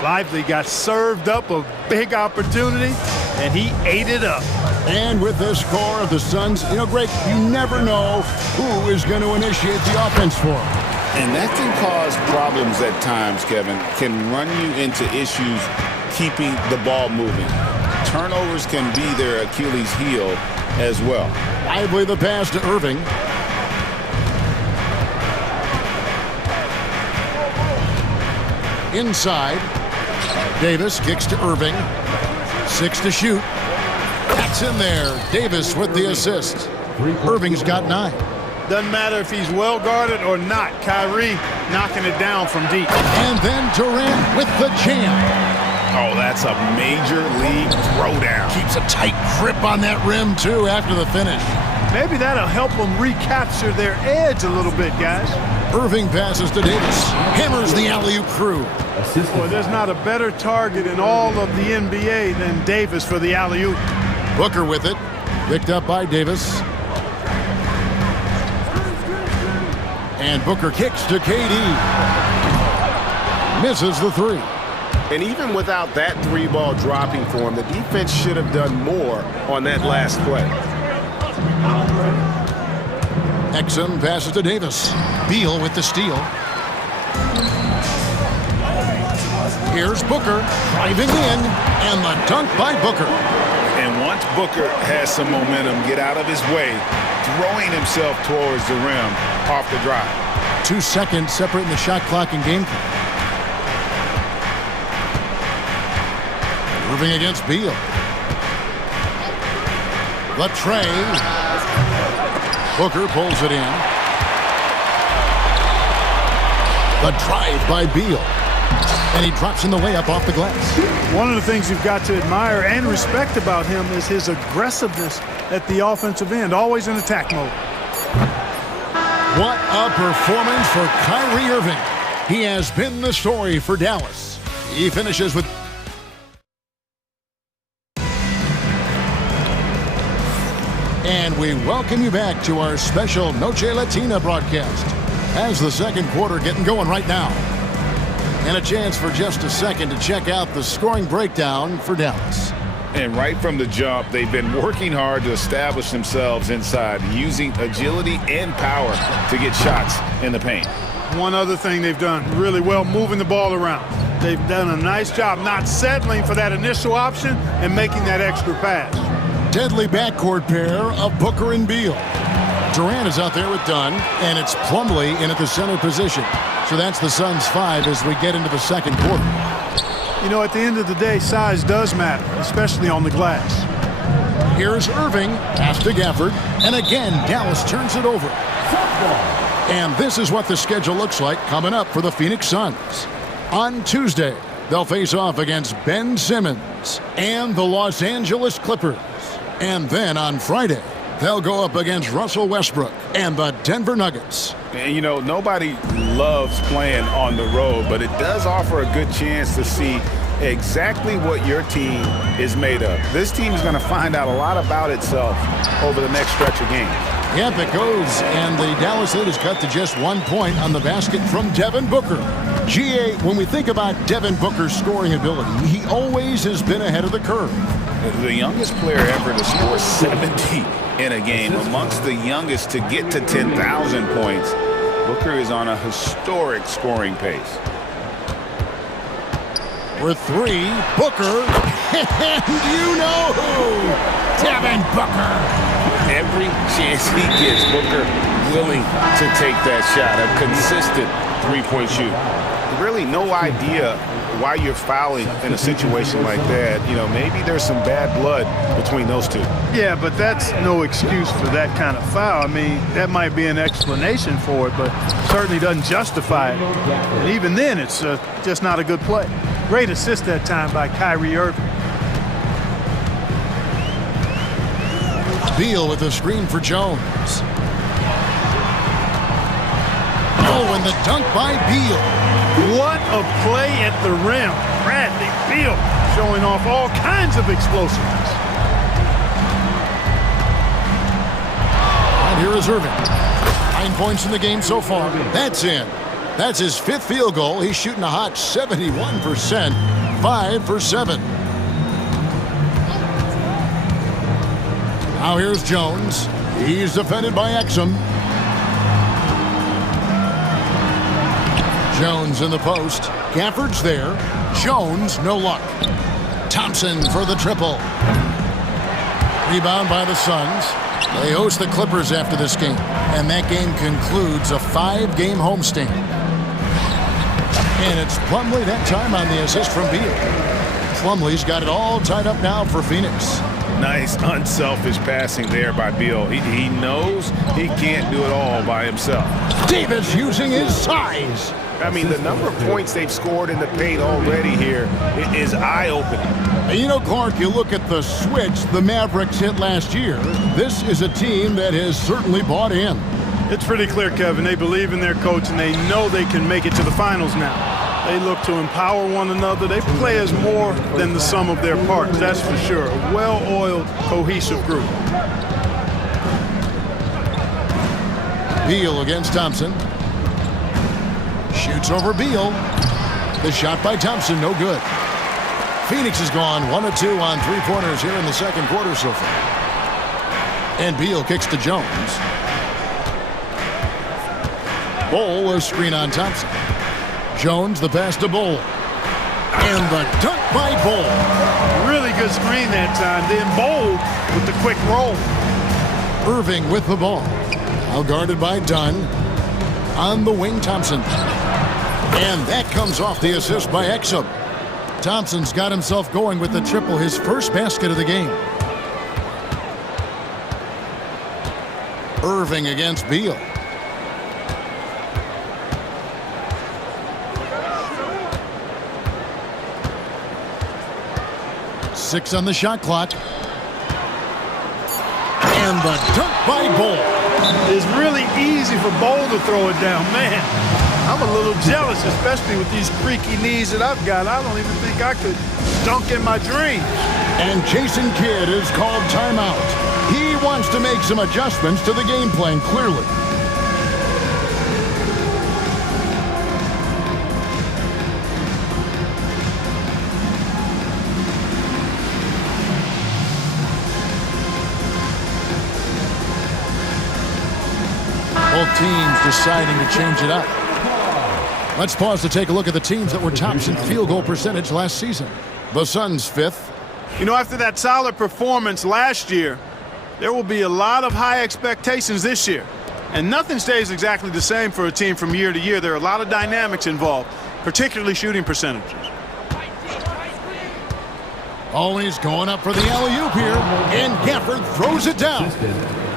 Lively got served up a big opportunity, and he ate it up. And with the score of the Suns, Greg, you never know who is going to initiate the offense for him. And that can cause problems at times, Kevin. Can run you into issues keeping the ball moving. Turnovers can be their Achilles heel as well. Lively the pass to Irving. Inside. Davis kicks to Irving. 6 to shoot. That's in there. Davis with the assist. Irving's got 9. Doesn't matter if he's well guarded or not. Kyrie knocking it down from deep. And then Durant with the jam. Oh, that's a major league throwdown. Keeps a tight grip on that rim, too, after the finish. Maybe that'll help them recapture their edge a little bit, guys. Irving passes to Davis. Hammers the alley-oop through. Boy, there's not a better target in all of the NBA than Davis for the alley-oop. Booker with it. Picked up by Davis. And Booker kicks to KD. Misses the 3. And even without that 3-ball dropping for him, the defense should have done more on that last play. Exum passes to Davis. Beal with the steal. Here's Booker driving in, and the dunk by Booker. And once Booker has some momentum, get out of his way. throwing himself towards the rim off the drive. 2 seconds separating the shot clock and game clock. Irving against Beal. The tray. Booker pulls it in. The drive by Beal. And he drops in the layup off the glass. One of the things you've got to admire and respect about him is his aggressiveness at the offensive end, always in attack mode. What a performance for Kyrie Irving. He has been the story for Dallas. He finishes with... And we welcome you back to our special Noche Latina broadcast as the second quarter getting going right now. And a chance for just a second to check out the scoring breakdown for Dallas. And right from the jump, they've been working hard to establish themselves inside, using agility and power to get shots in the paint. One other thing they've done really well, moving the ball around. They've done a nice job not settling for that initial option and making that extra pass. Deadly backcourt pair of Booker and Beal. Durant is out there with Dunn, and it's Plumlee in at the center position. So that's the Suns' 5 as we get into the second quarter. You know, at the end of the day, size does matter, especially on the glass. Here's Irving, pass to Gafford, and again, Dallas turns it over. And this is what the schedule looks like coming up for the Phoenix Suns. On Tuesday, they'll face off against Ben Simmons and the Los Angeles Clippers. And then on Friday, they'll go up against Russell Westbrook and the Denver Nuggets. And, you know, nobody loves playing on the road, but it does offer a good chance to see exactly what your team is made of. This team is going to find out a lot about itself over the next stretch of games. Yep, it goes, and the Dallas lead is cut to just 1 point on the basket from Devin Booker. GA, when we think about Devin Booker's scoring ability, he always has been ahead of the curve. The youngest player ever to score 70 in a game, amongst the youngest to get to 10,000 points. Booker is on a historic scoring pace. For 3, Booker, and you know who, Devin Booker. Every chance he gets, Booker willing to take that shot, a consistent three-point shoot. Really no idea why you're fouling in a situation like that. You know, maybe there's some bad blood between those two. Yeah, but that's no excuse for that kind of foul. I mean, that might be an explanation for it, but certainly doesn't justify it. And even then, it's just not a good play. Great assist that time by Kyrie Irving. Beal with a screen for Jones. Oh, and the dunk by Beal. What a play at the rim. Bradley Beal showing off all kinds of explosiveness. And here is Irving. 9 points in the game so far. That's in. That's his 5th field goal. He's shooting a hot 71%. 5 for 7. Now here's Jones. He's defended by Exum. Jones in the post. Gafford's there. Jones, no luck. Thompson for the triple. Rebound by the Suns. They host the Clippers after this game, and that game concludes a 5-game homestand. And it's Plumlee that time on the assist from Beal. Plumlee's got it all tied up now for Phoenix. Nice, unselfish passing there by Beal. He knows he can't do it all by himself. Davis using his size. I mean, the number of points they've scored in the paint already here is eye-opening. You know, Clark, you look at the switch the Mavericks hit last year. This is a team that has certainly bought in. It's pretty clear, Kevin. They believe in their coach, and they know they can make it to the finals now. They look to empower one another. They play as more than the sum of their parts, that's for sure. A well-oiled, cohesive group. Beal against Thompson. Shoots over Beal. The shot by Thompson, no good. Phoenix has gone 1 of 2 on 3-pointers here in the second quarter so far. And Beal kicks to Jones. Bol, a screen on Thompson. Jones, the pass to Bol. And the dunk by Bol. Really good screen that time. Then Bol with the quick roll. Irving with the ball. Now guarded by Dunn. On the wing, Thompson. And that comes off the assist by Exum. Thompson's got himself going with the triple, his first basket of the game. Irving against Beal. Six on the shot clock. And the dunk by Bol. It's really easy for Bol to throw it down. Man, I'm a little jealous, especially with these creaky knees that I've got. I don't even think I could dunk in my dreams. And Jason Kidd is called timeout. He wants to make some adjustments to the game plan, clearly. Both teams deciding to change it up. Let's pause to take a look at the teams that were tops in field goal percentage last season. The Suns 5th. You know, after that solid performance last year, there will be a lot of high expectations this year. And nothing stays exactly the same for a team from year to year. There are a lot of dynamics involved, particularly shooting percentages. Always going up for the alley-oop here, and Gafford throws it down.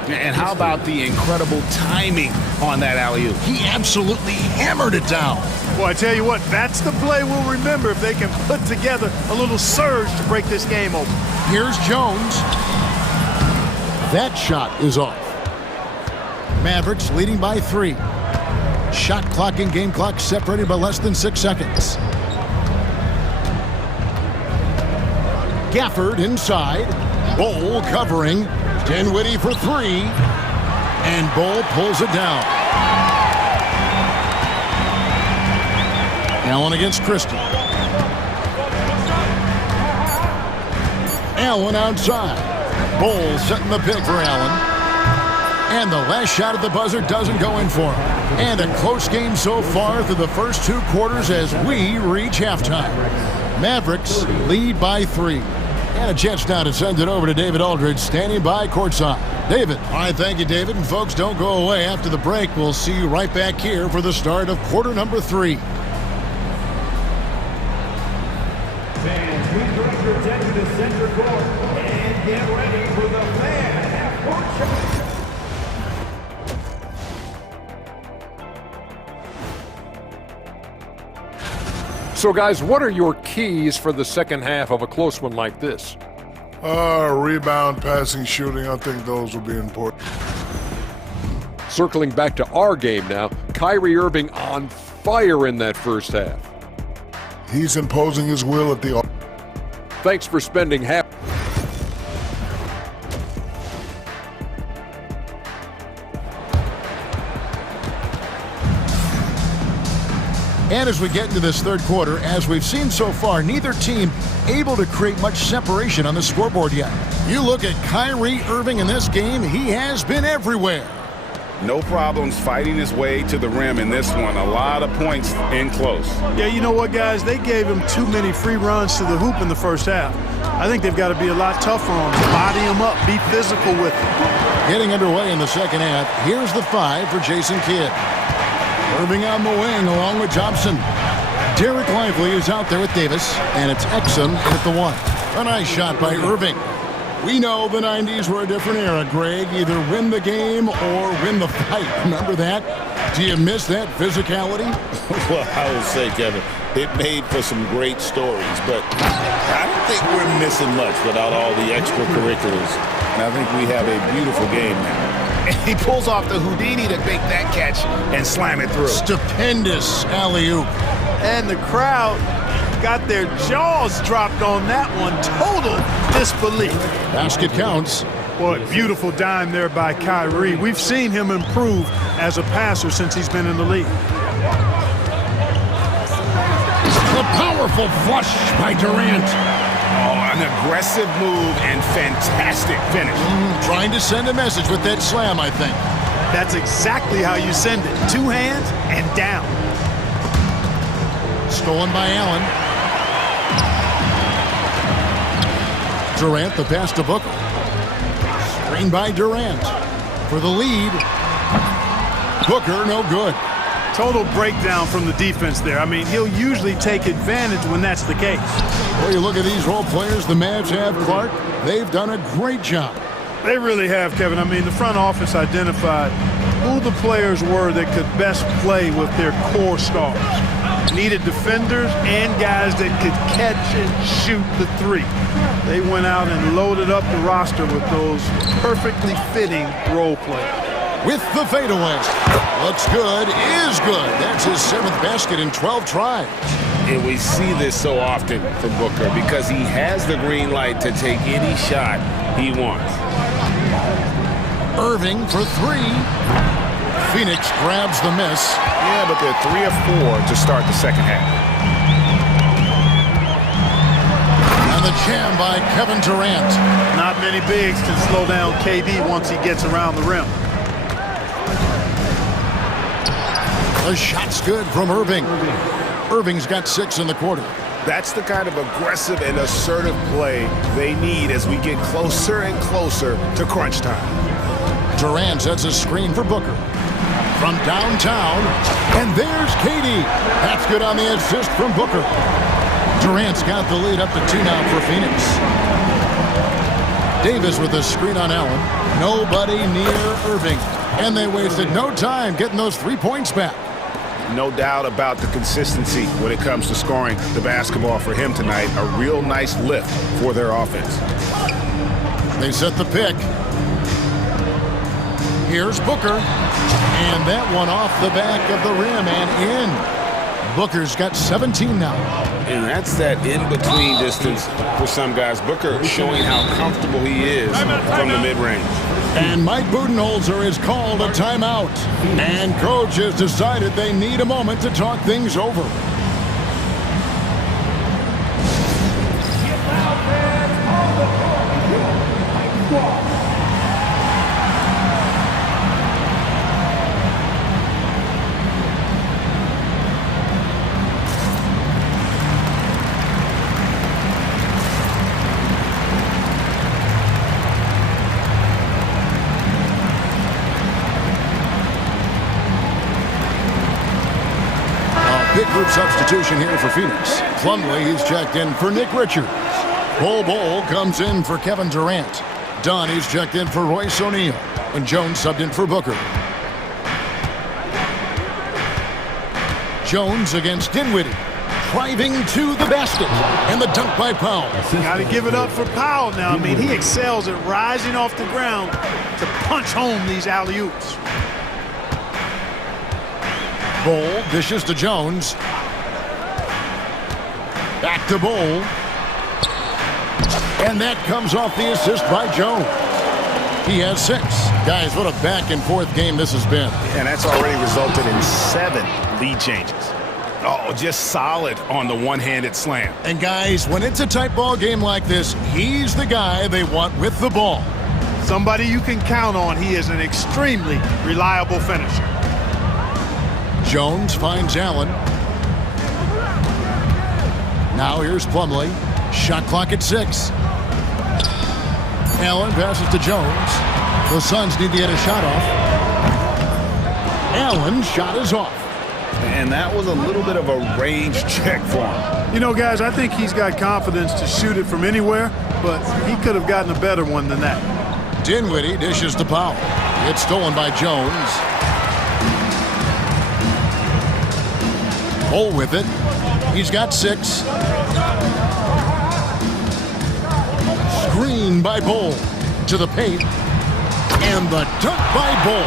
And how about the incredible timing on that alley-oop? He absolutely hammered it down. Well, I tell you what, that's the play we'll remember if they can put together a little surge to break this game open. Here's Jones. That shot is off. Mavericks leading by 3. Shot clock and game clock separated by less than 6 seconds. Gafford inside. Bol covering. Dinwiddie for 3. And Bol pulls it down. Allen against Christie. Allen outside. Bol setting the pick for Allen. And the last shot at the buzzer doesn't go in for him. And a close game so far through the first 2 quarters as we reach halftime. Mavericks lead by 3. And a chance now to send it over to David Aldridge, standing by courtside. David. All right, thank you, David. And folks, don't go away. After the break, we'll see you right back here for the start of quarter number 3. Fans, please direct your attention to center court and get ready for the fan half-court shot. So, guys, what are your keys for the second half of a close one like this? Rebound, passing, shooting. I think those will be important. Circling back to our game now, Kyrie Irving on fire in that first half. He's imposing his will at the... Thanks for spending half. And as we get into this third quarter, as we've seen so far, neither team able to create much separation on the scoreboard yet. You look at Kyrie Irving in this game, he has been everywhere. No problems fighting his way to the rim in this one. A lot of points in close. Yeah, you know what, guys? They gave him too many free runs to the hoop in the first half. I think they've got to be a lot tougher on him. Body him up, be physical with him. Getting underway in the second half, here's the 5 for Jason Kidd. Irving on the wing along with Thompson. Derek Lively is out there with Davis, and it's Exum with the 1. A nice shot by Irving. We know the 90s were a different era, Greg. Either win the game or win the fight. Remember that? Do you miss that physicality? Well, I would say, Kevin, it made for some great stories, but I don't think we're missing much without all the extracurriculars. And I think we have a beautiful game now. And he pulls off the Houdini to make that catch and slam it through. Stupendous alley-oop. And the crowd got their jaws dropped on that one. Total disbelief. Basket counts. Boy, beautiful dime there by Kyrie. We've seen him improve as a passer since he's been in the league. The powerful flush by Durant. Oh, an aggressive move and fantastic finish. Trying to send a message with that slam, I think. That's exactly how you send it. 2 hands and down. Stolen by Allen. Durant, the pass to Booker. Screen by Durant. for the lead. Booker, no good. Total breakdown from the defense there. I mean, he'll usually take advantage when that's the case. Well, you look at these role players the Mavs have, Clark. They've done a great job. They really have, Kevin. I mean, the front office identified who the players were that could best play with their core stars. Needed defenders and guys that could catch and shoot the three. They went out and loaded up the roster with those perfectly fitting role players. With the fadeaway. Looks good, is good. That's his 7th basket in 12 tries. And we see this so often from Booker because he has the green light to take any shot he wants. Irving for 3. Phoenix grabs the miss. Yeah, but they're 3 of 4 to start the second half. And the jam by Kevin Durant. Not many bigs can slow down KD once he gets around the rim. The shot's good from Irving. Irving's got 6 in the quarter. That's the kind of aggressive and assertive play they need as we get closer and closer to crunch time. Durant sets a screen for Booker. From downtown, and there's KD. That's good on the assist from Booker. Durant's got the lead up to 2 now for Phoenix. Davis with a screen on Allen. Nobody near Irving. And they wasted no time getting those 3 points back. No doubt about the consistency when it comes to scoring the basketball for him tonight. A real nice lift for their offense. They set the pick. Here's Booker. And that one off the back of the rim and in. Booker's got 17 now. And that's that in-between distance for some guys. Booker showing how comfortable he is from the mid-range. And Mike Budenholzer has called a timeout. And coach has decided they need a moment to talk things over. Big group substitution here for Phoenix. Plumlee, he's checked in for Nick Richards. Bol comes in for Kevin Durant. Dunn, he's checked in for Royce O'Neal. And Jones subbed in for Booker. Jones against Dinwiddie. Driving to the basket. And the dunk by Powell. Got to give it up for Powell now. I mean, he excels at rising off the ground to punch home these alley-oops. Bol dishes to Jones. Back to Bol. And that comes off the assist by Jones. He has 6. Guys, what a back-and-forth game this has been. And that's already resulted in 7 lead changes. Oh, just solid on the one-handed slam. And guys, when it's a tight ball game like this, he's the guy they want with the ball. Somebody you can count on. He is an extremely reliable finisher. Jones finds Allen. Now here's Plumlee. Shot clock at 6. Allen passes to Jones. The Suns need to get a shot off. Allen's shot is off. And that was a little bit of a range check for him. You know, guys, I think he's got confidence to shoot it from anywhere, but he could have gotten a better one than that. Dinwiddie dishes to Powell. It's stolen by Jones. Bol with it. He's got 6. Screen by Bol to the paint. And the dunk by Bol.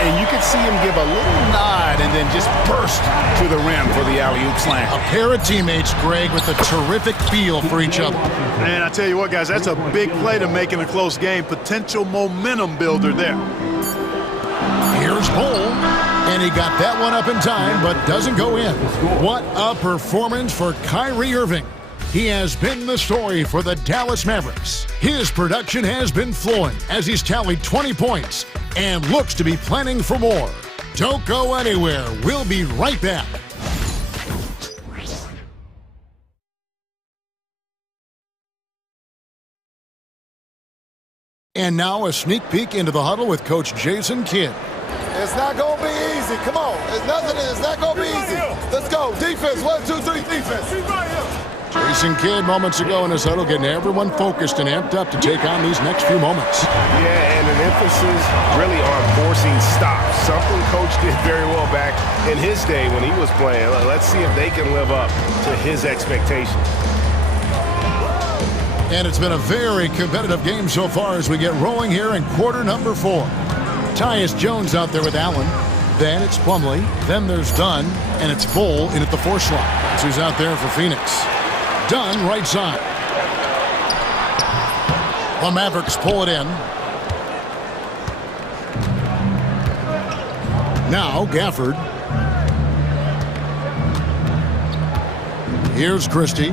And you could see him give a little nod and then just burst to the rim for the alley-oop slam. A pair of teammates, Greg, with a terrific feel for each other. Man, I tell you what, guys, that's a big play to make in a close game. Potential momentum builder there. Here's Bol. And he got that one up in time, but doesn't go in. What a performance for Kyrie Irving. He has been the story for the Dallas Mavericks. His production has been flowing as he's tallied 20 points and looks to be planning for more. Don't go anywhere. We'll be right back. And now a sneak peek into the huddle with Coach Jason Kidd. It's not going to be easy. Come on. It's not going to be easy. Let's go. Defense. 1, 2, 3, defense. Jason Kidd moments ago in his huddle getting everyone focused and amped up to take on these next few moments. Yeah, and an emphasis really on forcing stops. Something Coach did very well back in his day when he was playing. Let's see if they can live up to his expectations. And it's been a very competitive game so far as we get rolling here in quarter number 4. Tyus Jones out there with Allen. Then it's Plumlee. Then there's Dunn. And it's Bull in at the 4 slot. That's who's out there for Phoenix. Dunn right side. The Mavericks pull it in. Now Gafford. Here's Christie.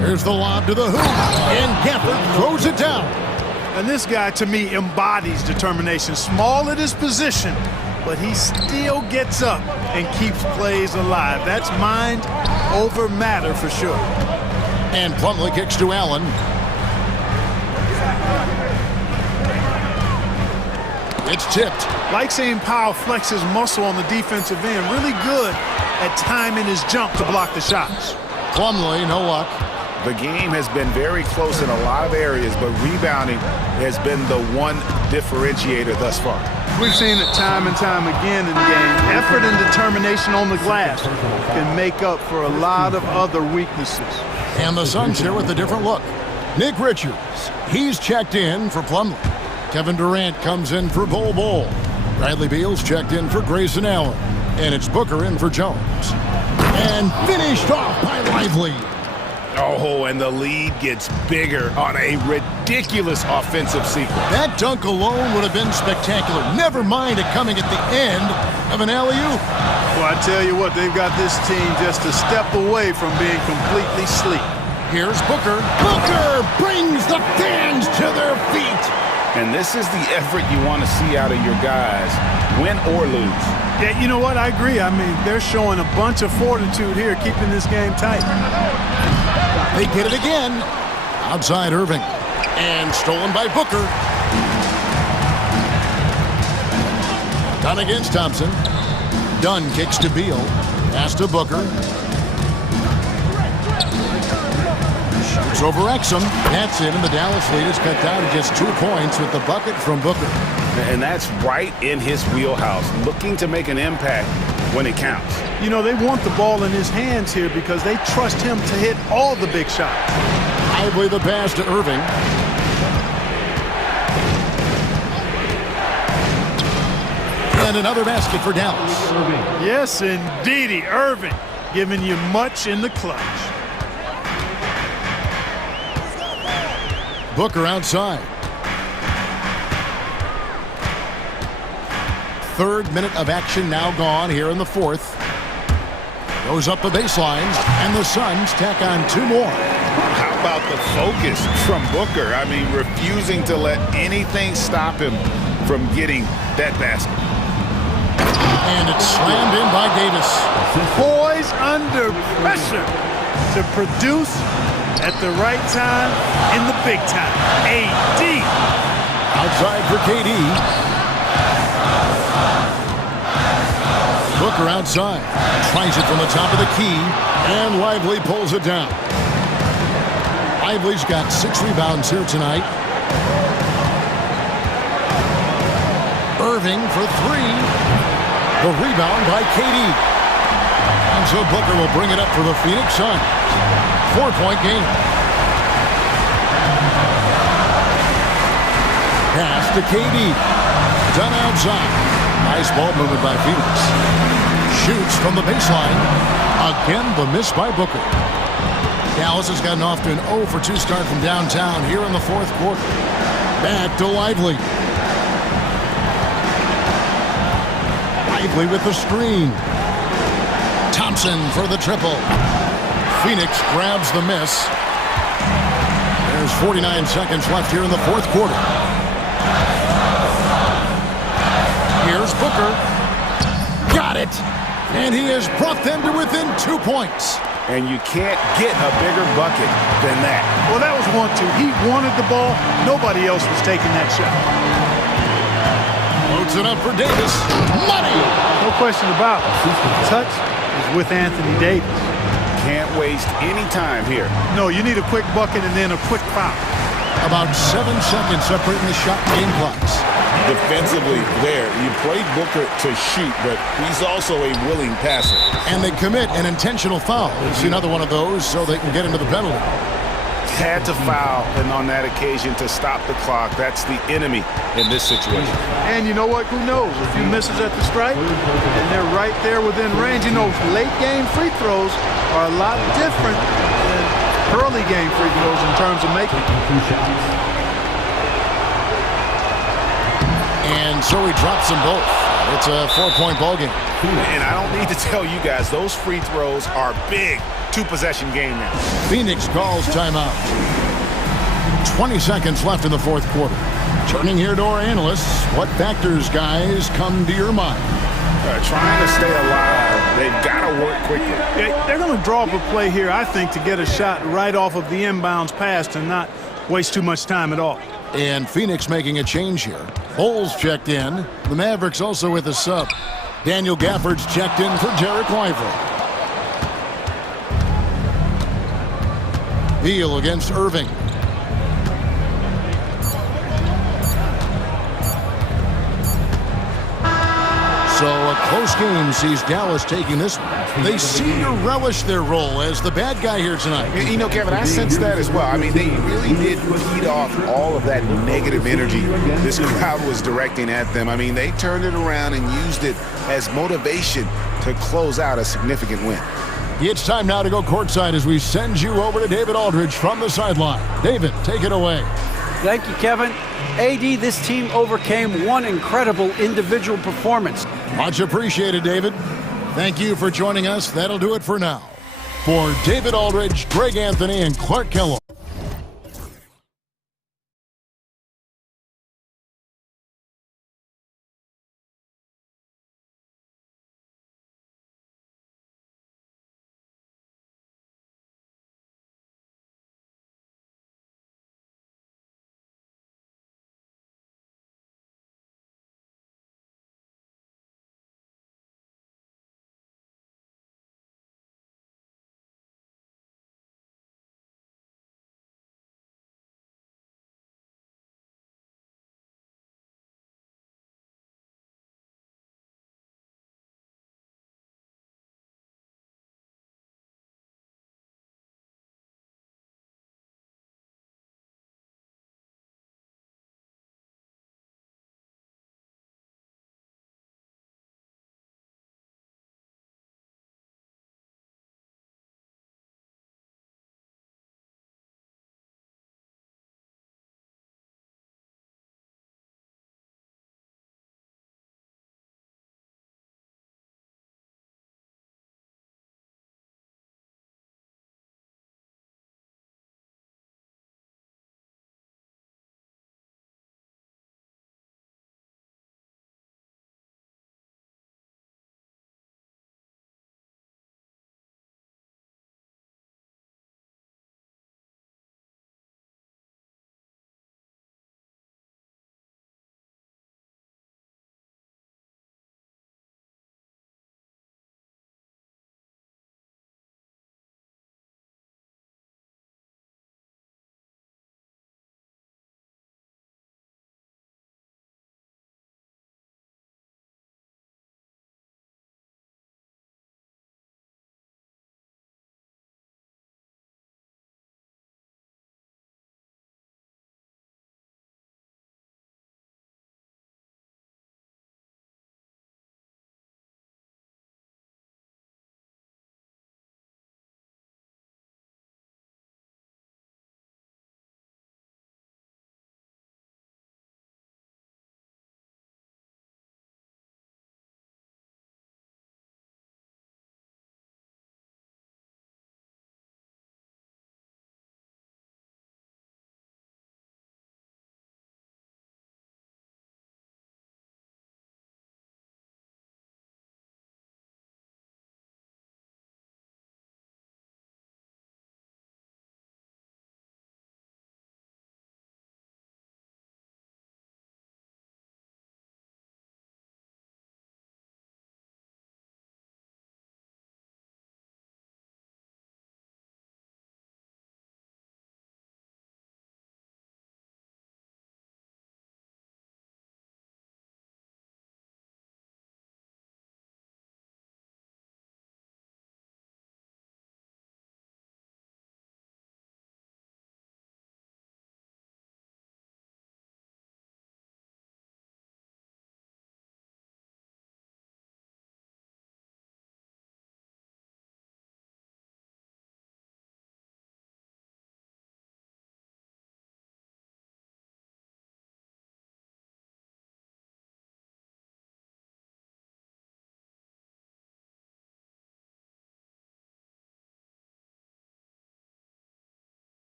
Here's the lob to the hoop. And Gafford throws it down. And this guy, to me, embodies determination. Small at his position, but he still gets up and keeps plays alive. That's mind over matter for sure. And Plumlee kicks to Allen. It's tipped. Like seeing Powell flex his muscle on the defensive end. Really good at timing his jump to block the shots. Plumlee, no luck. The game has been very close in a lot of areas, but rebounding has been the one differentiator thus far. We've seen it time and time again in the game. Effort and determination on the glass can make up for a lot of other weaknesses. And the Suns here with a different look. Nick Richards, he's checked in for Plumlee. Kevin Durant comes in for Bull. Bradley Beal's checked in for Grayson Allen. And it's Booker in for Jones. And finished off by Lively. Oh, and the lead gets bigger on a ridiculous offensive sequence. That dunk alone would have been spectacular. Never mind it coming at the end of an alley-oop. Well, I tell you what, they've got this team just a step away from being completely asleep. Here's Booker. Booker brings the fans to their feet. And this is the effort you want to see out of your guys, win or lose. Yeah, you know what? I agree. I mean, they're showing a bunch of fortitude here, keeping this game tight. They get it again. Outside Irving. And stolen by Booker. Dunn against Thompson. Dunn kicks to Beal. Pass to Booker. Shoots over Exum. That's it, and the Dallas lead is cut down to just 2 points with the bucket from Booker. And that's right in his wheelhouse, looking to make an impact when it counts. You know, they want the ball in his hands here because they trust him to hit all the big shots. Lively the pass to Irving. And another basket for Dallas. Yes, indeedy. Irving giving you much in the clutch. Booker outside. 3rd minute of action now gone here in the 4th. Goes up the baseline, and the Suns tack on 2 more. How about the focus from Booker? I mean, refusing to let anything stop him from getting that basket. And it's slammed in by Davis. Poised under pressure to produce at the right time in the big time. AD. Outside for KD. Booker outside. Tries it from the top of the key. And Lively pulls it down. Lively's got 6 rebounds here tonight. Irving for 3. The rebound by KD. And so Booker will bring it up for the Phoenix Suns. 4-point game. Pass to KD. Done outside. Nice ball movement by Phoenix. Shoots from the baseline. Again, the miss by Booker. Dallas has gotten off to an 0 for 2 start from downtown here in the 4th quarter. Back to Lively. Lively with the screen. Thompson for the triple. Phoenix grabs the miss. There's 49 seconds left here in the 4th quarter. Here's Booker. Got it. And he has brought them to within 2 points. and you can't get a bigger bucket than that. Well, that was 1-2. He wanted the ball. Nobody else was taking that shot. Loads it up for Davis. Money! No question about it. The touch is with Anthony Davis. Can't waste any time here. No, you need a quick bucket and then a quick foul. About 7 seconds separating the shot and game clocks. Defensively there, you played Booker to shoot, but he's also a willing passer. And they commit an intentional foul. It's another one of those so they can get into the penalty. Had to foul, and on that occasion to stop the clock. That's the enemy in this situation. And you know what? Who knows? A few misses at the stripe, and they're right there within range. You know, late game free throws are a lot different than early game free throws in terms of making. And so he drops them both. It's a 4-point ball game. And I don't need to tell you guys, those free throws are big. 2-possession game now. Phoenix calls timeout. 20 seconds left in the fourth quarter. Turning here to our analysts, what factors, guys, come to your mind? Trying to stay alive. They've got to work quickly. They're going to draw up a play here, I think, to get a shot right off of the inbounds pass and not waste too much time at all. And Phoenix making a change here. Holes checked in. The Mavericks also with a sub. Daniel Gafford's checked in for Derek Lively. Beal against Irving. So a close game sees Dallas taking this one. They seem to relish their role as the bad guy here tonight. You know, Kevin, I sense that as well. I mean, they really did feed off all of that negative energy this crowd was directing at them. I mean, they turned it around and used it as motivation to close out a significant win. It's time now to go courtside as we send you over to David Aldridge from the sideline. David, take it away. Thank you, Kevin. AD, this team overcame one incredible individual performance. Much appreciated, David. Thank you for joining us. That'll do it for now. For David Aldridge, Greg Anthony, and Clark Kellogg.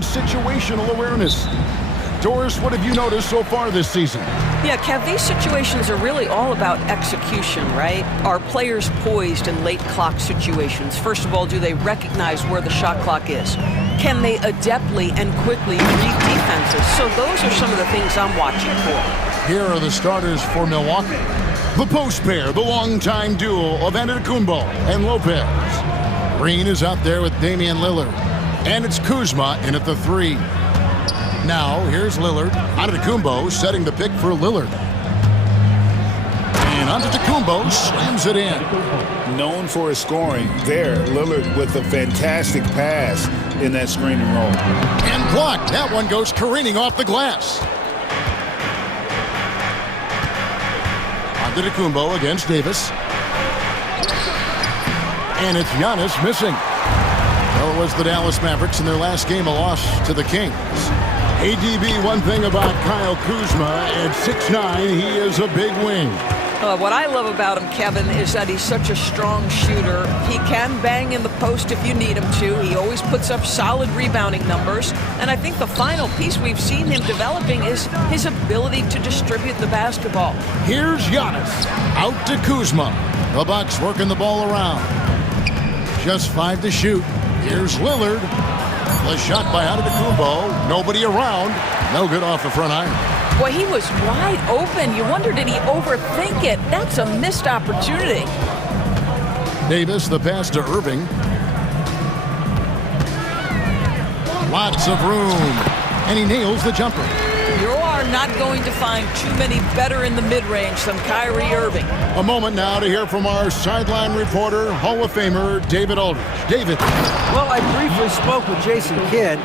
Situational awareness. Doris, what have you noticed so far this season? Yeah, Kev, these situations are really all about execution, right? Are players poised in late clock situations? First of all, do they recognize where the shot clock is? Can they adeptly and quickly read defenses? So those are some of the things I'm watching for. Here are the starters for Milwaukee. The post pair, the longtime duo of Antetokounmpo and Lopez. Green is out there with Damian Lillard. And it's Kuzma in at the 3. Now, here's Lillard. Antetokounmpo setting the pick for Lillard. And Antetokounmpo slams it in. Known for his scoring, there, Lillard with a fantastic pass in that screen and roll. And blocked. That one goes careening off the glass. Antetokounmpo against Davis. And it's Giannis missing. Well, it was the Dallas Mavericks in their last game, a loss to the Kings. ADB, one thing about Kyle Kuzma, at 6'9", he is a big wing. What I love about him, Kevin, is that he's such a strong shooter. He can bang in the post if you need him to. He always puts up solid rebounding numbers. And I think the final piece we've seen him developing is his ability to distribute the basketball. Here's Giannis. Out to Kuzma. The Bucks working the ball around. Just 5 to shoot. Here's Lillard. The shot by Antetokounmpo. Nobody around. No good off the front iron. Boy, he was wide open. You wonder, did he overthink it? That's a missed opportunity. Davis, the pass to Irving. Lots of room. And he nails the jumper. You are not going to find too many better in the mid-range than Kyrie Irving. A moment now to hear from our sideline reporter, Hall of Famer, David Aldridge. David. Well, I briefly spoke with Jason Kidd.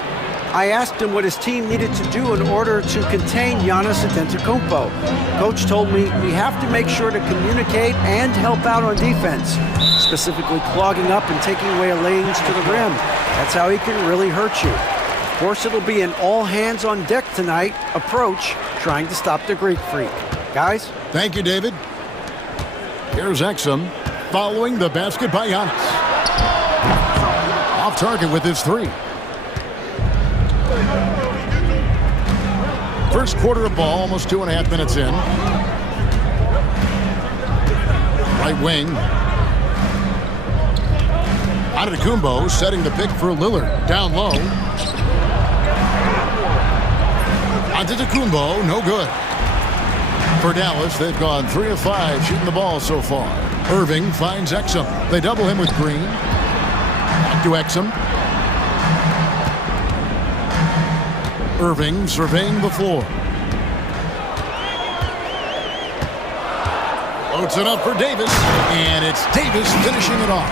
I asked him what his team needed to do in order to contain Giannis Antetokounmpo. Coach told me we have to make sure to communicate and help out on defense, specifically clogging up and taking away lanes to the rim. That's how he can really hurt you. Of course, it'll be an all-hands-on-deck tonight approach, trying to stop the Greek Freak. Guys? Thank you, David. Here's Exum following the basket by Giannis. Off target with his 3. First quarter of ball, almost 2.5 minutes in. Right wing. Antetokounmpo setting the pick for Lillard. Down low. Antetokounmpo, no good. For Dallas, they've gone 3 of 5 shooting the ball so far. Irving finds Exum. They double him with Green. Back to Exum. Irving surveying the floor. Loads it up for Davis, and it's Davis finishing it off.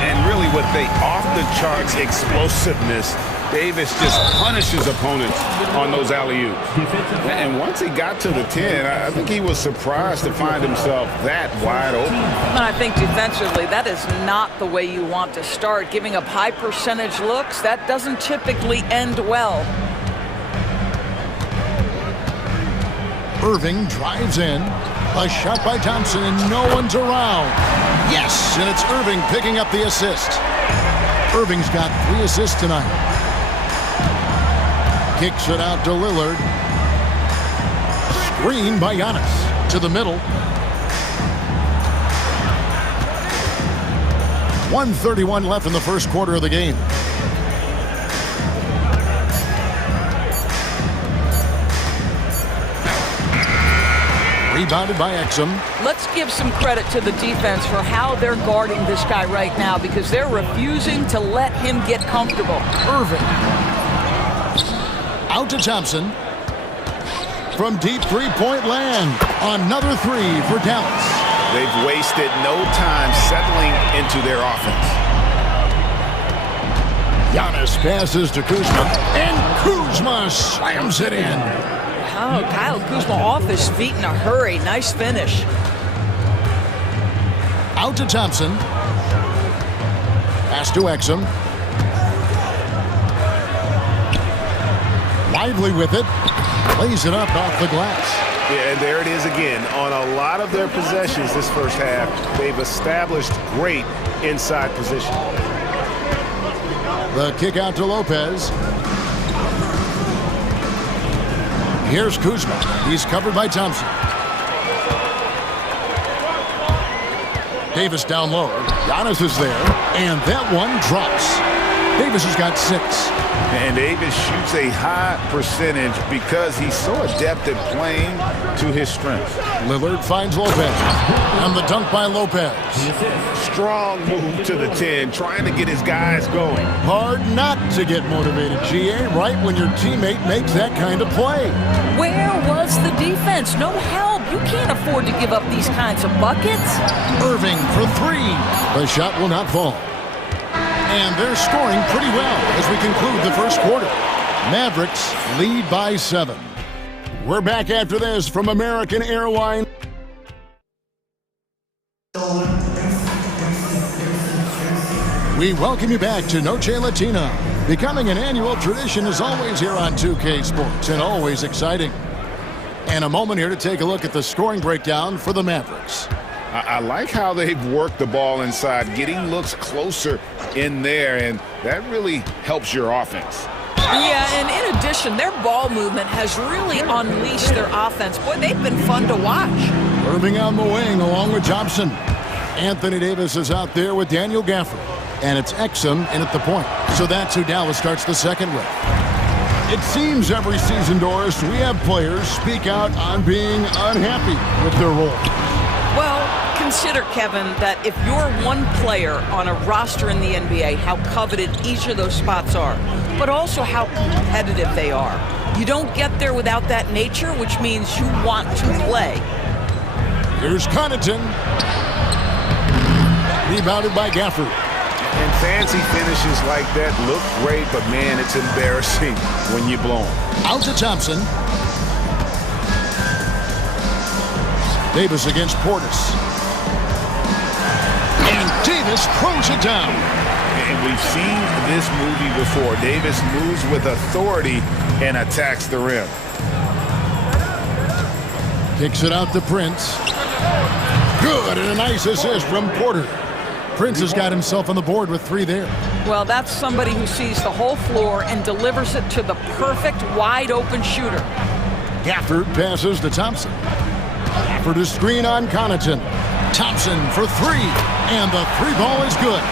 And really with the off-the-charts explosiveness, Davis just punishes opponents on those alley-oops. And once he got to the 10, I think he was surprised to find himself that wide open. And I think defensively, that is not the way you want to start. Giving up high percentage looks, that doesn't typically end well. Irving drives in. A shot by Thompson, and no one's around. Yes, and it's Irving picking up the assist. Irving's got 3 assists tonight. Kicks it out to Lillard. Screen by Giannis. To the middle. 1:31 left in the first quarter of the game. Rebounded by Exum. Let's give some credit to the defense for how they're guarding this guy right now, because they're refusing to let him get comfortable. Irving. Out to Thompson. From deep three-point land. Another 3 for Dallas. They've wasted no time settling into their offense. Giannis passes to Kuzma. And Kuzma slams it in. Oh, Kyle Kuzma off his feet in a hurry. Nice finish. Out to Thompson. Pass to Exum. Lively with it. Lays it up off the glass. Yeah, and there it is again. On a lot of their possessions this first half, they've established great inside position. The kick out to Lopez. Here's Kuzma. He's covered by Thompson. Davis down low. Giannis is there, and that one drops. Davis has got 6. And Davis shoots a high percentage because he's so adept at playing to his strengths. Lillard finds Lopez. And the dunk by Lopez. Strong move to the 10, trying to get his guys going. Hard not to get motivated, GA, right when your teammate makes that kind of play. Where was the defense? No help. You can't afford to give up these kinds of buckets. Irving for 3. The shot will not fall. And they're scoring pretty well as we conclude the first quarter. Mavericks lead by 7. We're back after this from American Airlines. We welcome you back to Noche Latina. Becoming an annual tradition is always here on 2K Sports and always exciting. And a moment here to take a look at the scoring breakdown for the Mavericks. I like how they've worked the ball inside, getting looks closer in there, and that really helps your offense. Yeah, and in addition, their ball movement has really unleashed their offense. Boy, they've been fun to watch. Irving on the wing along with Thompson. Anthony Davis is out there with Daniel Gafford. And it's Exum in at the point. So that's who Dallas starts the second with. It seems every season, Doris, we have players speak out on being unhappy with their role. Well, consider, Kevin, that if you're one player on a roster in the NBA, how coveted each of those spots are, but also how competitive they are. You don't get there without that nature, which means you want to play. Here's Connaughton. Rebounded by Gafford. And fancy finishes like that look great, but man, it's embarrassing when you blow them. Out to Thompson. Davis against Portis. And Davis throws it down. And we've seen this movie before. Davis moves with authority and attacks the rim. Kicks it out to Prince. Good, and a nice assist from Porter. Prince has got himself on the board with 3 there. Well, that's somebody who sees the whole floor and delivers it to the perfect wide-open shooter. Gafford passes to Thompson. Gafford is screen on Connaughton. Thompson for 3, and the 3-ball is good.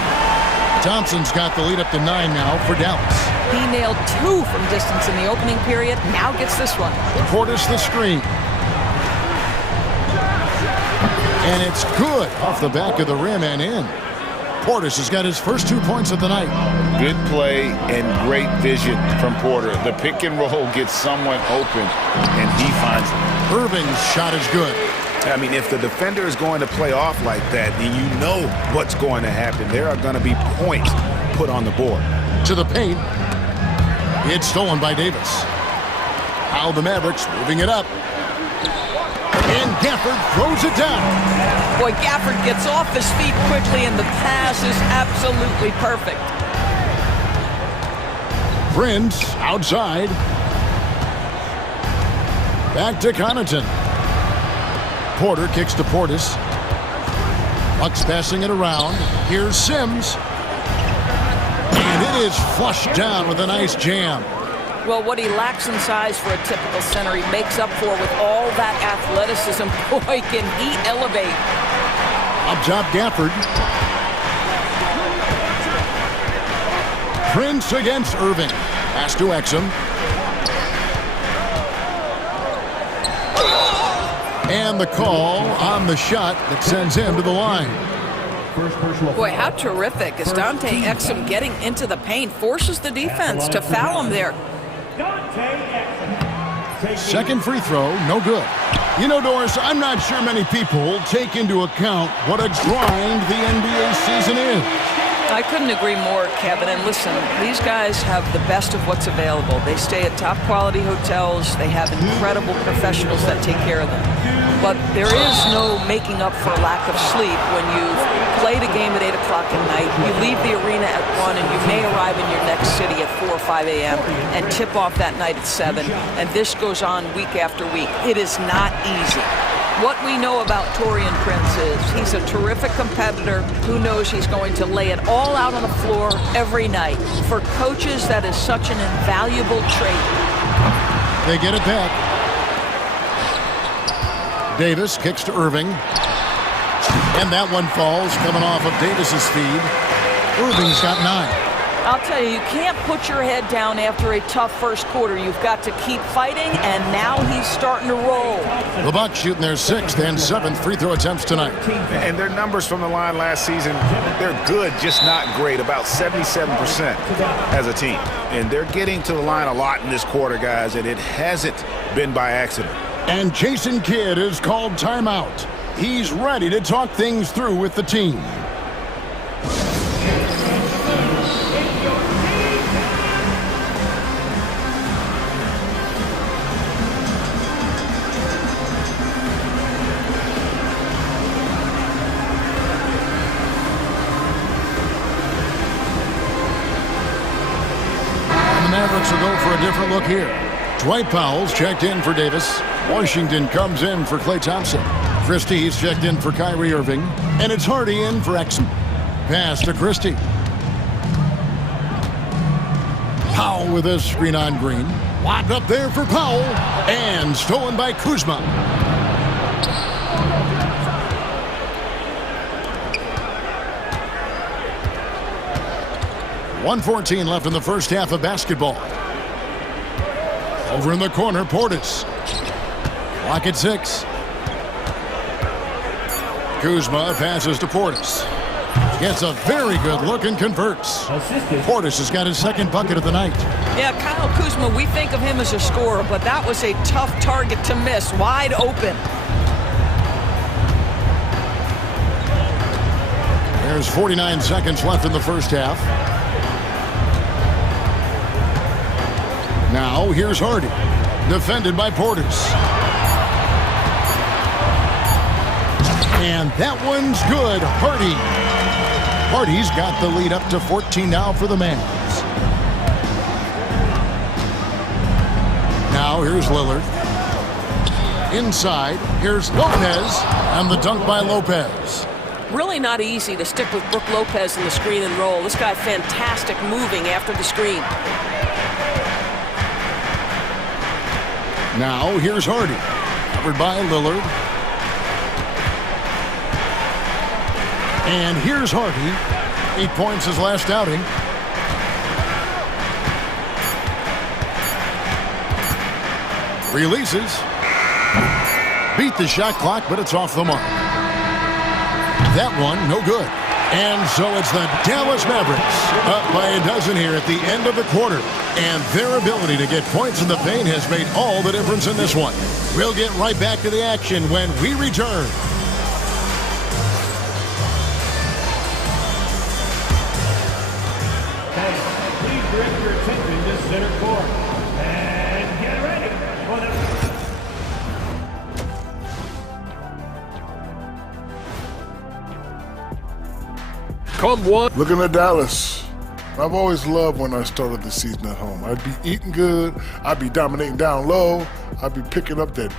Thompson's got the lead up to 9 now for Dallas. He nailed 2 from distance in the opening period, now gets this one. Portis the screen. And it's good off the back of the rim and in. Portis has got his first 2 points of the night. Good play and great vision from Porter. The pick and roll gets someone open, and he finds it. Irving's shot is good. I mean, if the defender is going to play off like that, then you know what's going to happen. There are going to be points put on the board. To the paint. It's stolen by Davis. Now the Mavericks moving it up. And Gafford throws it down. Boy, Gafford gets off his feet quickly, and the pass is absolutely perfect. Prince outside. Back to Connaughton. Porter kicks to Portis. Bucks passing it around. Here's Sims. And it is flushed down with a nice jam. Well, what he lacks in size for a typical center, he makes up for with all that athleticism. Boy, can he elevate. Up top, Gafford. Prince against Irving. Pass to Exum. And the call on the shot that sends him to the line. Boy, how terrific is Dante Exum getting into the paint, forces the defense to foul him there. Second free throw, no good. You know, Doris, I'm not sure many people take into account what a grind the NBA season is. I couldn't agree more, Kevin. And listen, these guys have the best of what's available. They stay at top quality hotels. They have incredible professionals that take care of them. But there is no making up for lack of sleep when you've played a game at 8 o'clock at night, you leave the arena at 1, and you may arrive in your next city at 4 or 5 a.m. and tip off that night at 7. And this goes on week after week. It is not easy. What we know about Taurean Prince is he's a terrific competitor who knows he's going to lay it all out on the floor every night. For coaches, that is such an invaluable trait. They get it back. Davis kicks to Irving. And that one falls, coming off of Davis's feed. Irving's got 9. I'll tell you can't put your head down after a tough first quarter. You've got to keep fighting, and now he's starting to roll. The Bucks shooting their 6th and 7th free throw attempts tonight. And their numbers from the line last season, they're good, just not great, about 77% as a team. And they're getting to the line a lot in this quarter, guys, and it hasn't been by accident. And Jason Kidd is called timeout. He's ready to talk things through with the team. Mavericks will go for a different look here. Dwight Powell's checked in for Davis. Washington comes in for Klay Thompson. Christie's checked in for Kyrie Irving. And it's Hardy in for Exum. Pass to Christie. Powell with a screen on Green. Locked up there for Powell. And stolen by Kuzma. .114 left in the first half of basketball. Over in the corner, Portis. Clock at 6. Kuzma passes to Portis. Gets a very good look and converts. Portis has got his 2nd bucket of the night. Yeah, Kyle Kuzma, we think of him as a scorer, but that was a tough target to miss. Wide open. There's 49 seconds left in the first half. Now, here's Hardy. Defended by Portis. And that one's good. Hardy. Hardy's got the lead up to 14 now for the Mavs. Now, here's Lillard. Inside, here's Lopez. And the dunk by Lopez. Really not easy to stick with Brook Lopez in the screen and roll. This guy fantastic moving after the screen. Now, here's Hardy. Covered by Lillard. And here's Hardy. 8 points his last outing. Releases. Beat the shot clock, but it's off the mark. That one, no good. And so it's the Dallas Mavericks up by a dozen here at the end of the quarter. And their ability to get points in the paint has made all the difference in this one. We'll get right back to the action when we return. Please direct your attention to center court. And get ready for the... Come one. Looking at Dallas, I've always loved when I started the season at home. I'd be eating good, I'd be dominating down low, I'd be picking up that.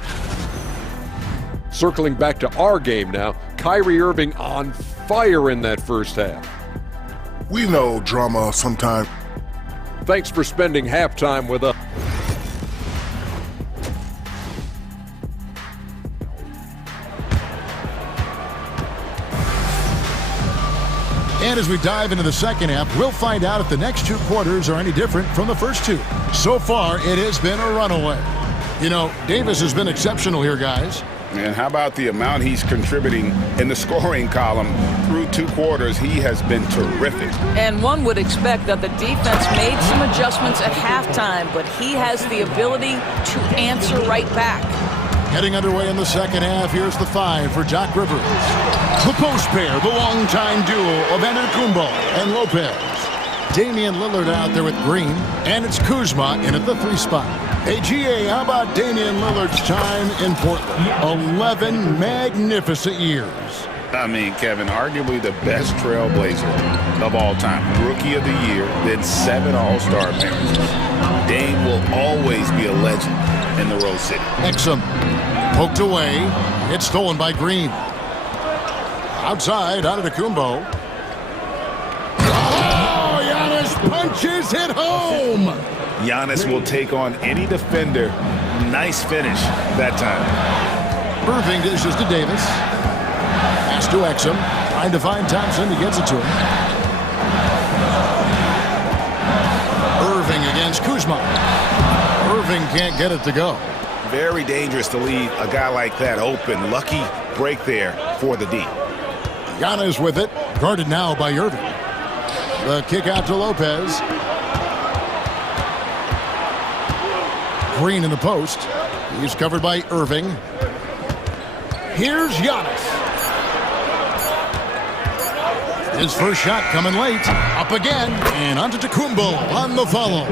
Circling back to our game now, Kyrie Irving on fire in that first half. We know drama sometimes. Thanks for spending halftime with us. And as we dive into the second half, we'll find out if the next 2 quarters are any different from the first 2. So far, it has been a runaway. You know, Davis has been exceptional here, guys. And how about the amount he's contributing in the scoring column through 2 quarters? He has been terrific. And one would expect that the defense made some adjustments at halftime, but he has the ability to answer right back. Getting underway in the second half, here's the 5 for Doc Rivers. The post pair, the longtime duo of Antetokounmpo and Lopez. Damian Lillard out there with Green, and it's Kuzma in at the 3 spot. Hey, GA, how about Damian Lillard's time in Portland? 11 magnificent years. I mean, Kevin, arguably the best trailblazer of all time. Rookie of the year, then 7 All-Star appearances. Dame will always be a legend in the Rose City. Exum poked away. It's stolen by Green. Outside, Antetokounmpo. Oh, Giannis punches it home. Giannis will take on any defender. Nice finish that time. Irving dishes to Davis. Pass to Exum. Trying to find Thompson. He gets it to him. Irving against Kuzma. Irving can't get it to go. Very dangerous to leave a guy like that open. Lucky break there for the D. Giannis with it. Guarded now by Irving. The kick out to Lopez. Green in the post. He's covered by Irving. Here's Giannis. His first shot coming late. Up again. And Antetokounmpo on the follow.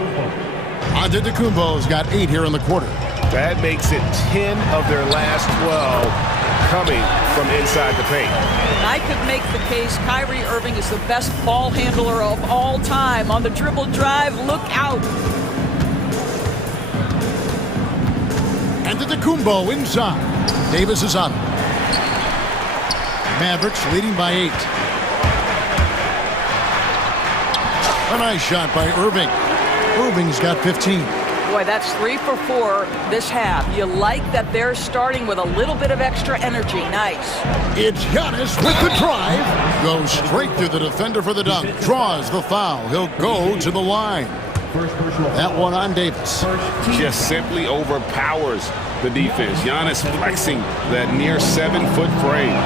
Antetokounmpo's got 8 here in the quarter. That makes it 10 of their last 12 coming from inside the paint. And I could make the case Kyrie Irving is the best ball handler of all time. On the dribble drive, look out. Antetokounmpo inside. Davis is on. Mavericks leading by 8. A nice shot by Irving. Irving's got 15. Boy, that's 3 for 4 this half. You like that they're starting with a little bit of extra energy. Nice. It's Giannis with the drive. Goes straight through the defender for the dunk. Draws the foul. He'll go to the line. That one on Davis. Just simply overpowers the defense. Giannis flexing that near 7-foot frame.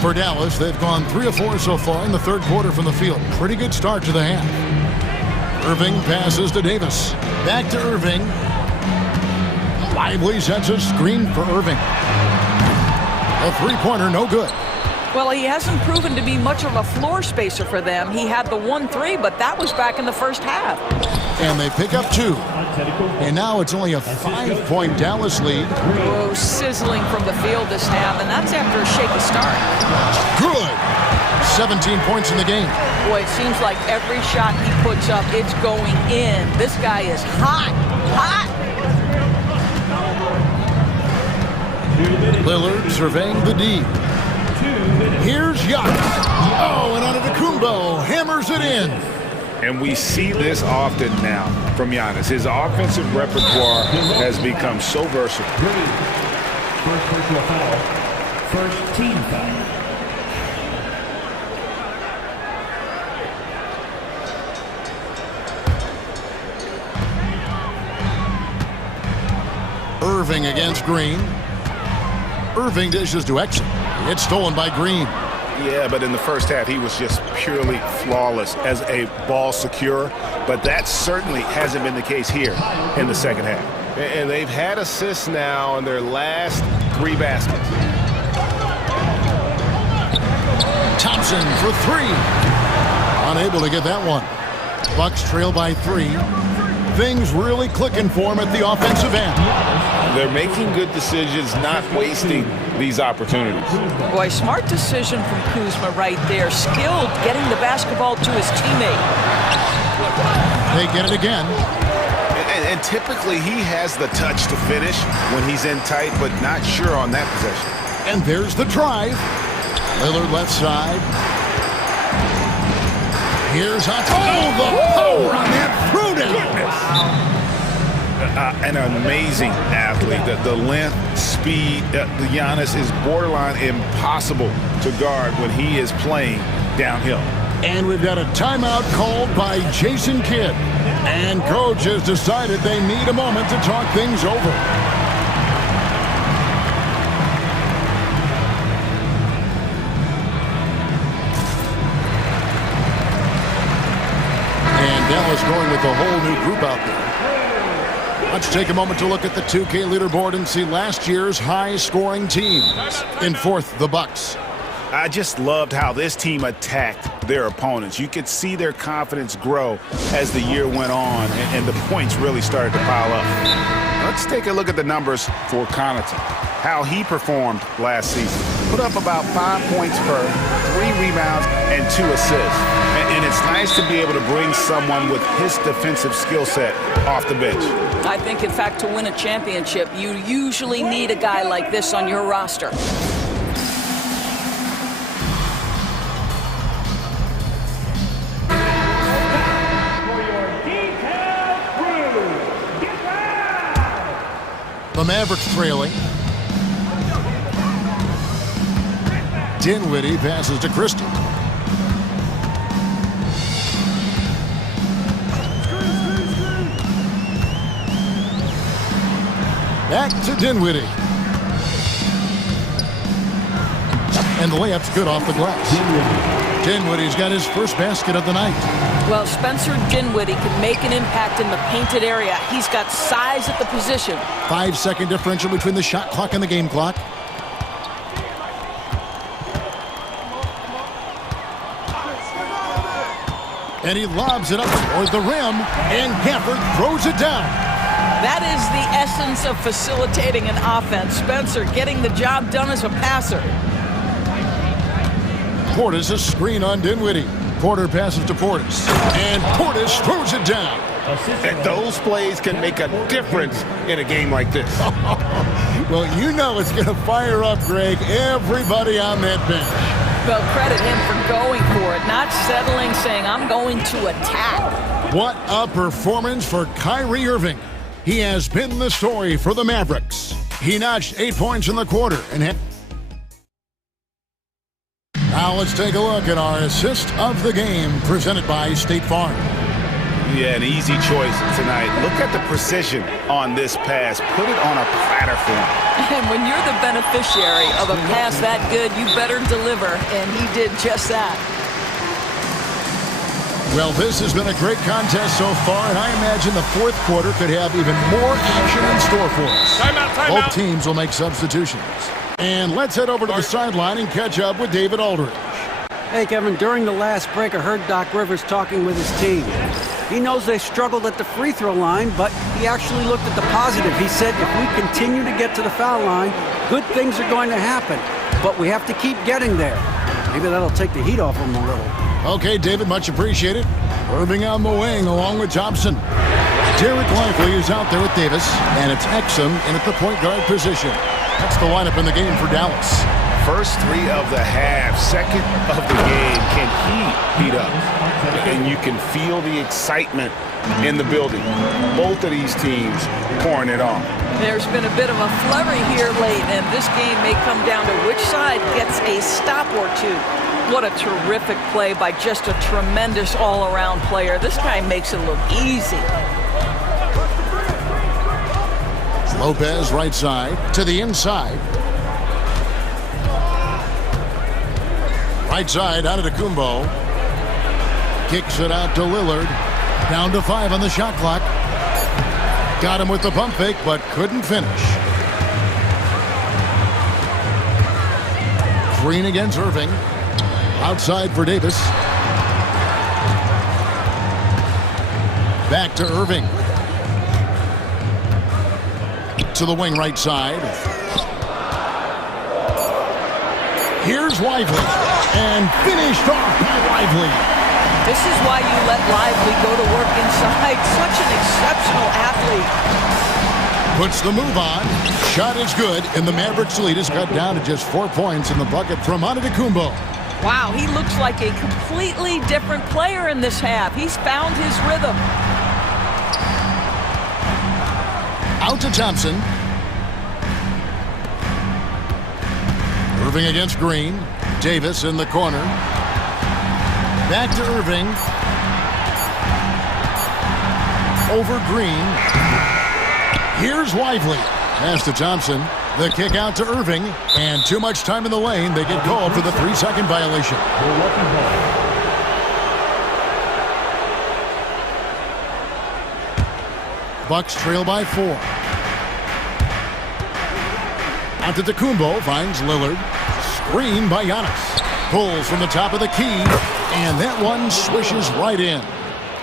For Dallas, they've gone 3 of 4 so far in the third quarter from the field. Pretty good start to the half. Irving passes to Davis. Back to Irving. Lively sets a screen for Irving. A three-pointer, no good. Well, he hasn't proven to be much of a floor spacer for them. He had the 1-3, but that was back in the first half. And they pick up 2. And now it's only a 5-point Dallas lead. Oh, sizzling from the field this half, and that's after a shaky start. Good. 17 points in the game. Boy, it seems like every shot he puts up, it's going in. This guy is hot, hot. Lillard surveying the D. Here's Giannis. Oh, and Antetokounmpo hammers it in. And we see this often now from Giannis. His offensive repertoire has become so versatile. First personal foul. First team foul. Irving against Green. Irving dishes to Exum. It's stolen by Green. Yeah, but in the first half, he was just purely flawless as a ball securer. But that certainly hasn't been the case here in the second half. And they've had assists now in their last 3 baskets. Thompson for 3. Unable to get that one. Bucks trail by 3. Things really clicking for him at the offensive end. They're making good decisions, not wasting these opportunities. Boy, smart decision from Kuzma right there. Skilled getting the basketball to his teammate. They get it again. And typically he has the touch to finish when he's in tight, but not sure on that possession. And there's the drive. Lillard left side. Here's the power on that throwdown. An amazing athlete. The length, speed, Giannis is borderline impossible to guard when he is playing downhill. And we've got a timeout called by Jason Kidd. And coach has decided they need a moment to talk things over. And Dallas going with a whole new group out there. Let's take a moment to look at the 2K leaderboard and see last year's high-scoring teams. In fourth, the Bucks. I just loved how this team attacked their opponents. You could see their confidence grow as the year went on, and the points really started to pile up. Let's take a look at the numbers for Connaughton, how he performed last season. Put up about 5 points per, 3 rebounds, and 2 assists. And it's nice to be able to bring someone with his defensive skill set off the bench. I think, in fact, to win a championship, you usually need a guy like this on your roster. The Mavericks trailing. Dinwiddie passes to Christie. Back to Dinwiddie. And the layup's good off the glass. Dinwiddie's got his first basket of the night. Well, Spencer Dinwiddie can make an impact in the painted area. He's got size at the position. 5-second differential between the shot clock and the game clock. And he lobs it up toward the rim, and Gafford throws it down. That is the essence of facilitating an offense. Spencer getting the job done as a passer. Portis a screen on Dinwiddie. Porter passes to Portis, and Portis throws it down. And those plays can make a difference in a game like this. Well, you know it's going to fire up, Greg, everybody on that bench. Well, credit him for going for it, not settling, saying, I'm going to attack. What a performance for Kyrie Irving. He has been the story for the Mavericks. He notched 8 points in the quarter and hit. Now let's take a look at our assist of the game presented by State Farm. Yeah, an easy choice tonight. Look at the precision on this pass. Put it on a platter for him. And when you're the beneficiary of a pass that good, you better deliver, and he did just that. Well, this has been a great contest so far, and I imagine the fourth quarter could have even more action in store for us. Both teams will make substitutions. And let's head over to the sideline and catch up with David Aldridge. Hey, Kevin, during the last break, I heard Doc Rivers talking with his team. He knows they struggled at the free throw line, but he actually looked at the positive. He said, if we continue to get to the foul line, good things are going to happen. But we have to keep getting there. Maybe that'll take the heat off them a little. Okay, David, much appreciated. Irving on the wing along with Thompson. Derek Lively is out there with Davis, and it's Exum in at the point guard position. That's the lineup in the game for Dallas. First three of the half, second of the game. Can he heat up? And you can feel the excitement in the building. Both of these teams pouring it on. There's been a bit of a flurry here late, and this game may come down to which side gets a stop or two. What a terrific play by just a tremendous all-around player. This guy makes it look easy. Lopez right side to the inside. Right side out of Kumbo. Kicks it out to Lillard. Down to 5 on the shot clock. Got him with the pump fake, but couldn't finish. Green against Irving. Outside for Davis. Back to Irving. To the wing right side. Here's Lively. And finished off by Lively. This is why you let Lively go to work inside. Such an exceptional athlete. Puts the move on. Shot is good, and the Mavericks lead is cut down to just 4 points in the bucket from Antetokounmpo. Wow, he looks like a completely different player in this half. He's found his rhythm. Out to Thompson. Irving against Green. Davis in the corner. Back to Irving. Over Green. Here's Lively. Pass to Thompson. The kick out to Irving. And too much time in the lane. They get called for the 3-second violation. Bucks trail by 4. Antetokounmpo finds Lillard. Screen by Giannis. Pulls from the top of the key. And that one swishes right in.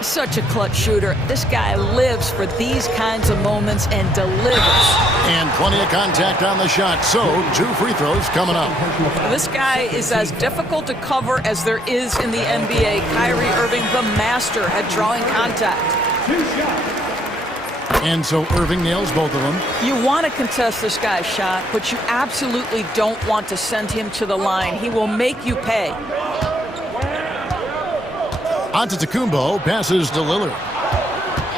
Such a clutch shooter. This guy lives for these kinds of moments and delivers. And plenty of contact on the shot, so 2 free throws coming up. This guy is as difficult to cover as there is in the NBA. Kyrie Irving, the master at drawing contact. And so Irving nails both of them. You want to contest this guy's shot, but you absolutely don't want to send him to the line. He will make you pay. Antetokounmpo passes to Lillard.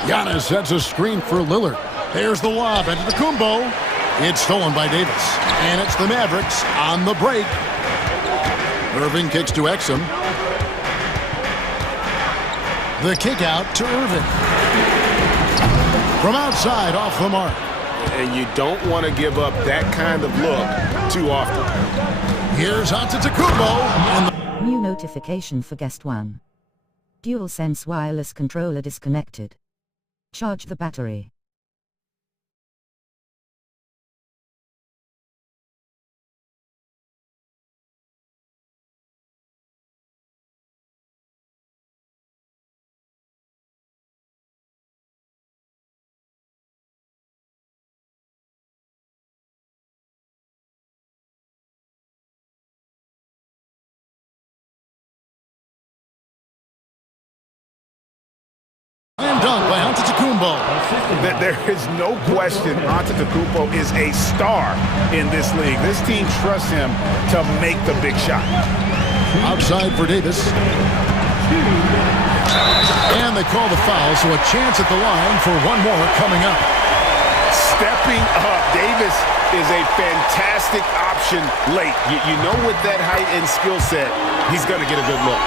Giannis sets a screen for Lillard. There's the lob. Antetokounmpo It's stolen by Davis. And it's the Mavericks on the break. Irving kicks to Exum. The kick out to Irving. From outside, off the mark. And you don't want to give up that kind of look too often. Here's Antetokounmpo. And New notification for guest 1. DualSense wireless controller disconnected. Charge the battery. and dunk by Antetokounmpo. There is no question Antetokounmpo is a star in this league. This team trusts him to make the big shot. Outside for Davis. And they call the foul, so a chance at the line for one more coming up. Stepping up, Davis is a fantastic option late. You know with that height and skill set, he's going to get a good look.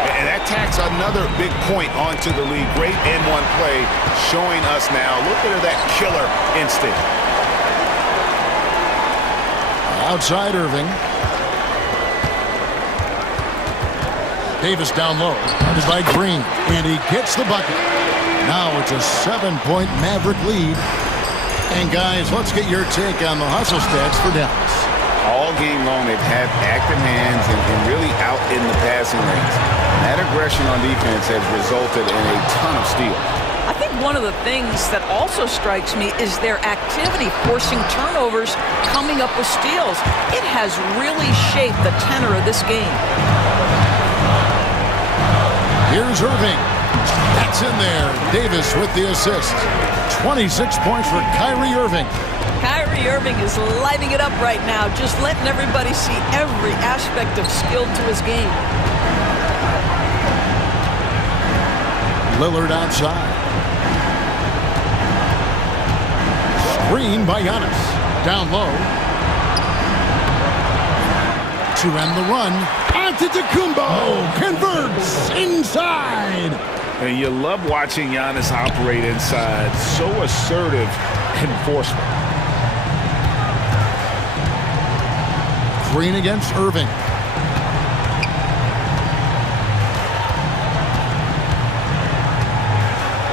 And that tacks another big point onto the league. Great N1 play showing us now. Look at that killer instinct. Outside Irving. Davis down low. Guarded by Green. And he gets the bucket. Now it's a 7-point Maverick lead. And guys, let's get your take on the hustle stats for Dallas. All game long, they've had active hands and really out in the passing lanes. That aggression on defense has resulted in a ton of steals. I think one of the things that also strikes me is their activity forcing turnovers, coming up with steals. It has really shaped the tenor of this game. Here's Irving. That's in there. Davis with the assist. 26 points for Kyrie Irving. Kyrie Irving is lighting it up right now, just letting everybody see every aspect of skill to his game. Lillard outside. Screen by Giannis. Down low. To end the run. Antetokounmpo converts inside. And you love watching Giannis operate inside. So assertive enforcement. Green against Irving.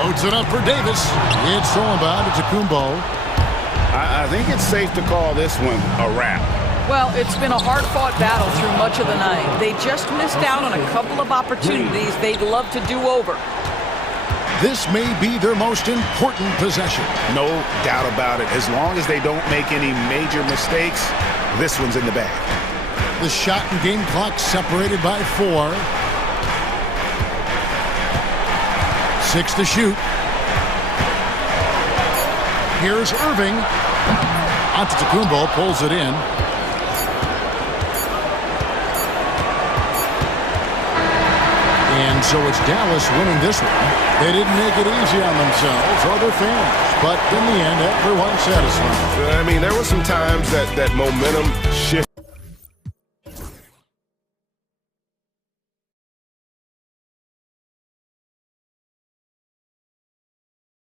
Loads it up for Davis. It's stolen by Antetokounmpo. I think it's safe to call this one a wrap. Well, it's been a hard-fought battle through much of the night. They just missed out on a couple of opportunities they'd love to do over. This may be their most important possession. No doubt about it. As long as they don't make any major mistakes, this one's in the bag. The shot and game clock separated by 4. 6 to shoot. Here's Irving. Antetokounmpo pulls it in. And so it's Dallas winning this one. They didn't make it easy on themselves or their fans, but in the end, everyone's satisfied. I mean, there were some times that momentum shifted